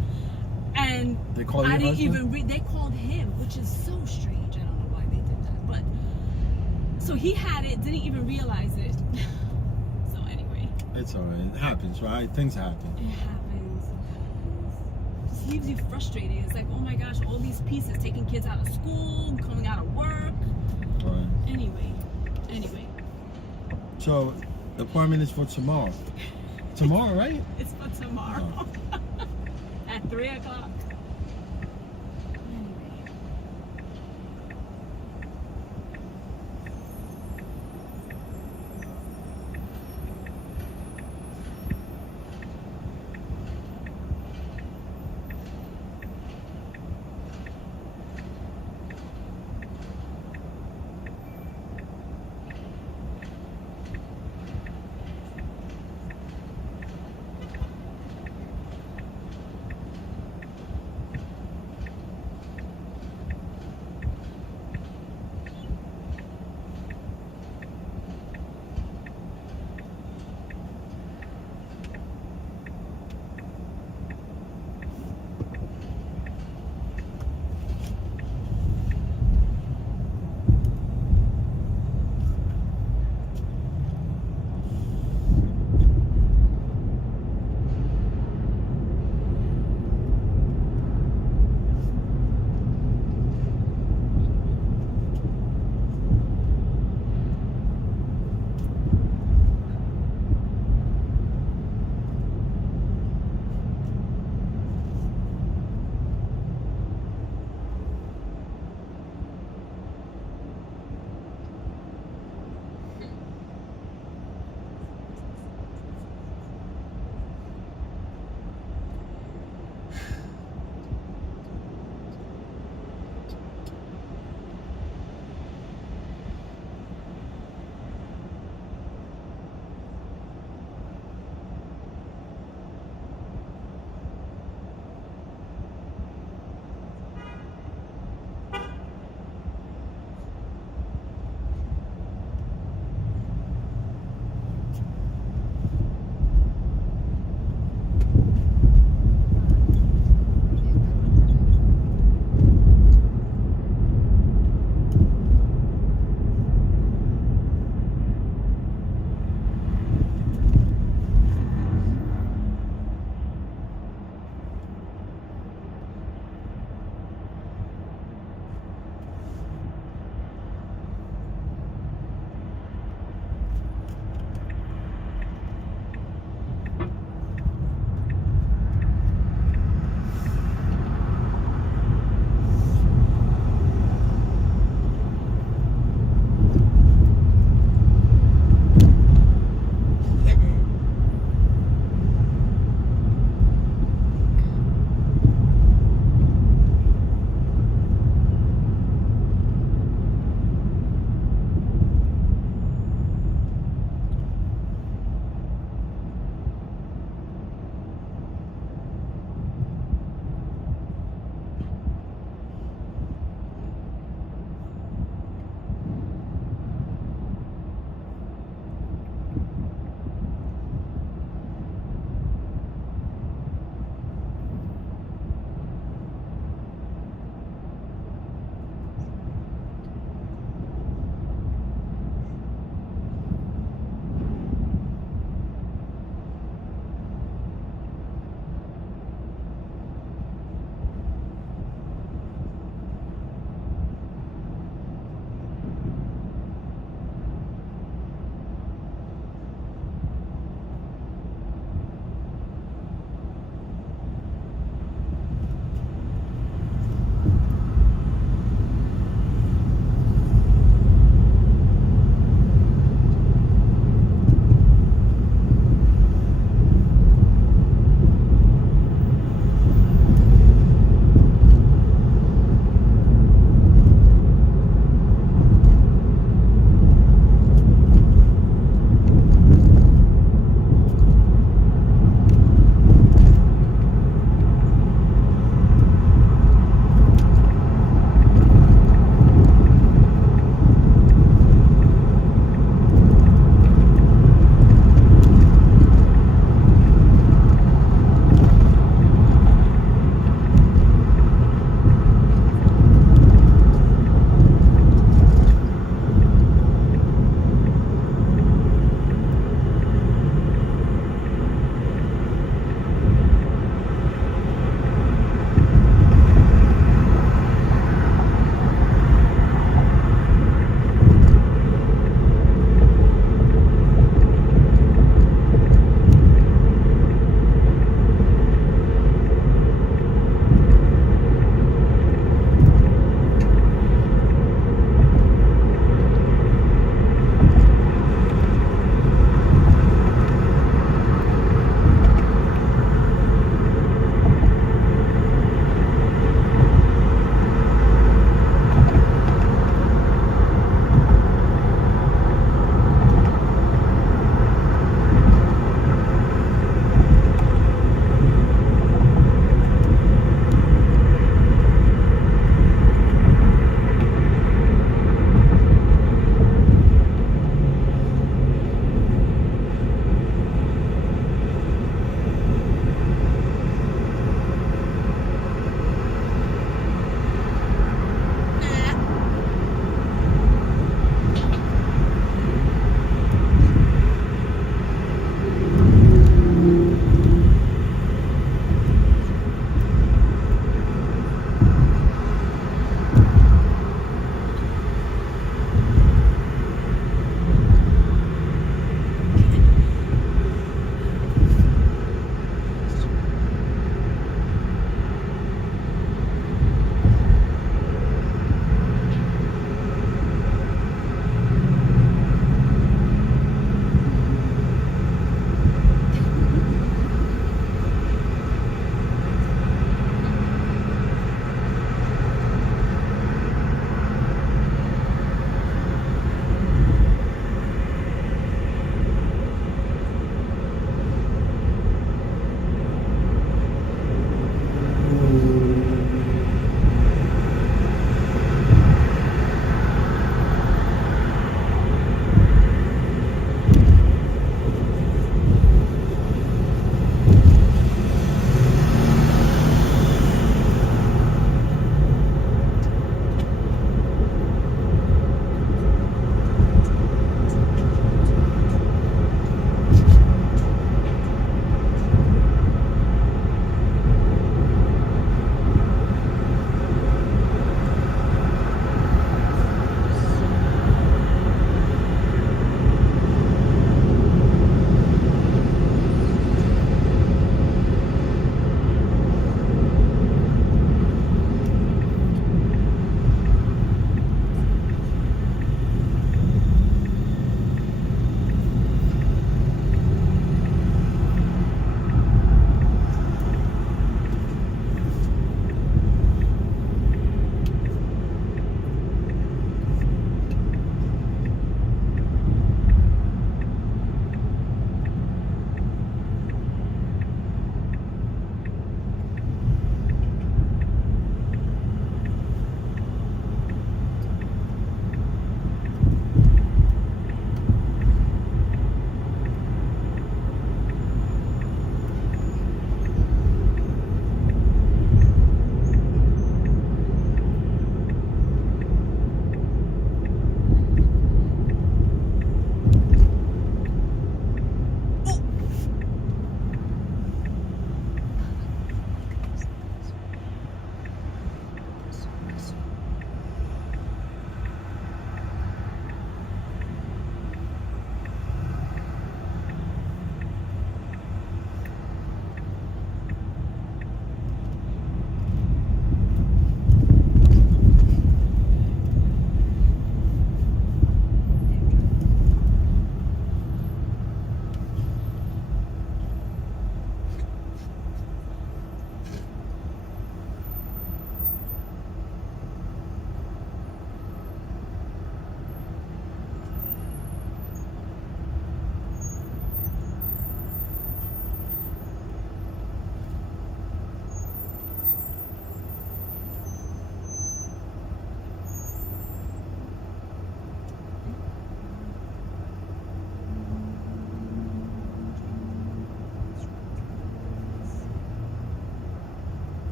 and they called I didn't husband? even read. They called him, which is so strange. I don't know why they did that, but so he had it, didn't even realize it. So anyway, it's alright. It happens, right? Things happen. it happens. Just leaves you frustrated. It's like, oh my gosh, all these pieces, taking kids out of school, coming out of work. Right. Anyway. So the appointment is for tomorrow. Tomorrow, right? It's for tomorrow. At 3 o'clock.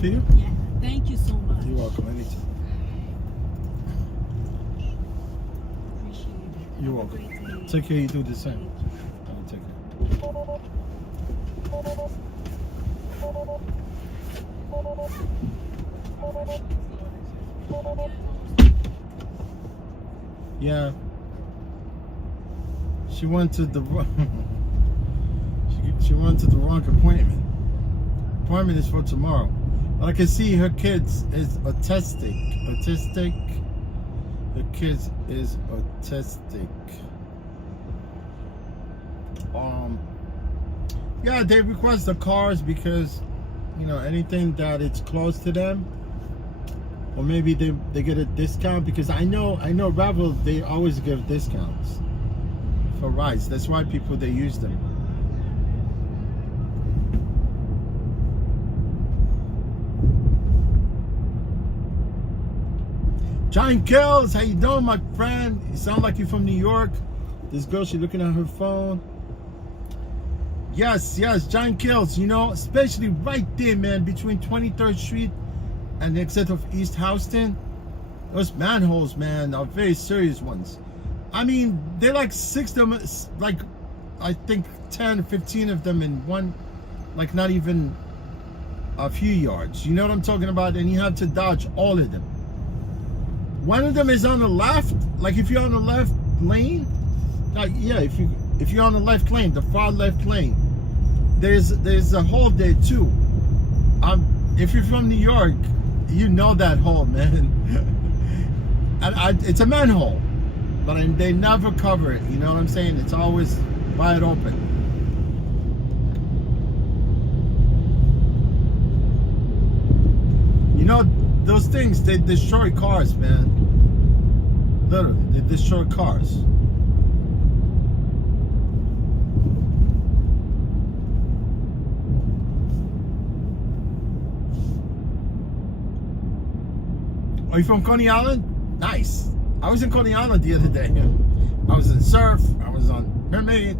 for you? Yeah. Thank you so much. You're welcome. Anytime. Appreciate it. You're Have a welcome. great day. Take care. You do the same. Take care. Yeah. She went to the she went to the wrong appointment. Appointment is for tomorrow. But I can see her kids is autistic. Her kids is autistic. Yeah, they request the cars because, you know, anything that it's close to them, or maybe they get a discount, because I know Revel, they always give discounts for rides. That's why people, they use them. John Kills, how you doing, my friend? You sound like you're from New York. This girl, she's looking at her phone. Yes, John Kills, you know, especially right there, man, between 23rd Street and the exit of East Houston. Those manholes, man, are very serious ones. I mean, they're like 6 of them, like, I think 10, 15 of them in one, like not even a few yards. You know what I'm talking about? And you have to dodge all of them. One of them is on the left, like if you're on the left lane, like, yeah, if you're on the left lane, the far left lane, there's a hole there too. If you're from New York, you know that hole, man. And it's a manhole, but they never cover it. You know what I'm saying? It's always wide open. You know, those things, they destroy cars, man. Literally, they destroy cars. Are you from Coney Island? Nice. I was in Coney Island the other day. I was in Surf. I was on Mermaid.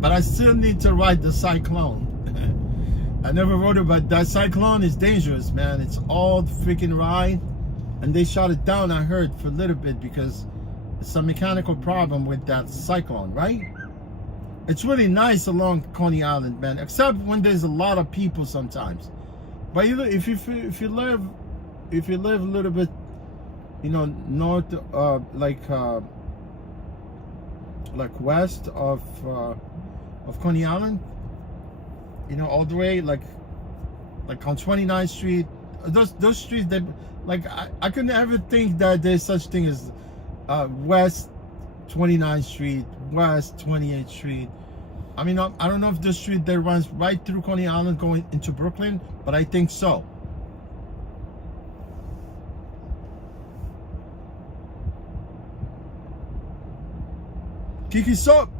But I still need to ride the Cyclone. I never rode it, but that Cyclone is dangerous, man. It's all freaking ride. And they shut it down, I heard, for a little bit because it's a mechanical problem with that Cyclone, right? It's really nice along Coney Island, man, except when there's a lot of people sometimes. But if you live a little bit, you know, north, like west of Coney Island, you know, all the way like on 29th Street, those streets that, like, I could never think that there's such thing as West 29th Street, West 28th Street. I mean, I don't know if the street that runs right through Coney Island going into Brooklyn, but I think so. Kiki Soap.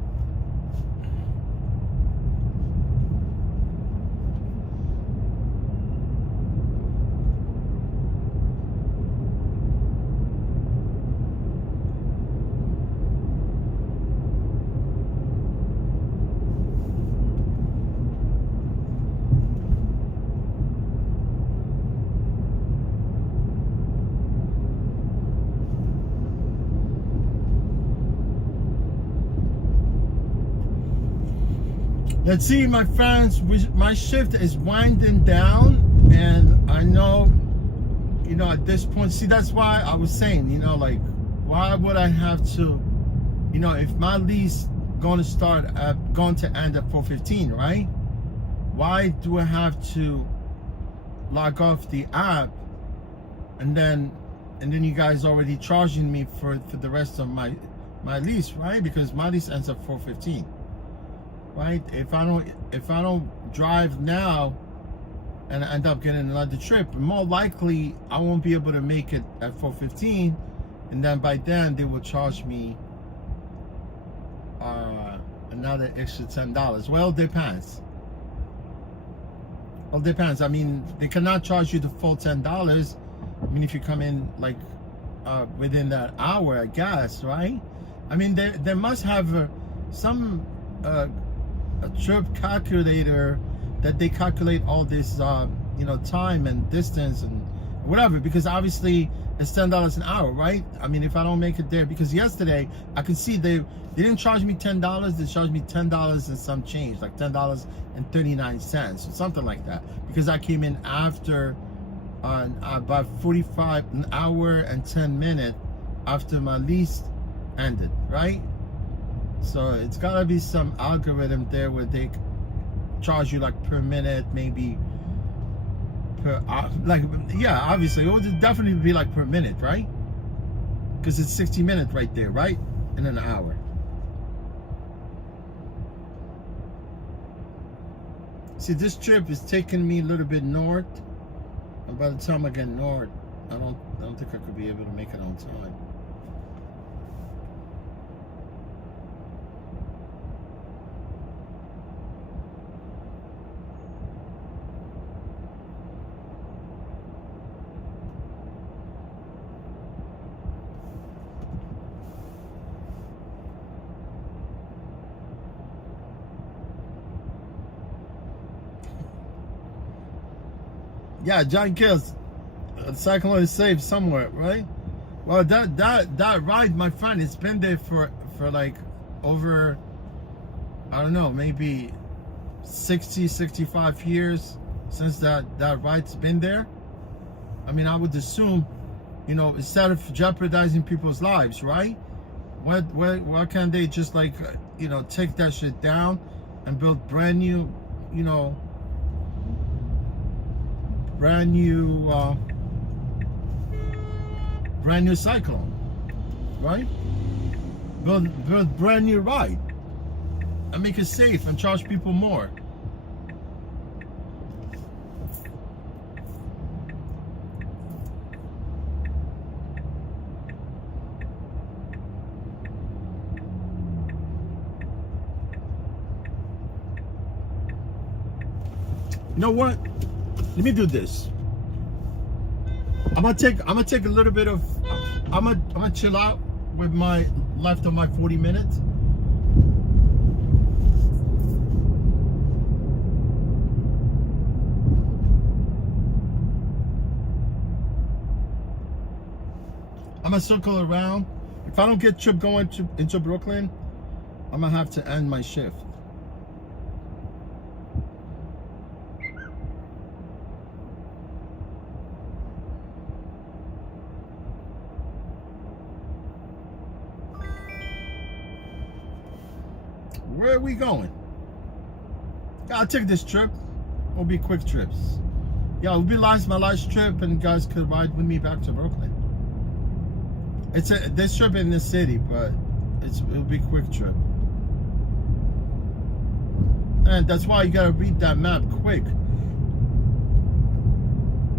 Let's see, my friends, my shift is winding down, and I know, you know, at this point, see, that's why I was saying, you know, like, why would I have to, you know, if my lease going to end at 4:15, right? Why do I have to log off the app, and then you guys already charging me for the rest of my lease, right? Because my lease ends at 4:15. Right? If I don't drive now and I end up getting another trip, more likely I won't be able to make it at 4:15, and then by then they will charge me another extra $10. Well, it depends. Well, it depends. I mean, they cannot charge you the full $10. I mean, if you come in like within that hour, I guess, right? I mean, they must have some a trip calculator that they calculate all this, you know, time and distance and whatever, because obviously it's $10 an hour, right? I mean, if I don't make it there, because yesterday I could see they didn't charge me $10, they charged me $10 and some change, like $10.39 or something like that, because I came in after about 45 an hour and 10 minutes after my lease ended, right? So it's gotta be some algorithm there where they charge you like per minute, maybe per hour. Like, yeah, obviously it would definitely be like per minute, right? Because it's 60 minutes right there, right? In an hour. See, this trip is taking me a little bit north, and by the time I get north, I don't think I could be able to make it on time. Yeah, John Kills. Cyclone is safe somewhere, right? Well, that ride, my friend, it's been there for like over, I don't know, maybe 60, 65 years since that ride's been there. I mean, I would assume, you know, instead of jeopardizing people's lives, right? Why can't they just, like, you know, take that shit down and build brand new, you know, brand new Cyclone, right? Build brand new ride and make it safe and charge people more. You know what? Let me do this. I'm gonna take a little bit of. I'm gonna chill out with my left of my 40 minutes. I'm gonna circle around. If I don't get trip going into Brooklyn, I'm gonna have to end my shift. Where are we going? I'll take this trip. It'll be quick trips. Yeah, it'll be my last trip, and you guys could ride with me back to Brooklyn. This trip in the city, but it'll be a quick trip. And that's why you gotta read that map quick.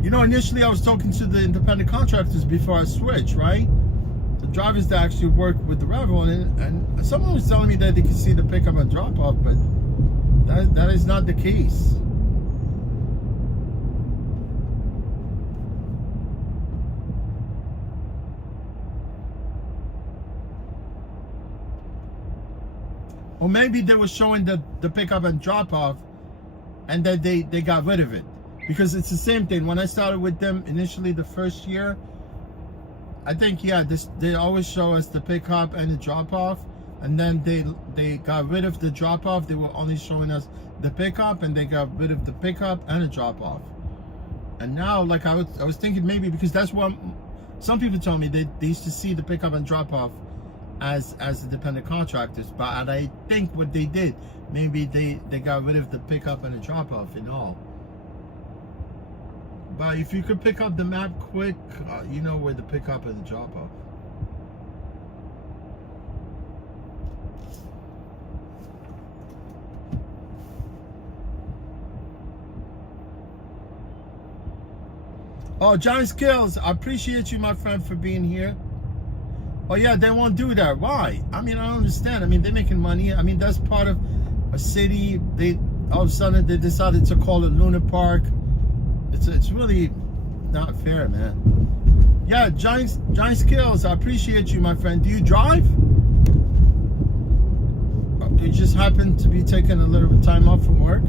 You know, initially I was talking to the independent contractors before I switched, right? The drivers that actually work with the railroad, and someone was telling me that they could see the pickup and drop off, but that is not the case. Or maybe they were showing the pickup and drop off, and then they got rid of it, because it's the same thing. When I started with them initially the first year, I think, yeah, they always show us the pickup and the drop off, and then they got rid of the drop off. They were only showing us the pickup, and they got rid of the pickup and the drop off. And now, like, I was thinking maybe because that's what some people told me, they used to see the pickup and drop off as independent contractors, but I think what they did, maybe they got rid of the pickup and the drop off and all. But if you could pick up the map quick, you know where the pickup and the drop off. Oh, John Skills, I appreciate you, my friend, for being here. Oh yeah, they won't do that. Why? I mean, I don't understand. I mean, they're making money. I mean, that's part of a city. They all of a sudden they decided to call it Luna Park. It's really not fair, man. Yeah, Giant Skills, I appreciate you, my friend. Do you drive? You just happen to be taking a little bit of time off from work?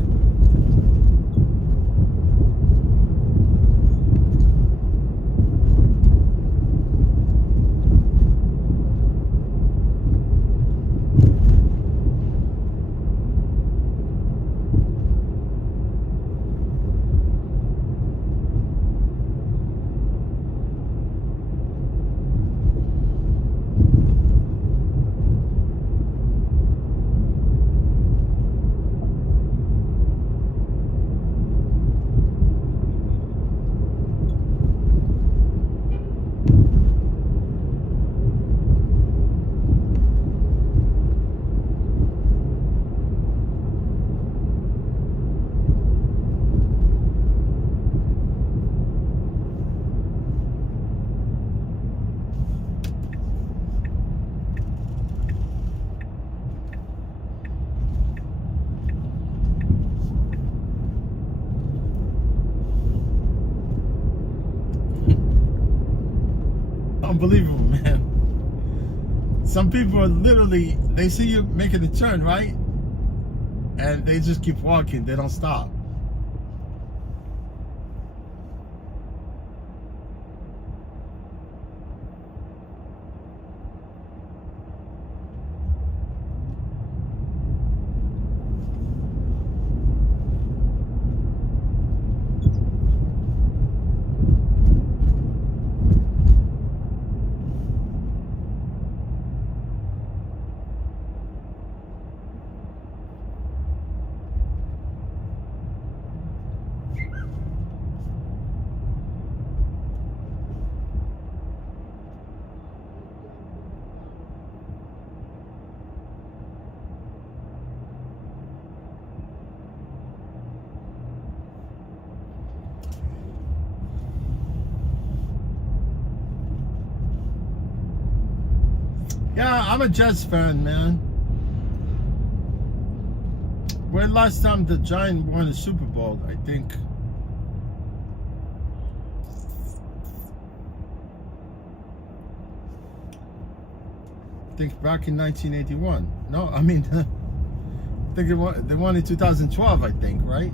Unbelievable, man. Some people are literally, they see you making the turn, right? And they just keep walking. They don't stop. Yeah, I'm a Jets fan, man. When last time the Giants won the Super Bowl, I think. Back in 1981. No, I mean, I think they won in 2012, I think, right?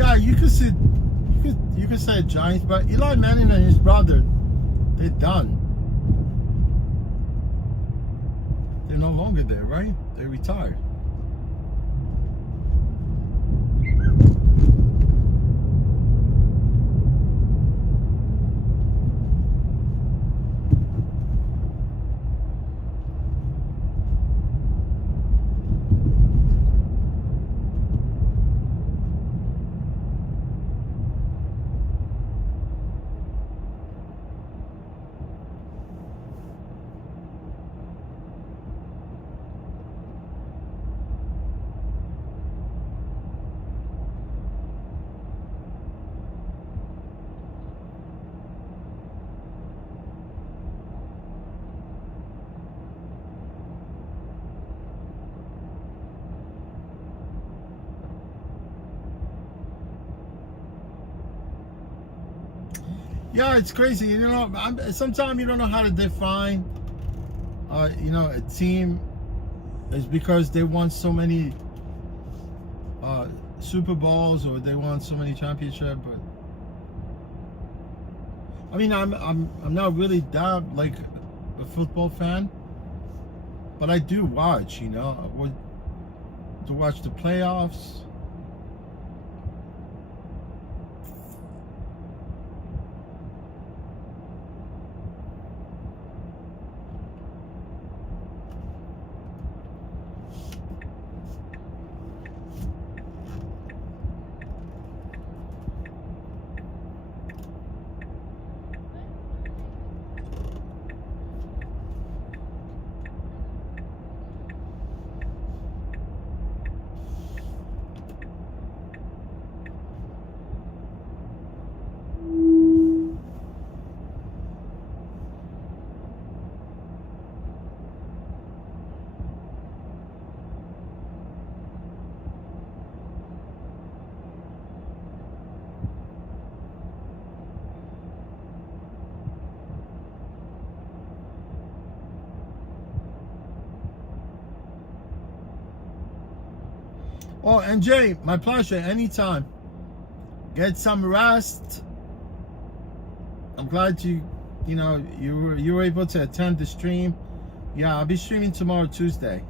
Yeah, you could say Giants, but Eli Manning and his brother, they're done. They're no longer there, right? They retired. Yeah, it's crazy. You know, sometimes you don't know how to define, you know, a team is because they won so many Super Bowls or they won so many championships. But I mean, I'm not really that like a football fan, but I do watch. You know, I would to watch the playoffs. Oh, and Jay, my pleasure. Anytime. Get some rest. I'm glad you were able to attend the stream. Yeah, I'll be streaming tomorrow, Tuesday.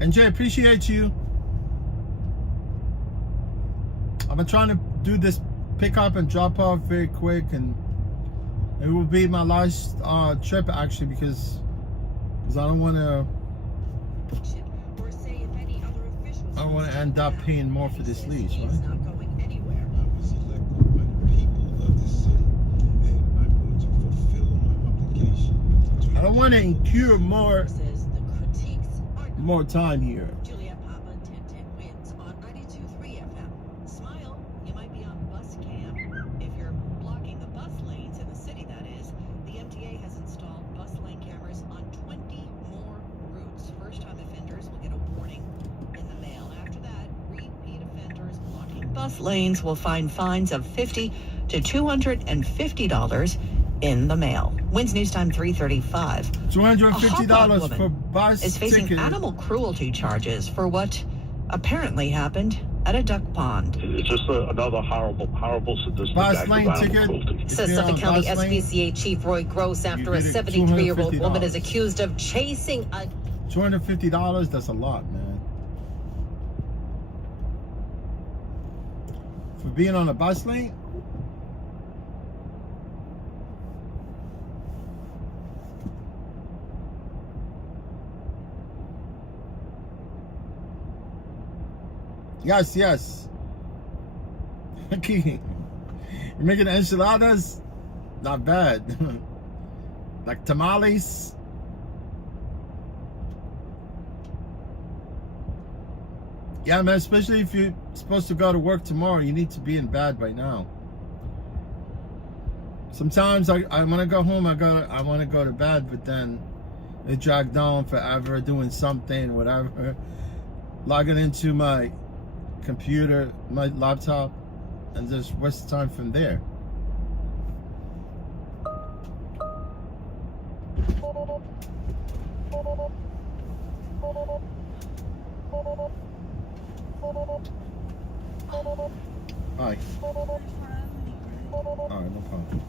And Jay, appreciate you. I've been trying to do this pick up and drop off very quick, and it will be my last trip actually because I don't want to end up paying more for this lease, right? I don't want to incur more time here. Bus lanes will find fines of $50 to $250 in the mail. Wins News Time 3:35. $250 for bus is facing ticket. Animal cruelty charges for what apparently happened at a duck pond. It's just another horrible statistic. Bus lane ticket. Says Suffolk County SPCA Chief Roy Gross after a 73-year-old woman is accused of chasing a... $250, that's a lot, man. For being on a bus lane? Yes. You're making enchiladas? Not bad. Like tamales? Yeah, man, especially if you're supposed to go to work tomorrow, you need to be in bed by now. Sometimes I want to go home, I want to go to bed, but then it dragged on forever doing something, whatever. Logging into my computer, my laptop. and just waste time from there. Alright. Alright, no problem.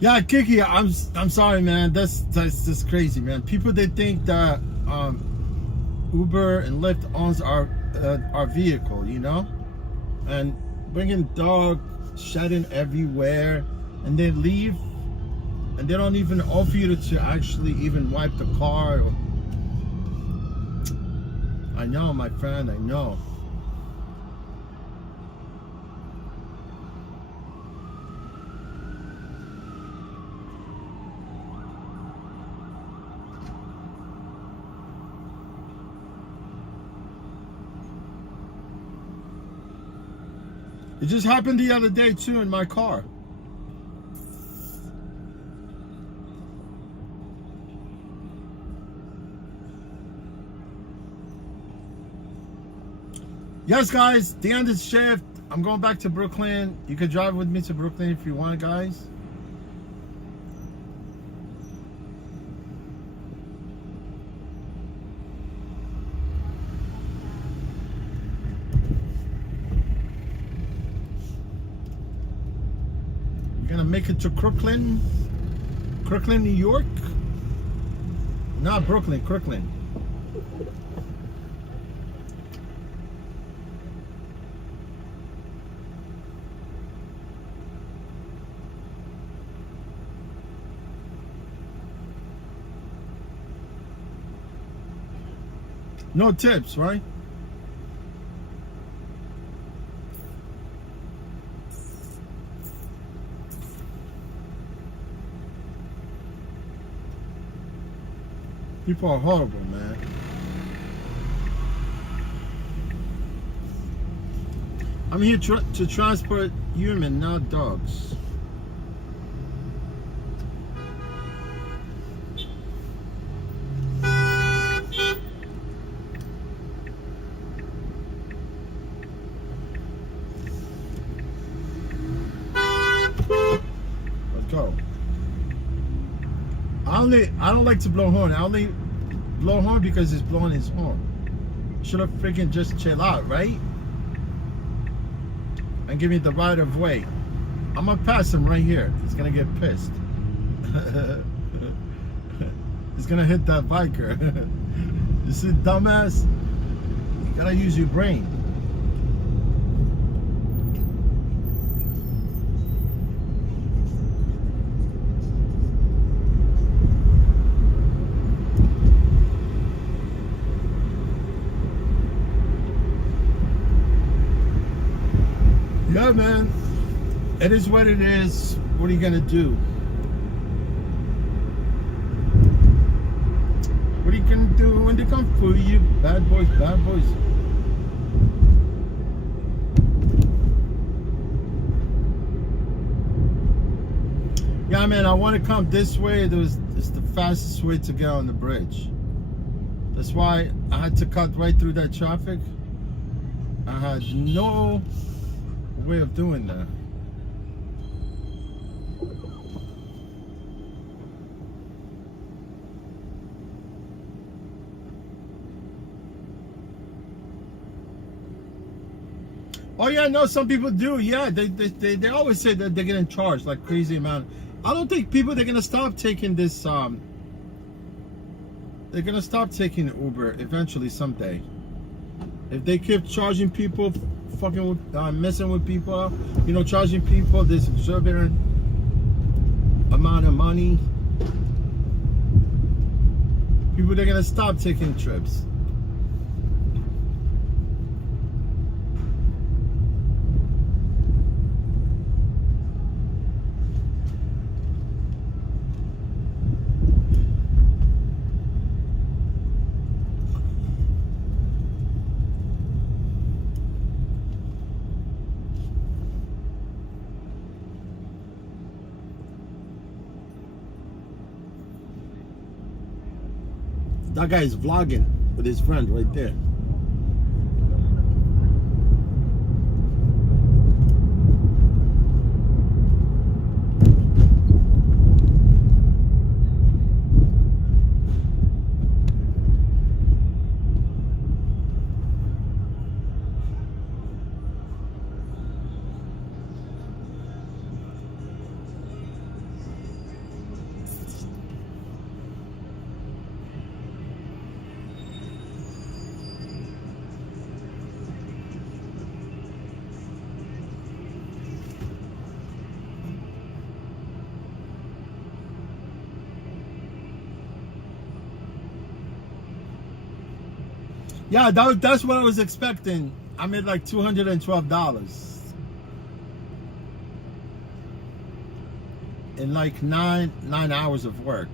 Yeah, Kiki, I'm sorry, man. That's just crazy, man. People, they think that Uber and Lyft owns our vehicle, you know, and bringing dog shedding everywhere, and they leave, and they don't even offer you to actually even wipe the car. I know, my friend, I know. It just happened the other day too in my car. Yes, guys, the end of the shift. I'm going back to Brooklyn. You could drive with me to Brooklyn if you want, guys. You're gonna make it to Crooklyn, New York? Not Brooklyn, Crooklyn. No tips, right? People are horrible, man. I'm here to transport human, not dogs. I don't like to blow horn. I only blow horn because it's blowing his horn. Should have freaking just chill out, right? And give me the right of way. I'm gonna pass him right here. He's gonna get pissed. He's gonna hit that biker. You see, dumbass? You gotta use your brain. Yeah, man, it is what it is. What are you gonna do? What are you gonna do when they come for you? Bad boys, bad boys. Yeah, man, I want to come this way. It's the fastest way to get on the bridge. That's why I had to cut right through that traffic. I had no way of doing that. Oh yeah, no, some people do. Yeah, they always say that they're getting charged like crazy amount. I don't think people, they're gonna stop taking this. They're gonna stop taking Uber eventually someday. If they keep charging people, fucking with, messing with people, you know, charging people this exorbitant amount of money, people, they're gonna stop taking trips. That guy is vlogging with his friend right there. Yeah, that's what I was expecting. I made like $212 in like nine hours of work.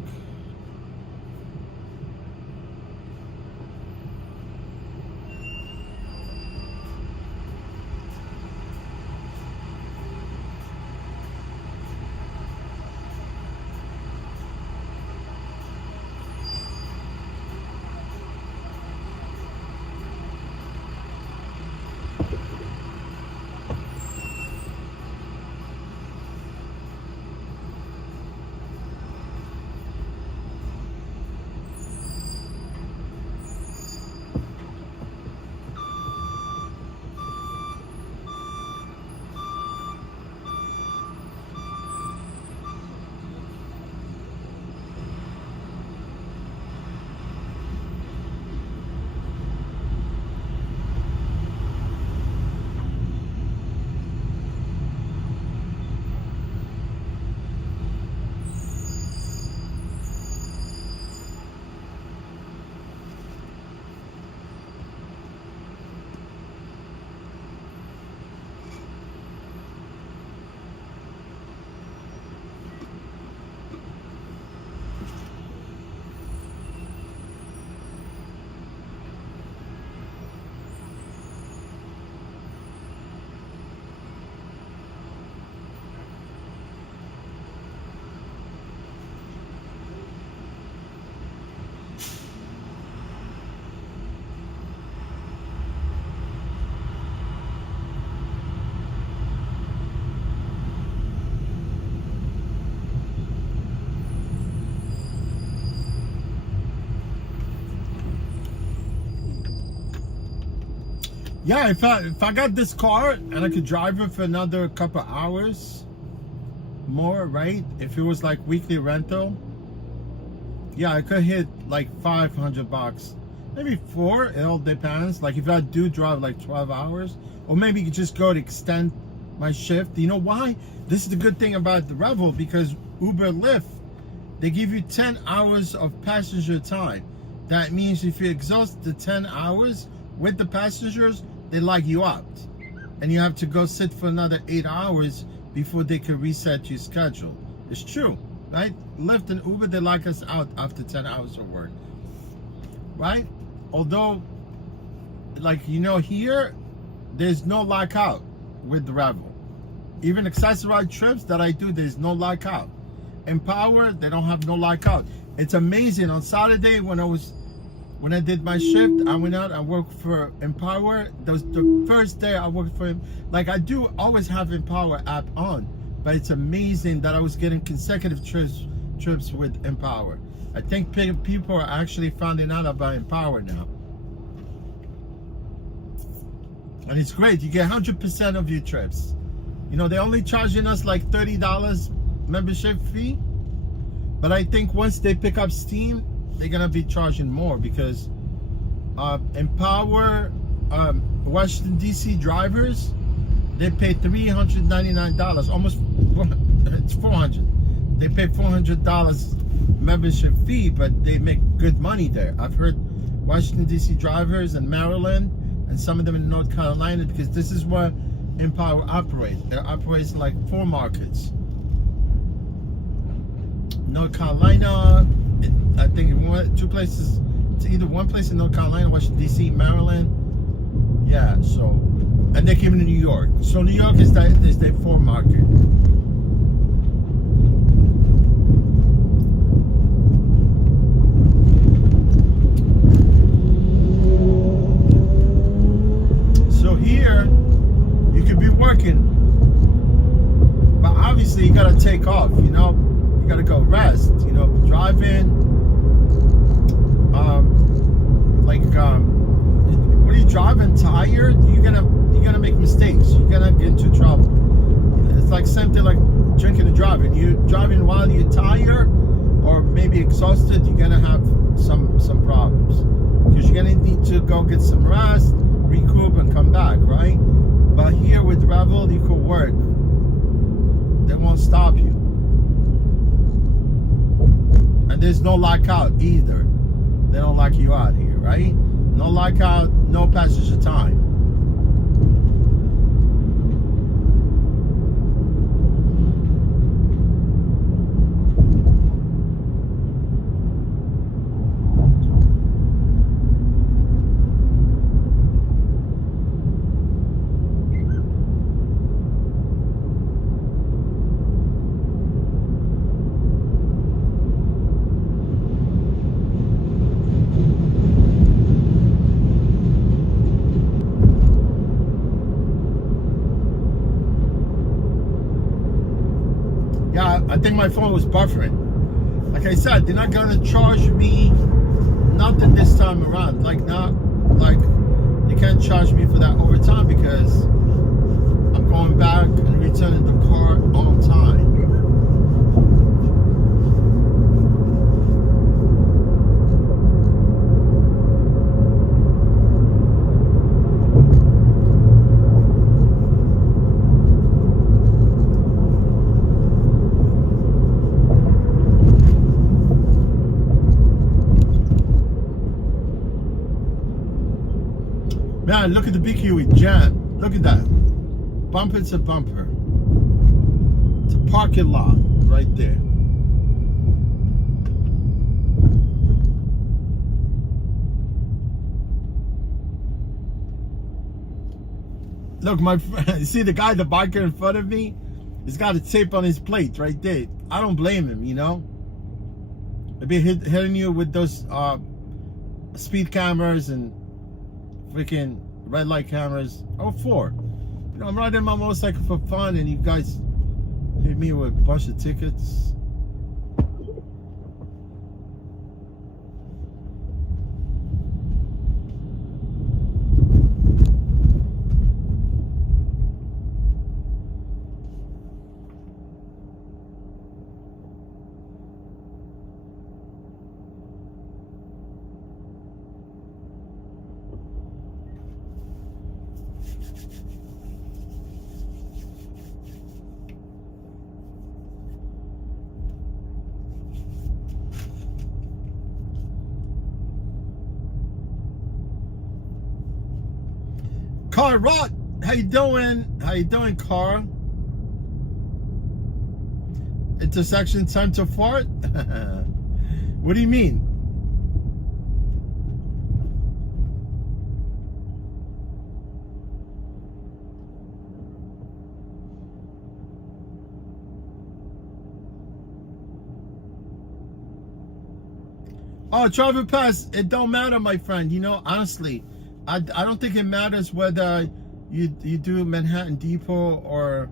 Yeah, if I got this car and I could drive it for another couple hours more, right? If it was like weekly rental, yeah, I could hit like $500, maybe $4. It all depends. Like if I do drive like 12 hours, or maybe you just go to extend my shift. You know why? This is the good thing about the Revel, because Uber, Lyft, they give you 10 hours of passenger time. That means if you exhaust the 10 hours with the passengers, they like you out, and you have to go sit for another 8 hours before they can reset your schedule. It's true, right? Lyft and Uber, they like us out after 10 hours of work, right? Although, like, you know, here, there's no lockout with the Revel. Even accessorized trips that I do, there's no lockout. Empower, they don't have no lockout. It's amazing. On Saturday, when I did my shift, I went out, I worked for Empower. That was the first day I worked for him. Like, I do always have Empower app on, but it's amazing that I was getting consecutive trips with Empower. I think people are actually finding out about Empower now. And it's great. You get 100% of your trips. You know, they're only charging us like $30 membership fee. But I think once they pick up steam, they're gonna be charging more, because Empower Washington DC drivers, they pay $399, almost it's $400. They pay $400 membership fee, but they make good money there. I've heard Washington DC drivers in Maryland and some of them in North Carolina, because this is where Empower operates. It operates in like 4 markets. North Carolina, I think in 2 places. It's either one place in North Carolina, Washington DC, Maryland. Yeah, so, and they came to New York. So New York is their 4 market. So here, you could be working, but obviously you gotta take off. You know, you gotta go rest. You know, driving. When you're driving tired, you're gonna make mistakes. You're gonna get into trouble. It's like something like drinking and driving. You're driving while you're tired or maybe exhausted, you're gonna have some problems, because you're gonna need to go get some rest, recoup, and come back, right? But here with Revel, you could work. They won't stop you. And there's no lockout either. They don't lock you out here, right? No lockout, no passage of time. Yeah, I think my phone was buffering. Like I said, they're not gonna charge me nothing this time around. Like they can't charge me for that overtime because I'm going back and returning the car on time. Man, look at the BQE jam. Look at that. Bumper to bumper. It's a parking lot right there. Look, my friend, see the guy, the biker in front of me? He's got a tape on his plate right there. I don't blame him, you know? They'll be hitting you with those speed cameras and freaking red light cameras. Oh, 4. You know, I'm riding my motorcycle for fun and you guys hit me with a bunch of tickets. Carl Rott, how you doing? How you doing, Carl? Intersection time to fart? What do you mean? Oh, travel pass, it don't matter, my friend. You know, honestly, I don't think it matters whether you do Manhattan Depot or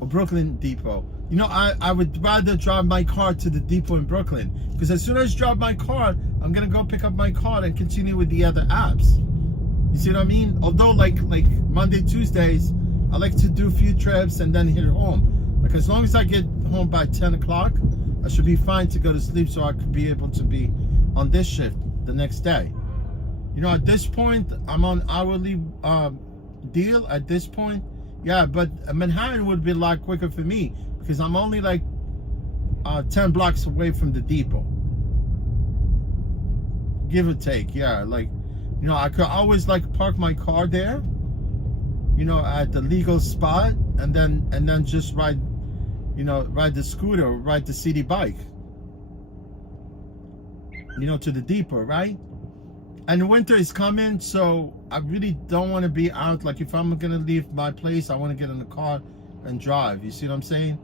Brooklyn Depot. You know, I would rather drive my car to the depot in Brooklyn, because as soon as I drive my car, I'm gonna go pick up my car and continue with the other apps. You see what I mean? Although like Monday, Tuesdays, I like to do a few trips and then hit home. Like as long as I get home by 10 o'clock, I should be fine to go to sleep so I could be able to be on this shift the next day. You know, at this point, I'm on hourly deal at this point. Yeah, but Manhattan would be a lot quicker for me because I'm only like 10 blocks away from the depot. Give or take, yeah. Like, you know, I could always like park my car there, you know, at the legal spot and then just ride, you know, ride the scooter or ride the city bike, you know, to the depot, right? And winter is coming, so I really don't want to be out. Like if I'm gonna leave my place, I want to get in the car and drive. You see what I'm saying?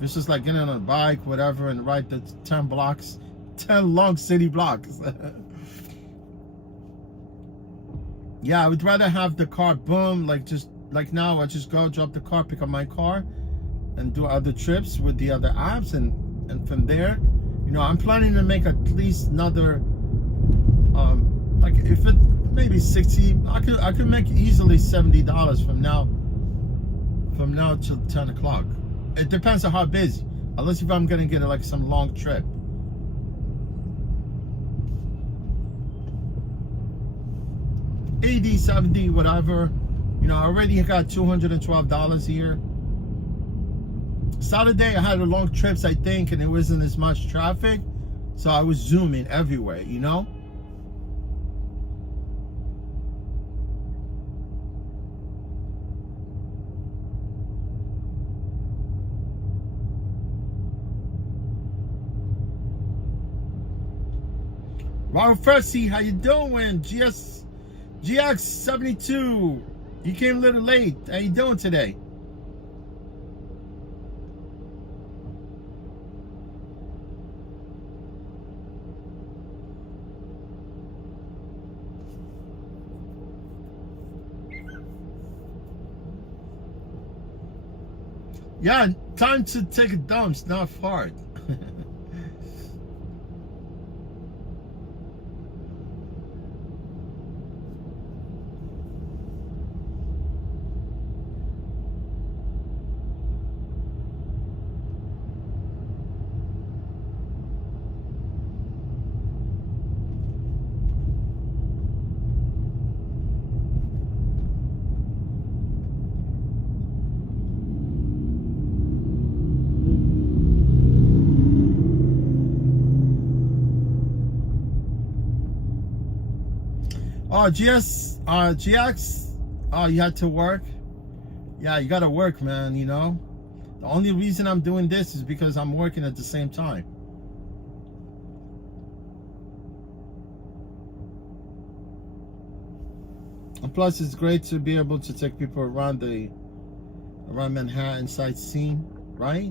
This is like getting on a bike, whatever, and ride the 10 blocks, 10 long city blocks. Yeah, I would rather have the car, boom, like just like now, I just go drop the car, pick up my car, and do other trips with the other apps, and from there, you know, I'm planning to make at least another. Like if it maybe 60, I could make easily $70 from now till 10 o'clock. It depends on how busy. Unless if I'm gonna get like some long trip. $80, $70, whatever. You know, I already got $212 here. Saturday I had a long trips, I think, and it wasn't as much traffic, so I was zooming everywhere, you know. Robert Fessy, how you doing? GX72, you came a little late. How you doing today? Yeah, time to take a dump's not hard. Oh, GX, oh, you had to work? Yeah, you gotta work, man, you know? The only reason I'm doing this is because I'm working at the same time. And plus, it's great to be able to take people around Manhattan sightseeing, right?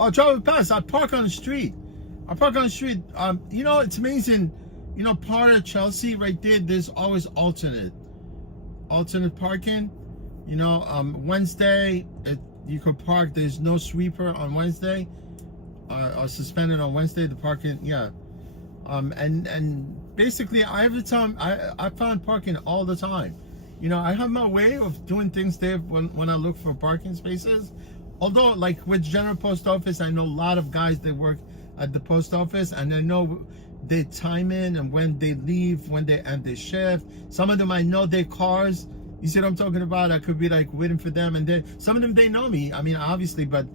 Oh, driving past, I park on the street. You know, it's amazing. You know, part of Chelsea right there, there's always alternate parking. You know, Wednesday, you could park. There's no sweeper on Wednesday, or suspended on Wednesday. The parking, yeah. And basically, every time I find parking all the time. You know, I have my way of doing things there when I look for parking spaces. Although, like with General Post Office, I know a lot of guys that work at the post office, and I know they time in and when they leave, when they end their shift. Some of them I know their cars. You see what I'm talking about? I could be like waiting for them, and then some of them they know me. I mean, obviously, but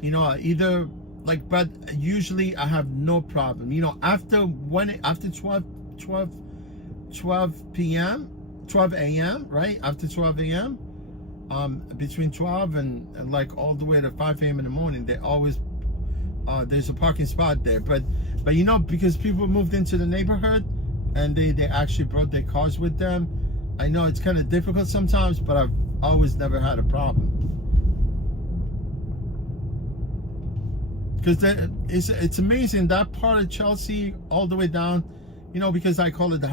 you know, either like, but usually I have no problem. You know, after 12 a.m. right? After 12 a.m. Between 12 and like all the way to 5 a.m. in the morning, they always there's a parking spot there. But you know, because people moved into the neighborhood and they actually brought their cars with them, I know it's kind of difficult sometimes, but I've always never had a problem. Because it's amazing, that part of Chelsea all the way down, you know, because I call it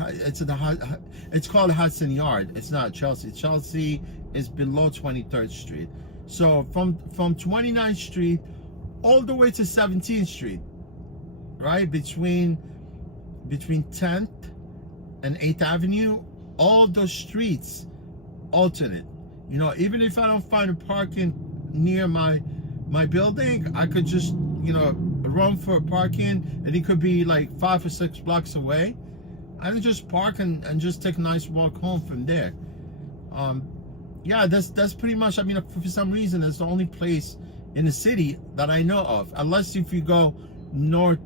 it's called Hudson Yard. It's not Chelsea. Chelsea is below 23rd Street. So from 29th Street all the way to 17th Street, right? Between 10th and 8th Avenue, all those streets alternate. You know, even if I don't find a parking near my building, I could just, you know, run for a parking, and it could be like 5 or 6 blocks away. I can just park and just take a nice walk home from there. Yeah, that's pretty much, I mean, for some reason, that's the only place in the city that I know of, unless if you go north,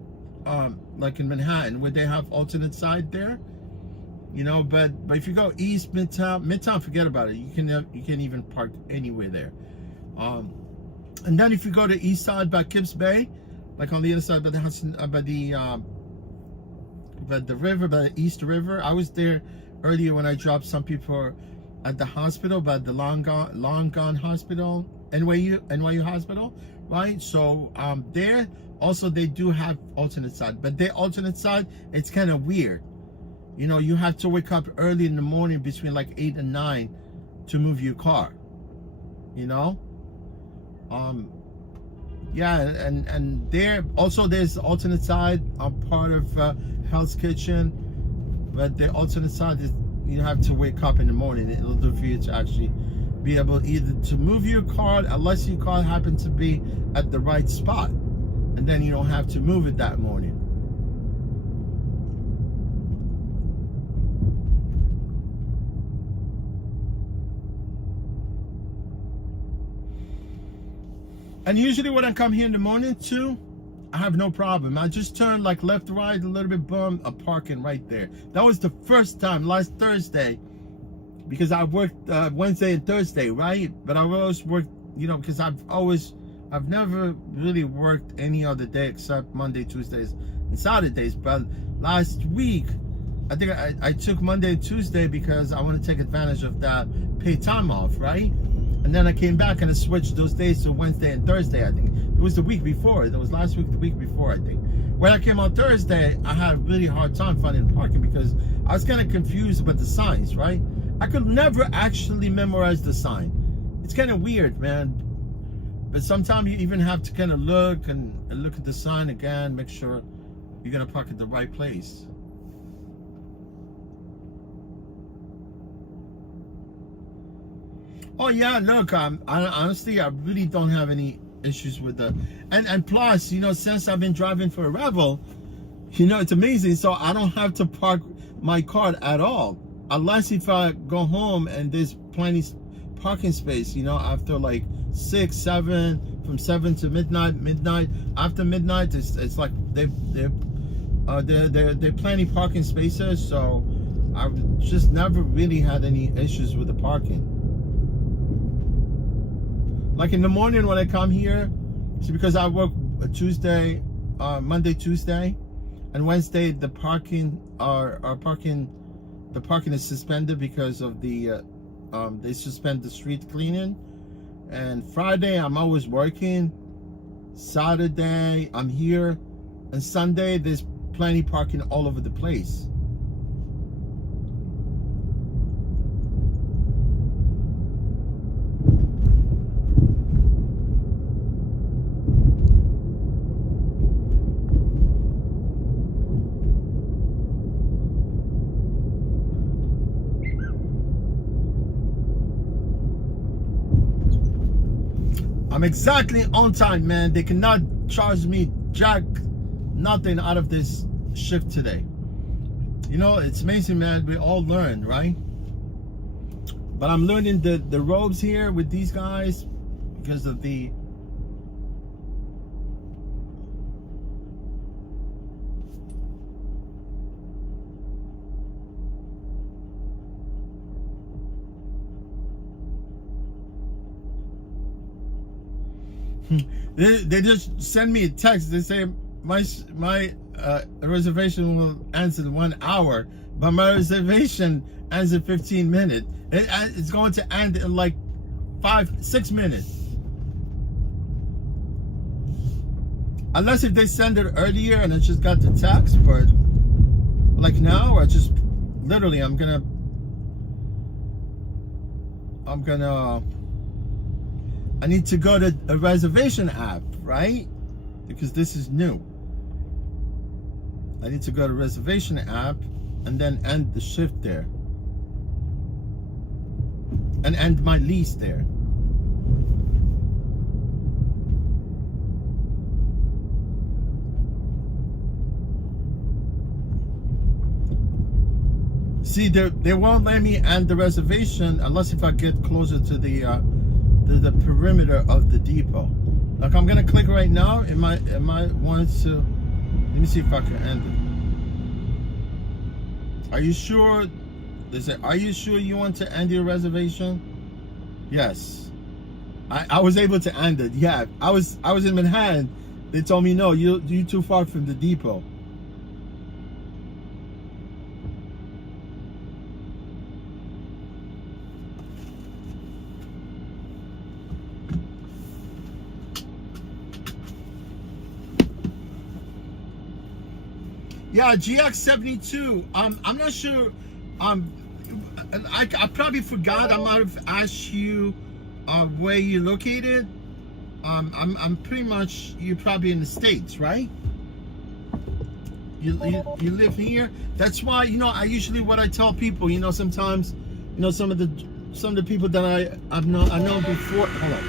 like in Manhattan, where they have alternate side there, you know. But if you go east, midtown, forget about it. You can even park anywhere there. And then if you go to east side by Kips Bay, like on the other side by the Hudson, by the river, by the East River. I was there earlier when I dropped some people at the hospital, by the Long Gone Hospital, NYU Hospital, right? So there also they do have alternate side, but their alternate side, it's kind of weird. You know, you have to wake up early in the morning between like 8 and 9 to move your car, you know. Yeah, and there also there's alternate side. I'm part of Hell's Kitchen, but the alternate side is you have to wake up in the morning. It'll do for you to actually be able either to move your car, unless your car happens to be at the right spot, and then you don't have to move it that morning. And usually when I come here in the morning too, I have no problem. I just turn like left, right, a little bit, boom, a parking right there. That was the first time, last Thursday, because I worked Wednesday and Thursday, right? But I always worked, you know, because I've always I've never really worked any other day except Monday, Tuesdays, and Saturdays. But last week, I think I took Monday and Tuesday because I want to take advantage of that paid time off, right? And then I came back and I switched those days to Wednesday and Thursday. I think it was the week before. It was last week, the week before, I think. When I came on Thursday, I had a really hard time finding parking because I was kind of confused about the signs, right? I could never actually memorize the sign. It's kind of weird, man. But sometimes you even have to kind of look and look at the sign again, make sure you're gonna park at the right place. Oh yeah, look, honestly, I really don't have any issues with the, and plus, you know, since I've been driving for a Revel, you know, it's amazing. So I don't have to park my car at all, unless if I go home and there's plenty parking space, you know, after like 6, 7, from 7 to midnight. After midnight, it's like they're plenty parking spaces. So I've just never really had any issues with the parking. Like in the morning when I come here, see, because I work Tuesday, Monday, Tuesday, and Wednesday the parking is suspended because of the they suspend the street cleaning. And Friday I'm always working. Saturday I'm here, and Sunday there's plenty parking all over the place. I'm exactly on time, man. They cannot charge me jack nothing out of this shift today. You know, it's amazing, man. We all learn, right? But I'm learning the ropes here with these guys because of the they just send me a text. They say my reservation will end in 1 hour, but my reservation ends in 15 minutes. It's going to end in like 5-6 minutes, unless if they send it earlier and I just got the text. But like now, I just literally I'm gonna I need to go to a reservation app, right? Because this is new. I need to go to reservation app and then end the shift there. And end my lease there. See, they won't let me end the reservation unless if I get closer to the perimeter of the depot. Like I'm gonna click right now. It might want to. Let me see if I can end it. Are you sure? They say, are you sure you want to end your reservation? Yes. I was able to end it. Yeah, I was in Manhattan. They told me no, you're too far from the depot. Yeah, GX72. I'm not sure. I probably forgot. I might have asked you where you're located. I'm pretty much, you're probably in the States, right? You live here. That's why, you know, I usually, what I tell people, you know, sometimes, you know, some of the people that I know before. Hold on.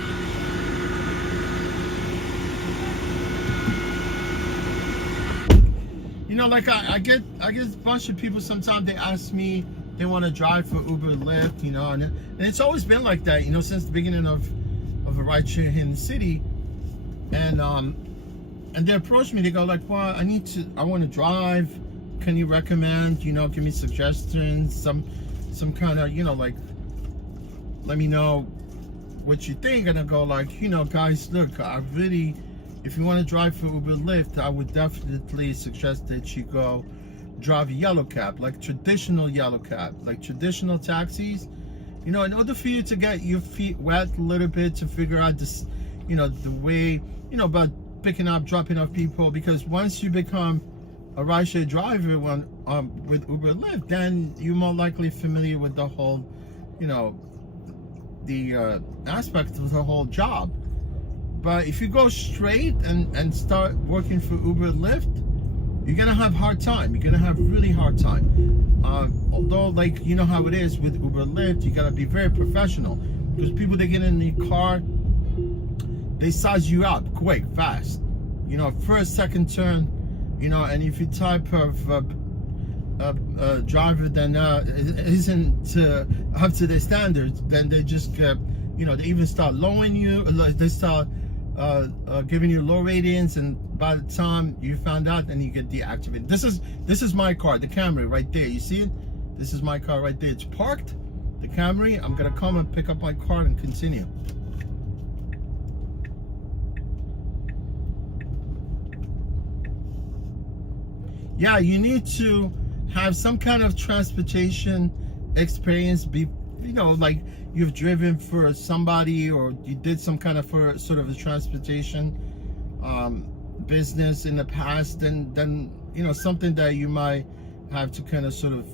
You know, like I get a bunch of people sometimes, they ask me, they want to drive for Uber, Lyft, you know, and it's always been like that, you know, since the beginning of a ride share here in the city. And they approach me, they go like, well, I want to drive. Can you recommend, you know, give me suggestions, some kind of, you know, like, let me know what you think, and I go like, you know, guys, look, I really, if you want to drive for Uber Lyft, I would definitely suggest that you go drive a yellow cab, like traditional yellow cab, like traditional taxis. You know, in order for you to get your feet wet a little bit, to figure out this, you know, the way, you know, about picking up, dropping off people, because once you become a rideshare driver with Uber Lyft, then you're more likely familiar with the whole, you know, the aspect of the whole job. But if you go straight and start working for Uber Lyft, you're gonna have hard time. You're gonna have really hard time. Although, like, you know how it is with Uber Lyft, you gotta be very professional, because people, they get in the car, they size you up quick, fast. You know, first, second turn, you know, and if you type of driver then isn't up to their standards, then they just get, you know, they even start lowering you, they start giving you low ratings, and by the time you found out, then you get deactivated. This is my car, the Camry right there, you see it? This is my car right there. It's parked, the Camry. I'm gonna come and pick up my car and continue. Yeah, you need to have some kind of transportation experience. Be, you know, like you've driven for somebody, or you did some kind of sort of a transportation business in the past, then you know, something that you might have to kind of sort of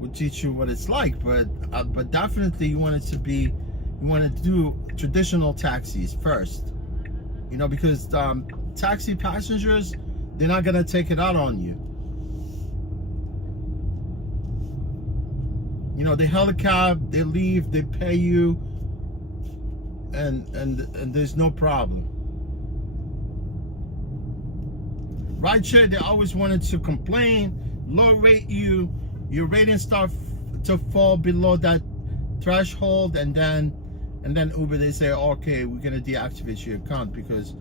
will teach you what it's like. But definitely you want to do traditional taxis first, you know, because taxi passengers, they're not gonna take it out on you. You know, they hail the cab, they leave, they pay you, and there's no problem. Rideshare, they always wanted to complain, low rate you, your rating start to fall below that threshold, and then Uber, they say, okay, we're gonna deactivate your account, because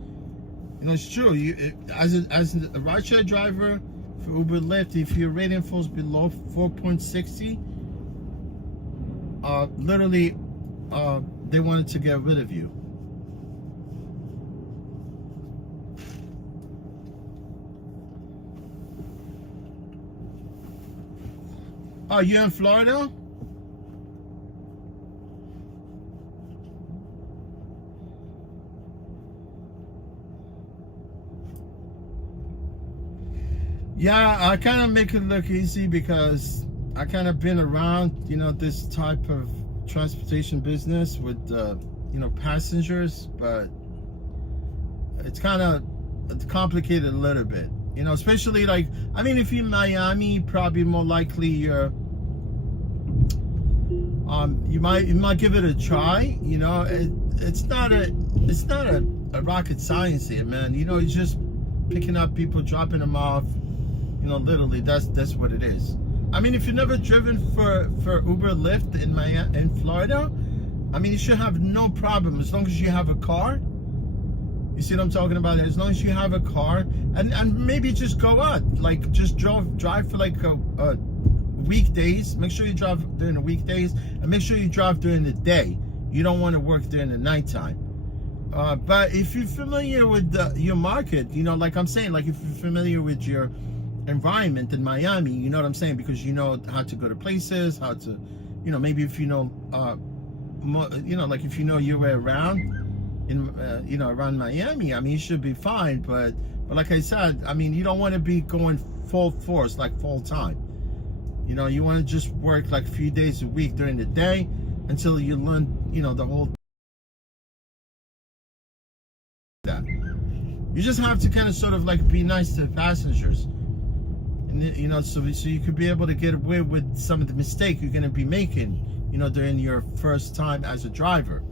you know, it's true. As a rideshare driver for Uber Lyft, if your rating falls below 4.60, literally, they wanted to get rid of you. Oh, you're in Florida? Yeah, I kind of make it look easy because I kind of been around, you know, this type of transportation business with, you know, passengers, but it's kind of complicated a little bit, you know, especially like, I mean, if you're in Miami, probably more likely you're, you might give it a try, you know. It's not a rocket science here, man. You know, it's just picking up people, dropping them off. You know, literally, that's what it is. I mean, if you've never driven for Uber Lyft in Florida, I mean, you should have no problem as long as you have a car. You see what I'm talking about? As long as you have a car, and maybe just go out, like just drive for like a weekdays. Make sure you drive during the weekdays, and make sure you drive during the day. You don't want to work during the nighttime. But if you're familiar with your market, you know, like I'm saying, like if you're familiar with your environment in Miami, you know what I'm saying, because you know how to go to places, how to, you know, maybe if you know, you know, like if you know your way around in, you know, around Miami, I mean, you should be fine. But like I said, I mean, you don't want to be going full force, like full time. You know, you want to just work like a few days a week during the day until you learn, you know, the whole that. You just have to kind of sort of like be nice to the passengers. You know, so you could be able to get away with some of the mistake you're going to be making, you know, during your first time as a driver.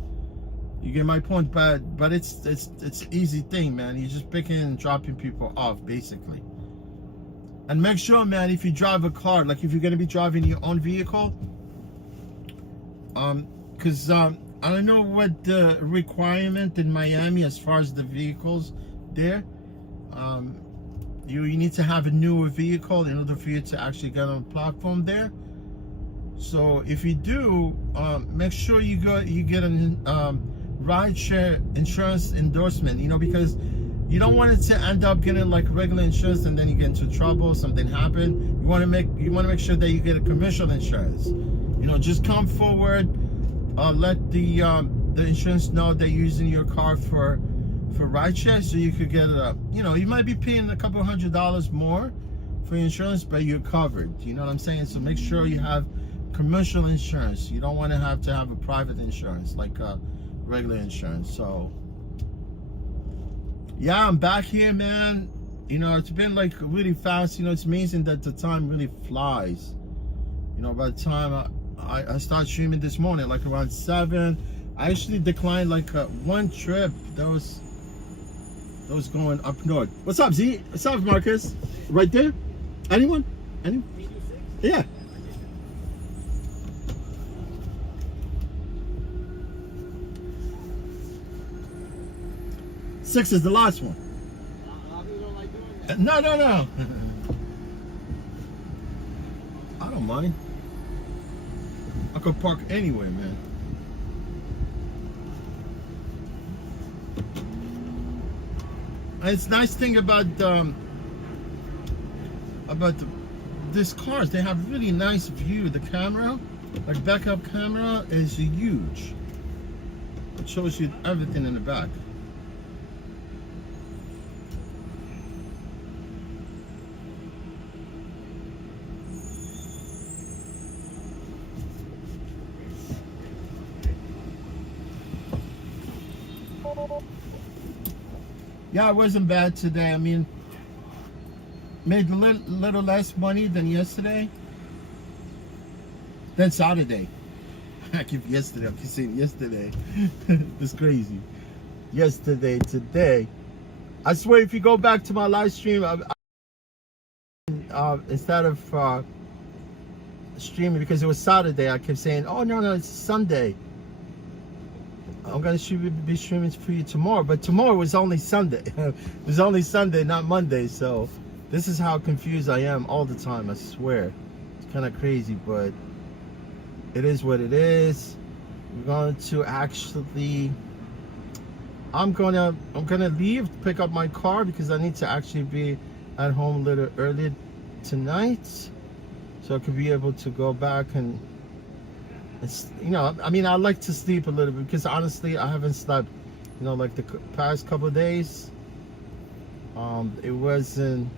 You get my point? But it's easy thing, man. You're just picking and dropping people off, basically. And make sure, man, if you drive a car, like if you're going to be driving your own vehicle, because I don't know what the requirement in Miami as far as the vehicles there. You need to have a newer vehicle in order for you to actually get on the platform there. So if you do, make sure you get an rideshare insurance endorsement, you know, because you don't want it to end up getting like regular insurance and then you get into trouble, something happened. You want to make sure that you get a commercial insurance. You know, just come forward, let the insurance know that you're using your car for rideshare, so you could get a, you know, you might be paying a couple $100 more for insurance, but you're covered. You know what I'm saying? So make sure you have commercial insurance. You don't want to have a private insurance like regular insurance. So yeah, I'm back here, man. You know, it's been like really fast. You know, it's amazing that the time really flies. You know, by the time I started streaming this morning, like around 7, I actually declined like one trip that was going up north. What's up, Z? What's up, Marcus? Right there? Anyone? Anyone? Yeah. Six is the last one. No. I don't mind. I could park anywhere, man. And it's nice thing about these cars. They have really nice view. The camera, like backup camera, is huge. It shows you everything in the back. Yeah, it wasn't bad today. I mean, made a little less money than yesterday. Than Saturday. I keep saying yesterday. It's crazy. Yesterday, today. I swear, if you go back to my live stream, instead of streaming, because it was Saturday, I kept saying, oh no, it's Sunday. I'm gonna be streaming for you tomorrow, but tomorrow was only Sunday. It was only Sunday, not Monday. So this is how confused I am all the time. I swear, it's kind of crazy, but it is what it is. We're going to actually, I'm gonna leave, pick up my car because I need to actually be at home a little early tonight, so I could be able to go back and. You know, I mean, I like to sleep a little bit because honestly, I haven't slept, you know, like the past couple of days. It wasn't.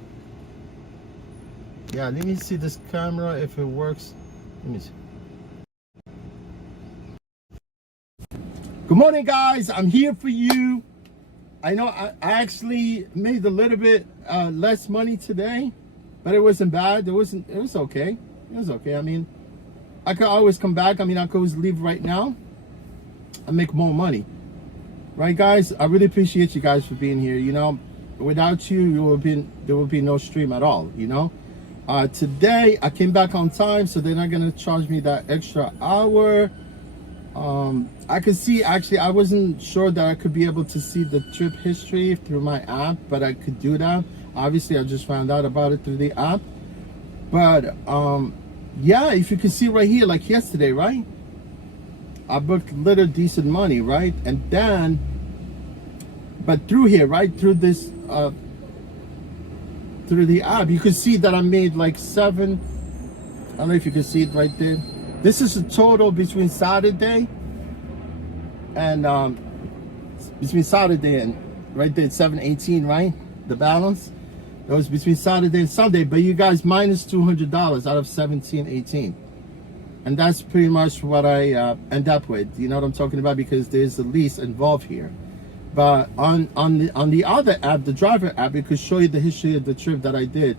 Yeah, let me see this camera if it works. Let me see. Good morning, guys. I'm here for you. I know I actually made a little bit less money today, but it wasn't bad. It was okay. It was okay. I mean, I could always come back. I mean, I could always leave right now and make more money. Right, guys? I really appreciate you guys for being here. You know, without you, there would be no stream at all, you know? Today, I came back on time, so they're not going to charge me that extra hour. I could see, actually, I wasn't sure that I could be able to see the trip history through my app, but I could do that. Obviously, I just found out about it through the app. But, yeah, if you can see right here, like yesterday, right? I booked a little decent money, right? And then, but through here, right? Through this, through the app, you can see that I made like 7. I don't know if you can see it right there. This is a total between Saturday and, between Saturday and right there, 718, right? The balance. That was between Saturday and Sunday, but you guys minus $200 out of 1718, and that's pretty much what I end up with. You know what I'm talking about, because there's a lease involved here. But on the other app, the driver app, it could show you the history of the trip that I did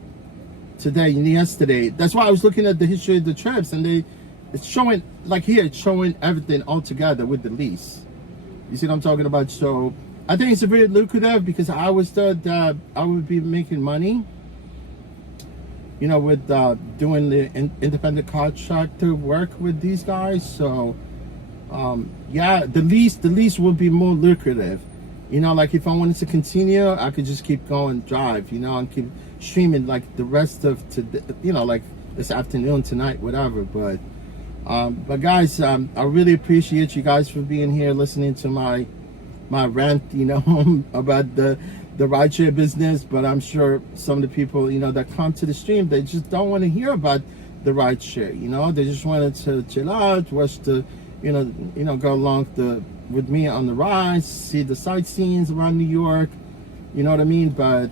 today and yesterday. That's why I was looking at the history of the trips, and it's showing, like here, it's showing everything all together with the lease. You see what I'm talking about? So I think it's very lucrative, because I always thought that I would be making money, you know, with doing the independent contractor work with these guys. So yeah, the lease will be more lucrative. You know, like if I wanted to continue, I could just keep going drive, you know, and keep streaming like the rest of today, you know, like this afternoon, tonight, whatever. But But guys, I really appreciate you guys for being here, listening to my rant, about the rideshare business. But I'm sure some of the people, that come to the stream, they just don't want to hear about the rideshare. They just wanted to chill out, watch the, go along with me on the rides, see the sightseeing around New York. You know what I mean? But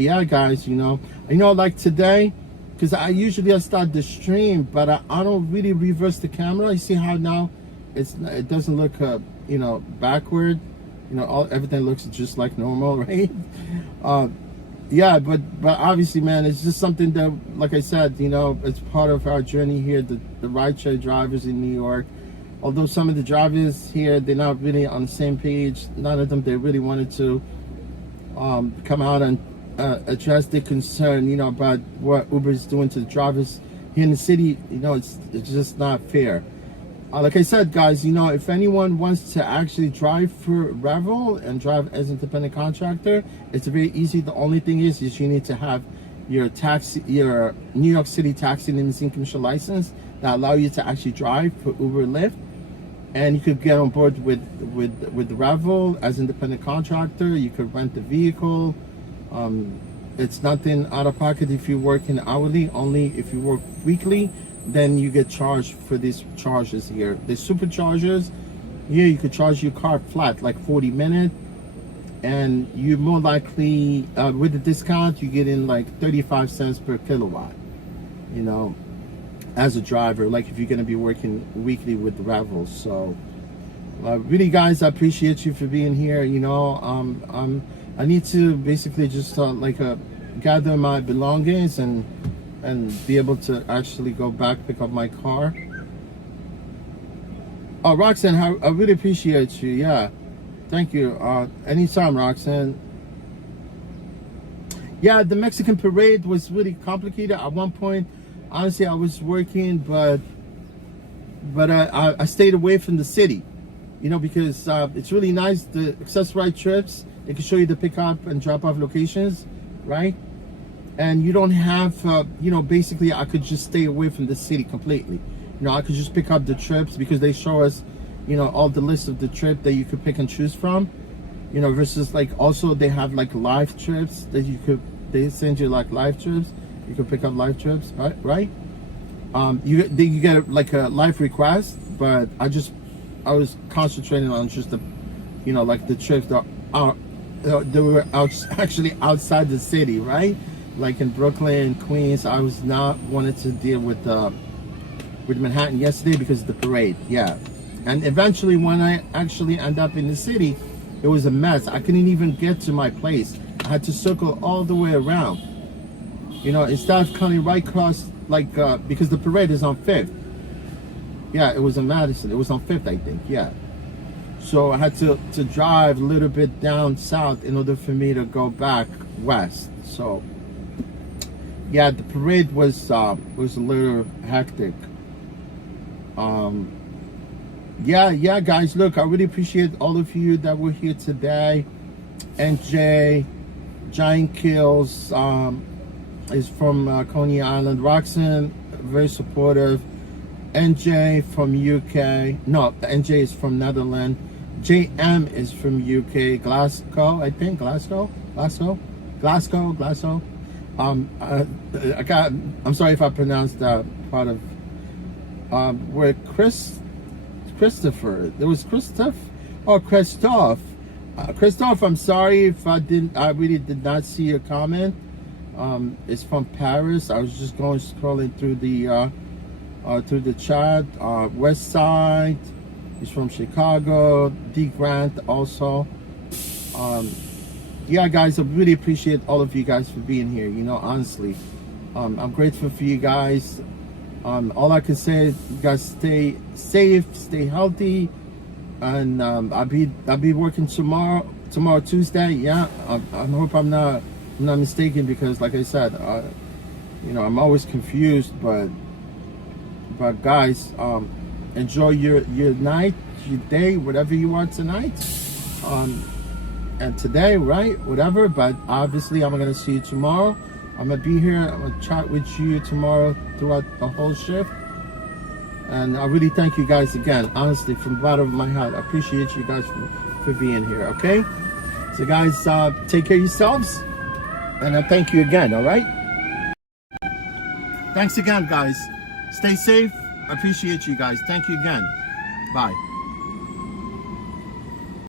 yeah, guys, like today, because I usually start the stream, but I don't really reverse the camera. You see how now it doesn't look backward. Everything looks just like normal, right? Yeah, but obviously, man, it's just something that, like I said, it's part of our journey here, the rideshare drivers in New York. Although some of the drivers here, they're not really on the same page. None of them, they really wanted to come out and address their concern, about what Uber is doing to the drivers here in the city. It's just not fair. Like I said, guys, if anyone wants to actually drive for Revel and drive as an independent contractor, it's very easy. The only thing is you need to have your New York City taxi limousine commercial license that allow you to actually drive for Uber and Lyft. And you could get on board with Revel as an independent contractor. You could rent the vehicle. It's nothing out of pocket if you work in hourly. Only if you work weekly, then you get charged for these charges here. The superchargers, here you could charge your car flat, like 40 minutes. And you more likely, with the discount, you get in like 35 cents per kilowatt, as a driver, like if you're going to be working weekly with the Revel. So really, guys, I appreciate you for being here. I need to basically just gather my belongings and be able to actually go back, pick up my car. Oh, Roxanne, I really appreciate you. Yeah, thank you. Anytime, Roxanne. Yeah, the Mexican parade was really complicated at one point. Honestly, I was working, but I stayed away from the city, because it's really nice. The Access Ride trips, they can show you the pick-up and drop-off locations, right? And you don't have, basically I could just stay away from the city completely. I could just pick up the trips because they show us, all the lists of the trip that you could pick and choose from, versus also they have live trips that they send you live trips. You can pick up live trips, right? You get a live request, but I was concentrating on just the, the trips that were actually outside the city, right? Like in Brooklyn, Queens. I was not wanted to deal with Manhattan yesterday because of the parade. Yeah, and eventually when I actually end up in the city, it was a mess. I couldn't even get to my place. I had to circle all the way around. Instead of coming right across, because the parade is on 5th. Yeah, it was in Madison. It was on 5th, I think. Yeah. So I had to drive a little bit down south in order for me to go back west. So yeah, the parade was a little hectic. Yeah, guys, look, I really appreciate all of you that were here today. NJ, Giant Kills, is from Coney Island. Roxanne, very supportive. NJ from UK. No, NJ is from Netherlands. JM is from UK. Glasgow, I think. Glasgow. I'm sorry if I pronounced that part of where Christopher. There was Christoph or Christoph. Christoph, I'm sorry if I really did not see your comment. It's from Paris. I was just scrolling through the chat. West Side is from Chicago. D Grant also. Yeah, guys, I really appreciate all of you guys for being here. Honestly, I'm grateful for you guys. All I can say is, you guys stay safe, stay healthy, and I'll be working tomorrow Tuesday. Yeah, I hope I'm not mistaken, because like I said, I'm always confused, but guys, enjoy your night, your day, whatever you are tonight, and today, right, whatever. But obviously I'm gonna see you tomorrow. I'm gonna be here. I'm gonna chat with you tomorrow throughout the whole shift. And I really thank you guys again, honestly, from the bottom of my heart. I appreciate you guys for being here, okay? So guys, take care of yourselves, and I thank you again, all right? Thanks again, guys. Stay safe. I appreciate you guys. Thank you again. Bye.